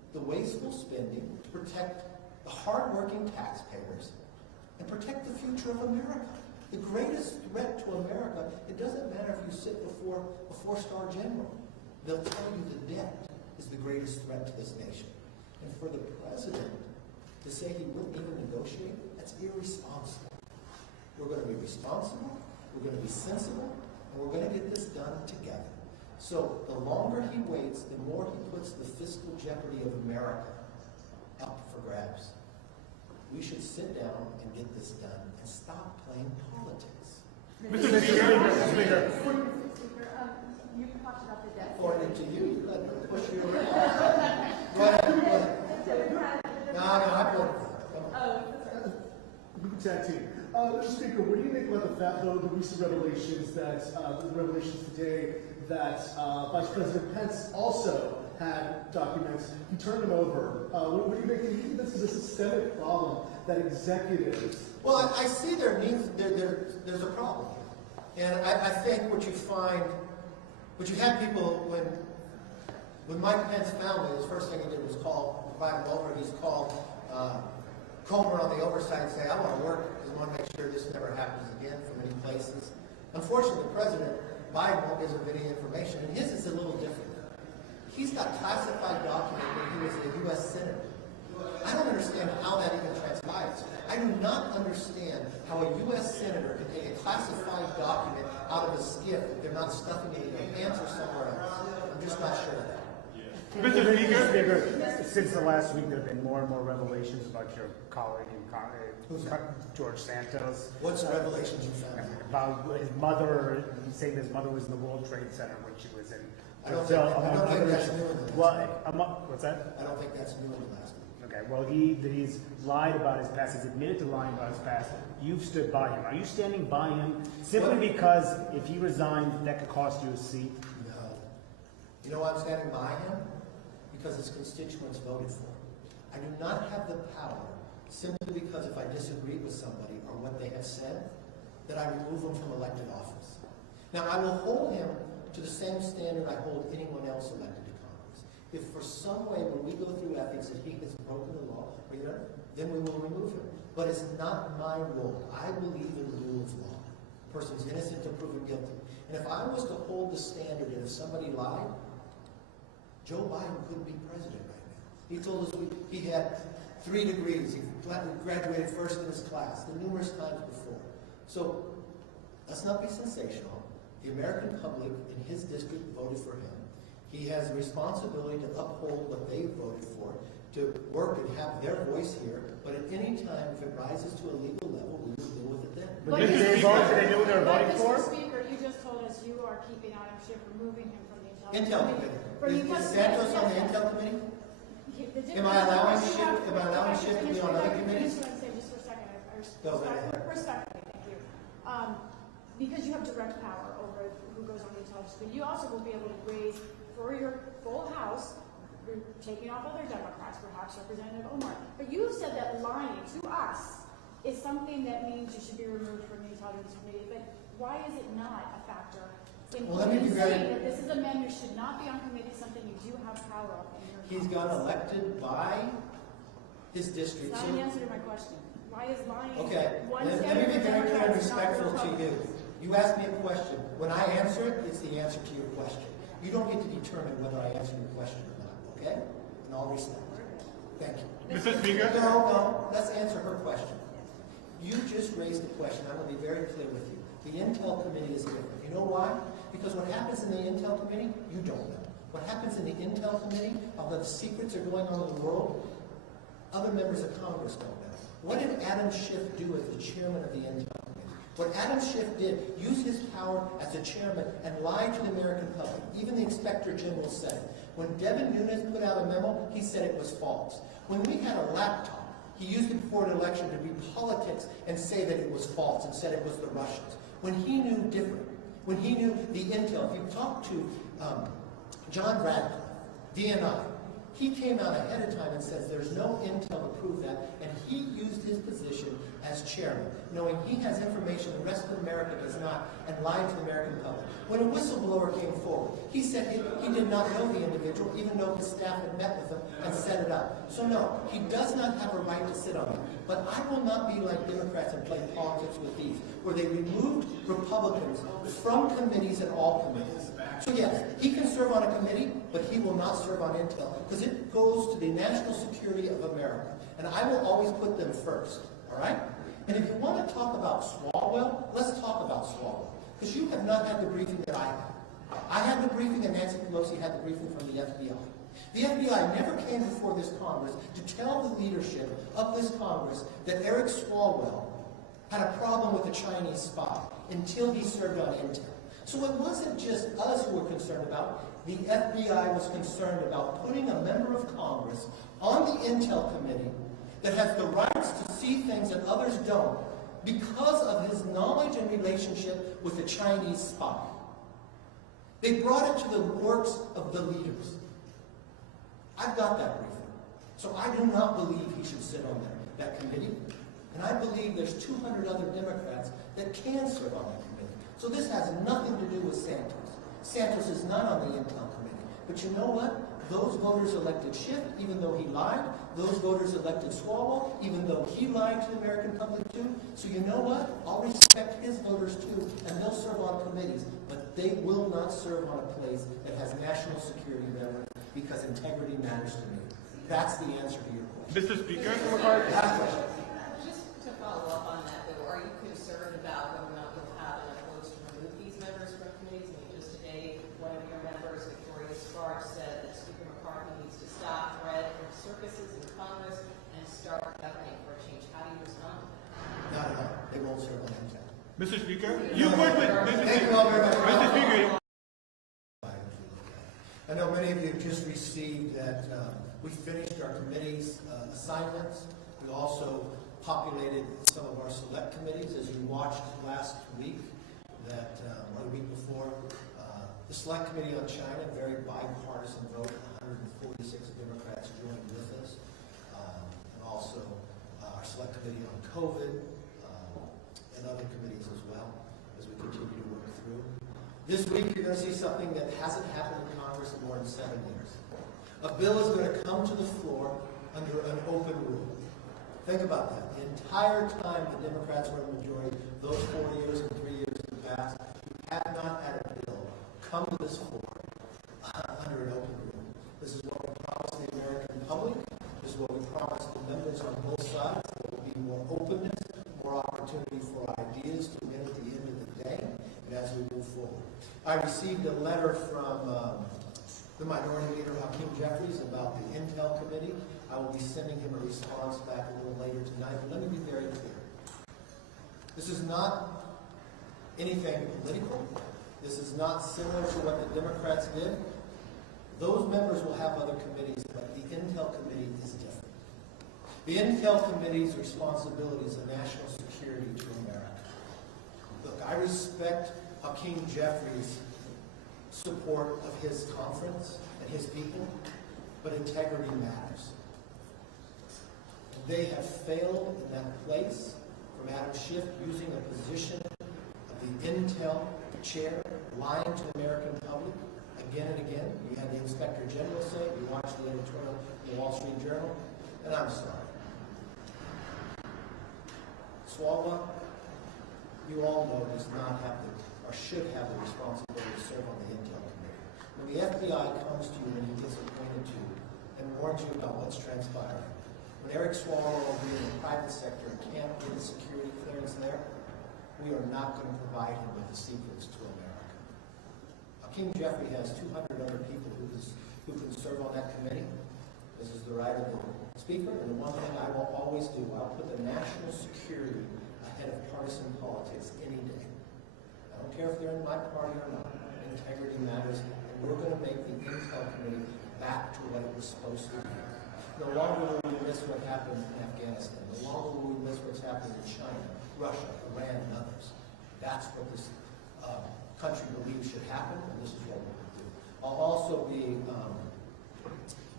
the wasteful spending, to protect the hardworking taxpayers, and protect the future of America. The greatest threat to America, it doesn't matter if you sit before a four-star general. They'll tell you the debt is the greatest threat to this nation. And for the president to say he wouldn't even negotiate, that's irresponsible. We're going to be responsible, we're going to be sensible, and we're going to get this done together. So the longer he waits, the more he puts the fiscal jeopardy of America up for grabs. We should sit down and get this done and stop playing politics. Mr. Speaker. Speaker, you talked about the debt. According to you, you let them push you around. Go ahead. No, I voted for it. You can tag team. Mr. Speaker, what do you make about the fact, though, the recent revelations today that Vice President Pence also had documents? He turned them over. What do you make? Do you think this is a systemic problem that executives? Well, I see there's a problem. And I think what you find, what you had people, when Mike Pence found it, his first thing he did was invite him over. He's called Comer on the oversight and say, I want to work because I want to make sure this never happens again from any places. Unfortunately, President Biden won't give him any information, and his is a little different. He's got classified documents when he was a U.S. Senator. I don't understand how that even transpires. I do not understand how a U.S. Senator can take a classified document out of a skiff if they're not stuffing it in their pants or somewhere else. I'm just not sure of that. Mr. Speaker. Since the last week, there have been more and more revelations about your colleague George Santos. What's the revelations you found? About his mother, he's saying his mother was in the World Trade Center when she was in I don't Brazil. think that's new in the last week. What's that? I don't think that's new in the last week. Okay, well, he's lied about his past. He's admitted to lying about his past. You've stood by him. Are you standing by him simply because if he resigned, that could cost you a seat? No. You know why I'm standing by him? Because his constituents voted for him. I do not have the power, simply because if I disagree with somebody or what they have said, that I remove them from elected office. Now, I will hold him to the same standard I hold anyone else elected to Congress. If for some way, when we go through ethics, that he has broken the law, then we will remove him. But it's not my role. I believe in the rule of law. A person's innocent until proven guilty. And if I was to hold the standard that if somebody lied, Joe Biden couldn't be president right now. He told us he had 3 degrees. He graduated first in his class, the numerous times before. So let's not be sensational. The American public in his district voted for him. He has a responsibility to uphold what they voted for, to work and have their voice here. But at any time, if it rises to a legal level, we will deal with it then. But did they vote? Did they know what they were voting for? Mr. Speaker, you just told us you are keeping Adam Schiff, removing him from the Intel Committee. Is Santos on the Intel Committee? Am I allowing Schiff to be on other committees? Just for a second, Go ahead. respectfully, thank you. Because you have direct power over who goes on the intelligence committee, you also will be able to raise for your full House, taking off other Democrats, perhaps Representative Omar. But you said that lying to us is something that means you should be removed from the intelligence committee. But why is it not a factor? Well, let me be very. That this is a man who should not be on committee, something you do have power of. He's got elected by his district. That's not an answer to my question. Why is lying? Okay, let me be very clear and respectful to you. You asked me a question. When I answer it, it's the answer to your question. You don't get to determine whether I answer your question or not, okay? In all respect. Thank you. Mr. Speaker. No, let's answer her question. You just raised a question. I'm going to be very clear with you. The Intel Committee is different. You know why? Because what happens in the Intel Committee, you don't know. What happens in the Intel Committee, although the secrets are going on in the world, other members of Congress don't know. What did Adam Schiff do as the chairman of the Intel Committee? What Adam Schiff did, use his power as a chairman and lie to the American public. Even the Inspector General said it. When Devin Nunes put out a memo, he said it was false. When we had a laptop, he used it before an election to read politics and say that it was false and said it was the Russians. When he knew different, when he knew the intel, if you talk to John Radcliffe, DNI, He came out ahead of time and says there's no intel to prove that, and he used his position as chairman, knowing he has information the rest of America does not, and lied to the American public. When a whistleblower came forward, he said he did not know the individual, even though his staff had met with him and set it up. So no, he does not have a right to sit on it. But I will not be like Democrats and play politics with these, where they removed Republicans from committees and all committees. So yes, he can serve on a committee, but he will not serve on intel, because it goes to the national security of America. And I will always put them first, all right? And if you want to talk about Swalwell, let's talk about Swalwell, because you have not had the briefing that I had. I had the briefing, and Nancy Pelosi had the briefing from the FBI. The FBI never came before this Congress to tell the leadership of this Congress that Eric Swalwell had a problem with a Chinese spy until he served on intel. So it wasn't just us who were concerned about it. The FBI was concerned about putting a member of Congress on the Intel Committee that has the rights to see things that others don't because of his knowledge and relationship with a Chinese spy. They brought it to the works of the leaders. I've got that briefing. So I do not believe he should sit on that committee. And I believe there's 200 other Democrats that can serve on that committee. So this has nothing to do with Santos. Santos is not on the Intel Committee. But you know what? Those voters elected Schiff, even though he lied. Those voters elected Swalwell, even though he lied to the American public too. So you know what? I'll respect his voters too, and they'll serve on committees. But they will not serve on a place that has national security members, because integrity matters to me. That's the answer to your question. Mr. Speaker, Just to follow up on that, though, are you concerned about whether or not you'll have enough votes to remove these members from committees? I mean, just today, one of your members, Victoria Sparks, said that Speaker McCarthy needs to stop threat of circuses in Congress and start governing for a change. How do you respond to that? Not at all. They won't serve on intel. Mr. Speaker, you work with Thank you all very much. Mr. Speaker. I know many of you have just received that we finished our committee's assignments. We also populated some of our select committees, as you watched last week, that or the week before. The Select Committee on China, very bipartisan vote, 146 Democrats joined with us. And also our Select Committee on COVID and other committees as well, as we continue to work through. This week, you're going to see something that hasn't happened in Congress in more than 7 years. A bill is going to come to the floor under an open rule. Think about that. The entire time the Democrats were in the majority, those 4 years and 3 years in the past, we have not had a bill come to this floor under an open rule. This is what we promised the American public. This is what we promised the members on both sides. There will be more openness, more opportunity for ideas to win at the end of the day, and as we move forward. I received a letter from the Minority Leader, Hakeem Jeffries, about the Intel Committee. I will be sending him a response back a little later tonight. But let me be very clear. This is not anything political. This is not similar to what the Democrats did. Those members will have other committees, but the Intel Committee is different. The Intel Committee's responsibility is a national security to America. Look, I respect Hakeem Jeffries' support of his conference and his people, but integrity matters. And they have failed in that place, from Adam Schiff using a position of the Intel chair, lying to the American public again and again. You had the Inspector General say it. You watched the editorial in the Wall Street Journal, and I'm sorry. Swalwell, you all know, does not have the, or should have the responsibility to serve on the Intel Committee. When the FBI comes to you and he gets appointed to you and warns you about what's transpiring, when Eric Swalwell being in the private sector can't get a security clearance there, we are not going to provide him with the secrets to America. Hakeem Jeffrey has 200 other people who can serve on that committee. This is the right of the Speaker, and the one thing I will always do, I'll put the national security ahead of partisan politics any day. I don't care if they're in my party or not. Integrity matters, and we're going to make the Intel Committee back to what it was supposed to be. No longer will we miss what happened in Afghanistan. No longer will we miss what's happening in China, Russia, Iran, and others. That's what this country believes should happen, and this is what we're going to do. I'll also be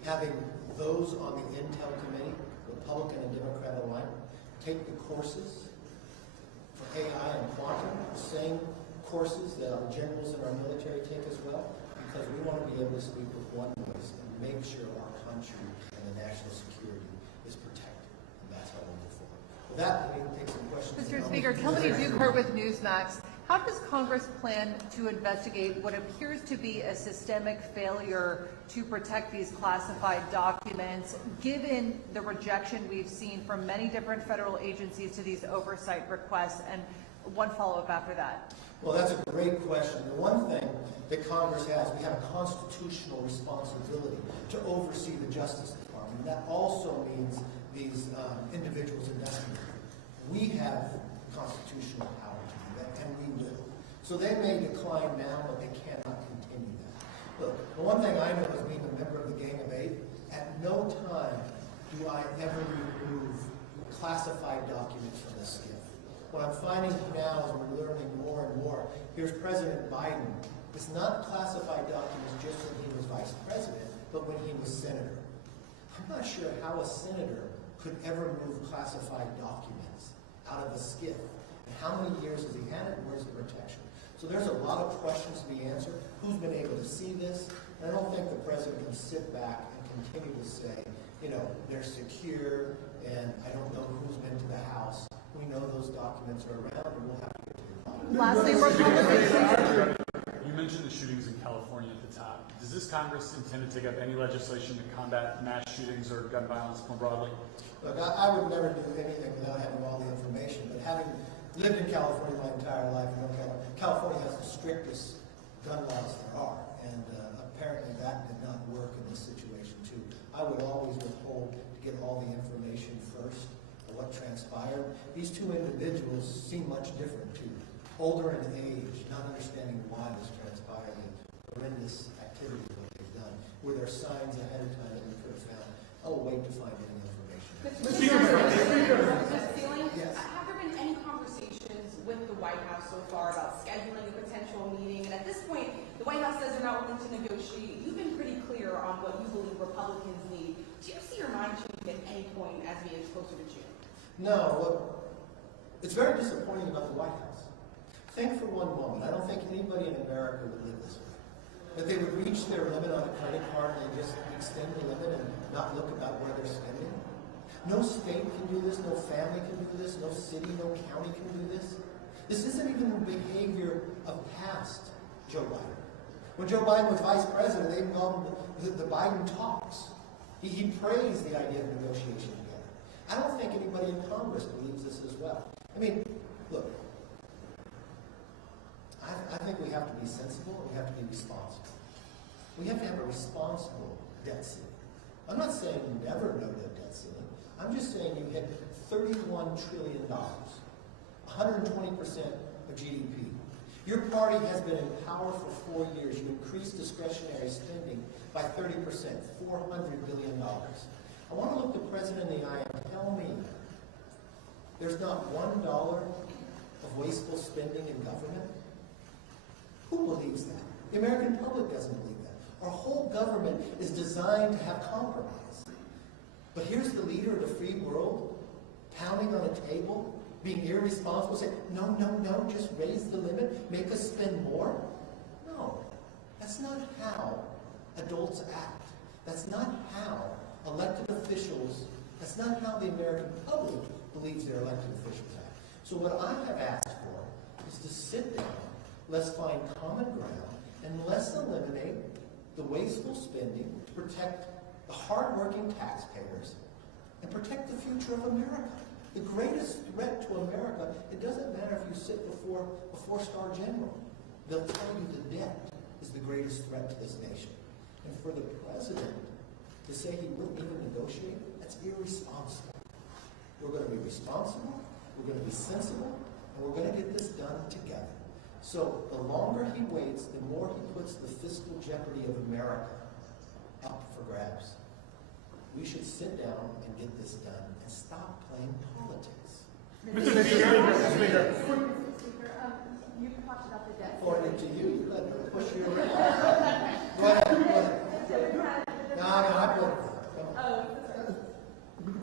having those on the Intel committee, Republican and Democrat alike, take the courses for AI and quantum, the same courses that our generals in our military take as well, because we want to be able to speak with one voice and make sure our country and the national security is protected. And that's how we'll move forward. With that, we can take some questions. Mr. Speaker, Kelly Dukert with Newsmax. How does Congress plan to investigate what appears to be a systemic failure to protect these classified documents, given the rejection we've seen from many different federal agencies to these oversight requests? And one follow-up after that. Well, that's a great question. The one thing that Congress has, we have a constitutional responsibility to oversee the Justice Department. That also means these individuals investigating. We have constitutional power to do that, and we will. So they may decline now, but they cannot continue that. Look, the one thing I know as being a member of the Gang of Eight, at no time do I ever remove classified documents from the SCIF. What I'm finding now as we're learning more and more, here's President Biden. It's not classified documents just when he was vice president, but when he was senator. I'm not sure how a senator could ever move classified documents out of a SCIF. And how many years has he had it? Where's the protection? So there's a lot of questions to be answered. Who's been able to see this? And I don't think the president can sit back and continue to say, you know, they're secure, and I don't know who's been to the House. We know those documents are around, and we'll have to get to the bottom. Lastly, You mentioned the shootings in California at the top. Does this Congress intend to take up any legislation to combat mass shootings or gun violence more broadly? Look, I would never do anything without having all the information, but having lived in California my entire life, you know, California has the strictest gun laws there are, and apparently that did not work in this situation too. I would always withhold to get all the information first. What transpired. These two individuals seem much different too. Older in age, not understanding why this transpired, and horrendous activity what they've done. Were there signs ahead of time that we could have found? I'll wait to find any information. Mr. Stealing, Yes. have there been any conversations with the White House so far about scheduling a potential meeting? And at this point, the White House says they're not willing to negotiate. You've been pretty clear on what you believe Republicans need. Do you see your mind changing at any point as we get closer to June? No, look, it's very disappointing about the White House. Think for one moment, I don't think anybody in America would live this way. That they would reach their limit on a credit card and they just extend the limit and not look about where they're spending. No state can do this, no family can do this, no city, no county can do this. This isn't even the behavior of past Joe Biden. When Joe Biden was vice president, they even called him the Biden talks. He praised the idea of negotiation. I don't think anybody in Congress believes this as well. I mean, look, I think we have to be sensible and we have to be responsible. We have to have a responsible debt ceiling. I'm not saying never no debt ceiling. I'm just saying you hit $31 trillion, 120% of GDP. Your party has been in power for 4 years. You increased discretionary spending by 30%, $400 billion. I want to look the president in the eye and tell me there's not $1 of wasteful spending in government. Who believes that? The American public doesn't believe that. Our whole government is designed to have compromise. But here's the leader of the free world pounding on a table, being irresponsible, saying, no, no, no, just raise the limit, make us spend more. No, that's not how adults act. That's not how elected officials, that's not how the American public believes their elected officials act. So what I have asked for is to sit down, let's find common ground, and let's eliminate the wasteful spending to protect the hardworking taxpayers and protect the future of America. The greatest threat to America, it doesn't matter if you sit before a four-star general. They'll tell you the debt is the greatest threat to this nation. And for the president to say he wouldn't even negotiate, that's irresponsible. We're going to be responsible, we're going to be sensible, and we're going to get this done together. So the longer he waits, the more he puts the fiscal jeopardy of America up for grabs. We should sit down and get this done and stop playing politics. Mr. Speaker. You talked about the debt. According to you, you let me push you around. Go ahead. No, I put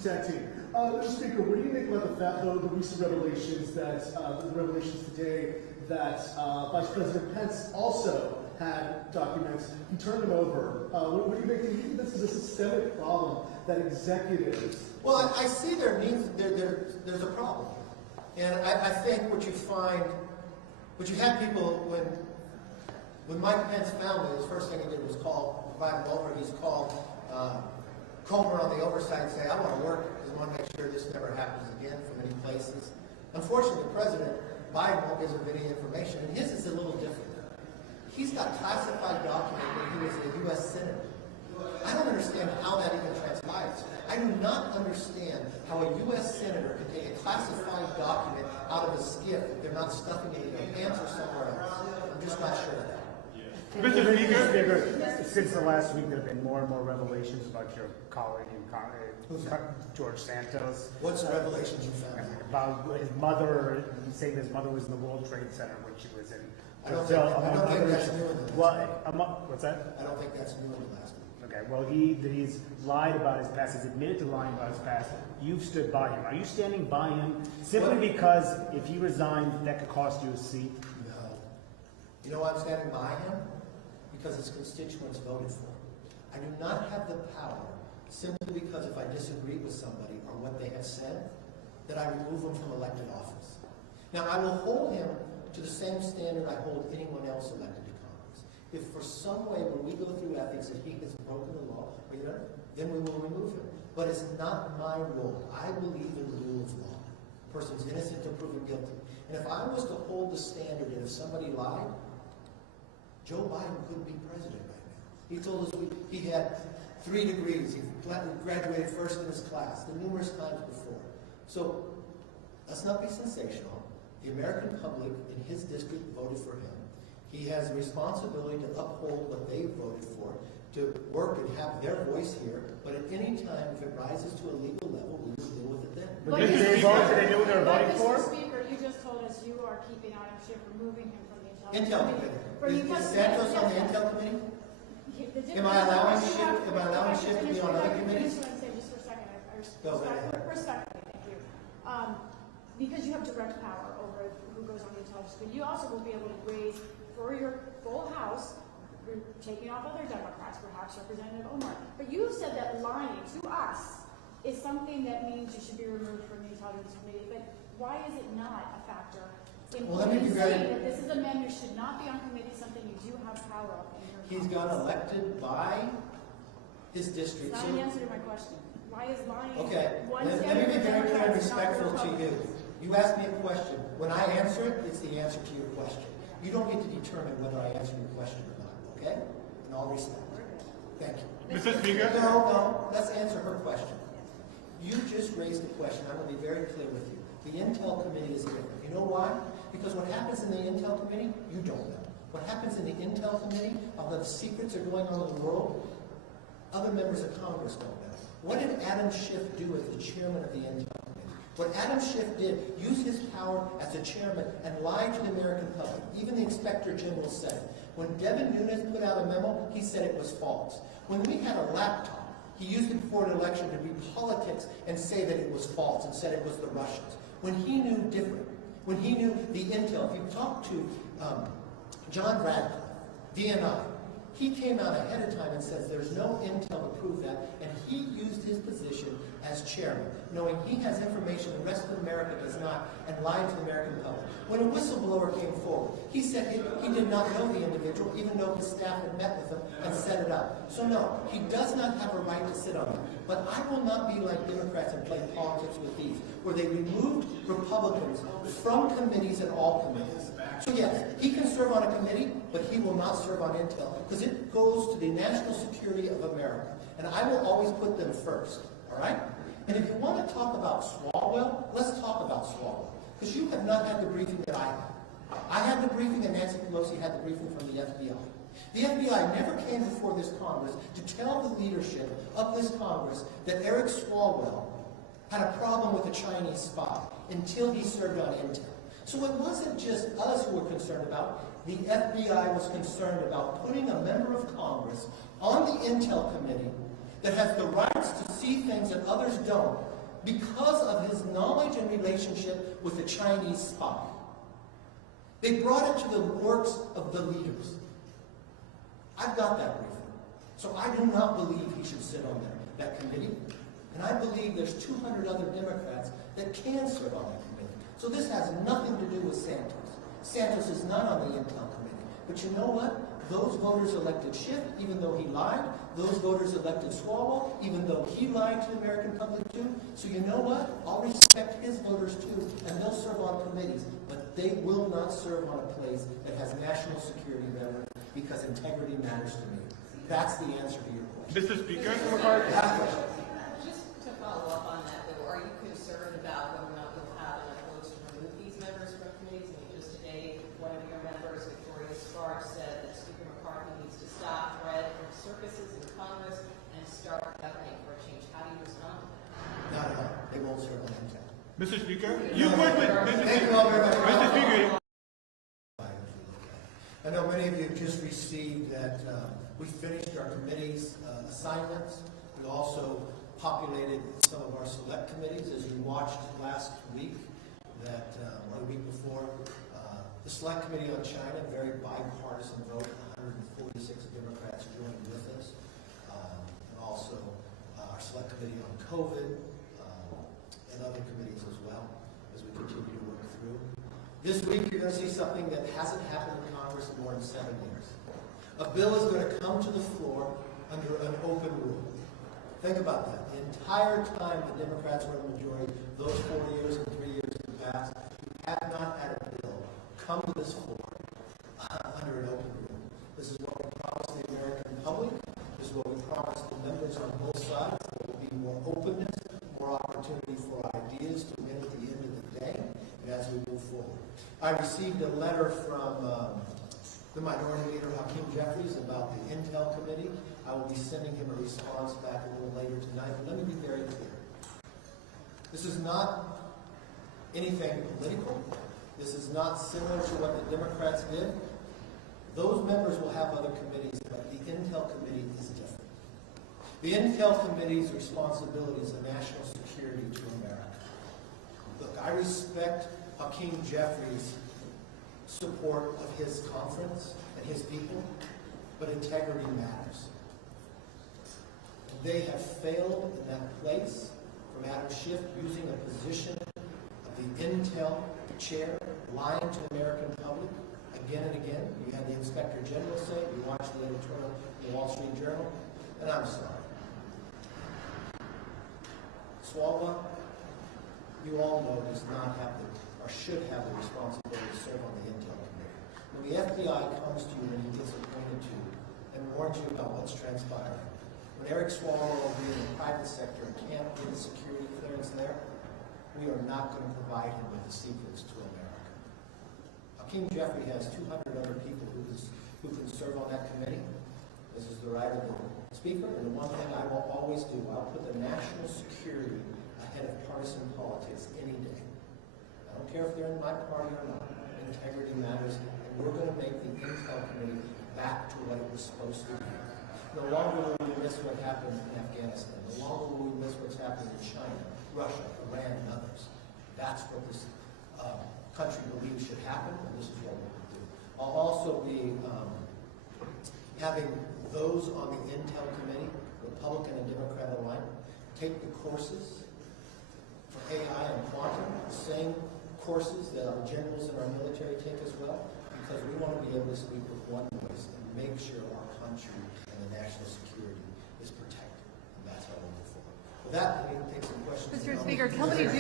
Tag team. Mr. Speaker, what do you make about the recent revelations today that Vice President Pence also had documents? He turned them over. What do you make? Do you think this is a systemic problem that executives? Well, I see there's a problem, and I think what you had people when Mike Pence found it, his first thing he did was invite him over. He's called Comer on the oversight and say, I want to work because I want to make sure this never happens again from any places. Unfortunately, President Biden won't give him any information, and his is a little different. He's got classified document when he was a U.S. Senator. I don't understand how that even transpires. I do not understand how a U.S. Senator can take a classified document out of a skiff if they're not stuffing it in their pants or somewhere else. I'm just not sure of that. Mr. Speaker. Since the last week, there have been more and more revelations about your colleague George Santos. What's the revelations you found? About his mother, saying his mother was in the World Trade Center when she was in I don't Brazil. think that's new in the last week. What's that? I don't think that's new in the last week. Okay, well, he's lied about his past. He's admitted to lying about his past. You've stood by him. Are you standing by him simply because if he resigned, that could cost you a seat? No. You know why I'm standing by him? Because his constituents voted for him. I do not have the power, simply because if I disagree with somebody or what they have said, that I remove them from elected office. Now, I will hold him to the same standard I hold anyone else elected to Congress. If for some way when we go through ethics that he has broken the law, then we will remove him. But it's not my role. I believe in the rule of law. A person's innocent until proven guilty. And if I was to hold the standard that if somebody lied, Joe Biden couldn't be president right now. He told us he had 3 degrees. He graduated first in his class, the numerous times before. So let's not be sensational. The American public in his district voted for him. He has a responsibility to uphold what they voted for, to work and have their voice here. But at any time, if it rises to a legal level, we will deal with it then. But did they vote? Did they know what they were voting for? Mr. Speaker, you just told us you are keeping Adam Schiff, removing him from the Intel Committee. Is Santos on the Intel Committee? Am I allowing Schiff to be on other committees? Just for a second, Go ahead. respectfully, thank you. Because you have direct power over who goes on the intelligence committee, you also will be able to raise for your full House, you're taking off other Democrats, perhaps Representative Omar. But you said that lying to us is something that means you should be removed from the intelligence committee. But why is it not a factor? Well, let me be very. That this is a man who should not be on committee, something you do have power of. He's got elected by his district. That's not an answer to my question. Why is lying? Okay, let me be very clear and respectful to you. You asked me a question. When I answer it, it's the answer to your question. You don't get to determine whether I answer your question or not, okay? In all respect. Thank you. Mr. Speaker. No, let's answer her question. You just raised a question. I'm going to be very clear with you. The Intel Committee is different. You know why? Because what happens in the Intel Committee, you don't know. What happens in the Intel Committee, of the secrets are going on in the world, other members of Congress don't know. What did Adam Schiff do as the chairman of the Intel Committee? What Adam Schiff did, use his power as the chairman and lie to the American public. Even the Inspector General said it. When Devin Nunes put out a memo, he said it was false. When we had a laptop, he used it before an election to read politics and say that it was false and said it was the Russians. When he knew different, when he knew the intel, if you talk to John Bradford, DNI, he came out ahead of time and says there's no intel to prove that, and he used his position as chairman, knowing he has information the rest of America does not, and lied to the American public. When a whistleblower came forward, he said he did not know the individual, even though his staff had met with him and set it up. So no, he does not have a right to sit on it. But I will not be like Democrats and play politics with these, where they removed Republicans from committees and all committees. So yes, he can serve on a committee, but he will not serve on intel, because it goes to the national security of America. And I will always put them first, all right? And if you want to talk about Swalwell, let's talk about Swalwell, because you have not had the briefing that I had. I had the briefing, and Nancy Pelosi had the briefing from the FBI. The FBI never came before this Congress to tell the leadership of this Congress that Eric Swalwell had a problem with a Chinese spy until he served on intel. So it wasn't just us who were concerned about. The FBI was concerned about putting a member of Congress on the Intel Committee that has the rights to see things that others don't, because of his knowledge and relationship with the Chinese spy. They brought it to the works of the leaders. I've got that briefing. So I do not believe he should sit on that committee. And I believe there's 200 other Democrats that can serve on that committee. So this has nothing to do with Santos. Santos is not on the Intel committee. But you know what? Those voters elected Schiff, even though he lied. Those voters elected Swalwell, even though he lied to the American public too. So you know what? I'll respect his voters too, and they'll serve on committees. But they will not serve on a place that has national security better, because integrity matters to me. That's the answer to your question. Mr. Speaker, McCarthy. Just to follow up on that, though, are you concerned about whether or not you'll have enough votes to remove these members from committees? I mean, just today, one of your members, Victoria Sparks, said that Speaker McCarthy needs to stop threat from circuses in Congress and start governing for a change. How do you respond to that? Not at all. They won't serve on Intel. Mr. Speaker, you work with Thank you all very much. Mr. Speaker. I know many of you have just received that we finished our committee's assignments. We also populated some of our select committees, as you watched last week, that one week before. The Select Committee on China, very bipartisan vote, 146 Democrats joined with us. And also our Select Committee on COVID and other committees as well, as we continue to work through. This week, you're going to see something that hasn't happened in Congress in more than 7 years. A bill is going to come to the floor under an open rule. Think about that. The entire time the Democrats were in the majority, those 4 years and 3 years in the past, we have not had a bill come to this floor under an open rule. This is what we promised the American public. This is what we promised the members on both sides. There will be more openness, more opportunity for ideas to win at the end of the day, and as we move forward. I received a letter from the Minority Leader, Hakeem Jeffries, about the Intel Committee. I will be sending him a response back a little later tonight. But let me be very clear. This is not anything political. This is not similar to what the Democrats did. Those members will have other committees, but the Intel Committee is different. The Intel Committee's responsibility is a national security to America. Look, I respect Hakeem Jeffries' support of his conference and his people, but integrity matters. They have failed in that place, from Adam Schiff using a position of the Intel chair, lying to the American public again and again. You had the Inspector General say it. You watched the editorial in the Wall Street Journal, and I'm sorry. Swalwell, you all know, does not have the, or should have the responsibility to serve on the Intel Committee. When the FBI comes to you and he gets appointed to you and warns you about what's transpiring, when Eric Swalwell being in the private sector can't get a security clearance there, we are not going to provide him with the secrets to America. Hakeem Jeffrey has 200 other people who can serve on that committee. This is the right of the Speaker, and the one thing I will always do, I'll put the national security ahead of partisan politics any day. I don't care if they're in my party or not. Integrity matters, and we're going to make the Intel Committee back to what it was supposed to be. No longer will we miss what happened in Afghanistan. No longer will we miss what's happening in China, Russia, Iran, and others. That's what this country believes should happen, and this is what we're going to do. I'll also be having those on the Intel Committee, Republican and Democrat alike, take the courses for AI and quantum, the same courses that our generals and our military take as well, because we want to be able to speak with one voice and make sure our country and the national security is protected. And that's how we move forward. With that, we can take some questions. Mr. Speaker, can we do